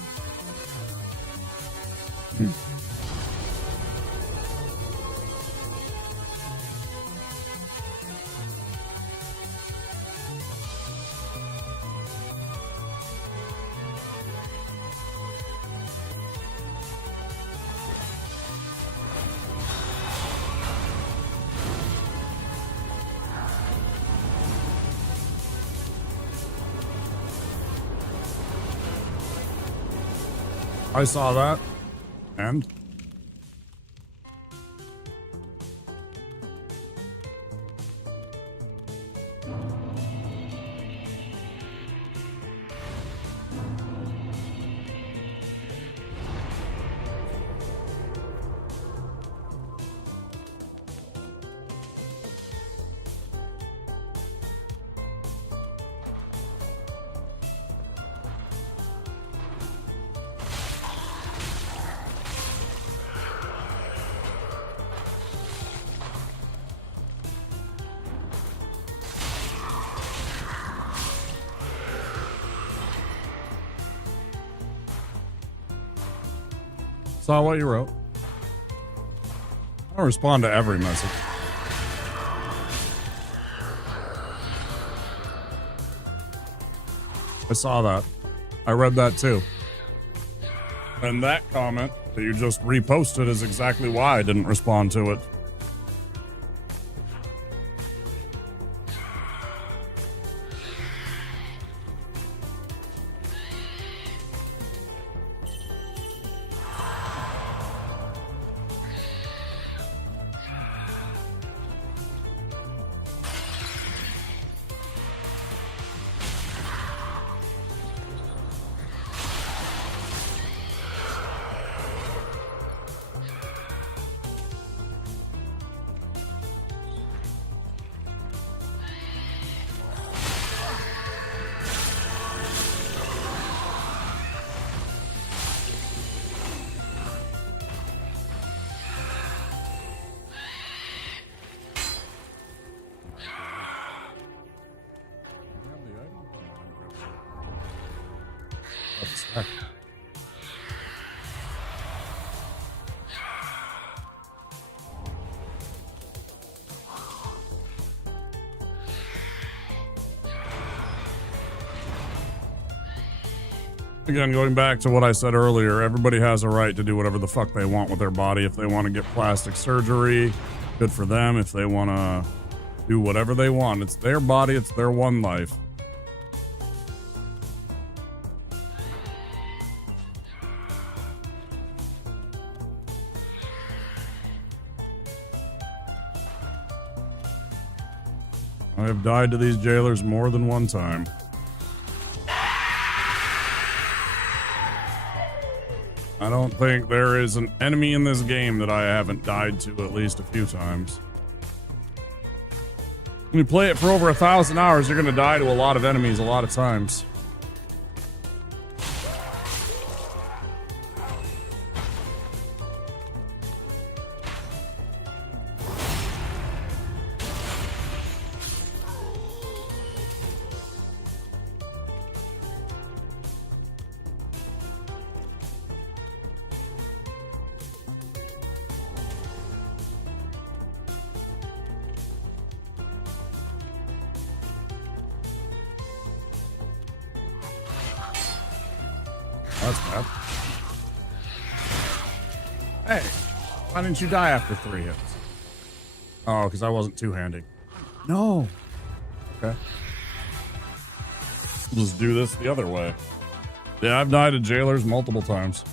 I saw that. And? Saw what you wrote. I'll respond to every message. I saw that. I read that too. And that comment that you just reposted is exactly why I didn't respond to it. Again, going back to what I said earlier, everybody has a right to do whatever the fuck they want with their body. If they want to get plastic surgery, good for them. If they want to do whatever they want, it's their body, it's their one life. I have died to these jailers more than one time. I don't think there is an enemy in this game that I haven't died to at least a few times. When you play it for over 1,000 hours, you're going to die to a lot of enemies a lot of times. That's bad. Hey, why didn't you die after 3 hits? Oh, because I wasn't two-handing. No. Okay. We'll just do this the other way. Yeah, I've died to jailers multiple times.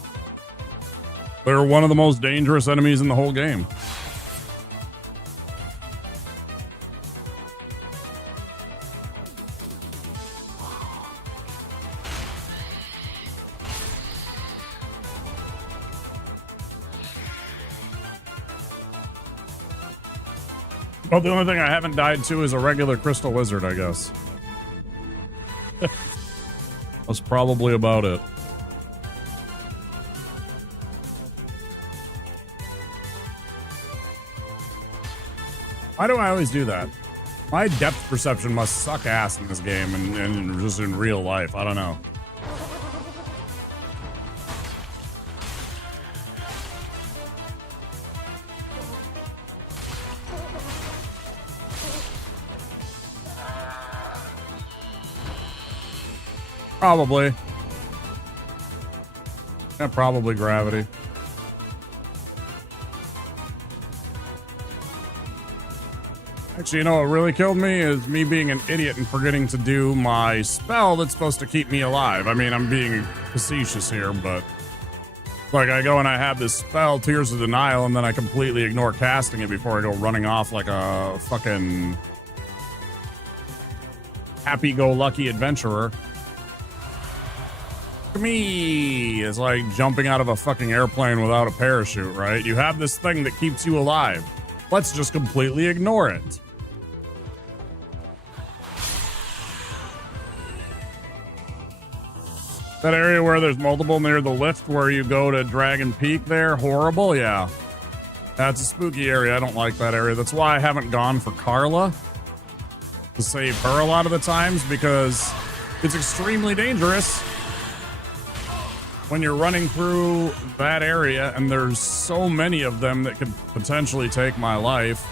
They're one of the most dangerous enemies in the whole game. Well, the only thing I haven't died to is a regular crystal lizard, I guess. That's probably about it. Why do I always do that? My depth perception must suck ass in this game and just in real life. I don't know. Probably. Yeah, probably gravity. Actually, you know what really killed me is me being an idiot and forgetting to do my spell that's supposed to keep me alive. I mean, I'm being facetious here, but Like I go and I have this spell, Tears of Denial, and then I completely ignore casting it before I go running off like a fucking happy-go-lucky adventurer. To me, it's like jumping out of a fucking airplane without a parachute, right? You have this thing that keeps you alive. Let's just completely ignore it. That area where there's multiple near the lift where you go to Dragon Peak there, horrible, yeah. That's a spooky area. I don't like that area. That's why I haven't gone for Carla to save her a lot of the times, because it's extremely dangerous when you're running through that area, and there's so many of them that could potentially take my life,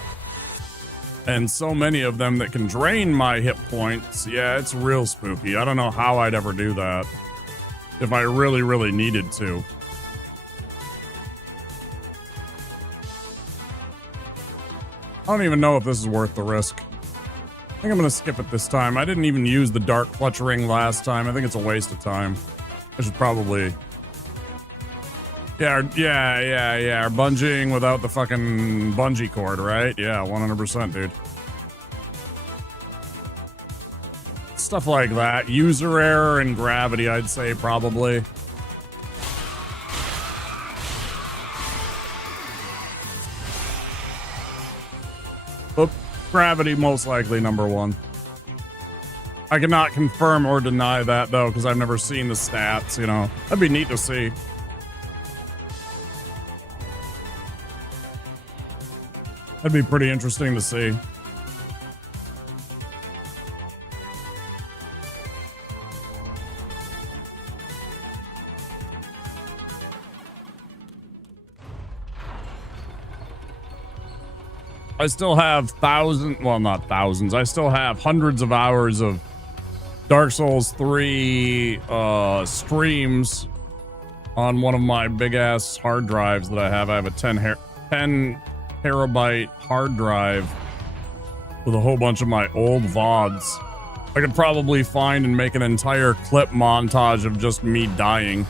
and so many of them that can drain my hit points. Yeah, it's real spooky. I don't know how I'd ever do that if I really, really needed to. I don't even know if this is worth the risk. I think I'm going to skip it this time. I didn't even use the Dark Clutch Ring last time. I think it's a waste of time. I should probably... Yeah. Or bungeeing without the fucking bungee cord, right? Yeah, 100%, dude. Stuff like that. User error and gravity, I'd say, probably. But gravity, most likely, number one. I cannot confirm or deny that, though, because I've never seen the stats, you know. That'd be neat to see. That'd be pretty interesting to see. I still have not thousands. I still have hundreds of hours of Dark Souls 3 streams on one of my big ass hard drives that I have. I have a 10 terabyte hard drive with a whole bunch of my old VODs. I could probably find and make an entire clip montage of just me dying.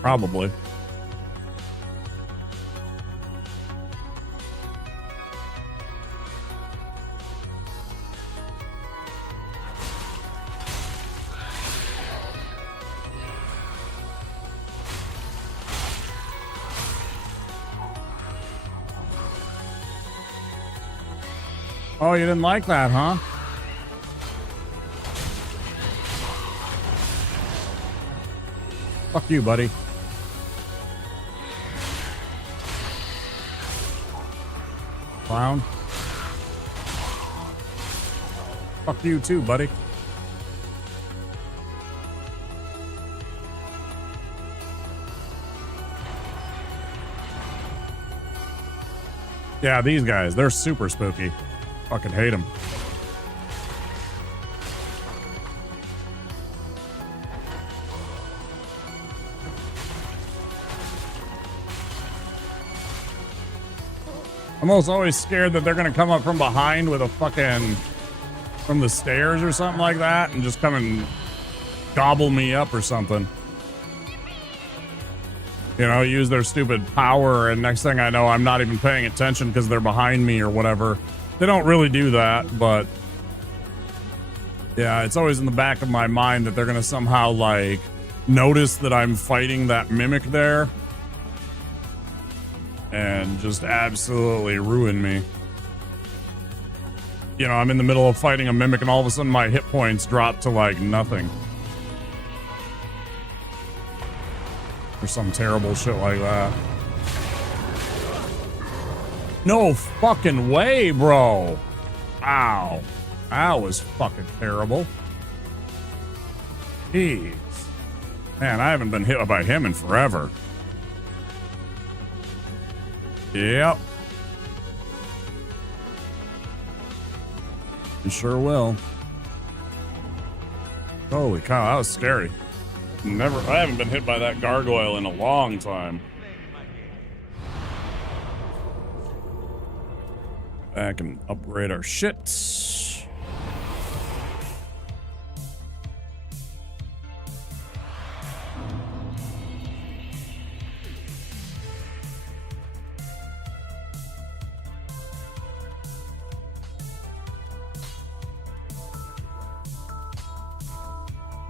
Probably. Oh, you didn't like that, huh? Fuck you, buddy. Clown. Fuck you too, buddy. Yeah, these guys, they're super spooky. Fucking hate them. I'm always scared that they're gonna come up from behind with a fucking... from the stairs or something like that and just come and gobble me up or something. You know, use their stupid power, and next thing I know, I'm not even paying attention because they're behind me or whatever. They don't really do that, but... yeah, it's always in the back of my mind that they're gonna somehow, like, notice that I'm fighting that mimic there and just absolutely ruin me. You know, I'm in the middle of fighting a mimic and all of a sudden my hit points drop to like nothing. Or some terrible shit like that. No fucking way, bro. Ow. That was fucking terrible. Jeez. Man, I haven't been hit by him in forever. Yep. You sure will. Holy cow, that was scary. I haven't been hit by that gargoyle in a long time. back and upgrade our shit.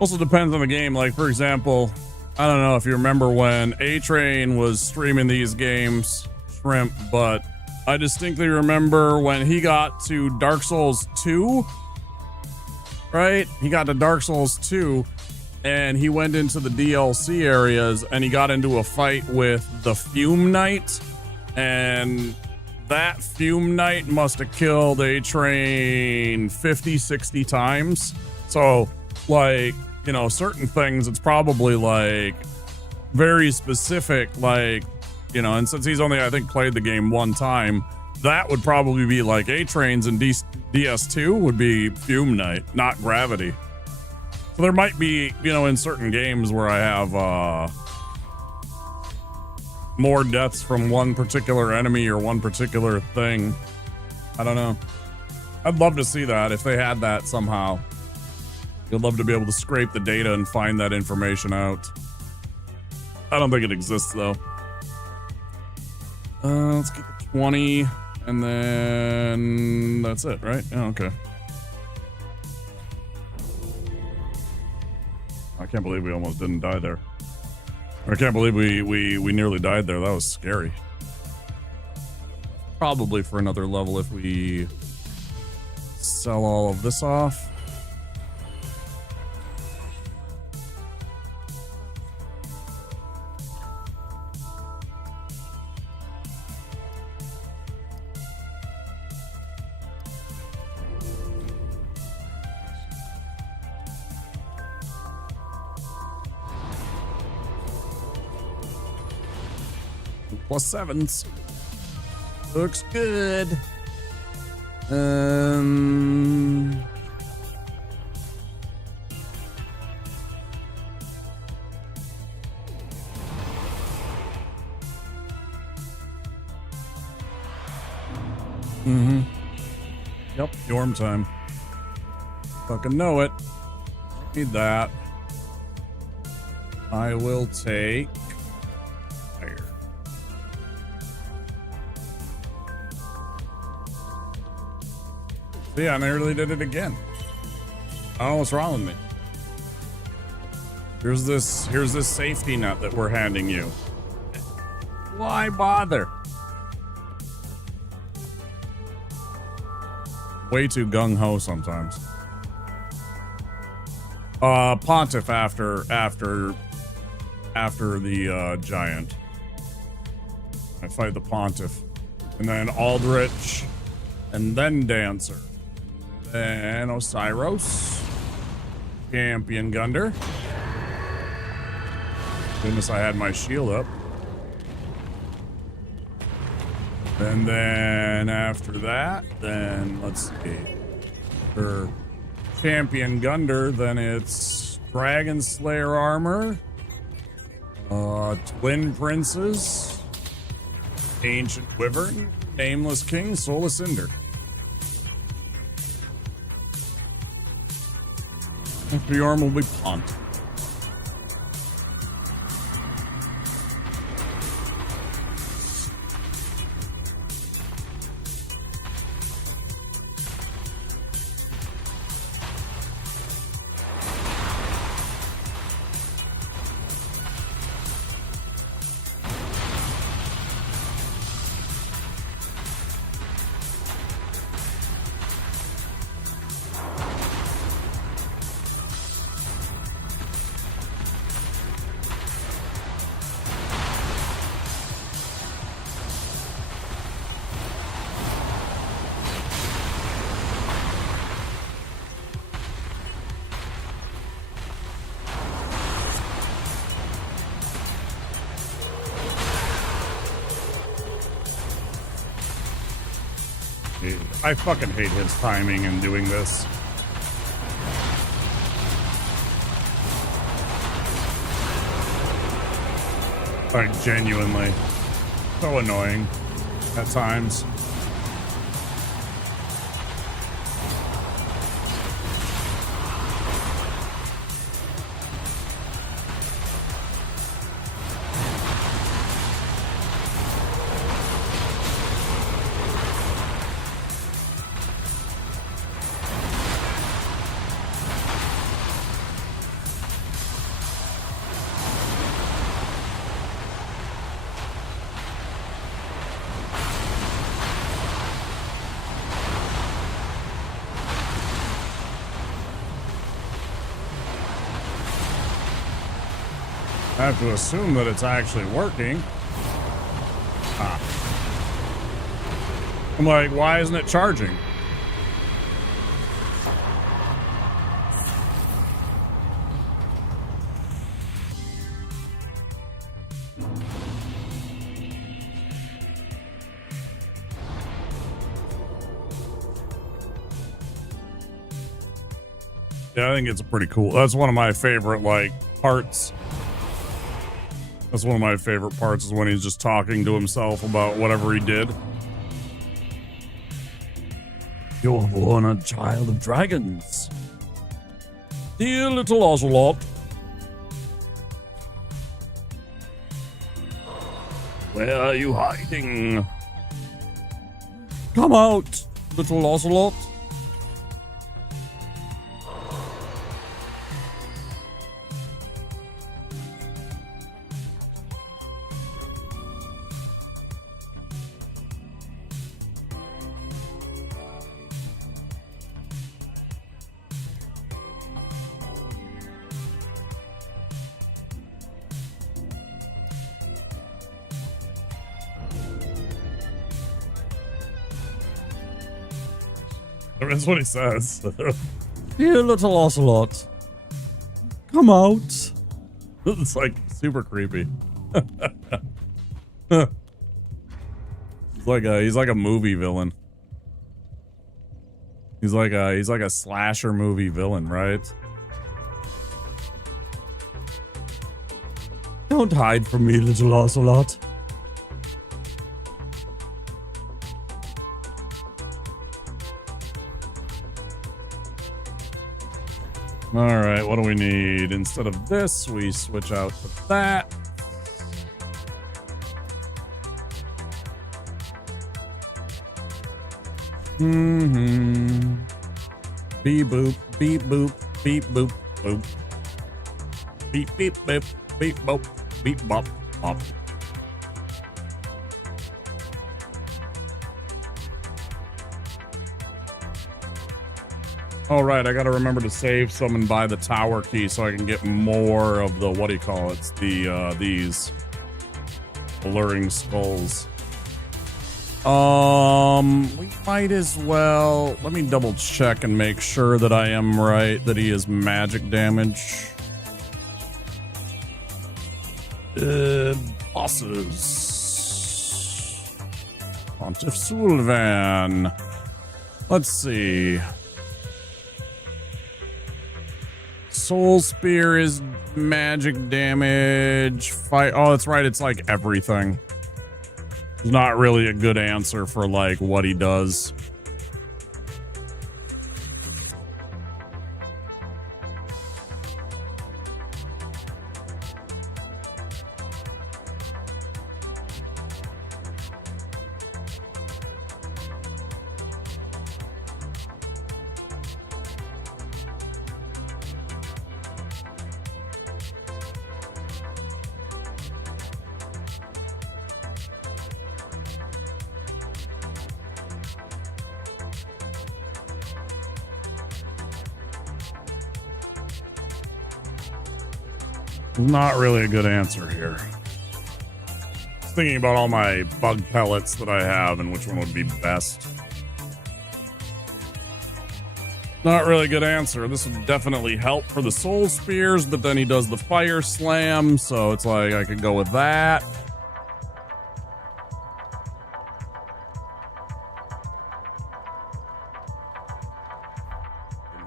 Also depends on the game. Like, for example, I don't know if you remember when A-Train was streaming these games, Shrimp, but I distinctly remember when he got to Dark Souls 2, right? He got to Dark Souls 2, and he went into the DLC areas, and he got into a fight with the Fume Knight, and that Fume Knight must have killed A-Train 50, 60 times. So, like, you know, certain things, it's probably like very specific, like, you know, and since he's only, I think, played the game one time, that would probably be like A-Trains, and DS2 would be Fume Knight, not Gravity. So there might be, you know, in certain games where I have more deaths from one particular enemy or one particular thing. I don't know. I'd love to see that if they had that somehow. I'd love to be able to scrape the data and find that information out. I don't think it exists, though. Let's get the 20, and then that's it, right? Oh, okay. I can't believe we almost didn't die there. I can't believe we nearly died there. That was scary. Probably for another level if we sell all of this off. Plus 7s. Looks good. Yep, dorm time. Fucking know it. Need that. I will take fire. See, I nearly did it again. I don't know what's wrong with me. Here's this safety net that we're handing you. Why bother? Way too gung-ho sometimes. Pontiff after the giant. I fight the Pontiff. And then Aldrich. And then Dancer. Then Osiris. Champion Gunder. Goodness, I had my shield up. And then after that, then let's see. For Champion Gunder, then it's Dragon Slayer armor, Twin Princes, Ancient Wyvern, Nameless King, Soulless Cinder. After the armor will be Pont. I fucking hate his timing in doing this. Like, genuinely. So annoying at times. I have to assume that it's actually working. Ah. I'm like, why isn't it charging? Yeah, I think it's pretty cool. That's one of my favorite, like, parts. That's one of my favorite parts is when he's just talking to himself about whatever he did. You're born a child of dragons. Dear little Ocelot. Where are you hiding? Come out, little Ocelot. That's what he says. Dear little Ocelot, come out. It's like super creepy. He's like a movie villain. He's like a slasher movie villain, right? Don't hide from me, little Ocelot. All right, what do we need? Instead of this, we switch out to that. Beep boop, beep boop, beep boop, boop. Beep beep beep, beep boop, beep bop, bop. All right, I gotta remember to save some and buy the tower key so I can get more of the, what do you call it? It's the, these alluring skulls. We might as well, let me double check and make sure that I am right, that he is magic damage. Bosses. Pontiff Sullivan. Let's see. Soul Spear is magic damage. Fight. Oh, that's right. It's like everything. It's not really a good answer for like what he does. Not really a good answer here. Just thinking about all my bug pellets that I have and which one would be best. Not really a good answer. This would definitely help for the soul spears, but then he does the fire slam, so it's like I could go with that.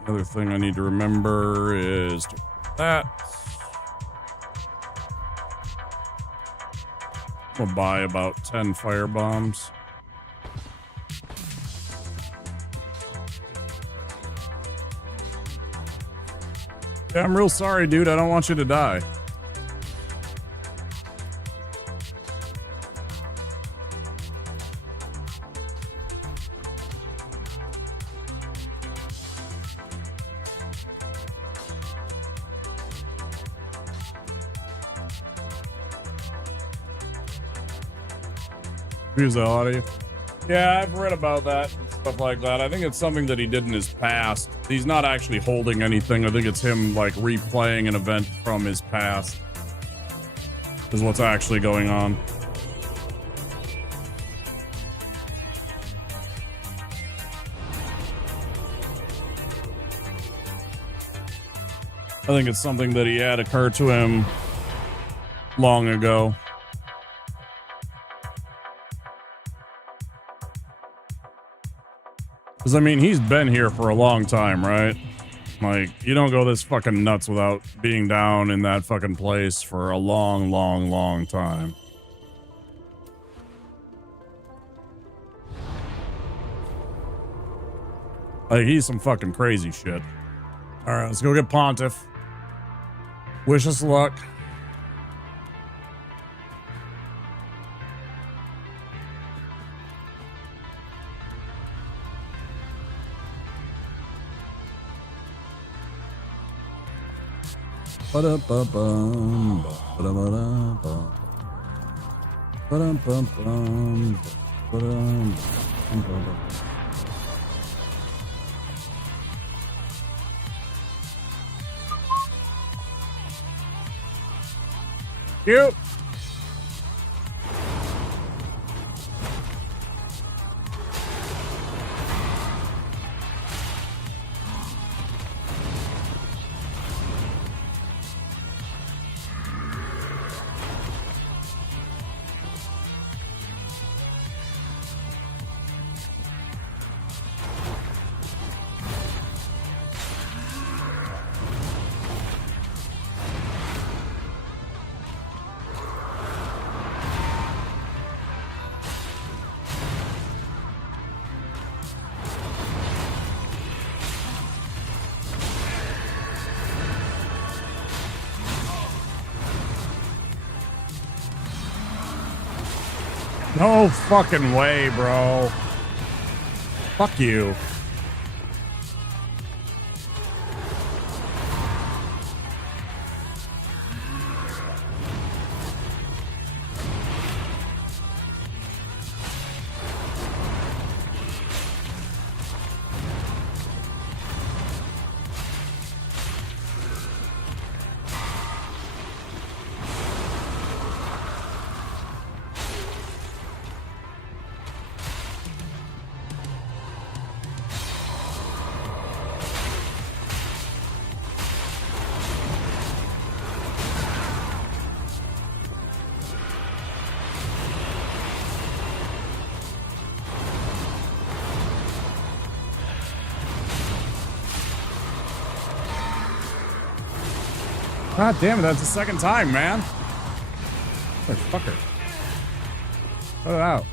Another thing I need to remember is to put that. We'll buy about 10 fire bombs. Yeah, I'm real sorry, dude. I don't want you to die. Use the audio. Yeah, I've read about that, stuff like that. I think it's something that he did in his past. He's not actually holding anything. I think it's him like replaying an event from his past. is what's actually going on. I think it's something that he had occur to him long ago. Because, I mean, he's been here for a long time, right? Like, you don't go this fucking nuts without being down in that fucking place for a long, long, long time. Like, he's some fucking crazy shit. Alright, let's go get Pontiff. Wish us luck. Ba-da-ba-bum, ba-da-ba-da-bum. Ba-dum-bum-bum, ba-dum-bum-bum. Cute. No fucking way, bro. Fuck you. God damn it, that's the second time, man. Motherfucker. Cut it out.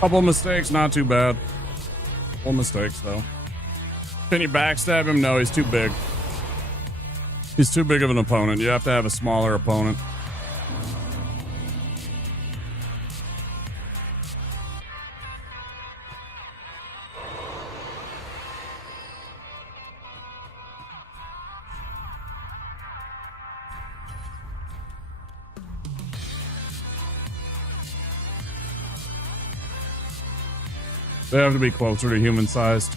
Couple mistakes, not too bad. Couple mistakes, though. Can you backstab him? No, he's too big. He's too big of an opponent. You have to have a smaller opponent. They have to be closer to human sized.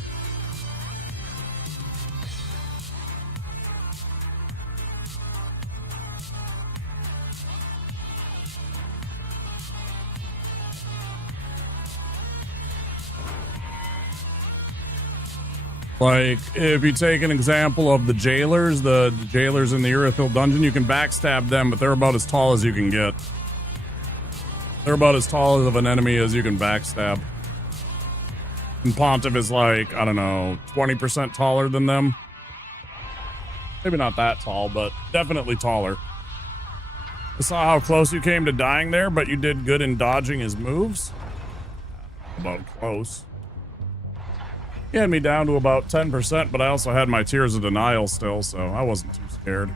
Like, if you take an example of the jailers in the Irithyll dungeon, you can backstab them, but they're about as tall as you can get. They're about as tall of an enemy as you can backstab. And Pontiff is like, I don't know, 20% taller than them. Maybe not that tall, but definitely taller. I saw how close you came to dying there, but you did good in dodging his moves. About close. He had me down to about 10%, but I also had my Tears of Denial still, so I wasn't too scared.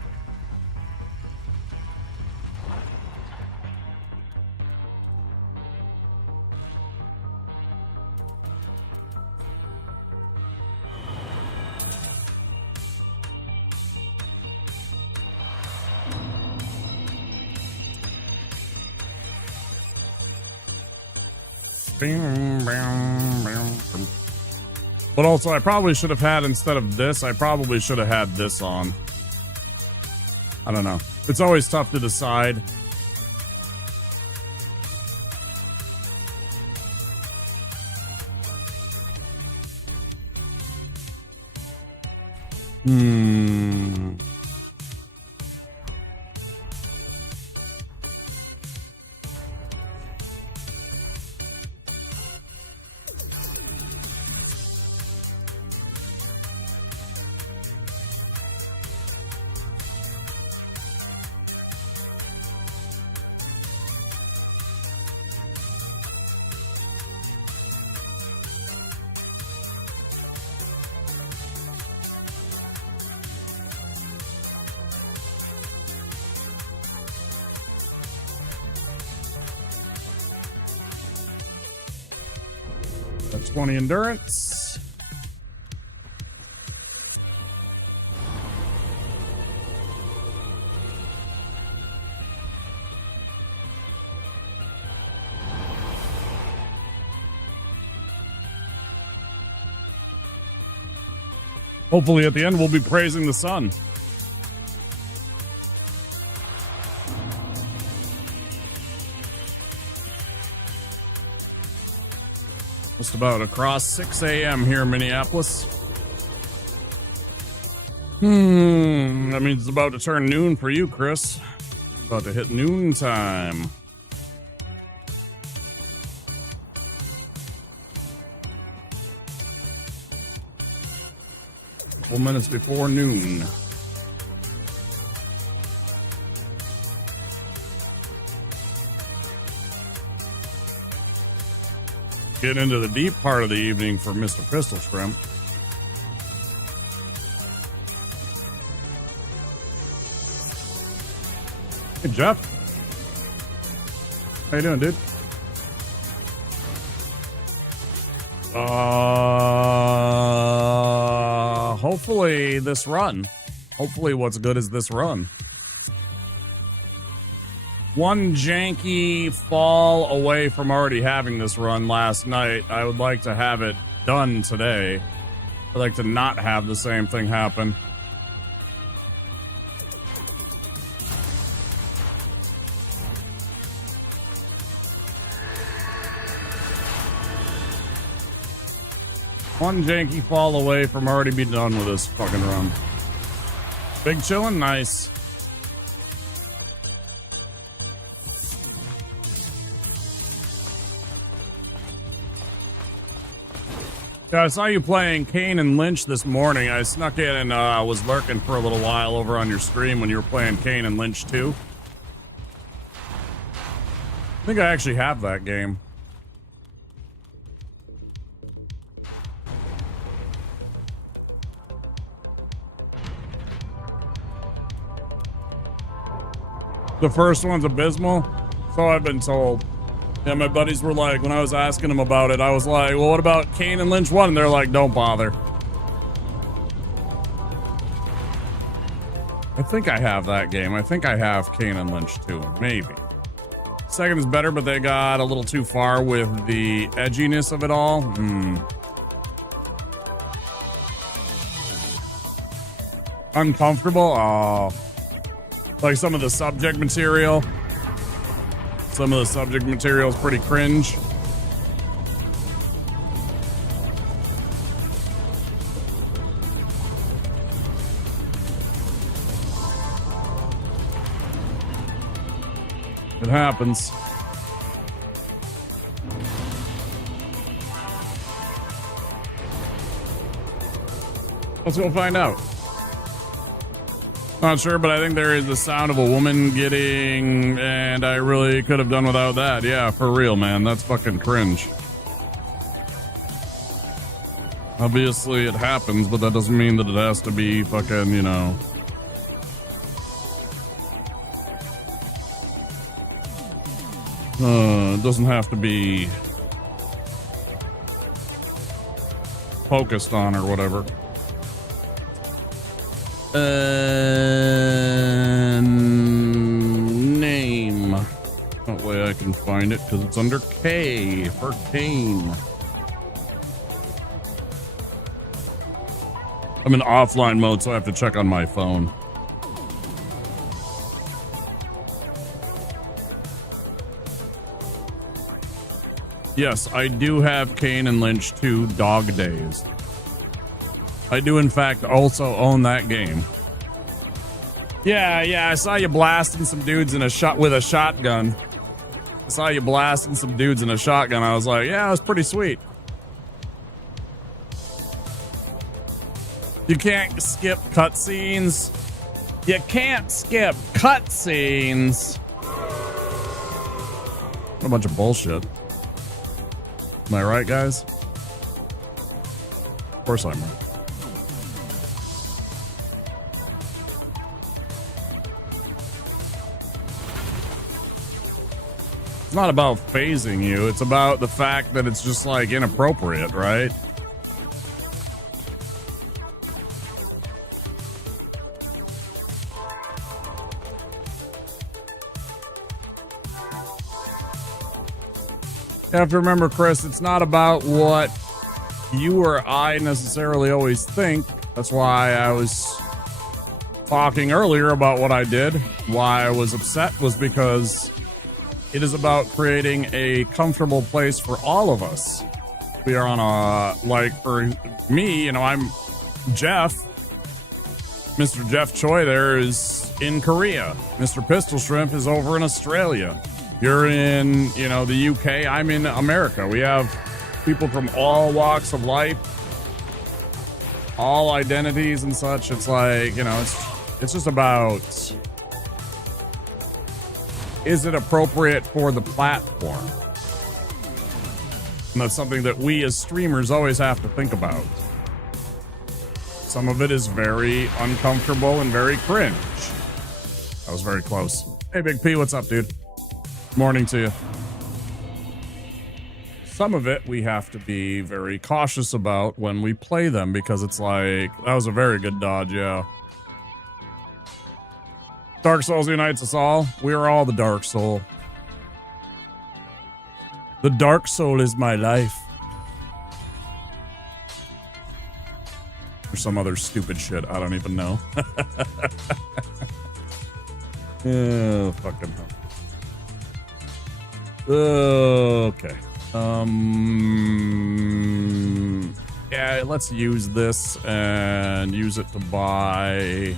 But also, I probably should have had, instead of this, I probably should have had this on. I don't know. It's always tough to decide. That's 20 endurance. Hopefully at the end we'll be praising the sun. Just about across 6 a.m. here in Minneapolis. That means it's about to turn noon for you, Chris. About to hit noon time. Couple minutes before noon. Get into the deep part of the evening for Mr. Pistol Shrimp. Hey, Jeff. How you doing, dude? Hopefully this run. Hopefully what's good is this run. One janky fall away from already having this run last night. I would like to have it done today. I'd like to not have the same thing happen. One janky fall away from already being done with this fucking run. Big chillin', nice. Yeah, I saw you playing Kane and Lynch this morning. I snuck in and was lurking for a little while over on your stream when you were playing Kane and Lynch 2. I think I actually have that game. The first one's abysmal, so I've been told. Yeah, my buddies were like, when I was asking them about it, I was like, well, what about Kane and Lynch 1? And they're like, don't bother. I think I have that game. I think I have Kane and Lynch 2, maybe. Second is better, but they got a little too far with the edginess of it all. Uncomfortable? Oh. Like some of the subject material. Some of the subject material is pretty cringe. It happens. Let's go find out. Not sure, but I think there is the sound of a woman getting, and I really could have done without that. Yeah, for real, man. That's fucking cringe. Obviously, it happens, but that doesn't mean that it has to be fucking, you know. It doesn't have to be focused on or whatever. Name. That way I can find it because it's under K for Kane. I'm in offline mode, so I have to check on my phone. Yes, I do have Kane and Lynch 2 Dog Days. I do, in fact, also own that game. Yeah, I saw you blasting some dudes in with a shotgun. I saw you blasting some dudes in a shotgun. I was like, yeah, it was pretty sweet. You can't skip cutscenes. You can't skip cutscenes. What a bunch of bullshit. Am I right, guys? Of course I'm right. It's not about phasing you. It's about the fact that it's just like inappropriate, right? You have to remember, Chris, it's not about what you or I necessarily always think. That's why I was talking earlier about what I did. Why I was upset was because it is about creating a comfortable place for all of us. We are on a, like, for me, you know, I'm Jeff. Mr. Jeff Choi there is in Korea. Mr. Pistol Shrimp is over in Australia. You're in, you know, the UK. I'm in America. We have people from all walks of life, all identities and such. It's like, you know, it's just about, is it appropriate for the platform? And that's something that we as streamers always have to think about. Some of it is very uncomfortable and very cringe. That was very close. Hey, Big P, what's up, dude? Morning to you. Some of it we have to be very cautious about when we play them because it's like, that was a very good dodge, yeah. Dark Souls unites us all. We are all the Dark Soul. The Dark Soul is my life. Or some other stupid shit. I don't even know. Oh, fucking hell. Okay. Yeah, let's use this and use it to buy.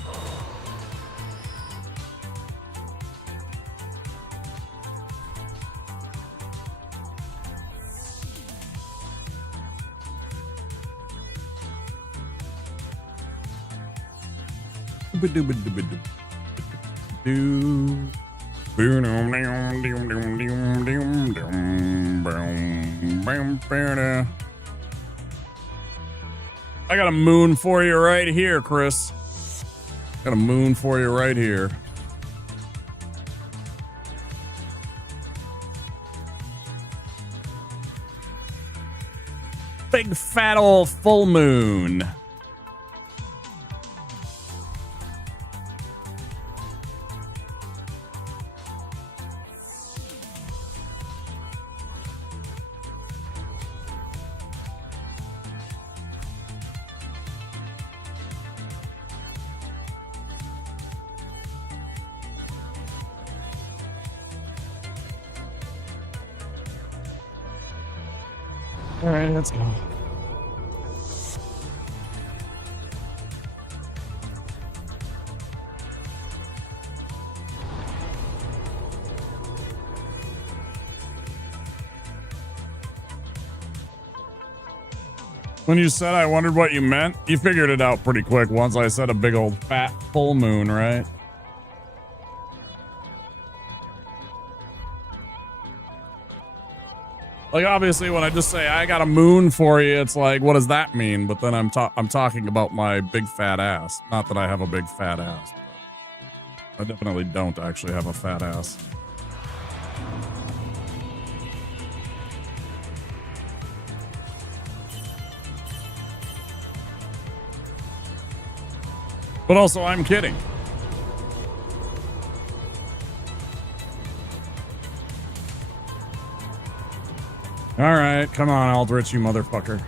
I got a moon for you right here, Chris. Got a moon for you right here. Big fat old full moon. All right, let's go. When you said I wondered what you meant, you figured it out pretty quick once I said a big old fat full moon, right? Like, obviously, when I just say I got a moon for you, it's like, what does that mean? But then I'm talking about my big fat ass. Not that I have a big fat ass. I definitely don't actually have a fat ass. But also, I'm kidding. All right, come on, Aldrich, you motherfucker.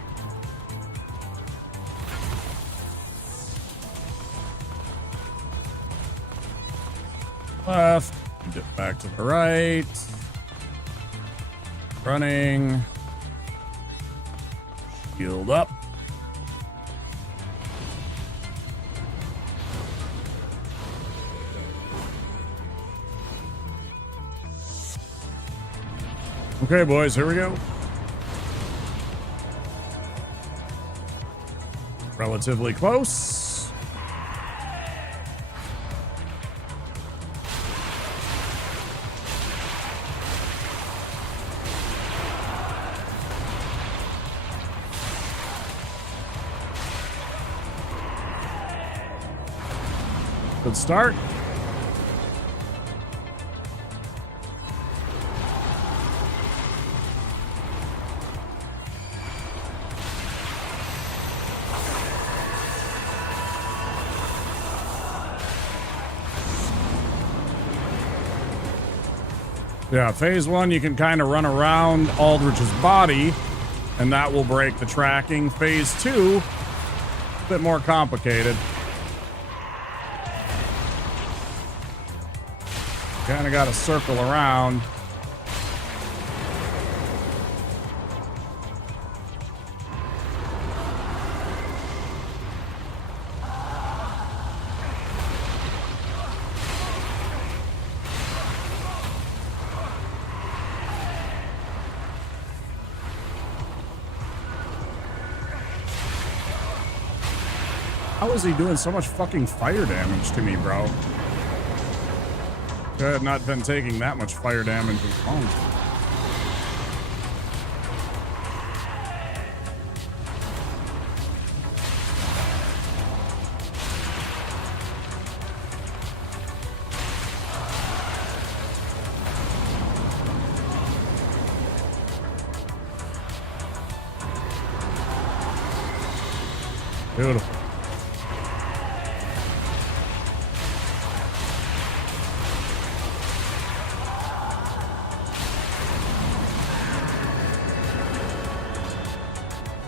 Left, get back to the right. Running. Shield up. Okay, boys, here we go. Relatively close. Good start. Yeah, phase one, you can kind of run around Aldrich's body, and that will break the tracking. Phase two, a bit more complicated. Kind of got to circle around. How is he doing so much fucking fire damage to me, bro? I have not been taking that much fire damage in a long time. Beautiful.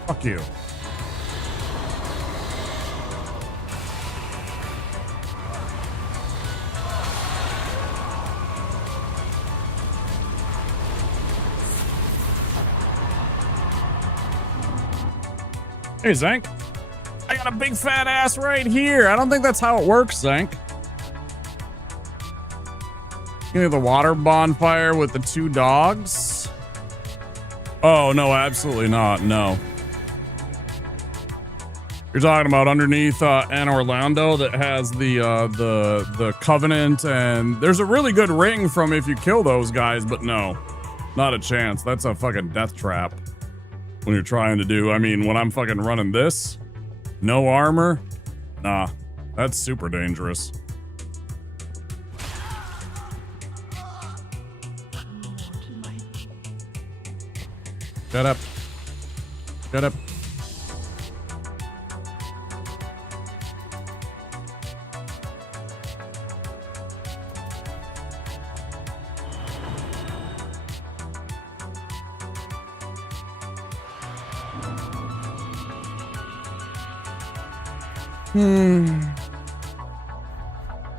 Fuck you. Hey, Zank. I got a big fat ass right here. I don't think that's how it works, Zank. You know, the water bonfire with the two dogs? Oh, no, absolutely not. No. You're talking about underneath Anne Orlando that has the Covenant, and there's a really good ring from if you kill those guys, but no, not a chance. That's a fucking death trap when you're trying to do. I mean, when I'm fucking running this, no armor, nah, that's super dangerous. Shut up. Shut up.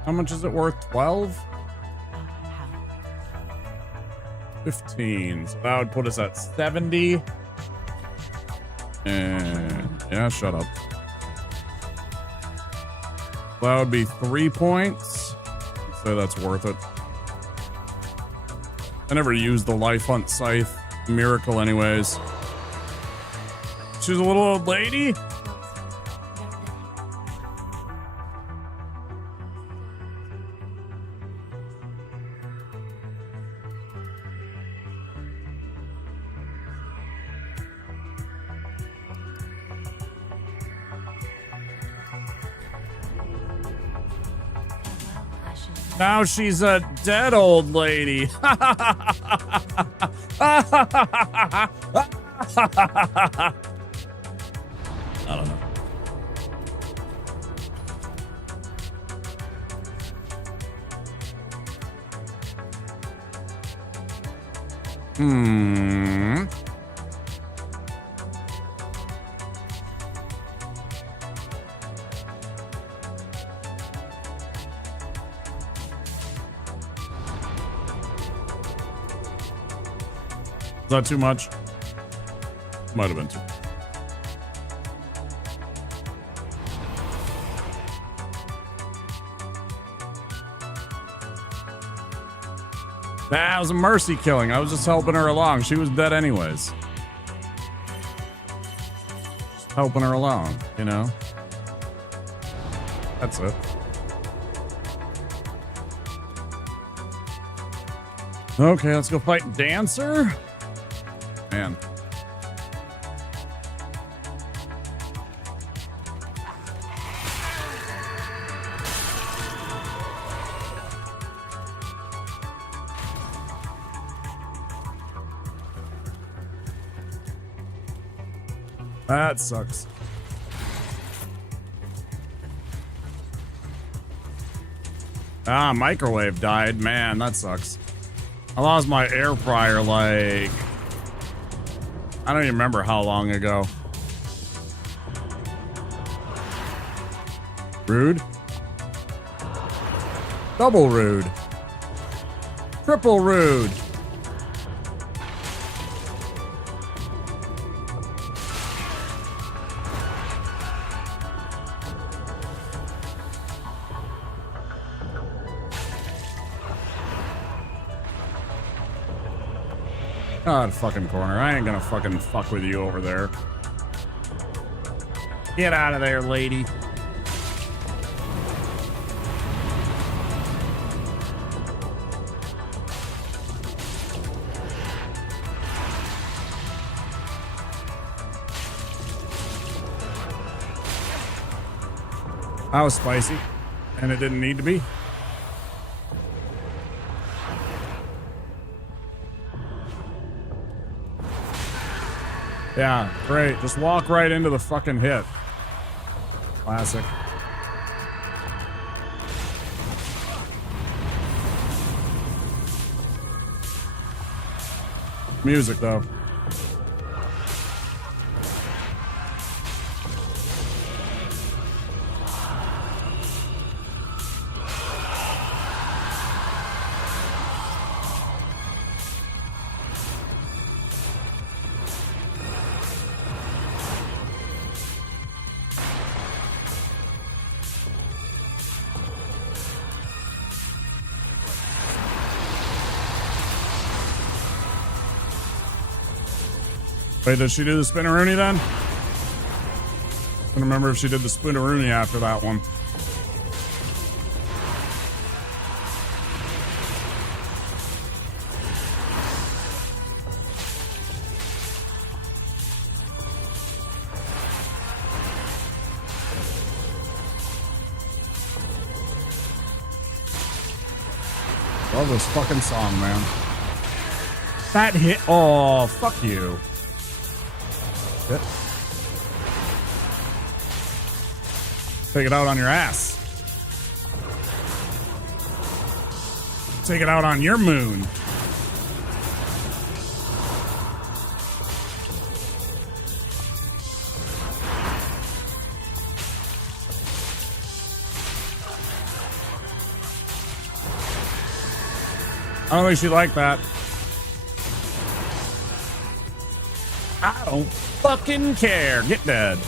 How much is it worth? 12? 15. So that would put us at 70. And yeah, shut up. That would be 3 points. So that's worth it. I never used the Life Hunt Scythe Miracle anyways. She's a little old lady? Now she's a dead old lady. I don't know. Is that too much? Might have been too. Nah, it was a mercy killing. I was just helping her along. She was dead anyways. Just helping her along, you know? That's it. Okay, let's go fight Dancer. Man. That sucks. Ah, microwave died. Man, that sucks. I lost my air fryer like... I don't even remember how long ago. Rude. Double rude. Triple rude. God, fucking corner. I ain't gonna fucking fuck with you over there. Get out of there, lady. That was spicy, and it didn't need to be. Yeah, great. Just walk right into the fucking hit. Classic. Music, though. Wait, did she do the spinneroonie then? I don't remember if she did the spinneroonie after that one. Love this fucking song, man. That hit. Oh, fuck you. Shit. Take it out on your ass. Take it out on your moon. I don't think she liked that. I don't fucking care. Get dead.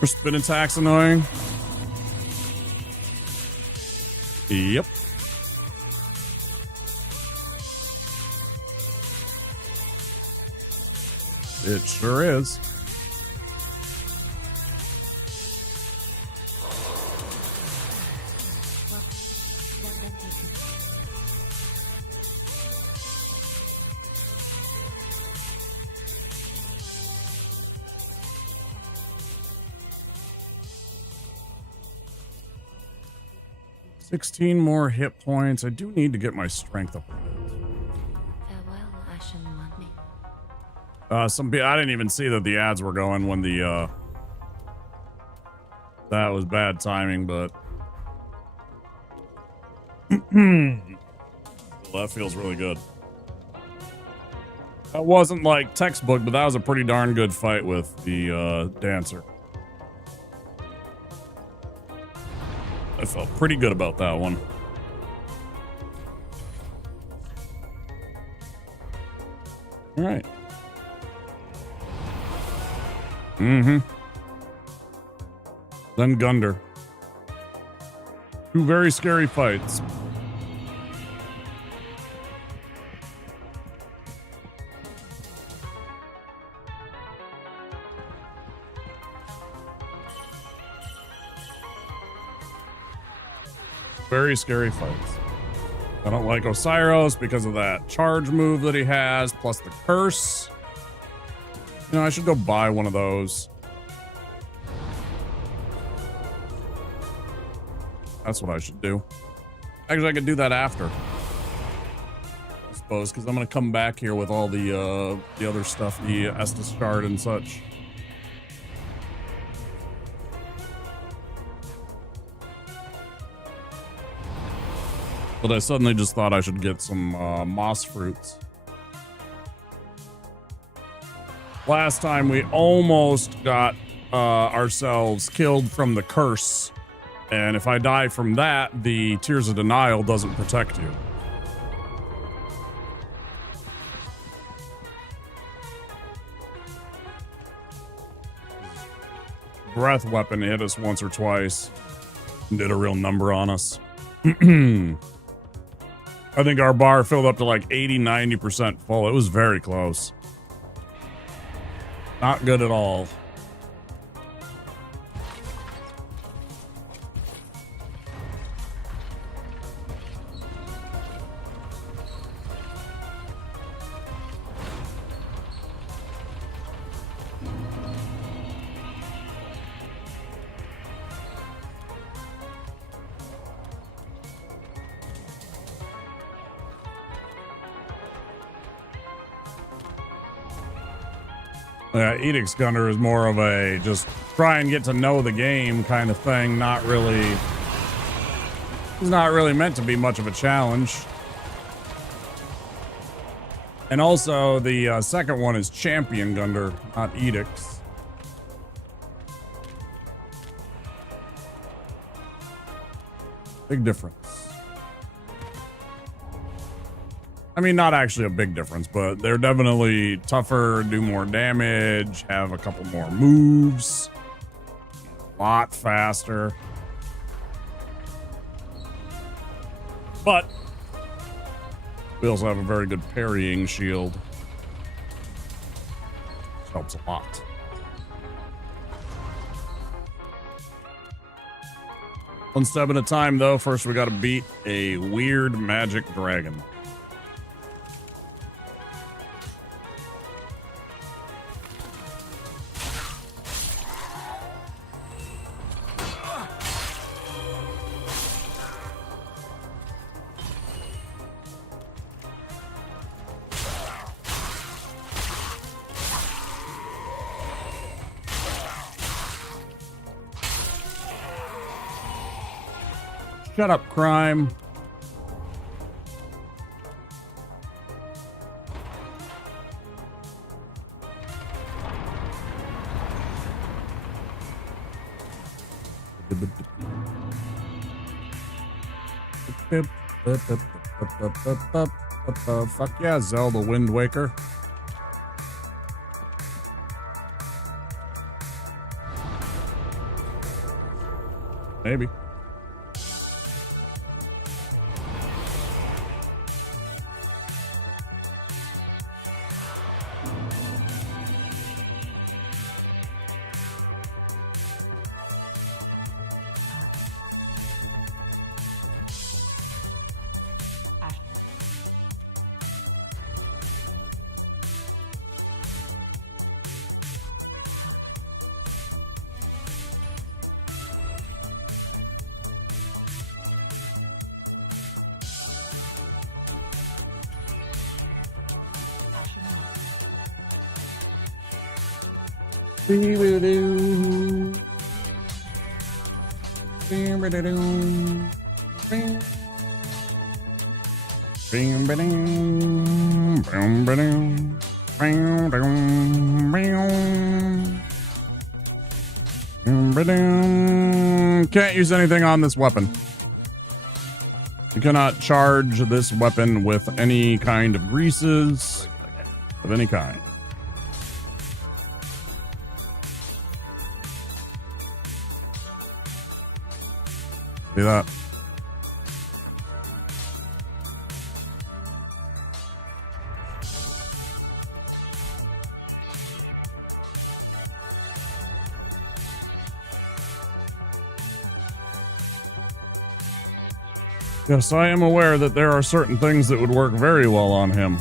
Her spin attack's annoying. Yep. It sure is. $16 more hit points. I do need to get my strength up. Farewell, Ashen One. I didn't even see that the ads were going when the that was bad timing, but well, that feels really good. That wasn't like textbook, but that was a pretty darn good fight with the dancer. I felt pretty good about that one. All right. Mm-hmm. Then Gunder. Two very scary fights. Very scary fights. I don't like Osiris because of that charge move that he has, plus the curse. You know, I should go buy one of those. That's what I should do. Actually, I could do that after, I suppose, because I'm going to come back here with all the other stuff, the Estus shard and such. But I suddenly just thought I should get some moss fruits. Last time we almost got ourselves killed from the curse. And if I die from that, the Tears of Denial doesn't protect you. Breath weapon hit us once or twice and did a real number on us. I think our bar filled up to like 80-90% full. It was very close. Not good at all. Edict's Gunner is more of a just try and get to know the game kind of thing. Not really. It's not really meant to be much of a challenge. And also, the second one is Champion Gunner, not Edict's. Big difference. I mean, not actually a big difference, but they're definitely tougher, do more damage, have a couple more moves, a lot faster. But we also have a very good parrying shield. Which helps a lot. One step at a time, though. First, we got to beat a weird magic dragon. Shut up, crime. Fuck yeah, Zelda Wind Waker. Maybe. Can't use anything on this weapon. You cannot charge this weapon with any kind of greases of any kind. See that? Yes, I am aware that there are certain things that would work very well on him.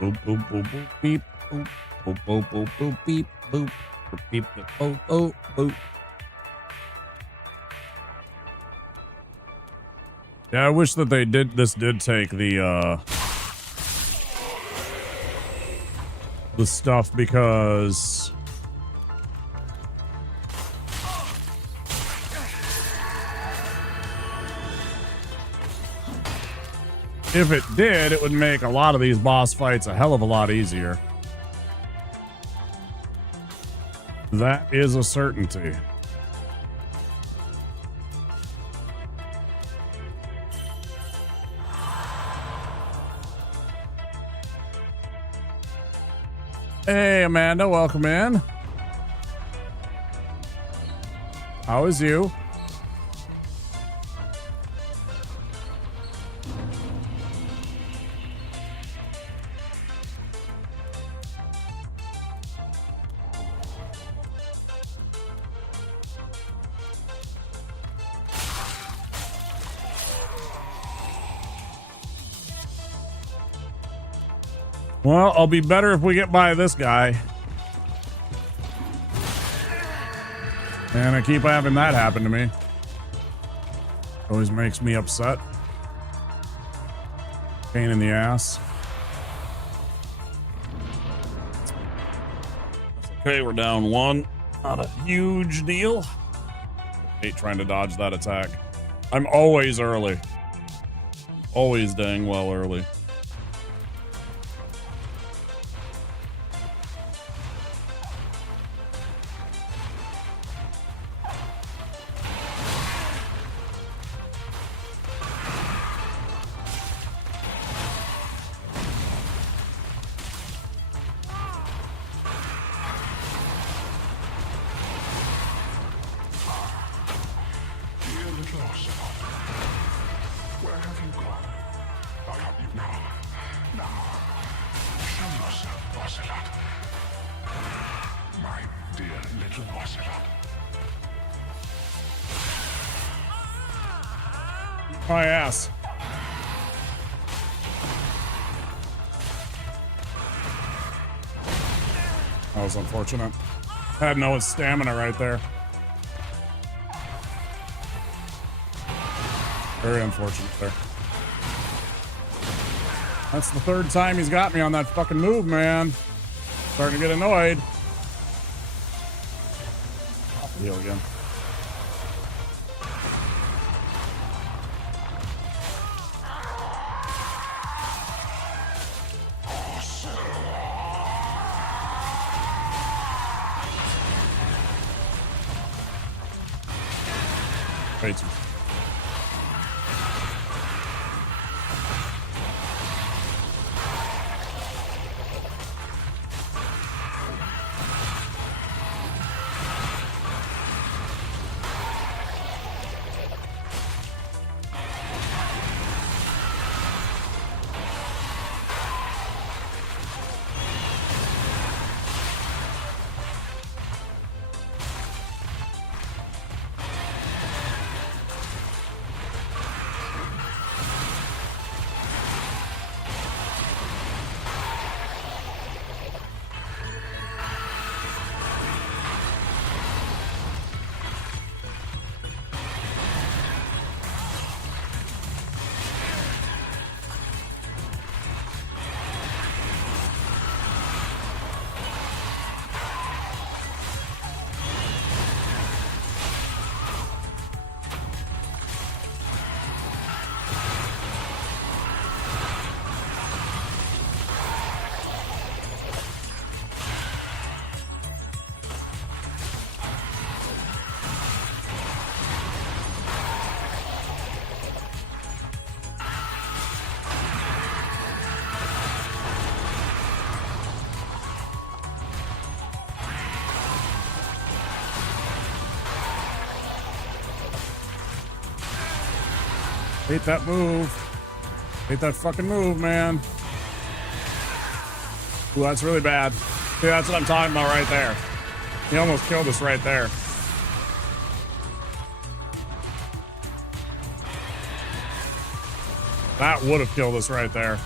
Boop boop boop boop beep boop boop boop boop boop beep boop boop beep boop boop boop boop. Yeah, I wish that they did take the stuff, because if it did, it would make a lot of these boss fights a hell of a lot easier. That is a certainty. Hey, Amanda, welcome in. How is you? Well, I'll be better if we get by this guy. And I keep having that happen to me. Always makes me upset. Pain in the ass. Okay, we're down one. Not a huge deal. Hate trying to dodge that attack. I'm always early. Always dang well early. My ass. That was unfortunate. Had no stamina right there. Very unfortunate there. That's the third time he's got me on that fucking move, man. Starting to get annoyed. Off the heal again. Way too. Hate that move. Hate that fucking move, man. Ooh, that's really bad. See, that's what I'm talking about right there. He almost killed us right there. That would have killed us right there.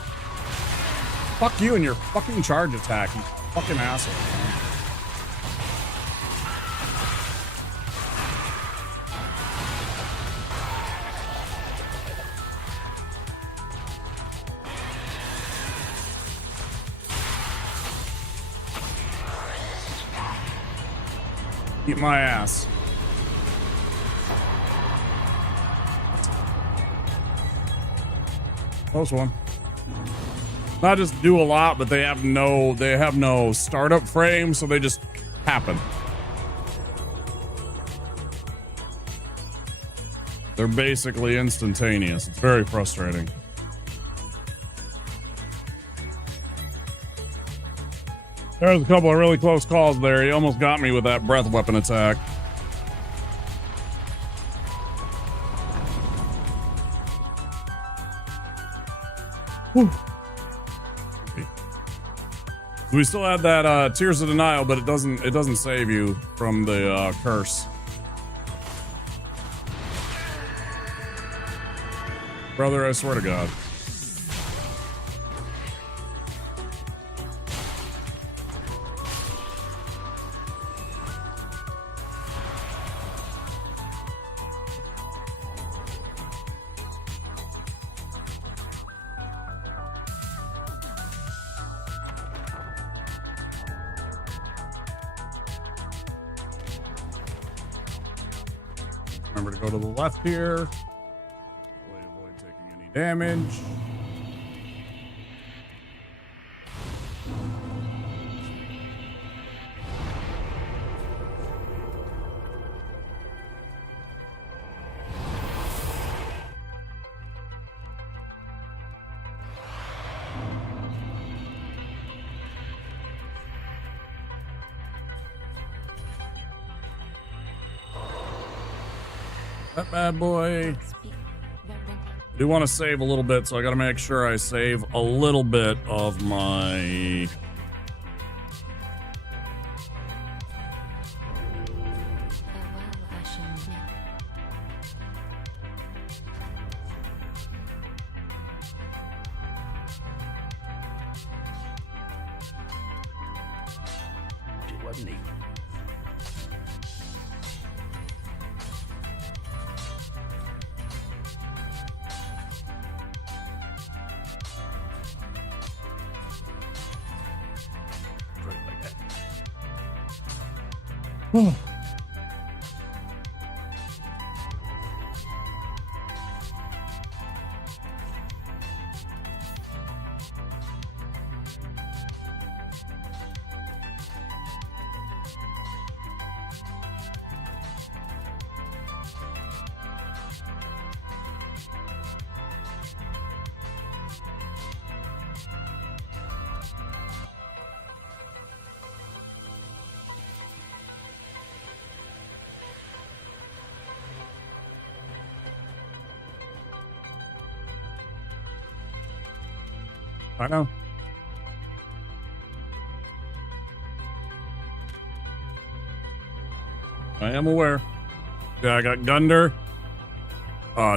Fuck you and your fucking charge attack, you fucking asshole, man. Eat my ass. Close one. Not just do a lot, but they have no startup frame, so they just happen. They're basically instantaneous. It's very frustrating. There was a couple of really close calls there. He almost got me with that breath weapon attack. Whew. We still had that Tears of Denial, but it doesn't save you from the curse. Brother, I swear to God. Remember to go to the left here. Avoid taking any damage. That bad boy. I do want to save a little bit, so I got to make sure I save a little bit of my... wasn't he? Like that. I know. I am aware. Yeah, I got Gundar,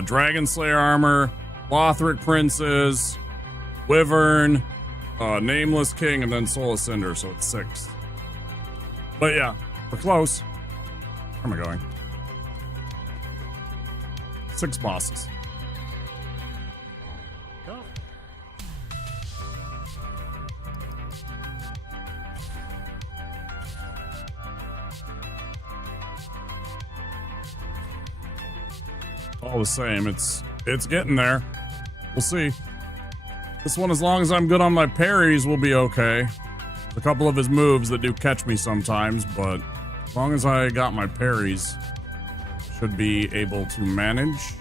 Dragon Slayer armor, Lothric Princes, Wyvern, Nameless King, and then Soul of Cinder, so it's 6. But yeah, we're close. Where am I going? 6 bosses. Go. All the same, it's getting there. We'll see. This one, as long as I'm good on my parries, will be okay. There's a couple of his moves that do catch me sometimes, but as long as I got my parries, should be able to manage.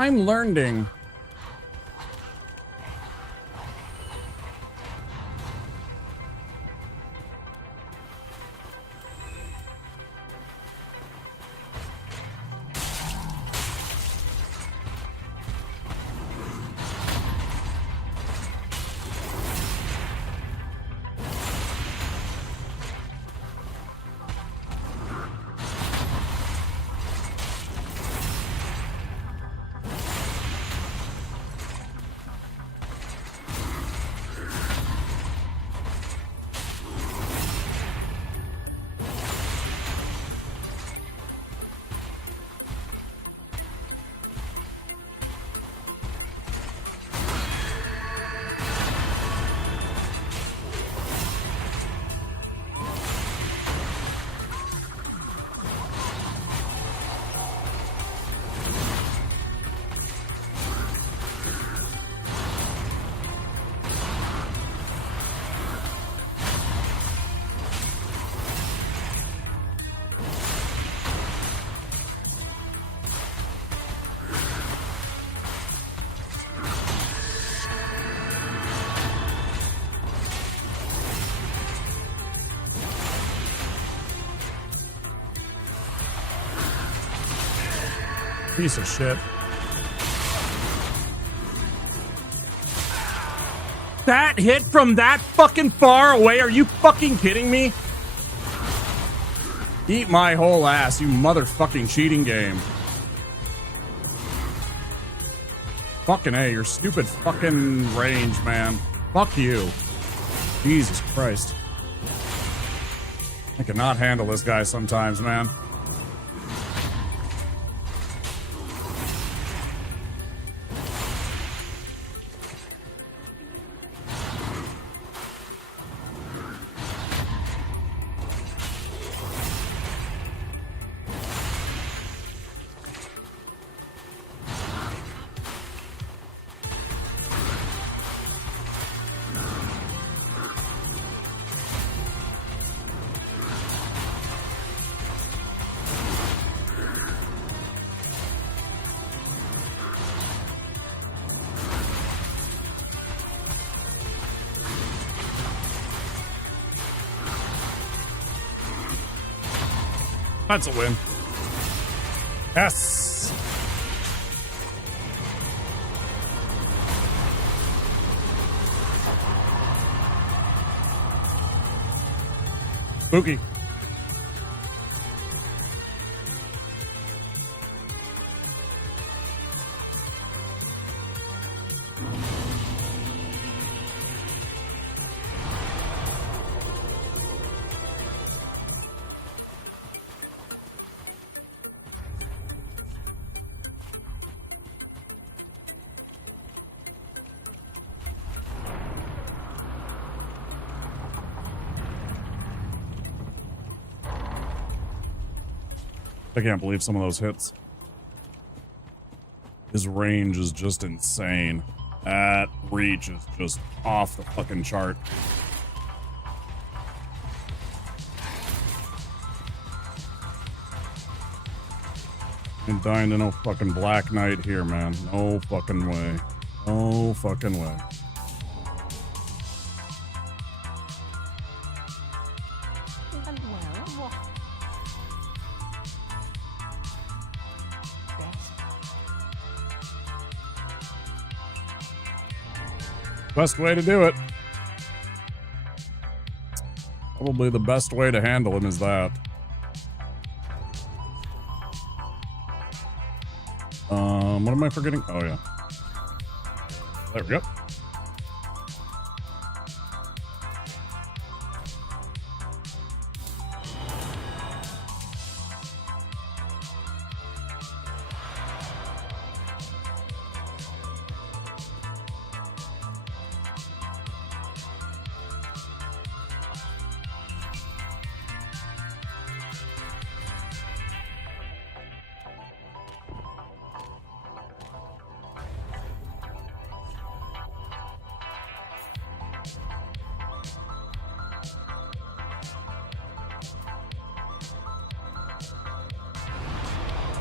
I'm learning. Piece of shit. That hit from that fucking far away? Are you fucking kidding me? Eat my whole ass, you motherfucking cheating game. Fucking A, your stupid fucking range, man. Fuck you. Jesus Christ. I cannot handle this guy sometimes, man. That's a win. Yes. Spooky. I can't believe some of those hits. His range is just insane. That reach is just off the fucking chart. And dying to no fucking Black Knight here, man. No fucking way. No fucking way. Best way to do it. Probably the best way to handle him is that. What am I forgetting? Oh, yeah. There we go.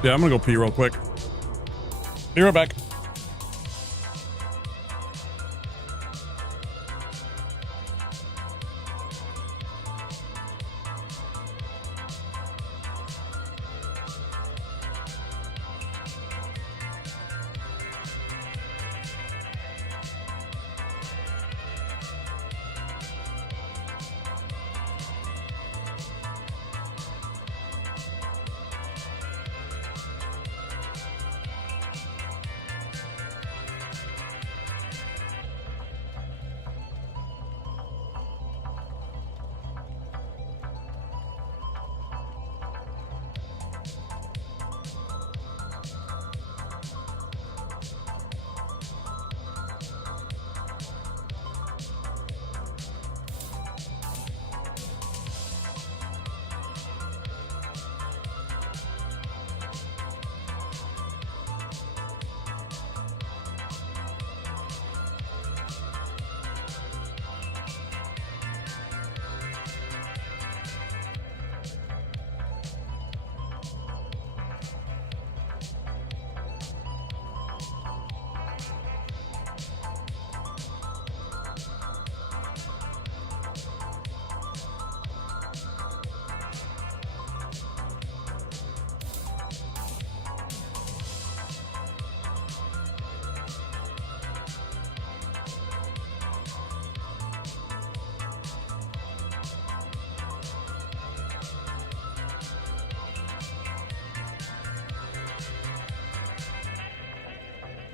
Yeah, I'm gonna go pee real quick. Be right back.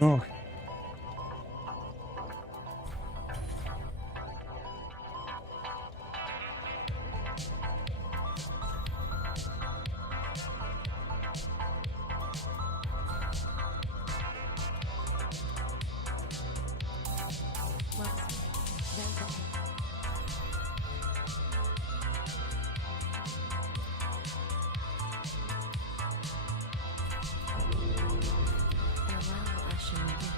Oh. Farewell, Ashen Wind.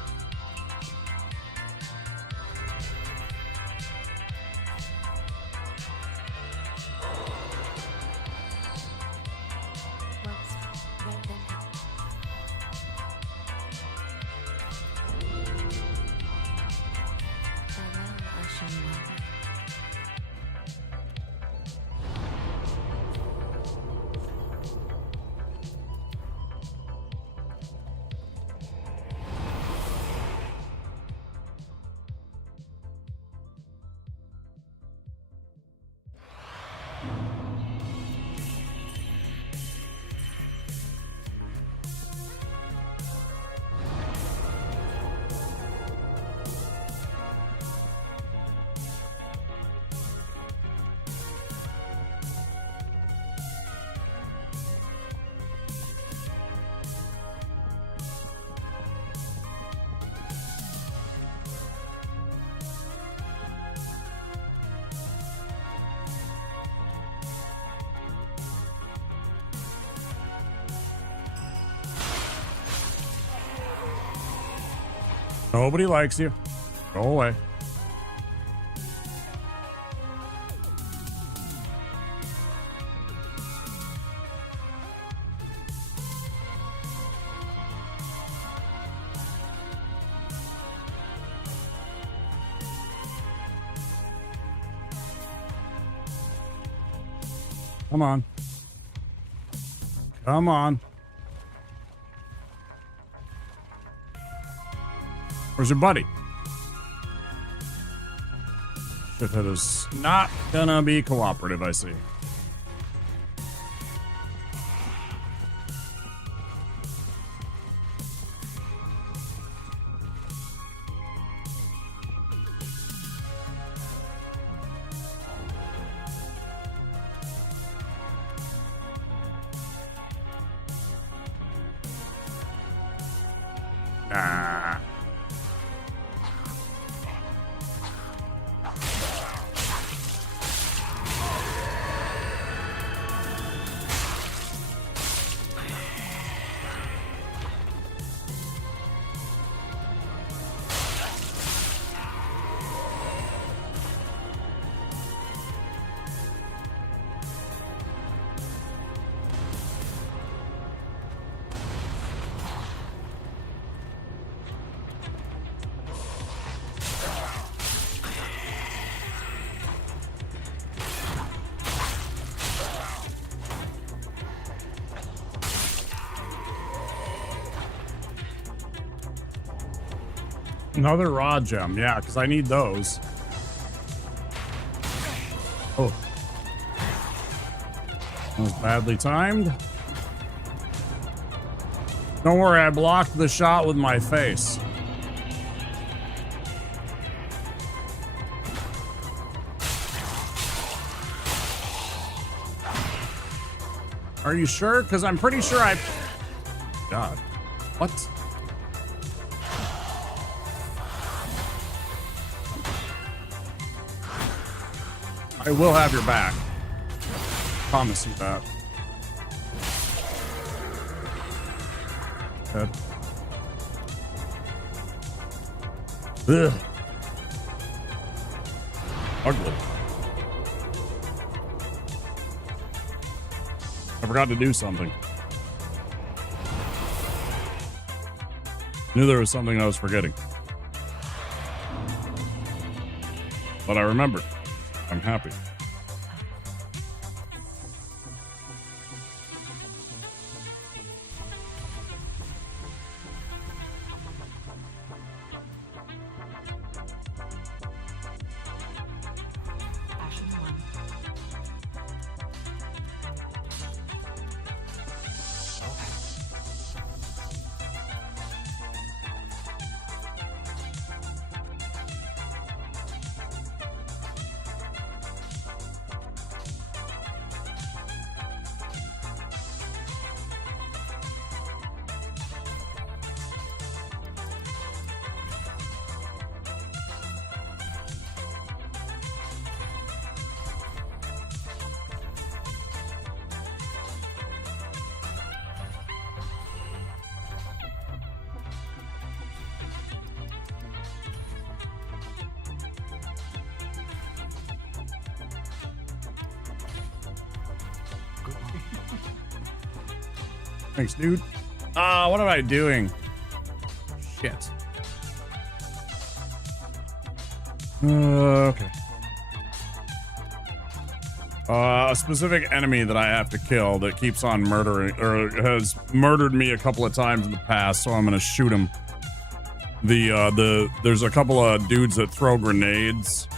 Nobody likes you. Go away. Come on. Come on. Where's your buddy? Shithead is not gonna be cooperative, I see. Nah. Another raw gem, yeah, because I need those. Oh. That was badly timed. Don't worry, I blocked the shot with my face. Are you sure? Because I'm pretty sure I... God. What? I will have your back. Promise you that. Good. Ugh. Ugly. I forgot to do something. Knew there was something I was forgetting. But I remembered. I'm happy. Thanks, dude. What am I doing? Shit. Okay. A specific enemy that I have to kill that keeps on murdering, or has murdered me a couple of times in the past, so I'm gonna shoot him. There's a couple of dudes that throw grenades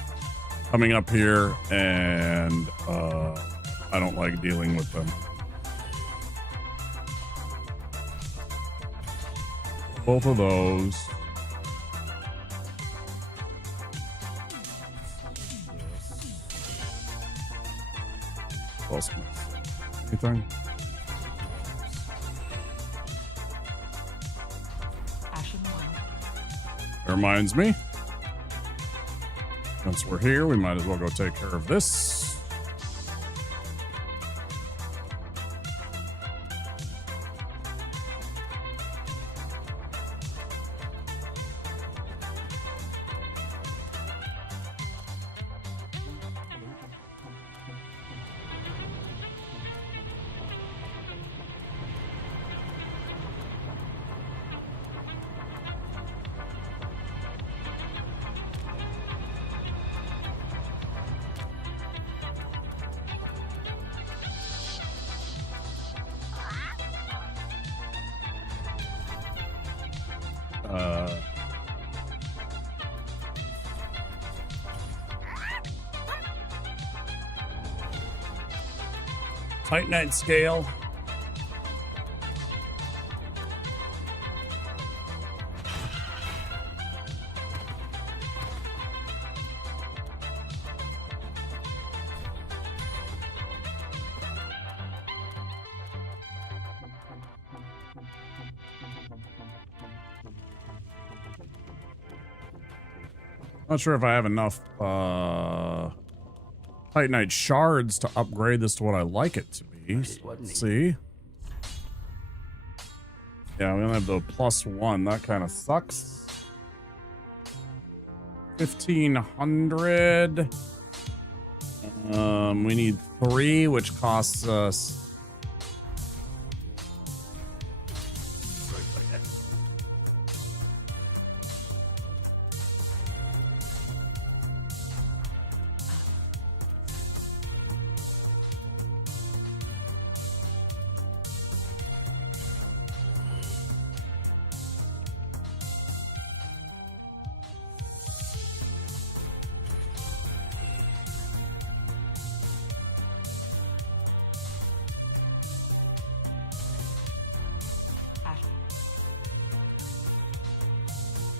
coming up here, and I don't like dealing with them. Both of those. What else? Anything? That reminds me. Since we're here, we might as well go take care of this. Titanite scale. Not sure if I have enough Titanite shards to upgrade this to what I like it to be. So let's see. Yeah, we only have the +1. That kind of sucks. 1,500. We need 3, which costs us.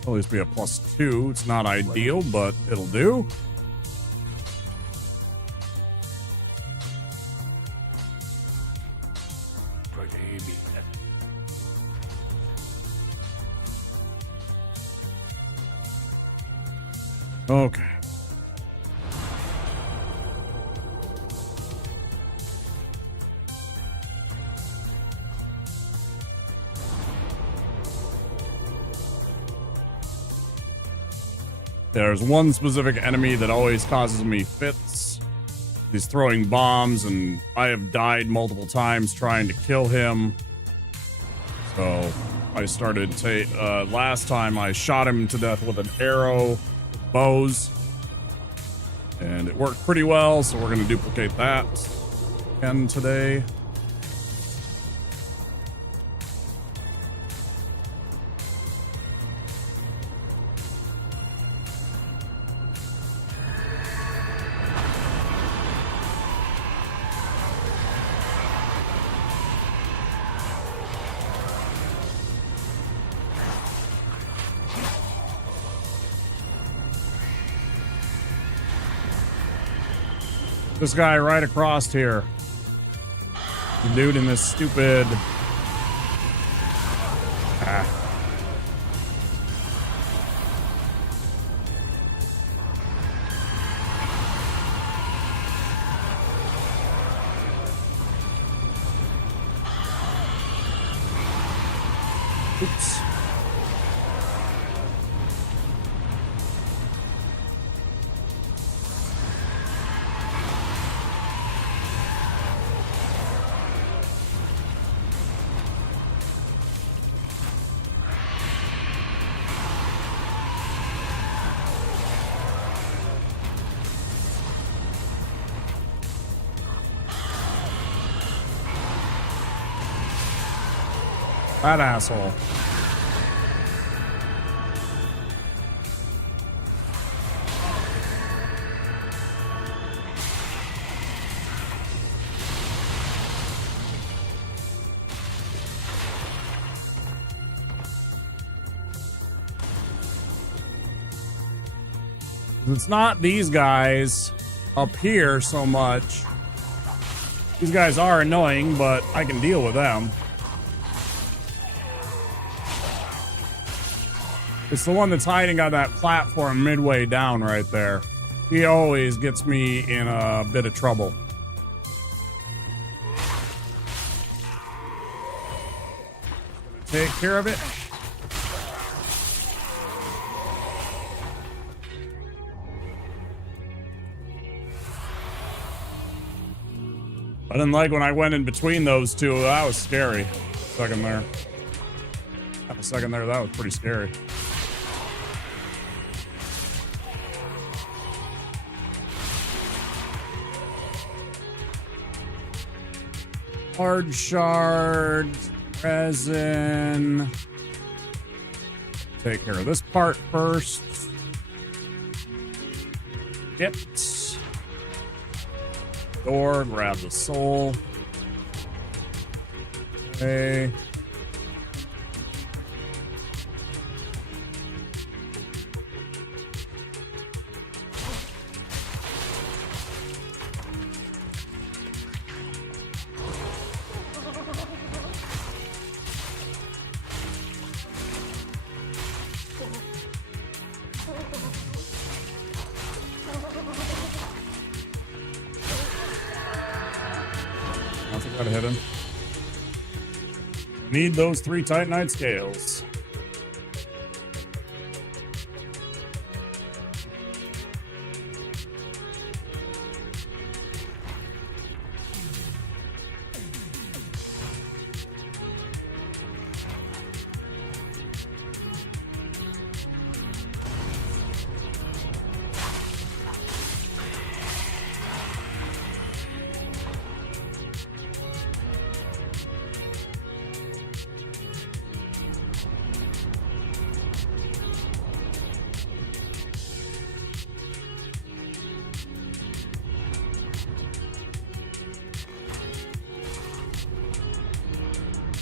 At least be a +2. It's not ideal, but it'll do. Okay. There's one specific enemy that always causes me fits. He's throwing bombs, and I have died multiple times trying to kill him. So I started last time I shot him to death with an arrow, with bows, and it worked pretty well. So we're going to duplicate that again today. This guy right across here. The dude in this stupid... Oops. That asshole. It's not these guys up here so much. These guys are annoying, but I can deal with them. It's the one that's hiding on that platform midway down right there. He always gets me in a bit of trouble. Take care of it. I didn't like when I went in between those two. That was scary. Second there. Half a second there, that was pretty scary. Hard shards, resin. Take care of this part first. Door, grab the soul. Okay. I think I'd hit him. Need those 3 Titanite scales.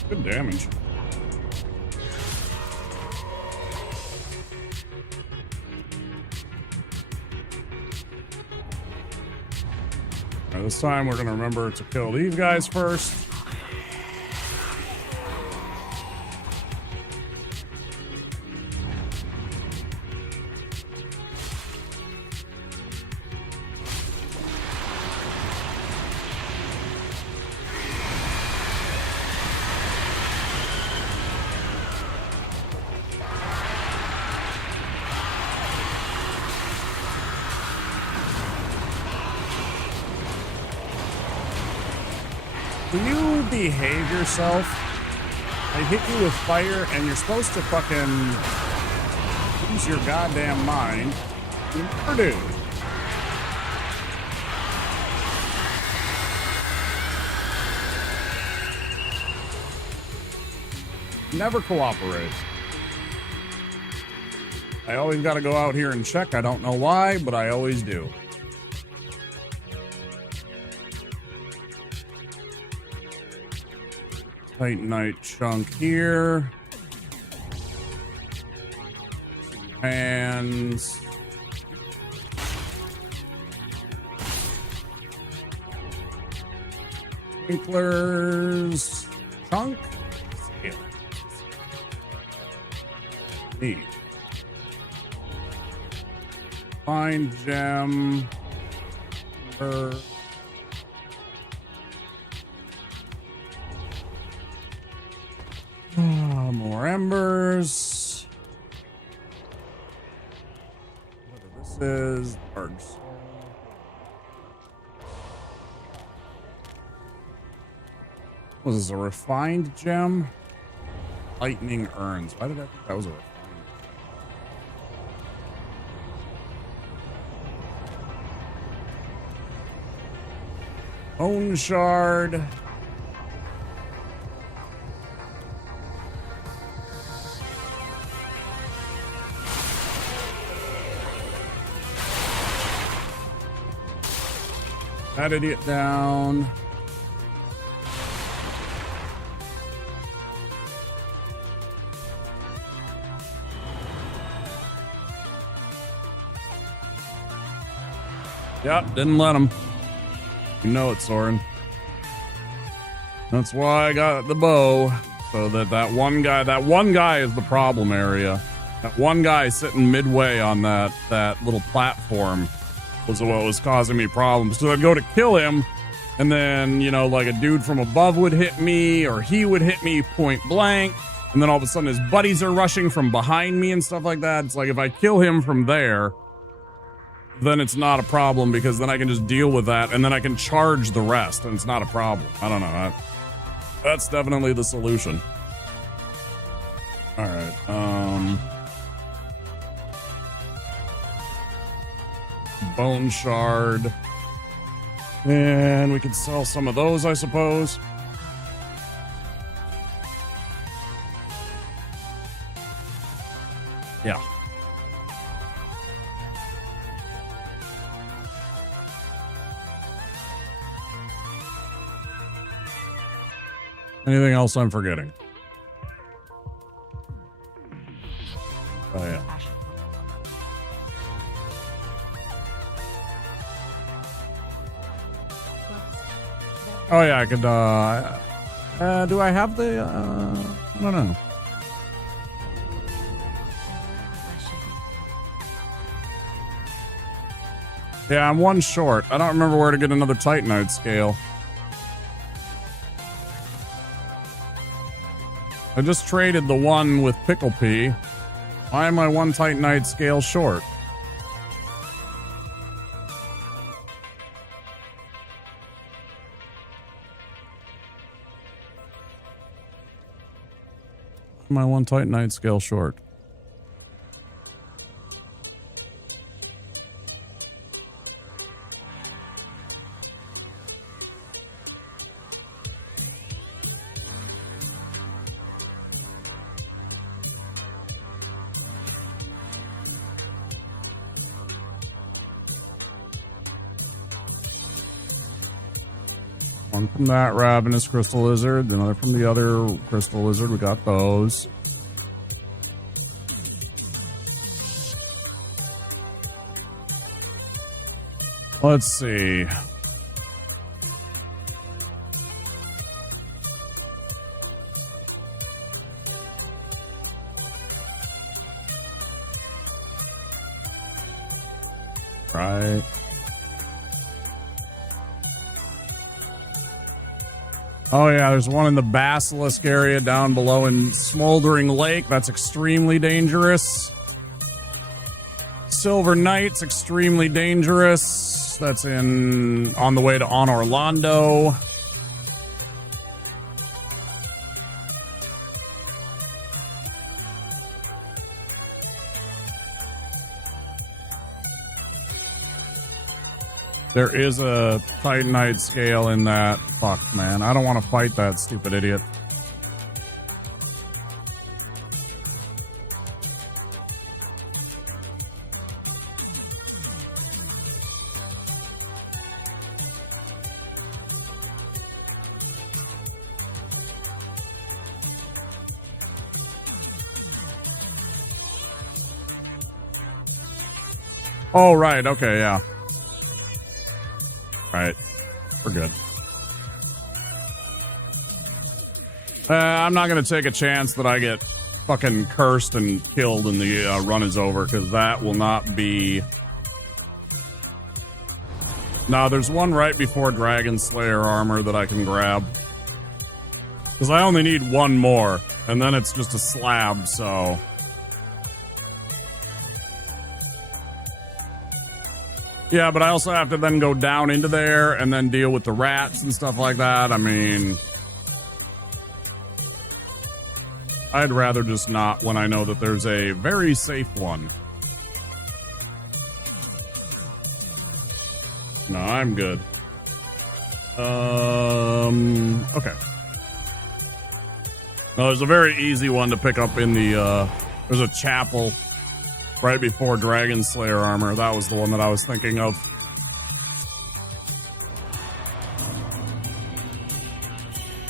Good damage. All right, this time we're gonna remember to kill these guys first. Will you behave yourself? I hit you with fire and you're supposed to fucking use your goddamn mind. You never do. Never cooperate. I always gotta go out here and check. I don't know why, but I always do. Titanite chunk here. Hands. Sprinklers. Chunk. Scale. Neat. Find gem. More embers. What this is? Large soul. Was this a refined gem? Lightning urns. Why did I think that was a refined? Bone shard. That idiot down. Yep, didn't let him. You know it, Soren. That's why I got the bow. So that one guy is the problem area. That one guy sitting midway on that little platform was what was causing me problems. So I'd go to kill him, and then, you know, like a dude from above would hit me, or he would hit me point blank, and then all of a sudden his buddies are rushing from behind me and stuff like that. It's like if I kill him from there, then it's not a problem, because then I can just deal with that, and then I can charge the rest, and it's not a problem. I don't know. That's definitely the solution. All right. Bone shard. And we could sell some of those, I suppose. Yeah. Anything else I'm forgetting? Oh, yeah. Oh, yeah, I could, do I have the, I don't know. Yeah, I'm one short. I don't remember where to get another Titanite scale. I just traded the one with Pickle Pea. Why am I one Titanite scale short? Why am I one Titanite scale short? One from that ravenous crystal lizard, another from the other crystal lizard. We got those. Let's see. Right. Oh yeah, there's one in the Basilisk area down below in Smoldering Lake. That's extremely dangerous. Silver Knight's extremely dangerous. That's on the way to On Orlando. There is a Titanite scale in that. Fuck, man. I don't want to fight that stupid idiot. Oh, right. Okay, yeah. Right. We're good. I'm not going to take a chance that I get fucking cursed and killed and the run is over, because that will not be... No, there's one right before Dragon Slayer armor that I can grab. Because I only need one more, and then it's just a slab, so... Yeah, but I also have to then go down into there and then deal with the rats and stuff like that. I mean... I'd rather just not when I know that there's a very safe one. No, I'm good. Okay. No, there's a very easy one to pick up in the, there's a chapel right before Dragon Slayer armor. That was the one that I was thinking of.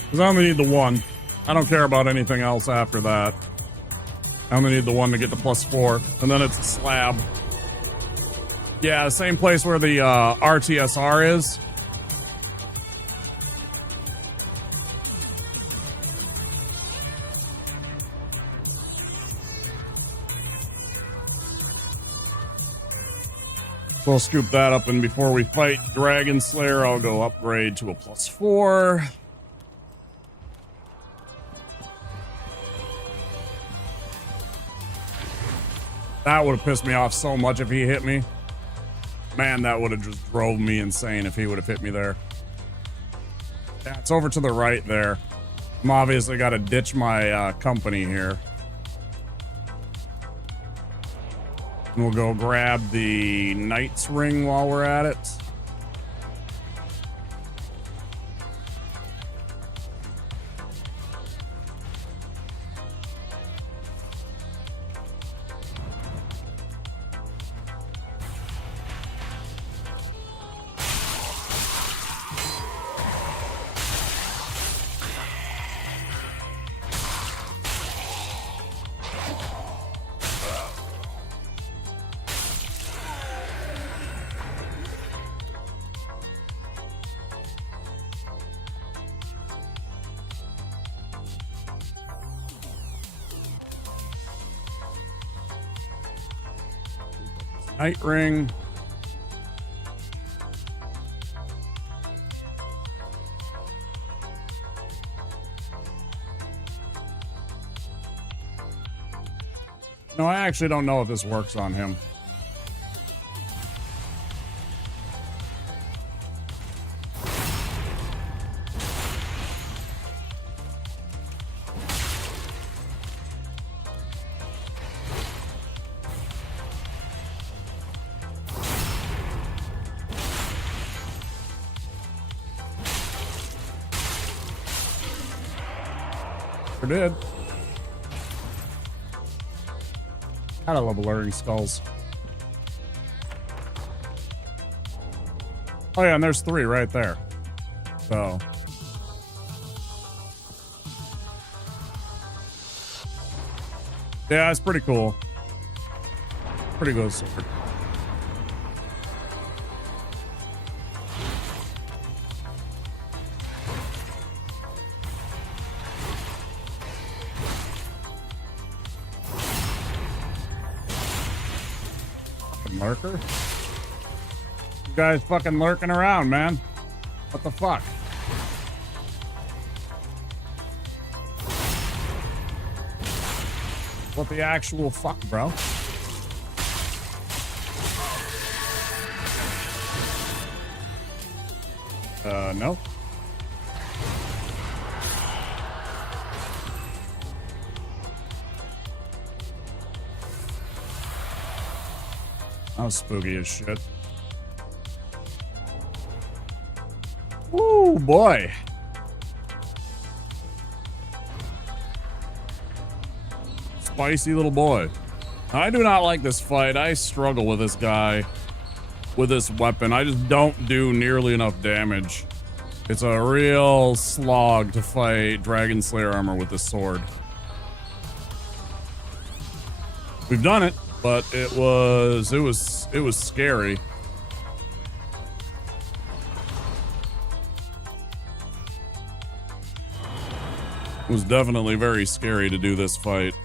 Because I only need the one. I don't care about anything else after that. I only need the one to get to +4. And then it's a slab. Yeah, same place where the RTSR is. So I'll scoop that up, and before we fight Dragon Slayer, I'll go upgrade to a +4. That would have pissed me off so much if he hit me. Man, that would have just drove me insane if he would have hit me there. Yeah, it's over to the right there. I'm obviously got to ditch my company here. And we'll go grab the Knight's Ring while we're at it. Night ring. No, I actually don't know if this works on him. Sure did. God, I love alluring skulls. Oh yeah, and there's 3 right there. So. Yeah, it's pretty cool. Pretty good sword. Lurker? You guys fucking lurking around, man. What the fuck? What the actual fuck, bro? No. That was spooky as shit. Ooh, boy. Spicy little boy. I do not like this fight. I struggle with this guy with this weapon. I just don't do nearly enough damage. It's a real slog to fight Dragon Slayer armor with this sword. We've done it. But it was scary. It was definitely very scary to do this fight.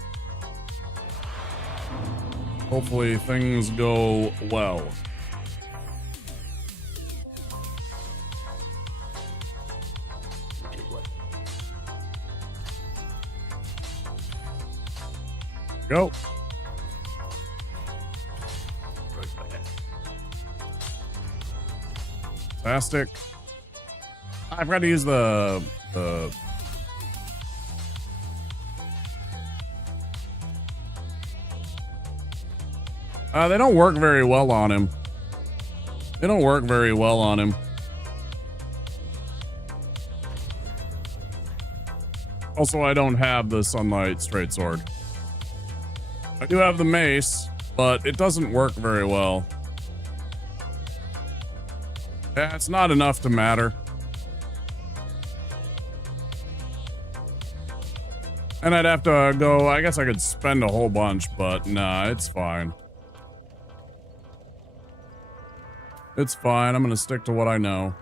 Hopefully things go well. Go. Fantastic. I forgot to use the they don't work very well on him. They don't work very well on him. Also, I don't have the Sunlight Straight Sword. I do have the mace, but it doesn't work very well. Yeah, it's not enough to matter. And I'd have to go, I guess I could spend a whole bunch, but nah, it's fine. It's fine, I'm gonna stick to what I know.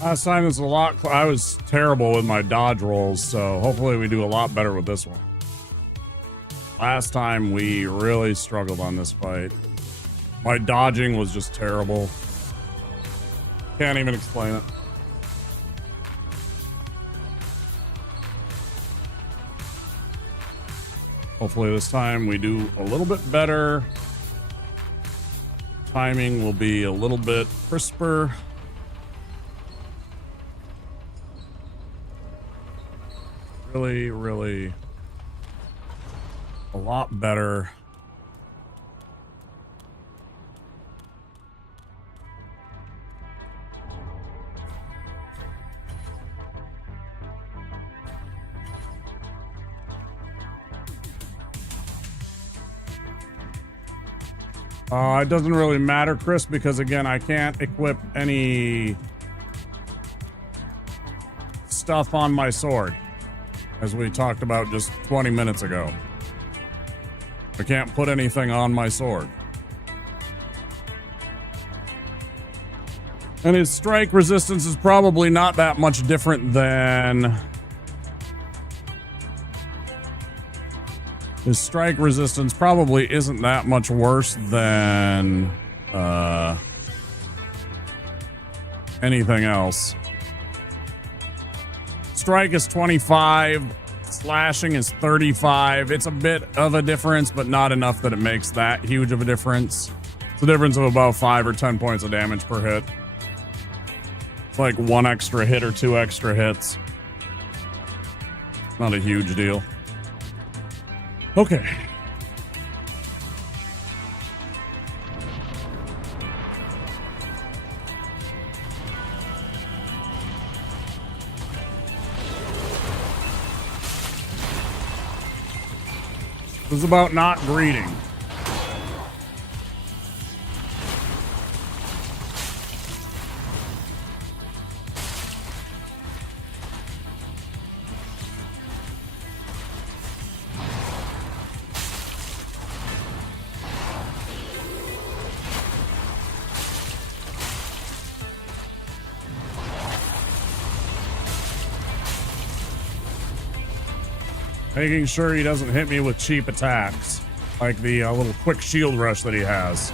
Last time was a lot. I was terrible with my dodge rolls, so hopefully we do a lot better with this one. Last time we really struggled on this fight. My dodging was just terrible. Can't even explain it. Hopefully this time we do a little bit better. Timing will be a little bit crisper. Really, really a lot better. It doesn't really matter, Chris, because again, I can't equip any stuff on my sword, as we talked about just 20 minutes ago. I can't put anything on my sword. And his strike resistance is probably not that much different than... His strike resistance probably isn't that much worse than anything else. Strike is 25, slashing is 35. It's a bit of a difference, but not enough that it makes that huge of a difference. It's a difference of about 5 or 10 points of damage per hit. It's like 1 extra hit or 2 extra hits. Not a huge deal. Okay. This is about not greeting. Making sure he doesn't hit me with cheap attacks, like the little quick shield rush that he has.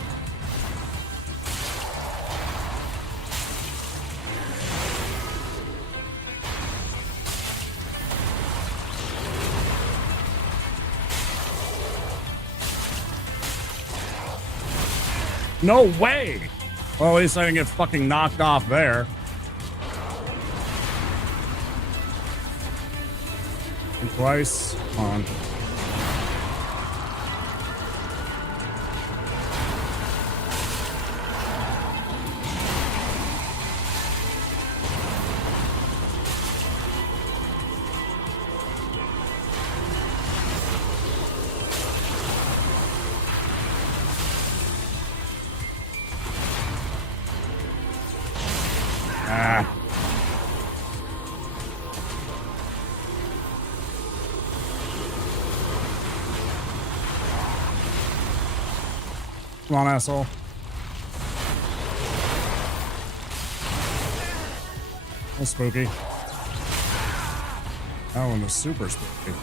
No way! Well, at least I didn't get fucking knocked off there. Twice. Come on. Come on, asshole. That's spooky. That one was super spooky.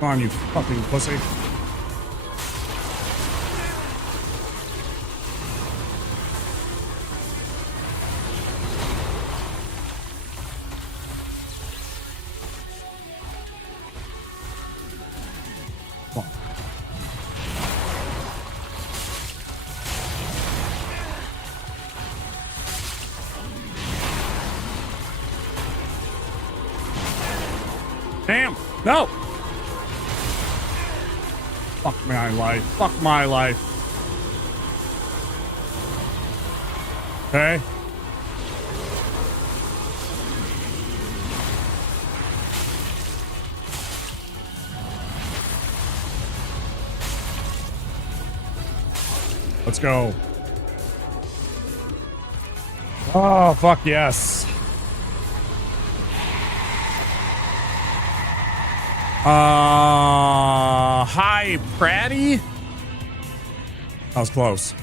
Come on, you fucking pussy. Come on. Damn! No! Fuck my life. Fuck my life. Okay. Let's go. Oh, fuck yes. Hi, Pratty. That was close.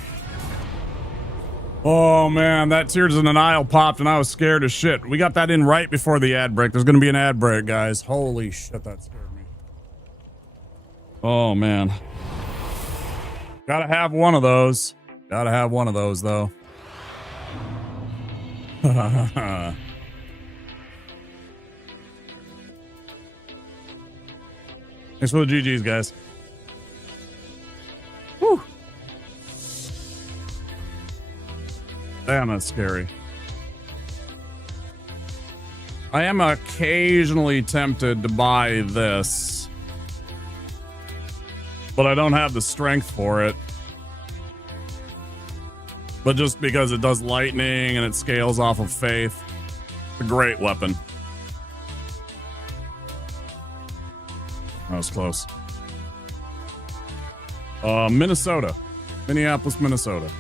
Oh, man, that Tears in the Nile popped and I was scared as shit. We got that in right before the ad break. There's going to be an ad break, guys. Holy shit, that scared me. Oh, man. Gotta have one of those. Gotta have one of those, though. Thanks for the GGs, guys. Whew. Damn, that's scary. I am occasionally tempted to buy this, but I don't have the strength for it. But just because it does lightning and it scales off of faith, it's a great weapon. That was close. Minnesota. Minneapolis, Minnesota.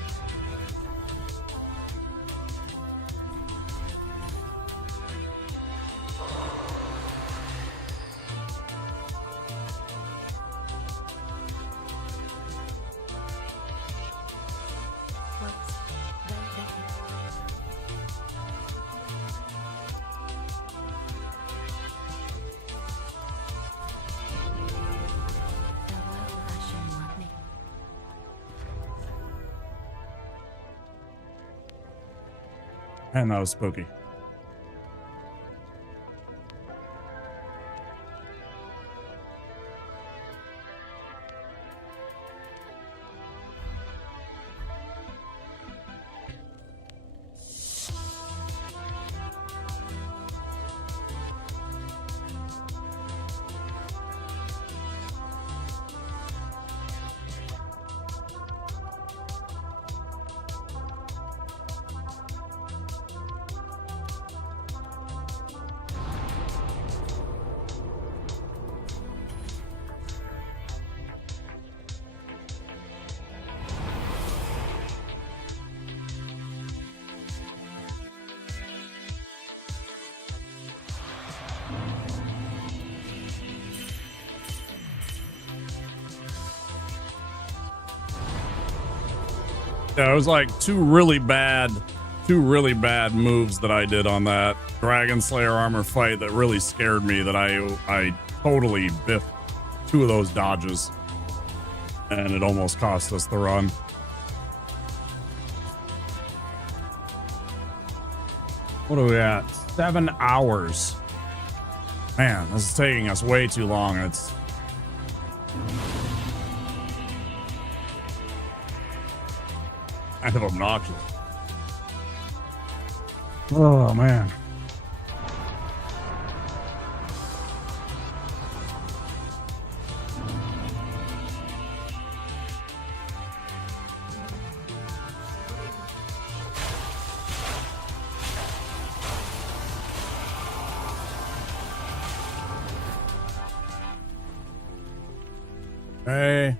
And that was spooky. Yeah, it was like two really bad moves that I did on that Dragon Slayer armor fight that really scared me, that I totally biffed two of those dodges. And it almost cost us the run. What are we at? 7 hours. Man, this is taking us way too long. It's kind of obnoxious. Oh, man. Hey.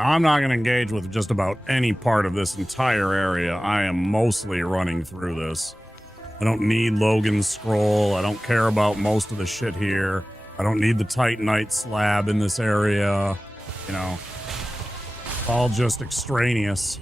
I'm not going to engage with just about any part of this entire area. I am mostly running through this. I don't need Logan's scroll. I don't care about most of the shit here. I don't need the Titanite slab in this area. You know, it's all just extraneous.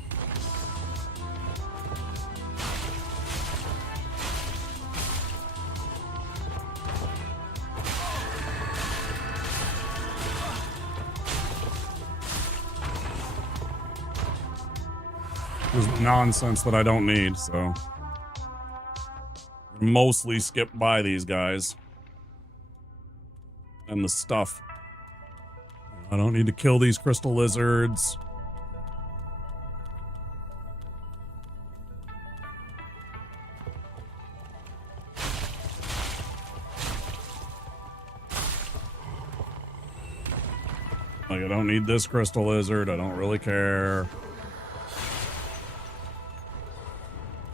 There's nonsense that I don't need, so mostly skip by these guys and the stuff. I don't need to kill these crystal lizards. Like, I don't need this crystal lizard. I don't really care.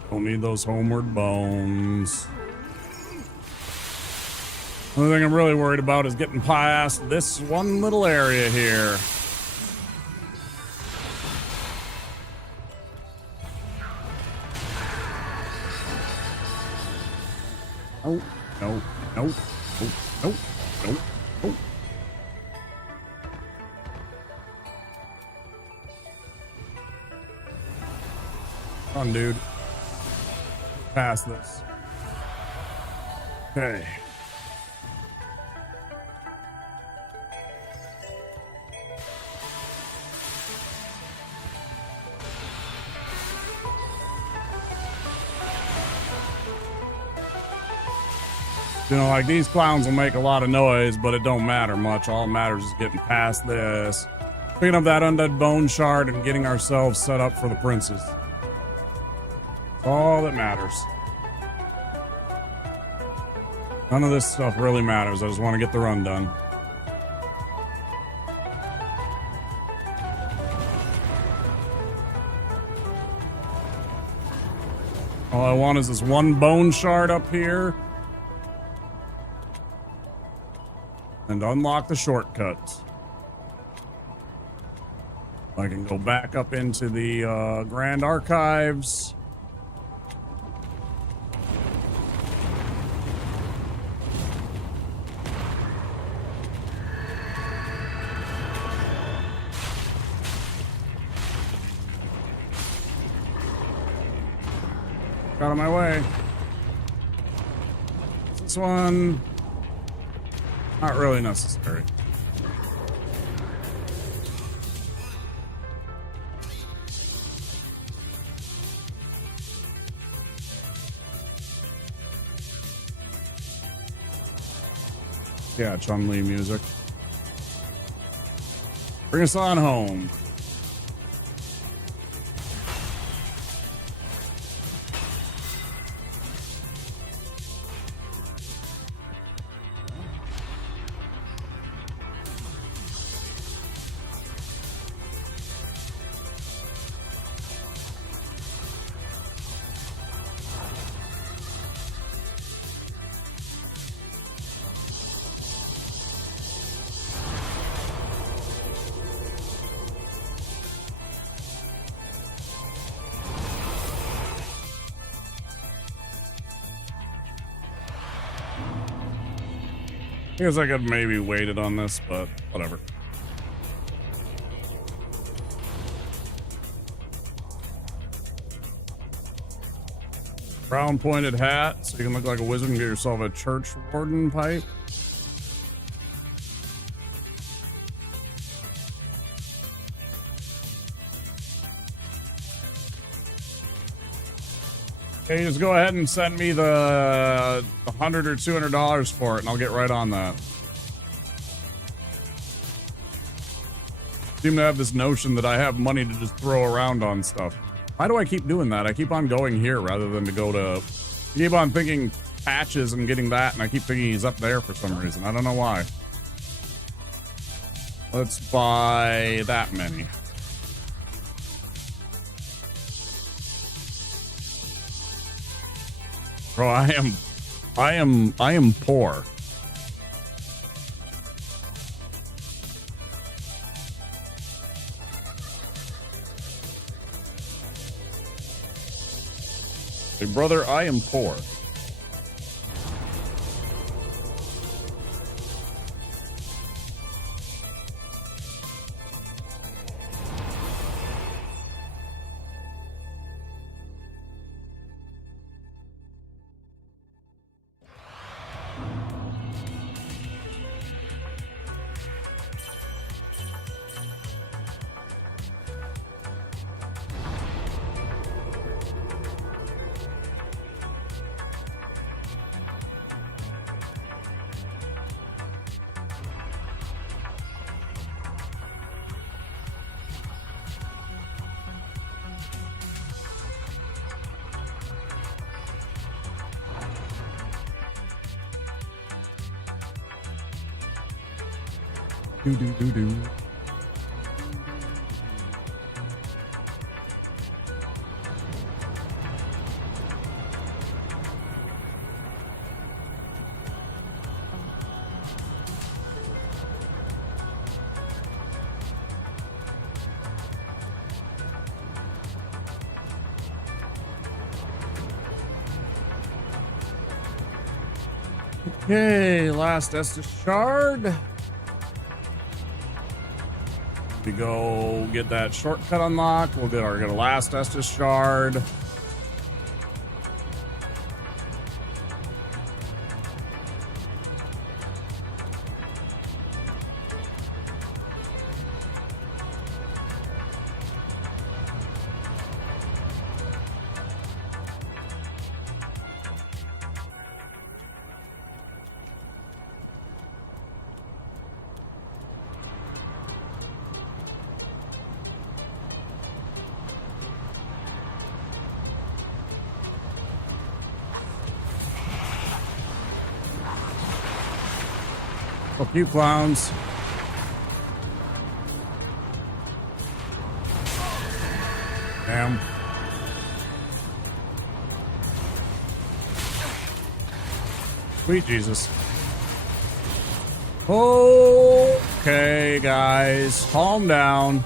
Don't need those homeward bones. Only thing I'm really worried about is getting past this one little area here. Oh, no, no, no, no, no, no. Come on, dude. Past this. Okay. You know, like, these clowns will make a lot of noise, but it don't matter much. All that matters is getting past this, picking up that undead bone shard, and getting ourselves set up for the princes. That's all that matters. None of this stuff really matters. I just want to get the run done. All I want is this one bone shard up here. And unlock the shortcut. I can go back up into the Grand Archives. Out of my way. This one, not really necessary. Yeah, Chun-Li music. Bring us on home. I guess I could maybe waited on this, but whatever. Brown pointed hat, so you can look like a wizard and get yourself a church warden pipe. Okay, just go ahead and send me the $100 or $200 for it, and I'll get right on that. Seem to have this notion that I have money to just throw around on stuff. Why do I keep doing that? I keep on going here rather than to go to... I keep on thinking patches and getting that, and I keep thinking he's up there for some reason. I don't know why. Let's buy that many. Bro, I am poor. Hey, brother, I am poor. Do. Okay, last Estus shard. We go get that shortcut unlocked. We'll get our last Estus shard. Fuck you, clowns. Damn. Sweet Jesus. Okay, guys. Calm down.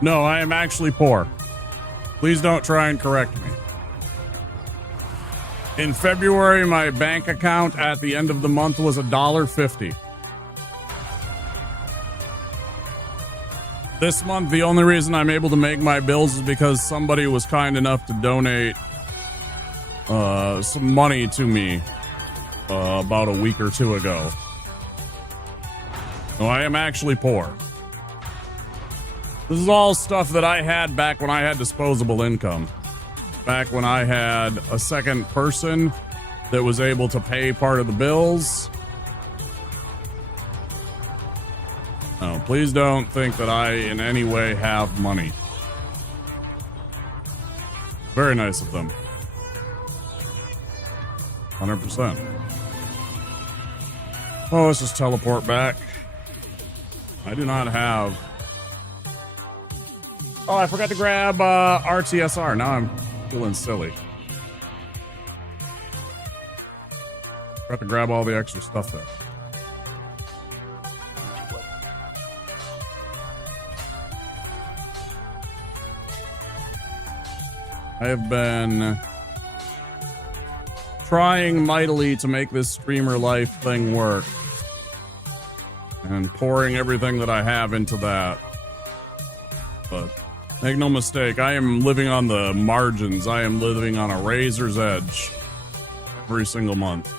No, I am actually poor. Please don't try and correct me. In February, my bank account at the end of the month was $1.50. This month, the only reason I'm able to make my bills is because somebody was kind enough to donate some money to me about a week or two ago. So I am actually poor. This is all stuff that I had back when I had disposable income. Back when I had a second person that was able to pay part of the bills. No, please don't think that I in any way have money. Very nice of them. 100%. Oh, let's just teleport back. I do not have... Oh, I forgot to grab RTSR. Now I'm feeling silly. Forgot to grab all the extra stuff there. I have been trying mightily to make this streamer life thing work. And pouring everything that I have into that. But... make no mistake, I am living on the margins. I am living on a razor's edge every single month.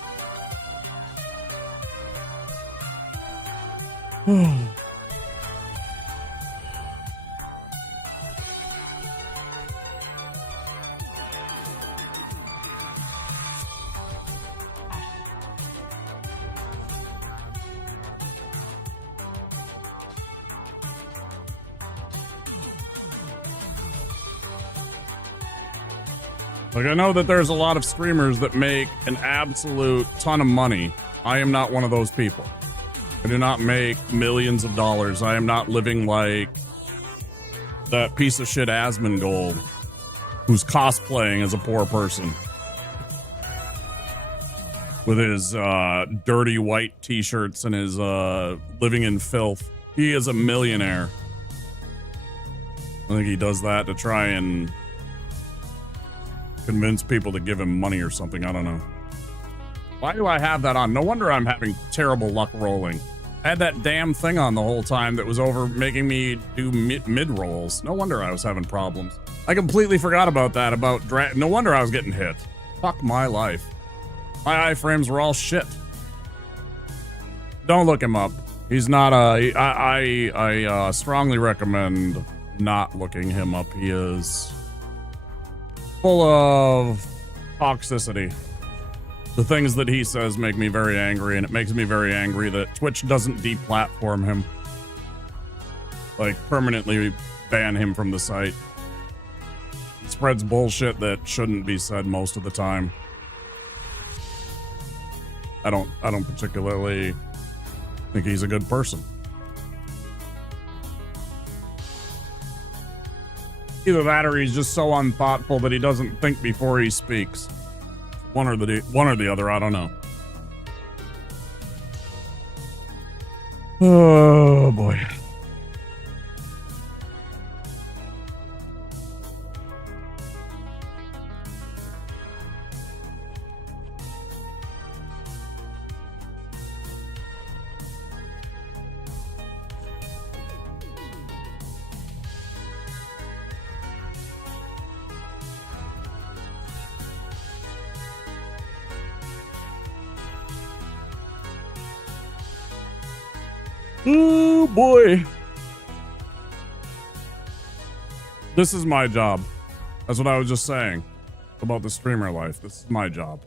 Like, I know that there's a lot of streamers that make an absolute ton of money. I am not one of those people. I do not make millions of dollars. I am not living like that piece of shit Asmongold, who's cosplaying as a poor person. With his dirty white t-shirts and his living in filth. He is a millionaire. I think he does that to try and convince people to give him money or something. I don't know. Why do I have that on? No wonder I'm having terrible luck rolling. I had that damn thing on the whole time that was over making me do mid rolls. No wonder I was having problems. I completely forgot about that. No wonder I was getting hit. Fuck my life. My iframes were all shit. Don't look him up. He's not a... I strongly recommend not looking him up. He is full of toxicity. The things that he says make me very angry, and it makes me very angry that Twitch doesn't deplatform him. Like, permanently ban him from the site. It spreads bullshit that shouldn't be said most of the time. I don't particularly think he's a good person. Either that or he's just so unthoughtful that he doesn't think before he speaks. One or the other, I don't know. Oh boy. Oh boy. This is my job. That's what I was just saying about the streamer life. This is my job.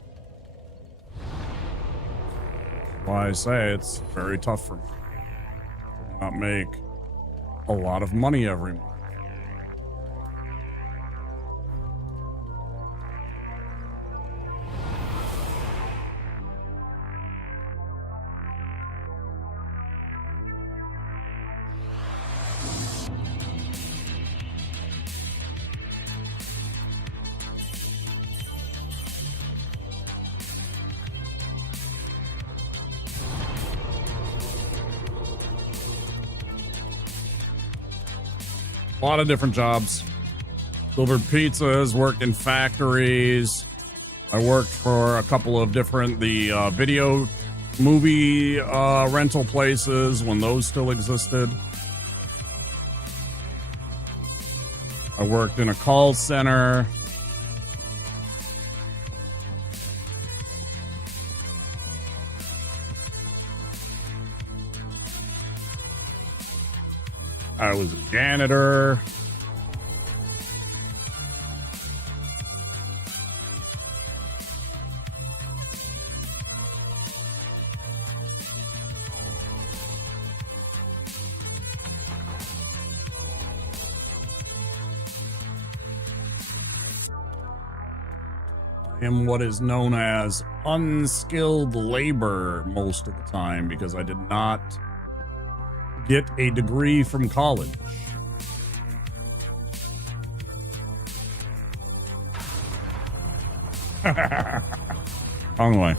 Why I say it's very tough for me to not make a lot of money every month. A lot of different jobs. Delivered pizzas, worked in factories. I worked for a couple of different video movie rental places when those still existed. I worked in a call center. I was a janitor. I am what is known as unskilled labor most of the time because I did not get a degree from college. Wrong way.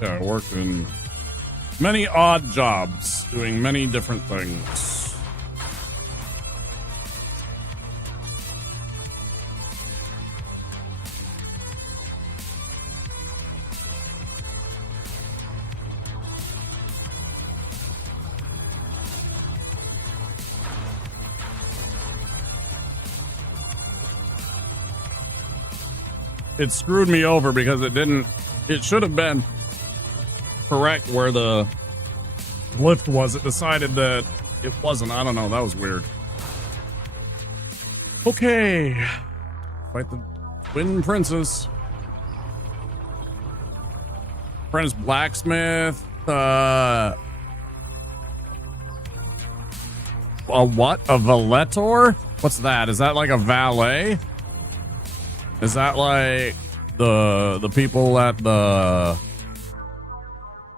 Yeah, I worked in many odd jobs, doing many different things. It screwed me over because it should have been correct where the lift was. It decided that it wasn't. I don't know. That was weird. Okay. Fight the Twin Princess. Friend's blacksmith. A what? A valetor? What's that? Is that like a valet? Is that like the people at the...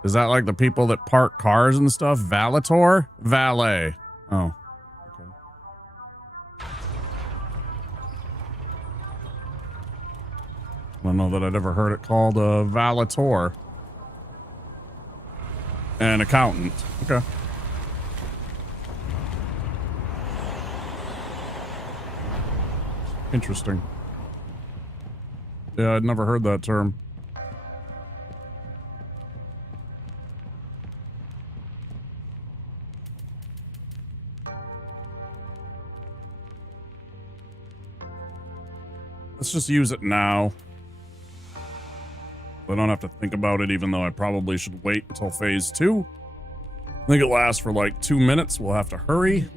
Is that like the people that park cars and stuff? Valetor? Valet. Oh. Okay. I don't know that I'd ever heard it called a valetor. An accountant. Okay. Interesting. Yeah, I'd never heard that term. Let's just use it now. I don't have to think about it, even though I probably should wait until phase 2. I think it lasts for like 2 minutes. We'll have to hurry.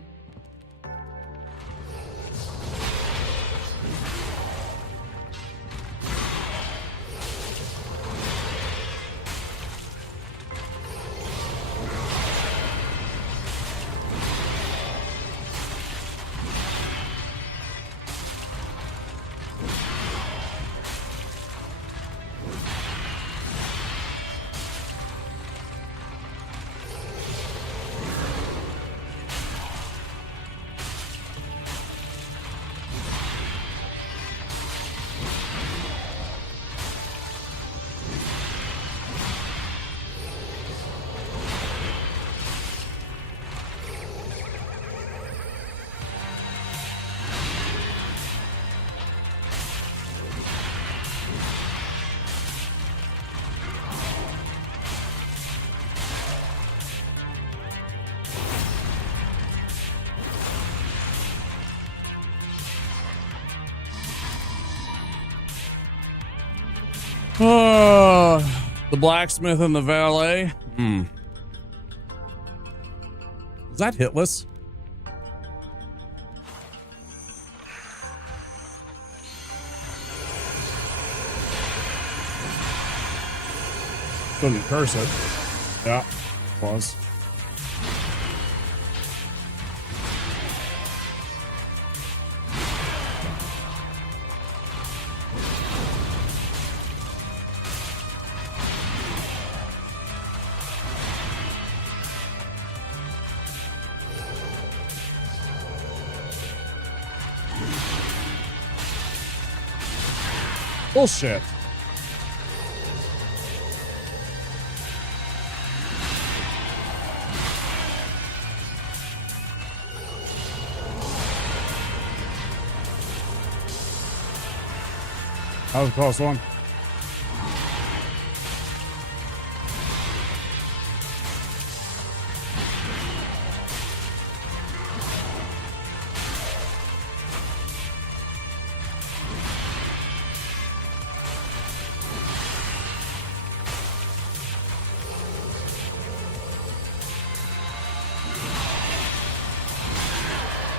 The blacksmith and the valet. Is that hitless? Couldn't curse it. Yeah, it was. Bullshit. That was a close one.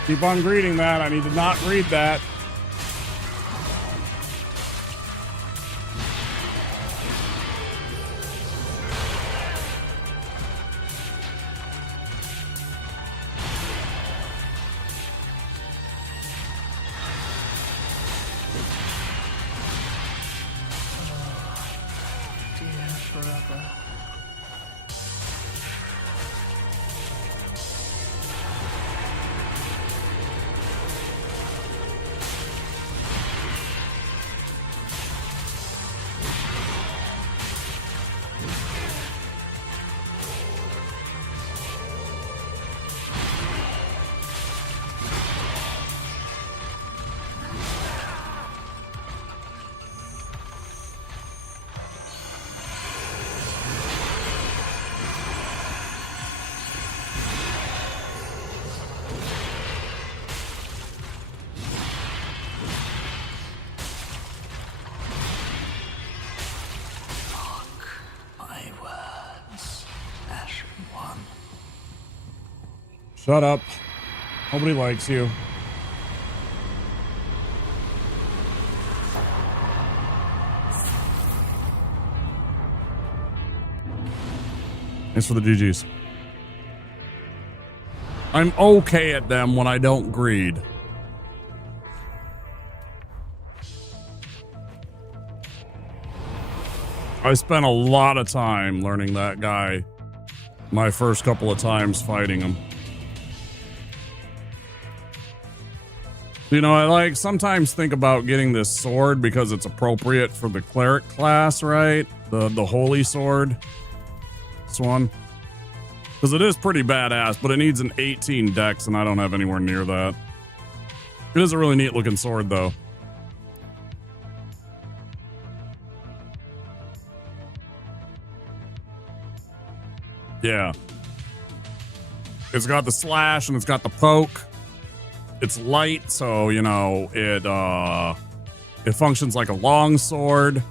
Keep on reading that. I need to not read that. Shut up. Nobody likes you. Thanks for the GGs. I'm okay at them when I don't greed. I spent a lot of time learning that guy my first couple of times fighting him. You know, I like sometimes think about getting this sword because it's appropriate for the cleric class, right? The holy sword. This one. Because it is pretty badass, but it needs an 18 dex, and I don't have anywhere near that. It is a really neat looking sword, though. Yeah. It's got the slash and it's got the poke. It's light, so, you know, it functions like a long sword.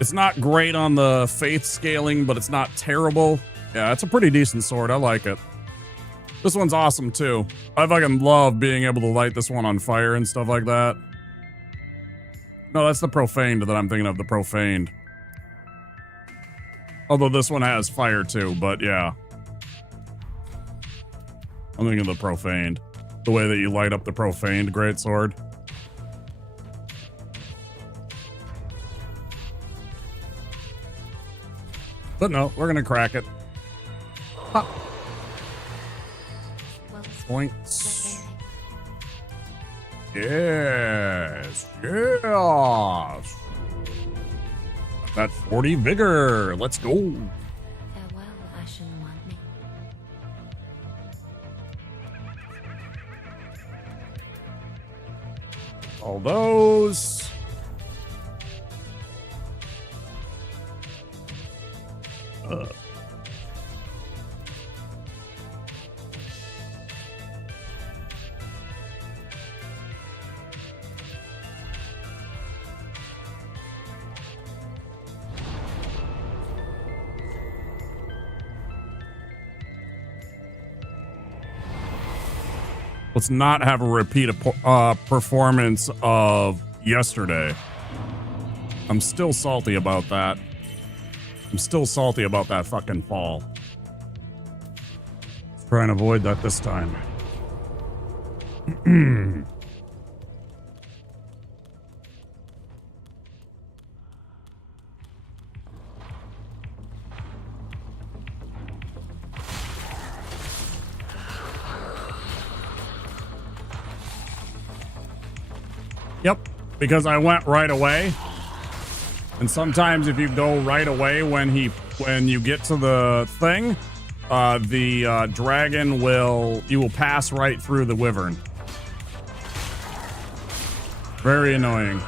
It's not great on the faith scaling, but it's not terrible. Yeah, it's a pretty decent sword. I like it. This one's awesome, too. I fucking love being able to light this one on fire and stuff like that. No, that's the profaned that I'm thinking of, the profaned. Although this one has fire, too, but yeah. I'm thinking of the profaned. The way that you light up the profaned greatsword. But no, we're gonna crack it. Pop. Points. Yes. Yes. That's 40 vigor. Let's go. Farewell, Ashen One. All those. Let's not have a repeat performance of yesterday. I'm still salty about that. I'm still salty about that fucking fall. Let's try and avoid that this time. Yep, because I went right away. And sometimes if you go right away when you get to the thing, the dragon you will pass right through the wyvern. Very annoying.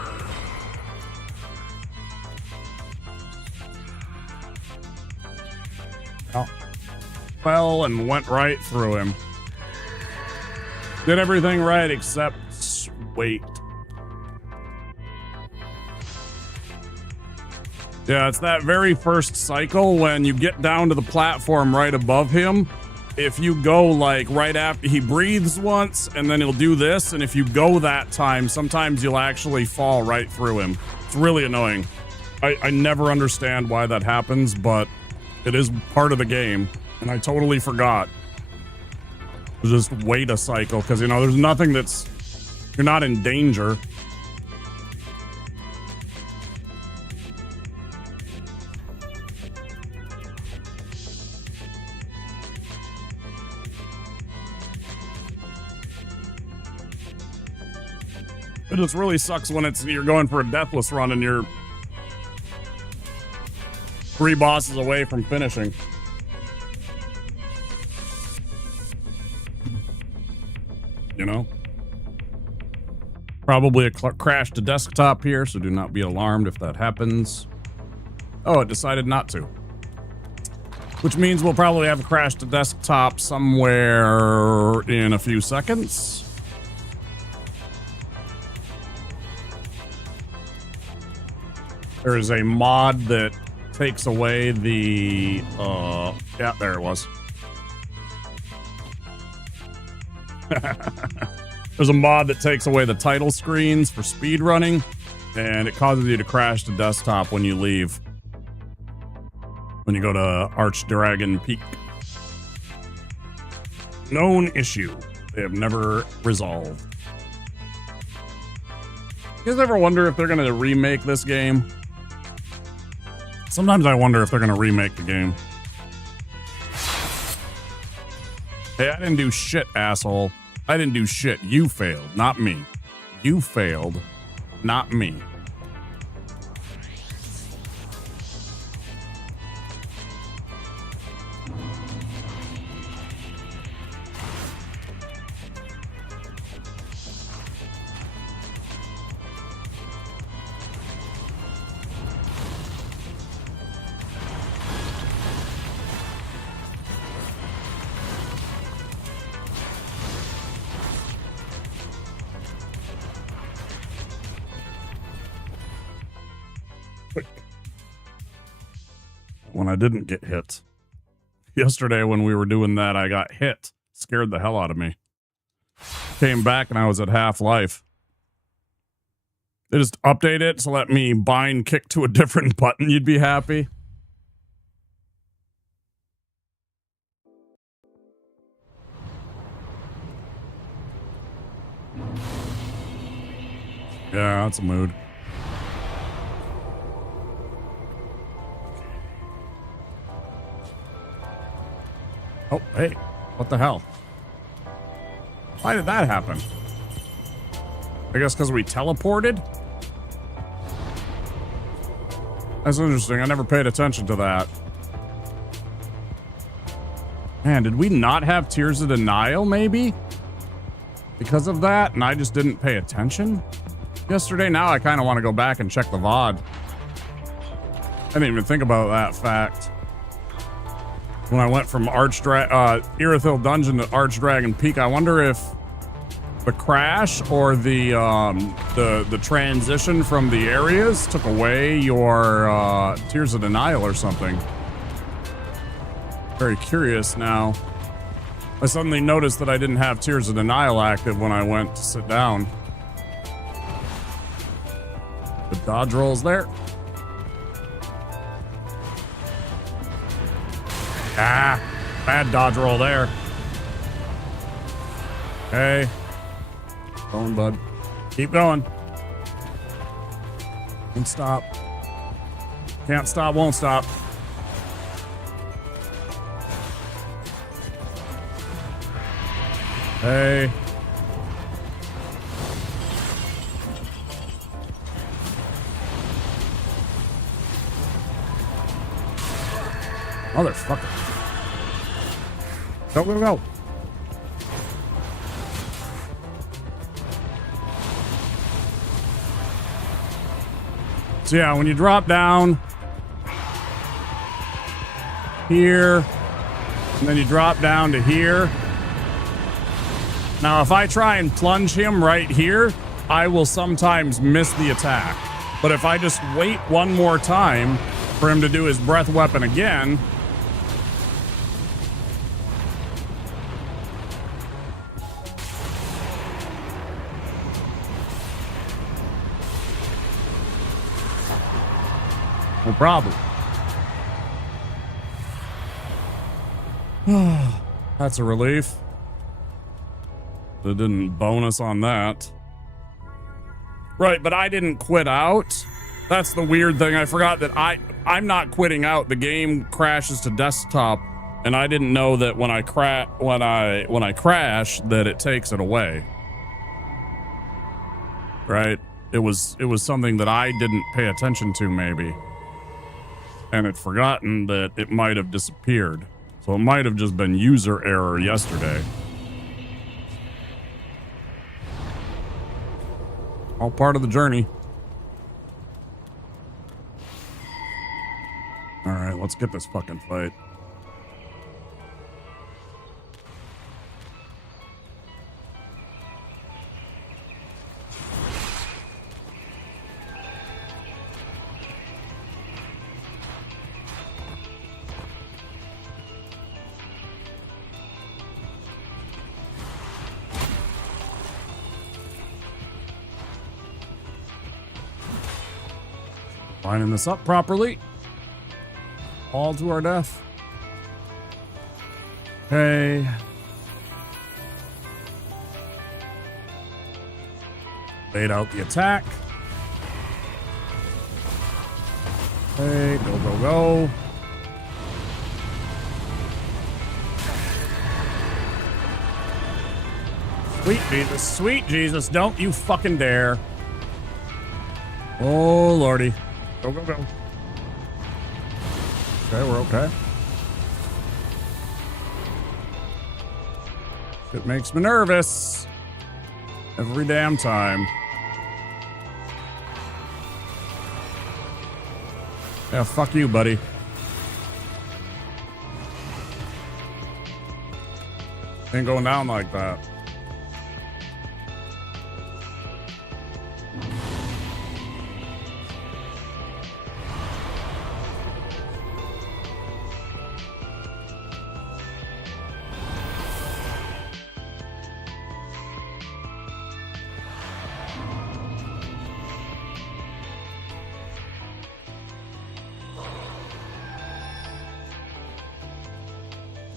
Oh. Fell and went right through him. Did everything right except wait. Yeah, it's that very first cycle when you get down to the platform right above him. If you go like right after he breathes once and then he'll do this. And if you go that time, sometimes you'll actually fall right through him. It's really annoying. I never understand why that happens, but it is part of the game. And I totally forgot. Just wait a cycle because, you know, there's nothing you're not in danger. It just really sucks when you're going for a Deathless run and you're 3 bosses away from finishing. You know? Probably a crash to desktop here, so do not be alarmed if that happens. Oh, it decided not to. Which means we'll probably have a crash to desktop somewhere in a few seconds. There is a mod that takes away the, yeah, there it was. There's a mod that takes away the title screens for speedrunning, and it causes you to crash to desktop when you leave. When you go to Archdragon Peak. Known issue. They have never resolved. You guys ever wonder if they're going to remake this game? Sometimes I wonder if they're going to remake the game. Hey, I didn't do shit, asshole. I didn't do shit. You failed, not me. You failed, not me. When I didn't get hit. Yesterday when we were doing that, I got hit. Scared the hell out of me. Came back and I was at half life. They just update it to let me bind kick to a different button. You'd be happy. Yeah, that's a mood. Oh, hey, what the hell? Why did that happen? I guess because we teleported? That's interesting. I never paid attention to that. Man, did we not have Tears of Denial, maybe? Because of that, and I just didn't pay attention? Yesterday, now I kind of want to go back and check the VOD. I didn't even think about that fact. When I went from Irithil Dungeon to Archdragon Peak, I wonder if the crash or the transition from the areas took away your Tears of Denial or something. Very curious now. I suddenly noticed that I didn't have Tears of Denial active when I went to sit down. The dodge roll's there. Ah, bad dodge roll there. Hey. Going, bud. Keep going. Don't stop. Can't stop, won't stop. Hey. Motherfucker. Go, go, go. So yeah, when you drop down here, and then you drop down to here. Now, if I try and plunge him right here, I will sometimes miss the attack. But if I just wait one more time for him to do his breath weapon again, no problem. That's a relief. They didn't bonus on that. Right, but I didn't quit out. That's the weird thing. I forgot that I'm not quitting out. The game crashes to desktop, and I didn't know that when I crash that it takes it away. Right? It was something that I didn't pay attention to maybe. And had forgotten that it might have disappeared. So it might have just been user error yesterday. All part of the journey. All right, let's get this fucking fight. Lining this up properly. All to our death. Okay. Bait out the attack. Okay, go, go, go. Sweet Jesus, sweet Jesus, don't you fucking dare. Oh, Lordy. Go, go, go. Okay, we're okay. It makes me nervous. Every damn time. Yeah, fuck you, buddy. Ain't going down like that.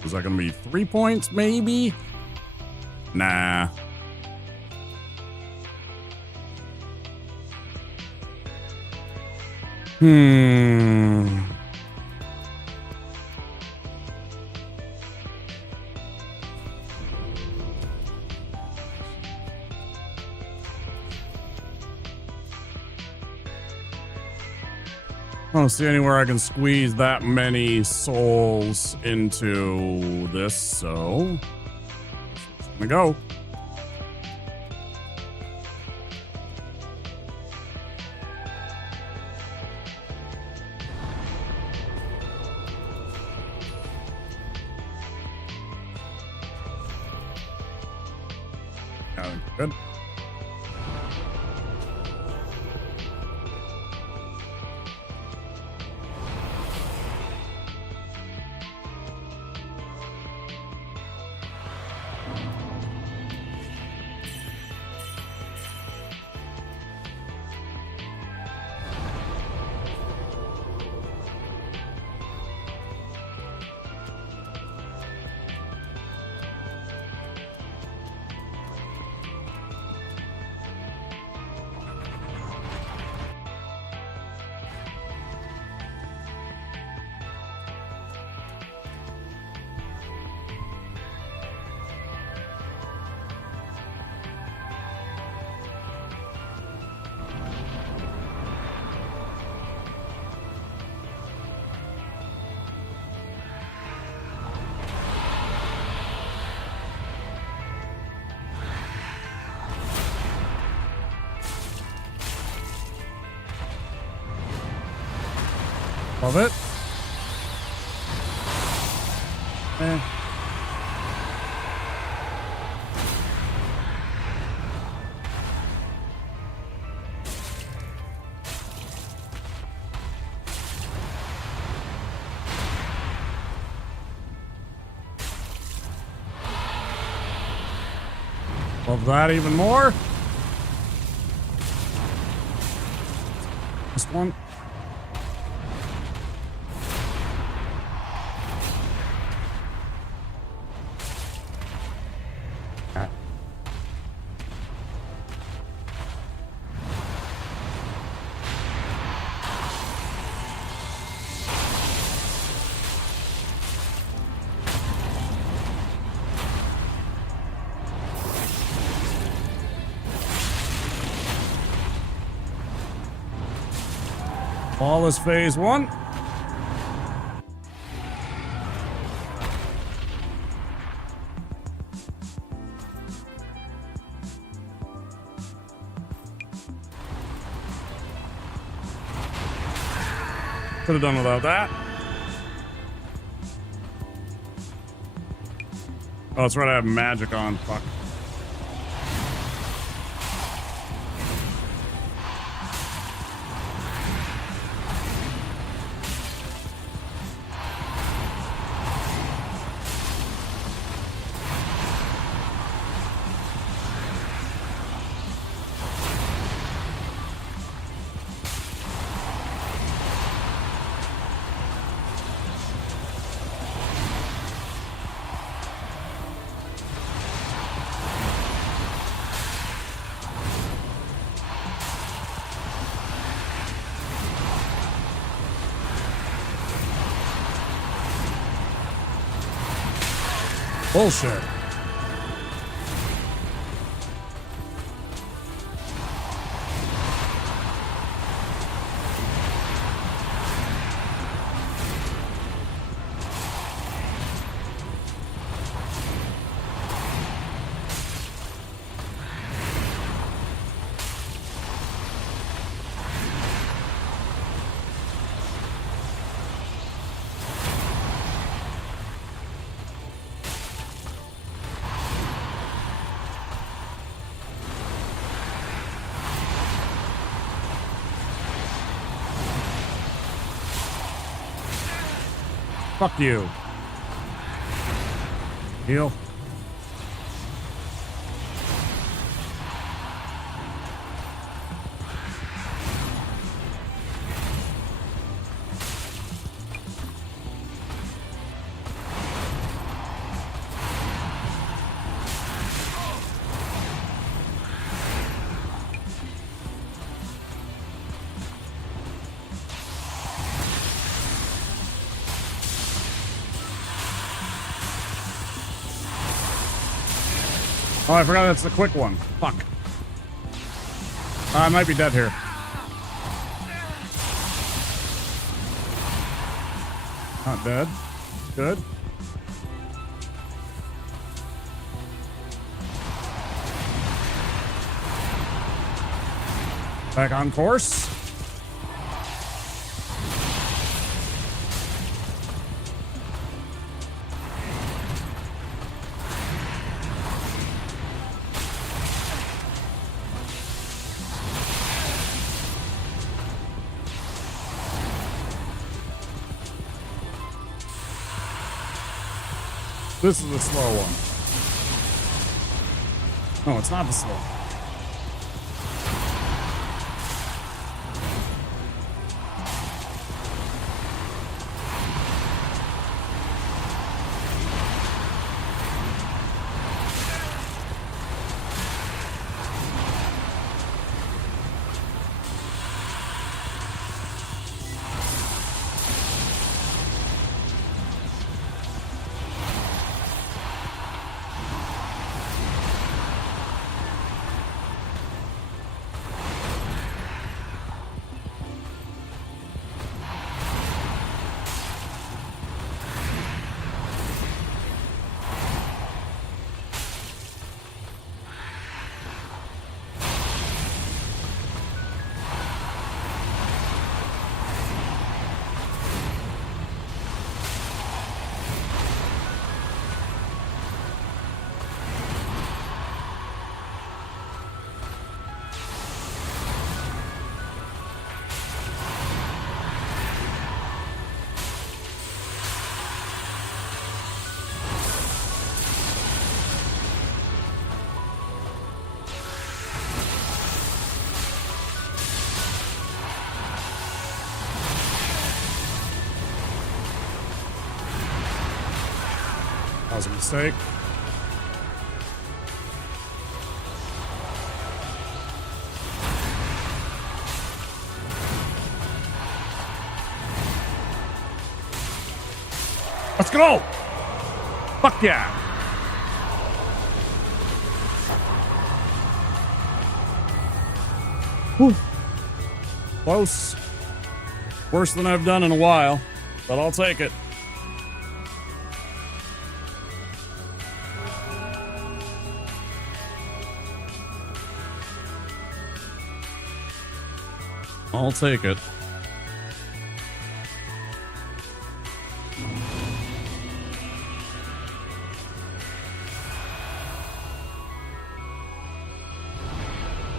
Is that gonna be 3 points, maybe? Nah. I don't see anywhere I can squeeze that many souls into this, so I'm gonna go. Yeah, good. Love it. Eh. Love that even more. This one. Flawless phase 1. Could have done without that. Oh, that's right, I have magic on. Fuck. Bullshit. Fuck you. Heal. Oh, I forgot that's the quick one. Fuck. I might be dead here. Not dead. Good. Back on course. This is the slow one. No, it's not the slow one. That was a mistake. Let's go! Fuck yeah! Whew. Close. Worse than I've done in a while, but I'll take it. I'll take it.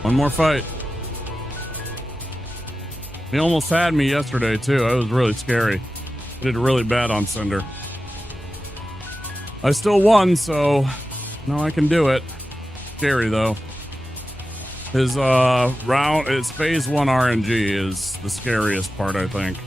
One more fight. He almost had me yesterday, too. It was really scary. I did really bad on Cinder. I still won, so no, I can do it. Scary, though. His phase 1 RNG is the scariest part, I think.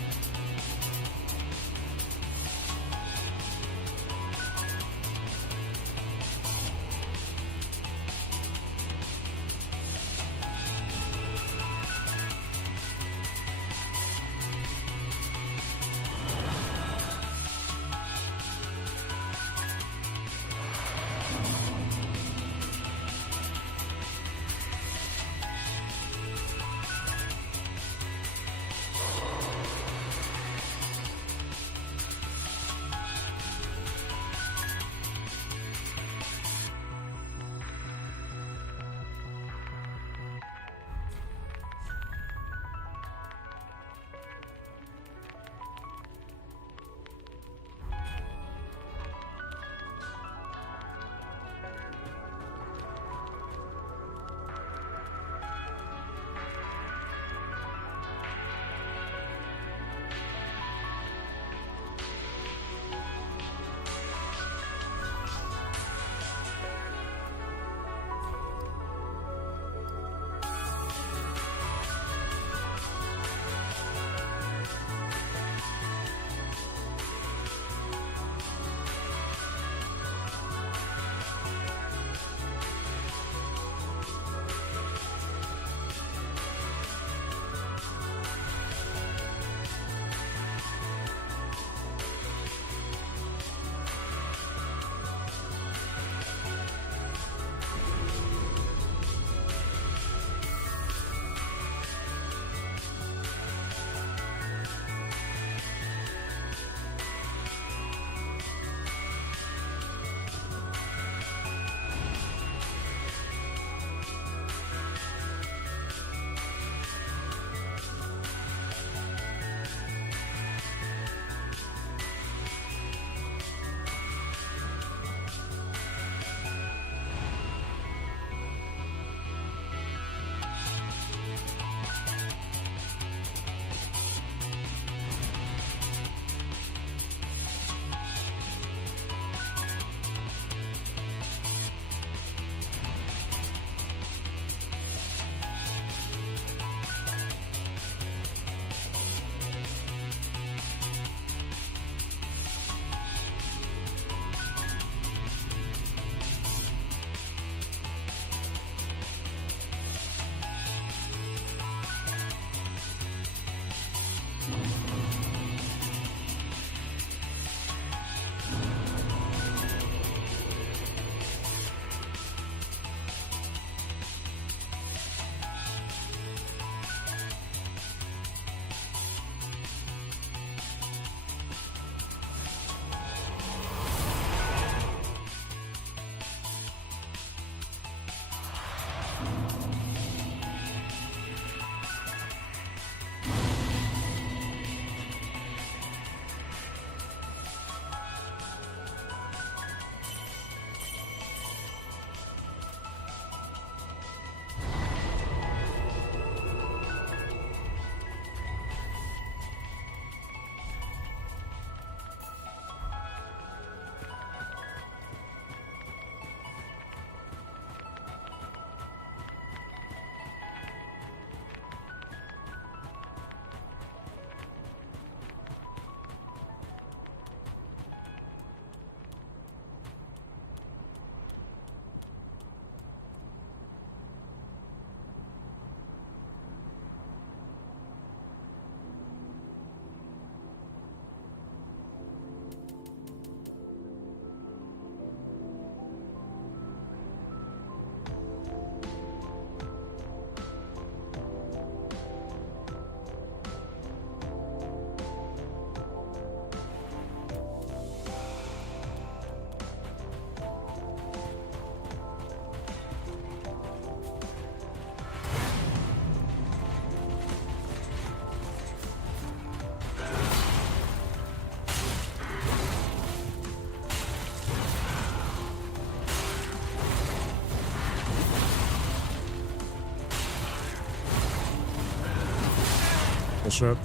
rifle shit.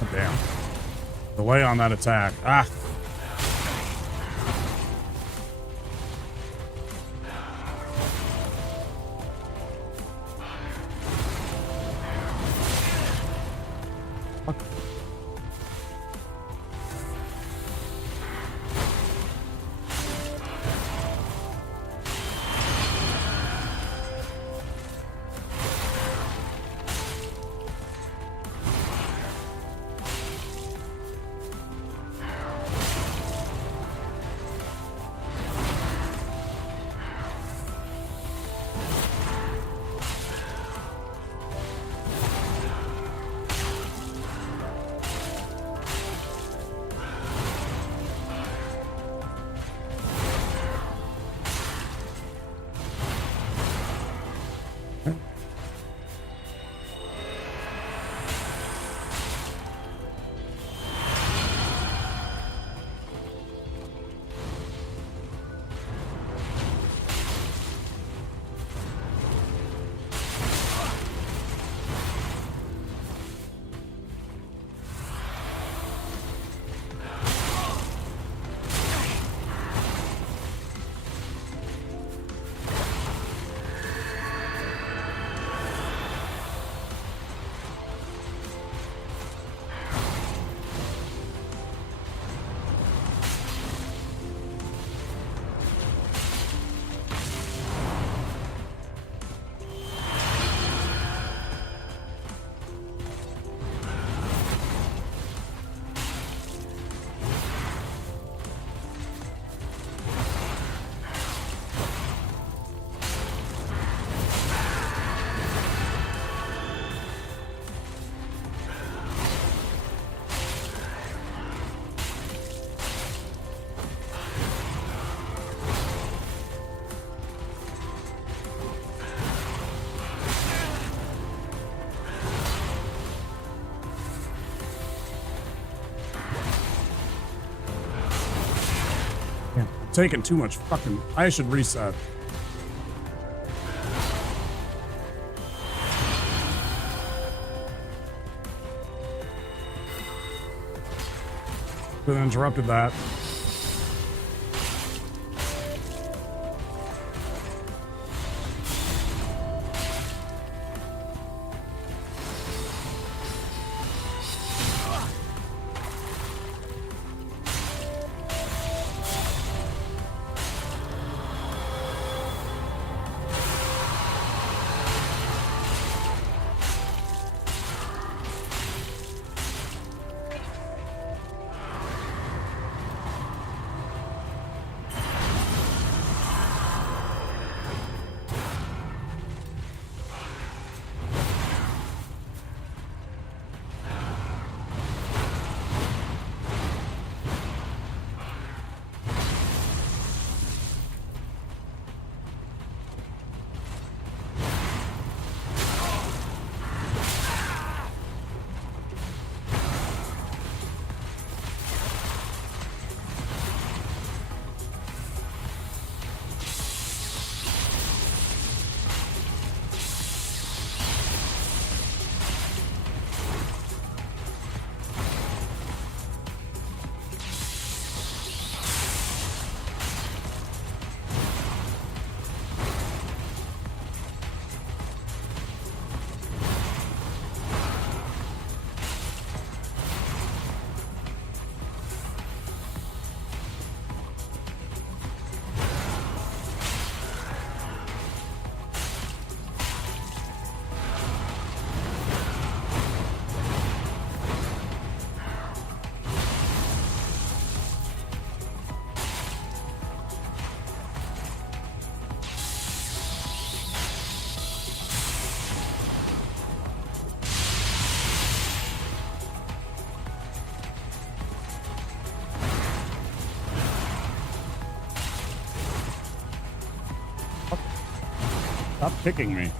Oh, damn. Delay on that attack. Ah. Taking too much fucking... I should reset. Could have interrupted that. Stop kicking me.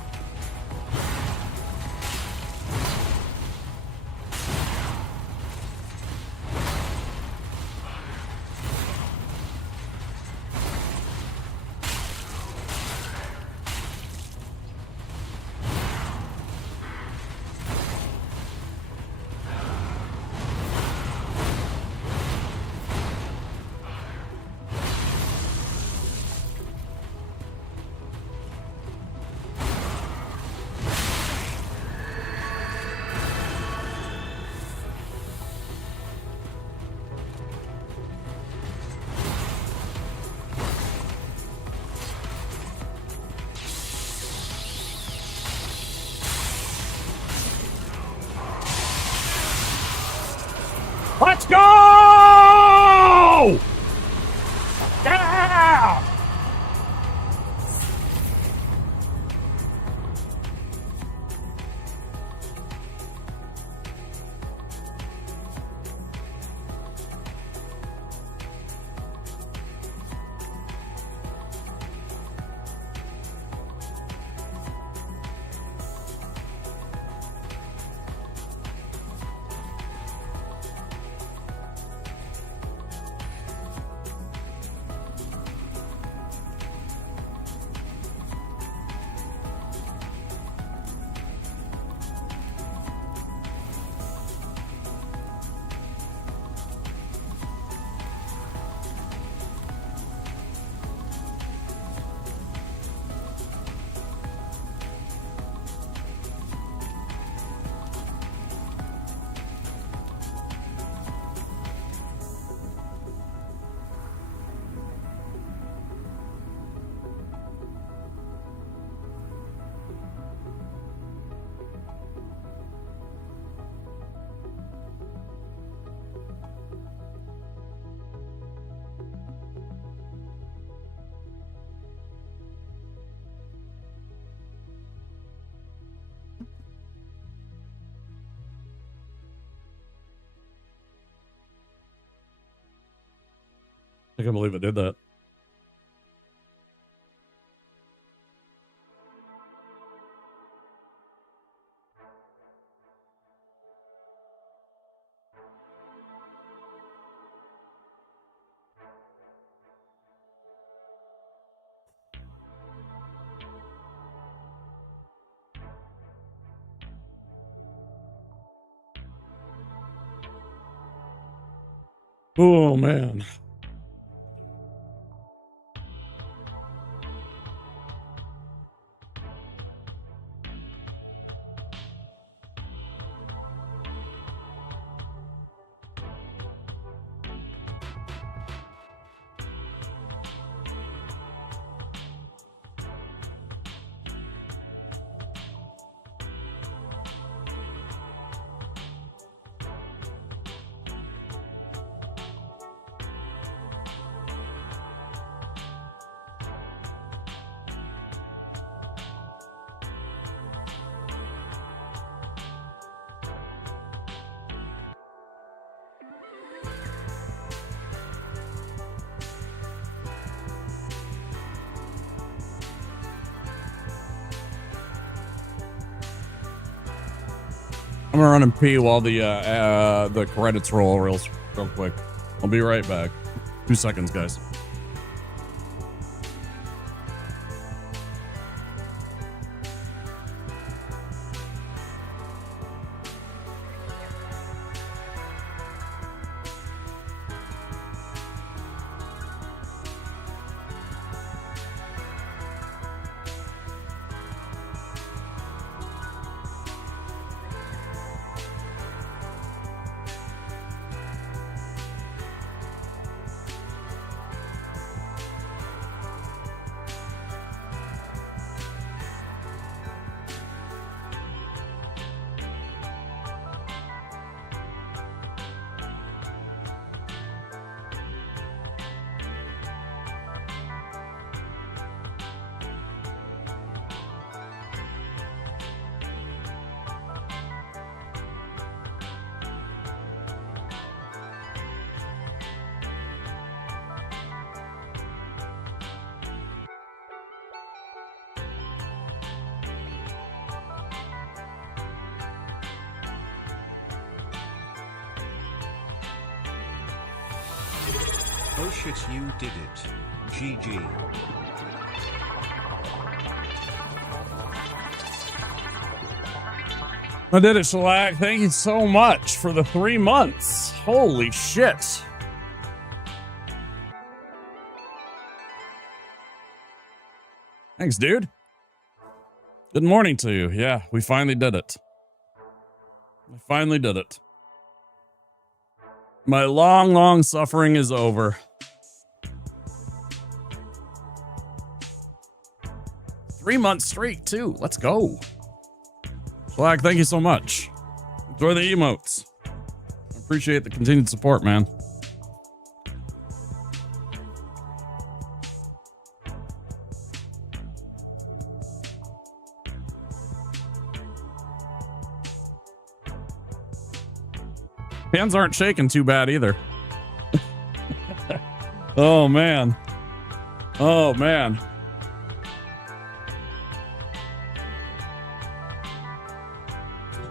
I can't believe it did that. Oh, man. I'm gonna run and pee while the credits roll real quick. I'll be right back. 2 seconds, guys. Oh shit, you did it. GG. I did it, Shellac. Thank you so much for the 3 months. Holy shit. Thanks, dude. Good morning to you. Yeah, we finally did it. We finally did it. My long, long suffering is over. 3 months straight, too. Let's go. Black, thank you so much. Enjoy the emotes. Appreciate the continued support, man. Hands aren't shaking too bad either. Oh, man. Oh, man.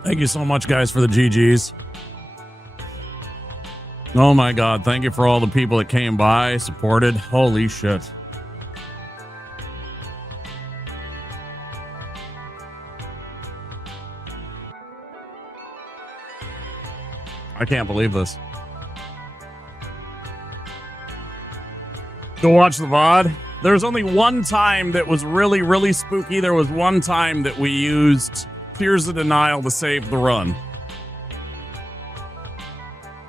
Thank you so much, guys, for the GGs. Oh, my God. Thank you for all the people that came by, supported. Holy shit. I can't believe this. Go watch the VOD. There's only one time that was really, really spooky. There was one time that we used Tears of Denial to save the run.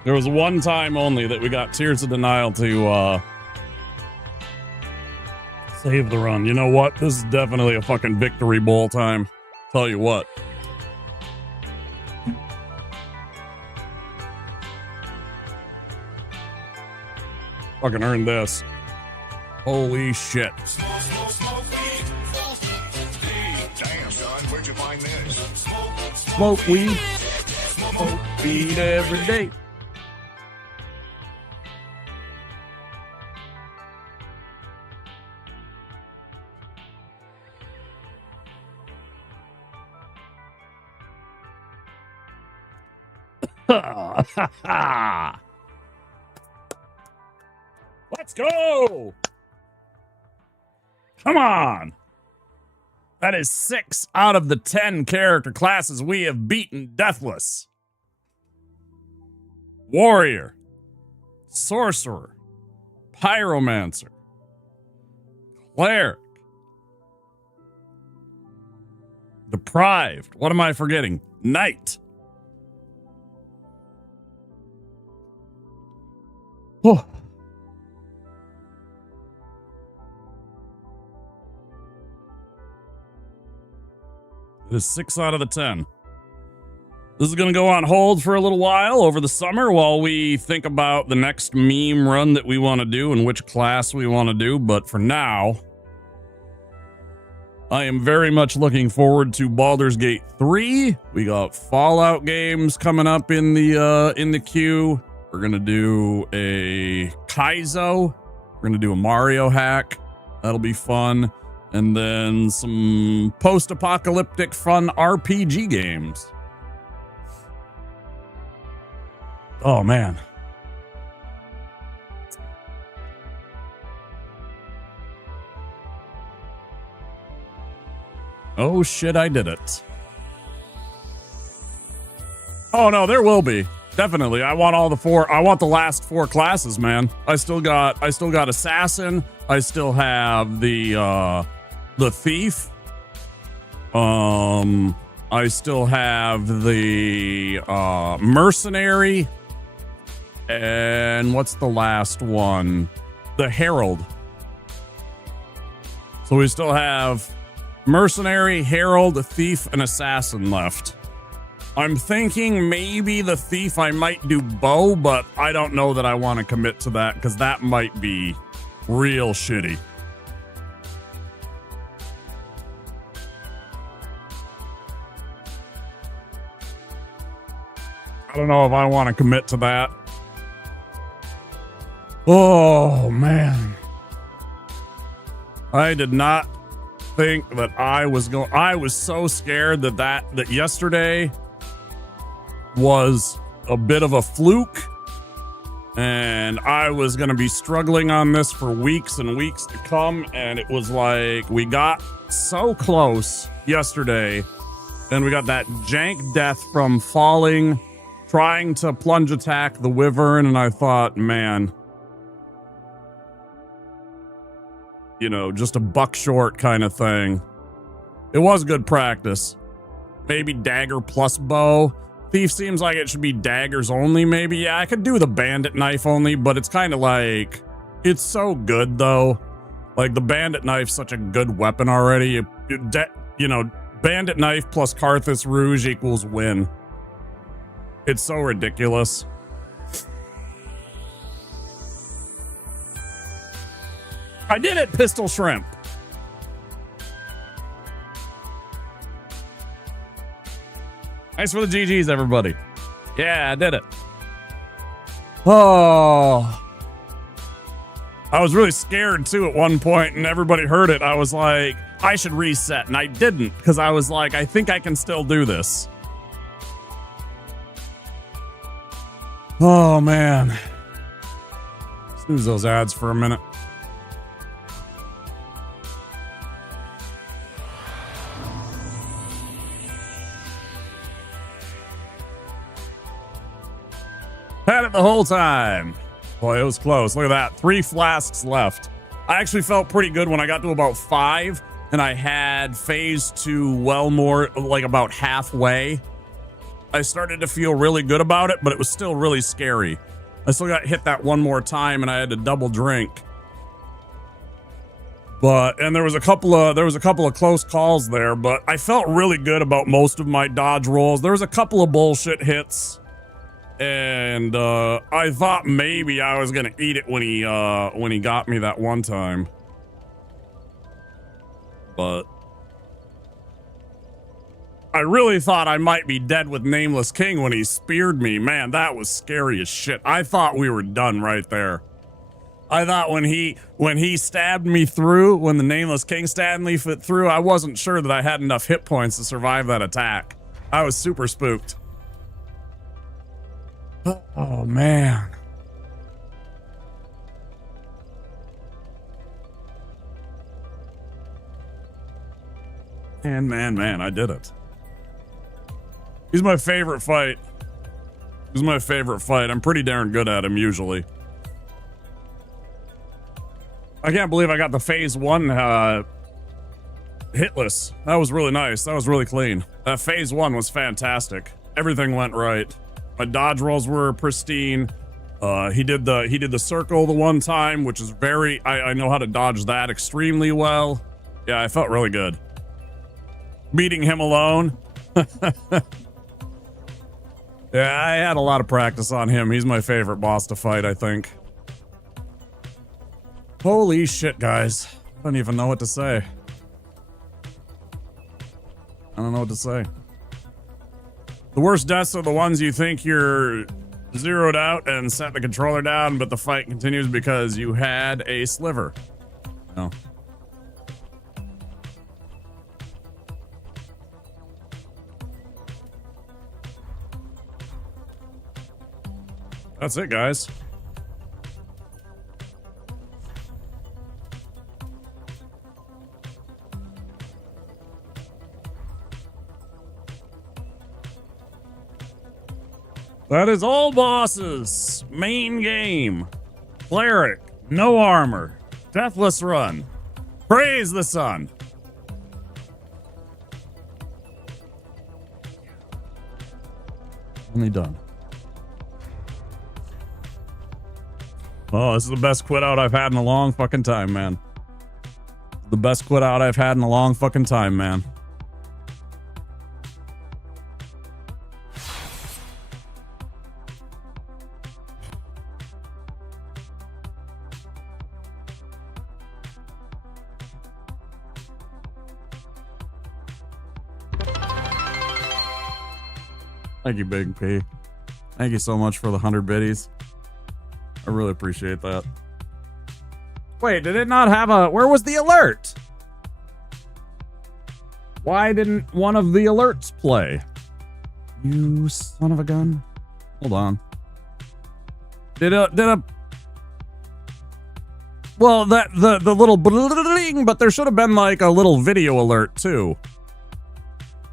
There was one time only that we got Tears of Denial to save the run. You know what? This is definitely a fucking victory bowl time. Tell you what. Fucking earned this. Holy shit. Damn, son, where'd you find this? Smoke weed. Smoke weed every day. Let's go! Come on! That is 6 out of the 10 character classes we have beaten Deathless. Warrior, Sorcerer, Pyromancer, Cleric, Deprived. What am I forgetting? Knight. Oh. It is 6 out of the 10. This is going to go on hold for a little while over the summer while we think about the next meme run that we want to do and which class we want to do. But for now, I am very much looking forward to Baldur's Gate 3. We got Fallout games coming up in the queue. We're going to do a Kaizo. We're going to do a Mario hack. That'll be fun. And then some post-apocalyptic fun RPG games. Oh, man. Oh, shit, I did it. Oh, no, there will be. Definitely. I want all the 4. I want the last 4 classes, man. I still got Assassin. I still have the Thief. I still have the Mercenary. And what's the last one? The Herald. So we still have Mercenary, Herald, Thief, and Assassin left. I'm thinking maybe the Thief I might do Bow, but I don't know that I want to commit to that because that might be real shitty. I don't know if I want to commit to that. Oh, man. I did not think that I was so scared that yesterday was a bit of a fluke and I was going to be struggling on this for weeks and weeks to come. And it was like, we got so close yesterday. Then we got that jank death from falling, trying to plunge attack the wyvern. And I thought, man, you know, just a buck short kind of thing. It was good practice. Maybe dagger plus bow. Thief seems like it should be daggers only, maybe. Yeah, I could do the bandit knife only, but it's kind of like, it's so good though. Like the bandit knife's such a good weapon already. You know, bandit knife plus Carthus Rouge equals win. It's so ridiculous. I did it, Pistol Shrimp. Thanks for the GGs, everybody. Yeah, I did it. Oh. I was really scared, too, at one point, and everybody heard it. I was like, I should reset, and I didn't, because I was like, I think I can still do this. Oh, man. Snooze those ads for a minute. Had it the whole time. Boy, it was close. Look at that. 3 flasks left. I actually felt pretty good when I got to about 5 and I had phase 2 well more, like about halfway. I started to feel really good about it, but it was still really scary. I still got hit that one more time and I had to double drink. And there was a couple of close calls there, but I felt really good about most of my dodge rolls. There was a couple of bullshit hits. And I thought maybe I was gonna eat it when he got me that one time, but I really thought I might be dead with Nameless King when he speared me. Man, that was scary as shit. I thought we were done right there. I thought when he stabbed me through, when the Nameless King stabbed me through, I wasn't sure that I had enough hit points to survive that attack. I was super spooked. Oh, man. Man, I did it. He's my favorite fight. He's my favorite fight. I'm pretty darn good at him usually. I can't believe I got the phase 1 hitless. That was really nice. That was really clean. That phase 1 was fantastic. Everything went right. My dodge rolls were pristine. He did the circle the one time, which is very, I know how to dodge that extremely well. Yeah, I felt really good. Beating him alone. Yeah, I had a lot of practice on him. He's my favorite boss to fight, I think. Holy shit, guys. I don't even know what to say. I don't know what to say. The worst deaths are the ones you think you're zeroed out and set the controller down, but the fight continues because you had a sliver. No. That's it, guys. That is all bosses. Main game. Cleric. No armor. Deathless run. Praise the sun. Only done. Oh, this is the best quit out I've had in a long fucking time, man. The best quit out I've had in a long fucking time, man. Thank you, Big P. Thank you so much for the 100 biddies. I really appreciate that. Wait, did it not have a... Where was the alert? Why didn't one of the alerts play? You son of a gun. Hold on. Did a... Well, the little bling, but there should have been like a little video alert too.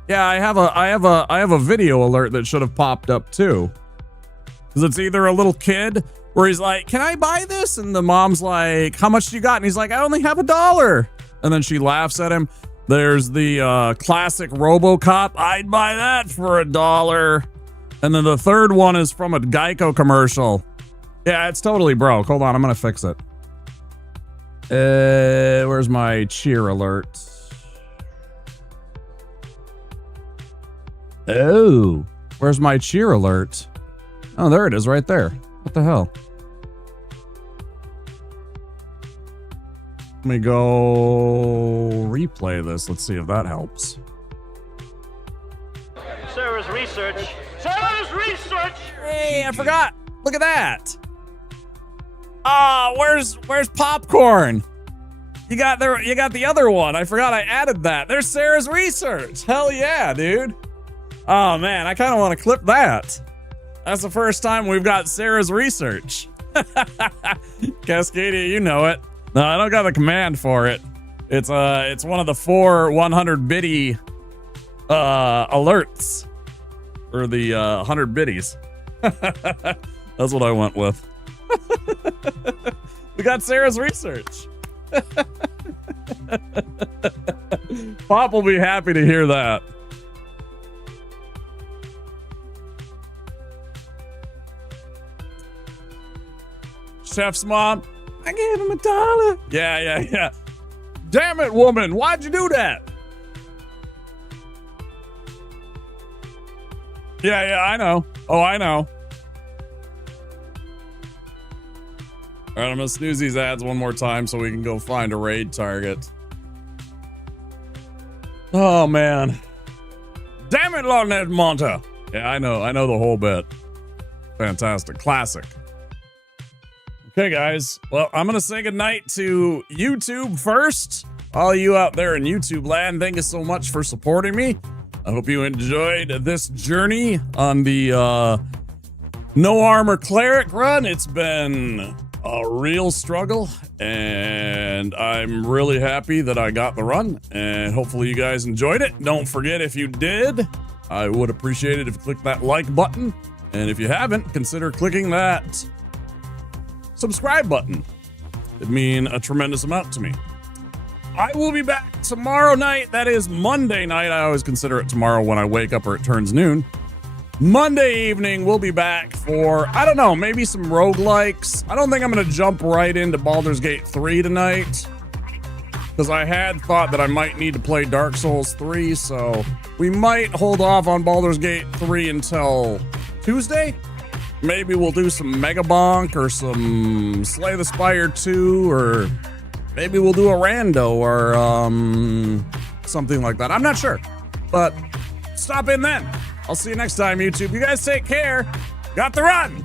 Yeah, I have a video alert that should have popped up too. Because it's either a little kid where he's like, "Can I buy this?" And the mom's like, "How much do you got?" And he's like, "I only have $1." And then she laughs at him. There's the classic RoboCop, "I'd buy that for $1." And then the third one is from a Geico commercial. Yeah, it's totally broke. Hold on, I'm gonna fix it. Where's my cheer alert? Oh, where's my cheer alert? Oh, there it is right there. What the hell? Let me go replay this. Let's see if that helps. Sarah's research. Sarah's research! Hey, I forgot. Look at that. Ah, where's popcorn? You got the other one. I forgot I added that. There's Sarah's research. Hell yeah, dude. Oh man, I kind of want to clip that. That's the first time we've got Sarah's research. Cascadia, you know it. No, I don't got the command for it. It's one of the 4 100 biddy alerts. Or the 100 biddies. That's what I went with. We got Sarah's research. Pop will be happy to hear that. Chef's mom, I gave him $1. Yeah. Damn it, woman. Why'd you do that? Yeah, I know. Oh, I know. All right, I'm gonna snooze these ads one more time so we can go find a raid target. Oh, man. Damn it, Lornette Monta. Yeah, I know the whole bit. Fantastic. Classic. Okay, guys. Well, I'm going to say goodnight to YouTube first. All you out there in YouTube land, thank you so much for supporting me. I hope you enjoyed this journey on the No armor cleric run. It's been a real struggle, and I'm really happy that I got the run, and hopefully you guys enjoyed it. Don't forget, if you did, I would appreciate it if you click that like button, and if you haven't, consider clicking that subscribe button. It'd mean a tremendous amount to me. I will be back tomorrow night. That is Monday night. I always consider it tomorrow when I wake up or it turns noon. Monday evening, we'll be back for, I don't know, maybe some roguelikes. I don't think I'm going to jump right into Baldur's Gate 3 tonight, because I had thought that I might need to play Dark Souls 3, so we might hold off on Baldur's Gate 3 until Tuesday. Maybe we'll do some Mega Bonk or some Slay the Spire 2, or maybe we'll do a rando or something like that. I'm not sure, but stop in then. I'll see you next time, YouTube. You guys take care. Got the run.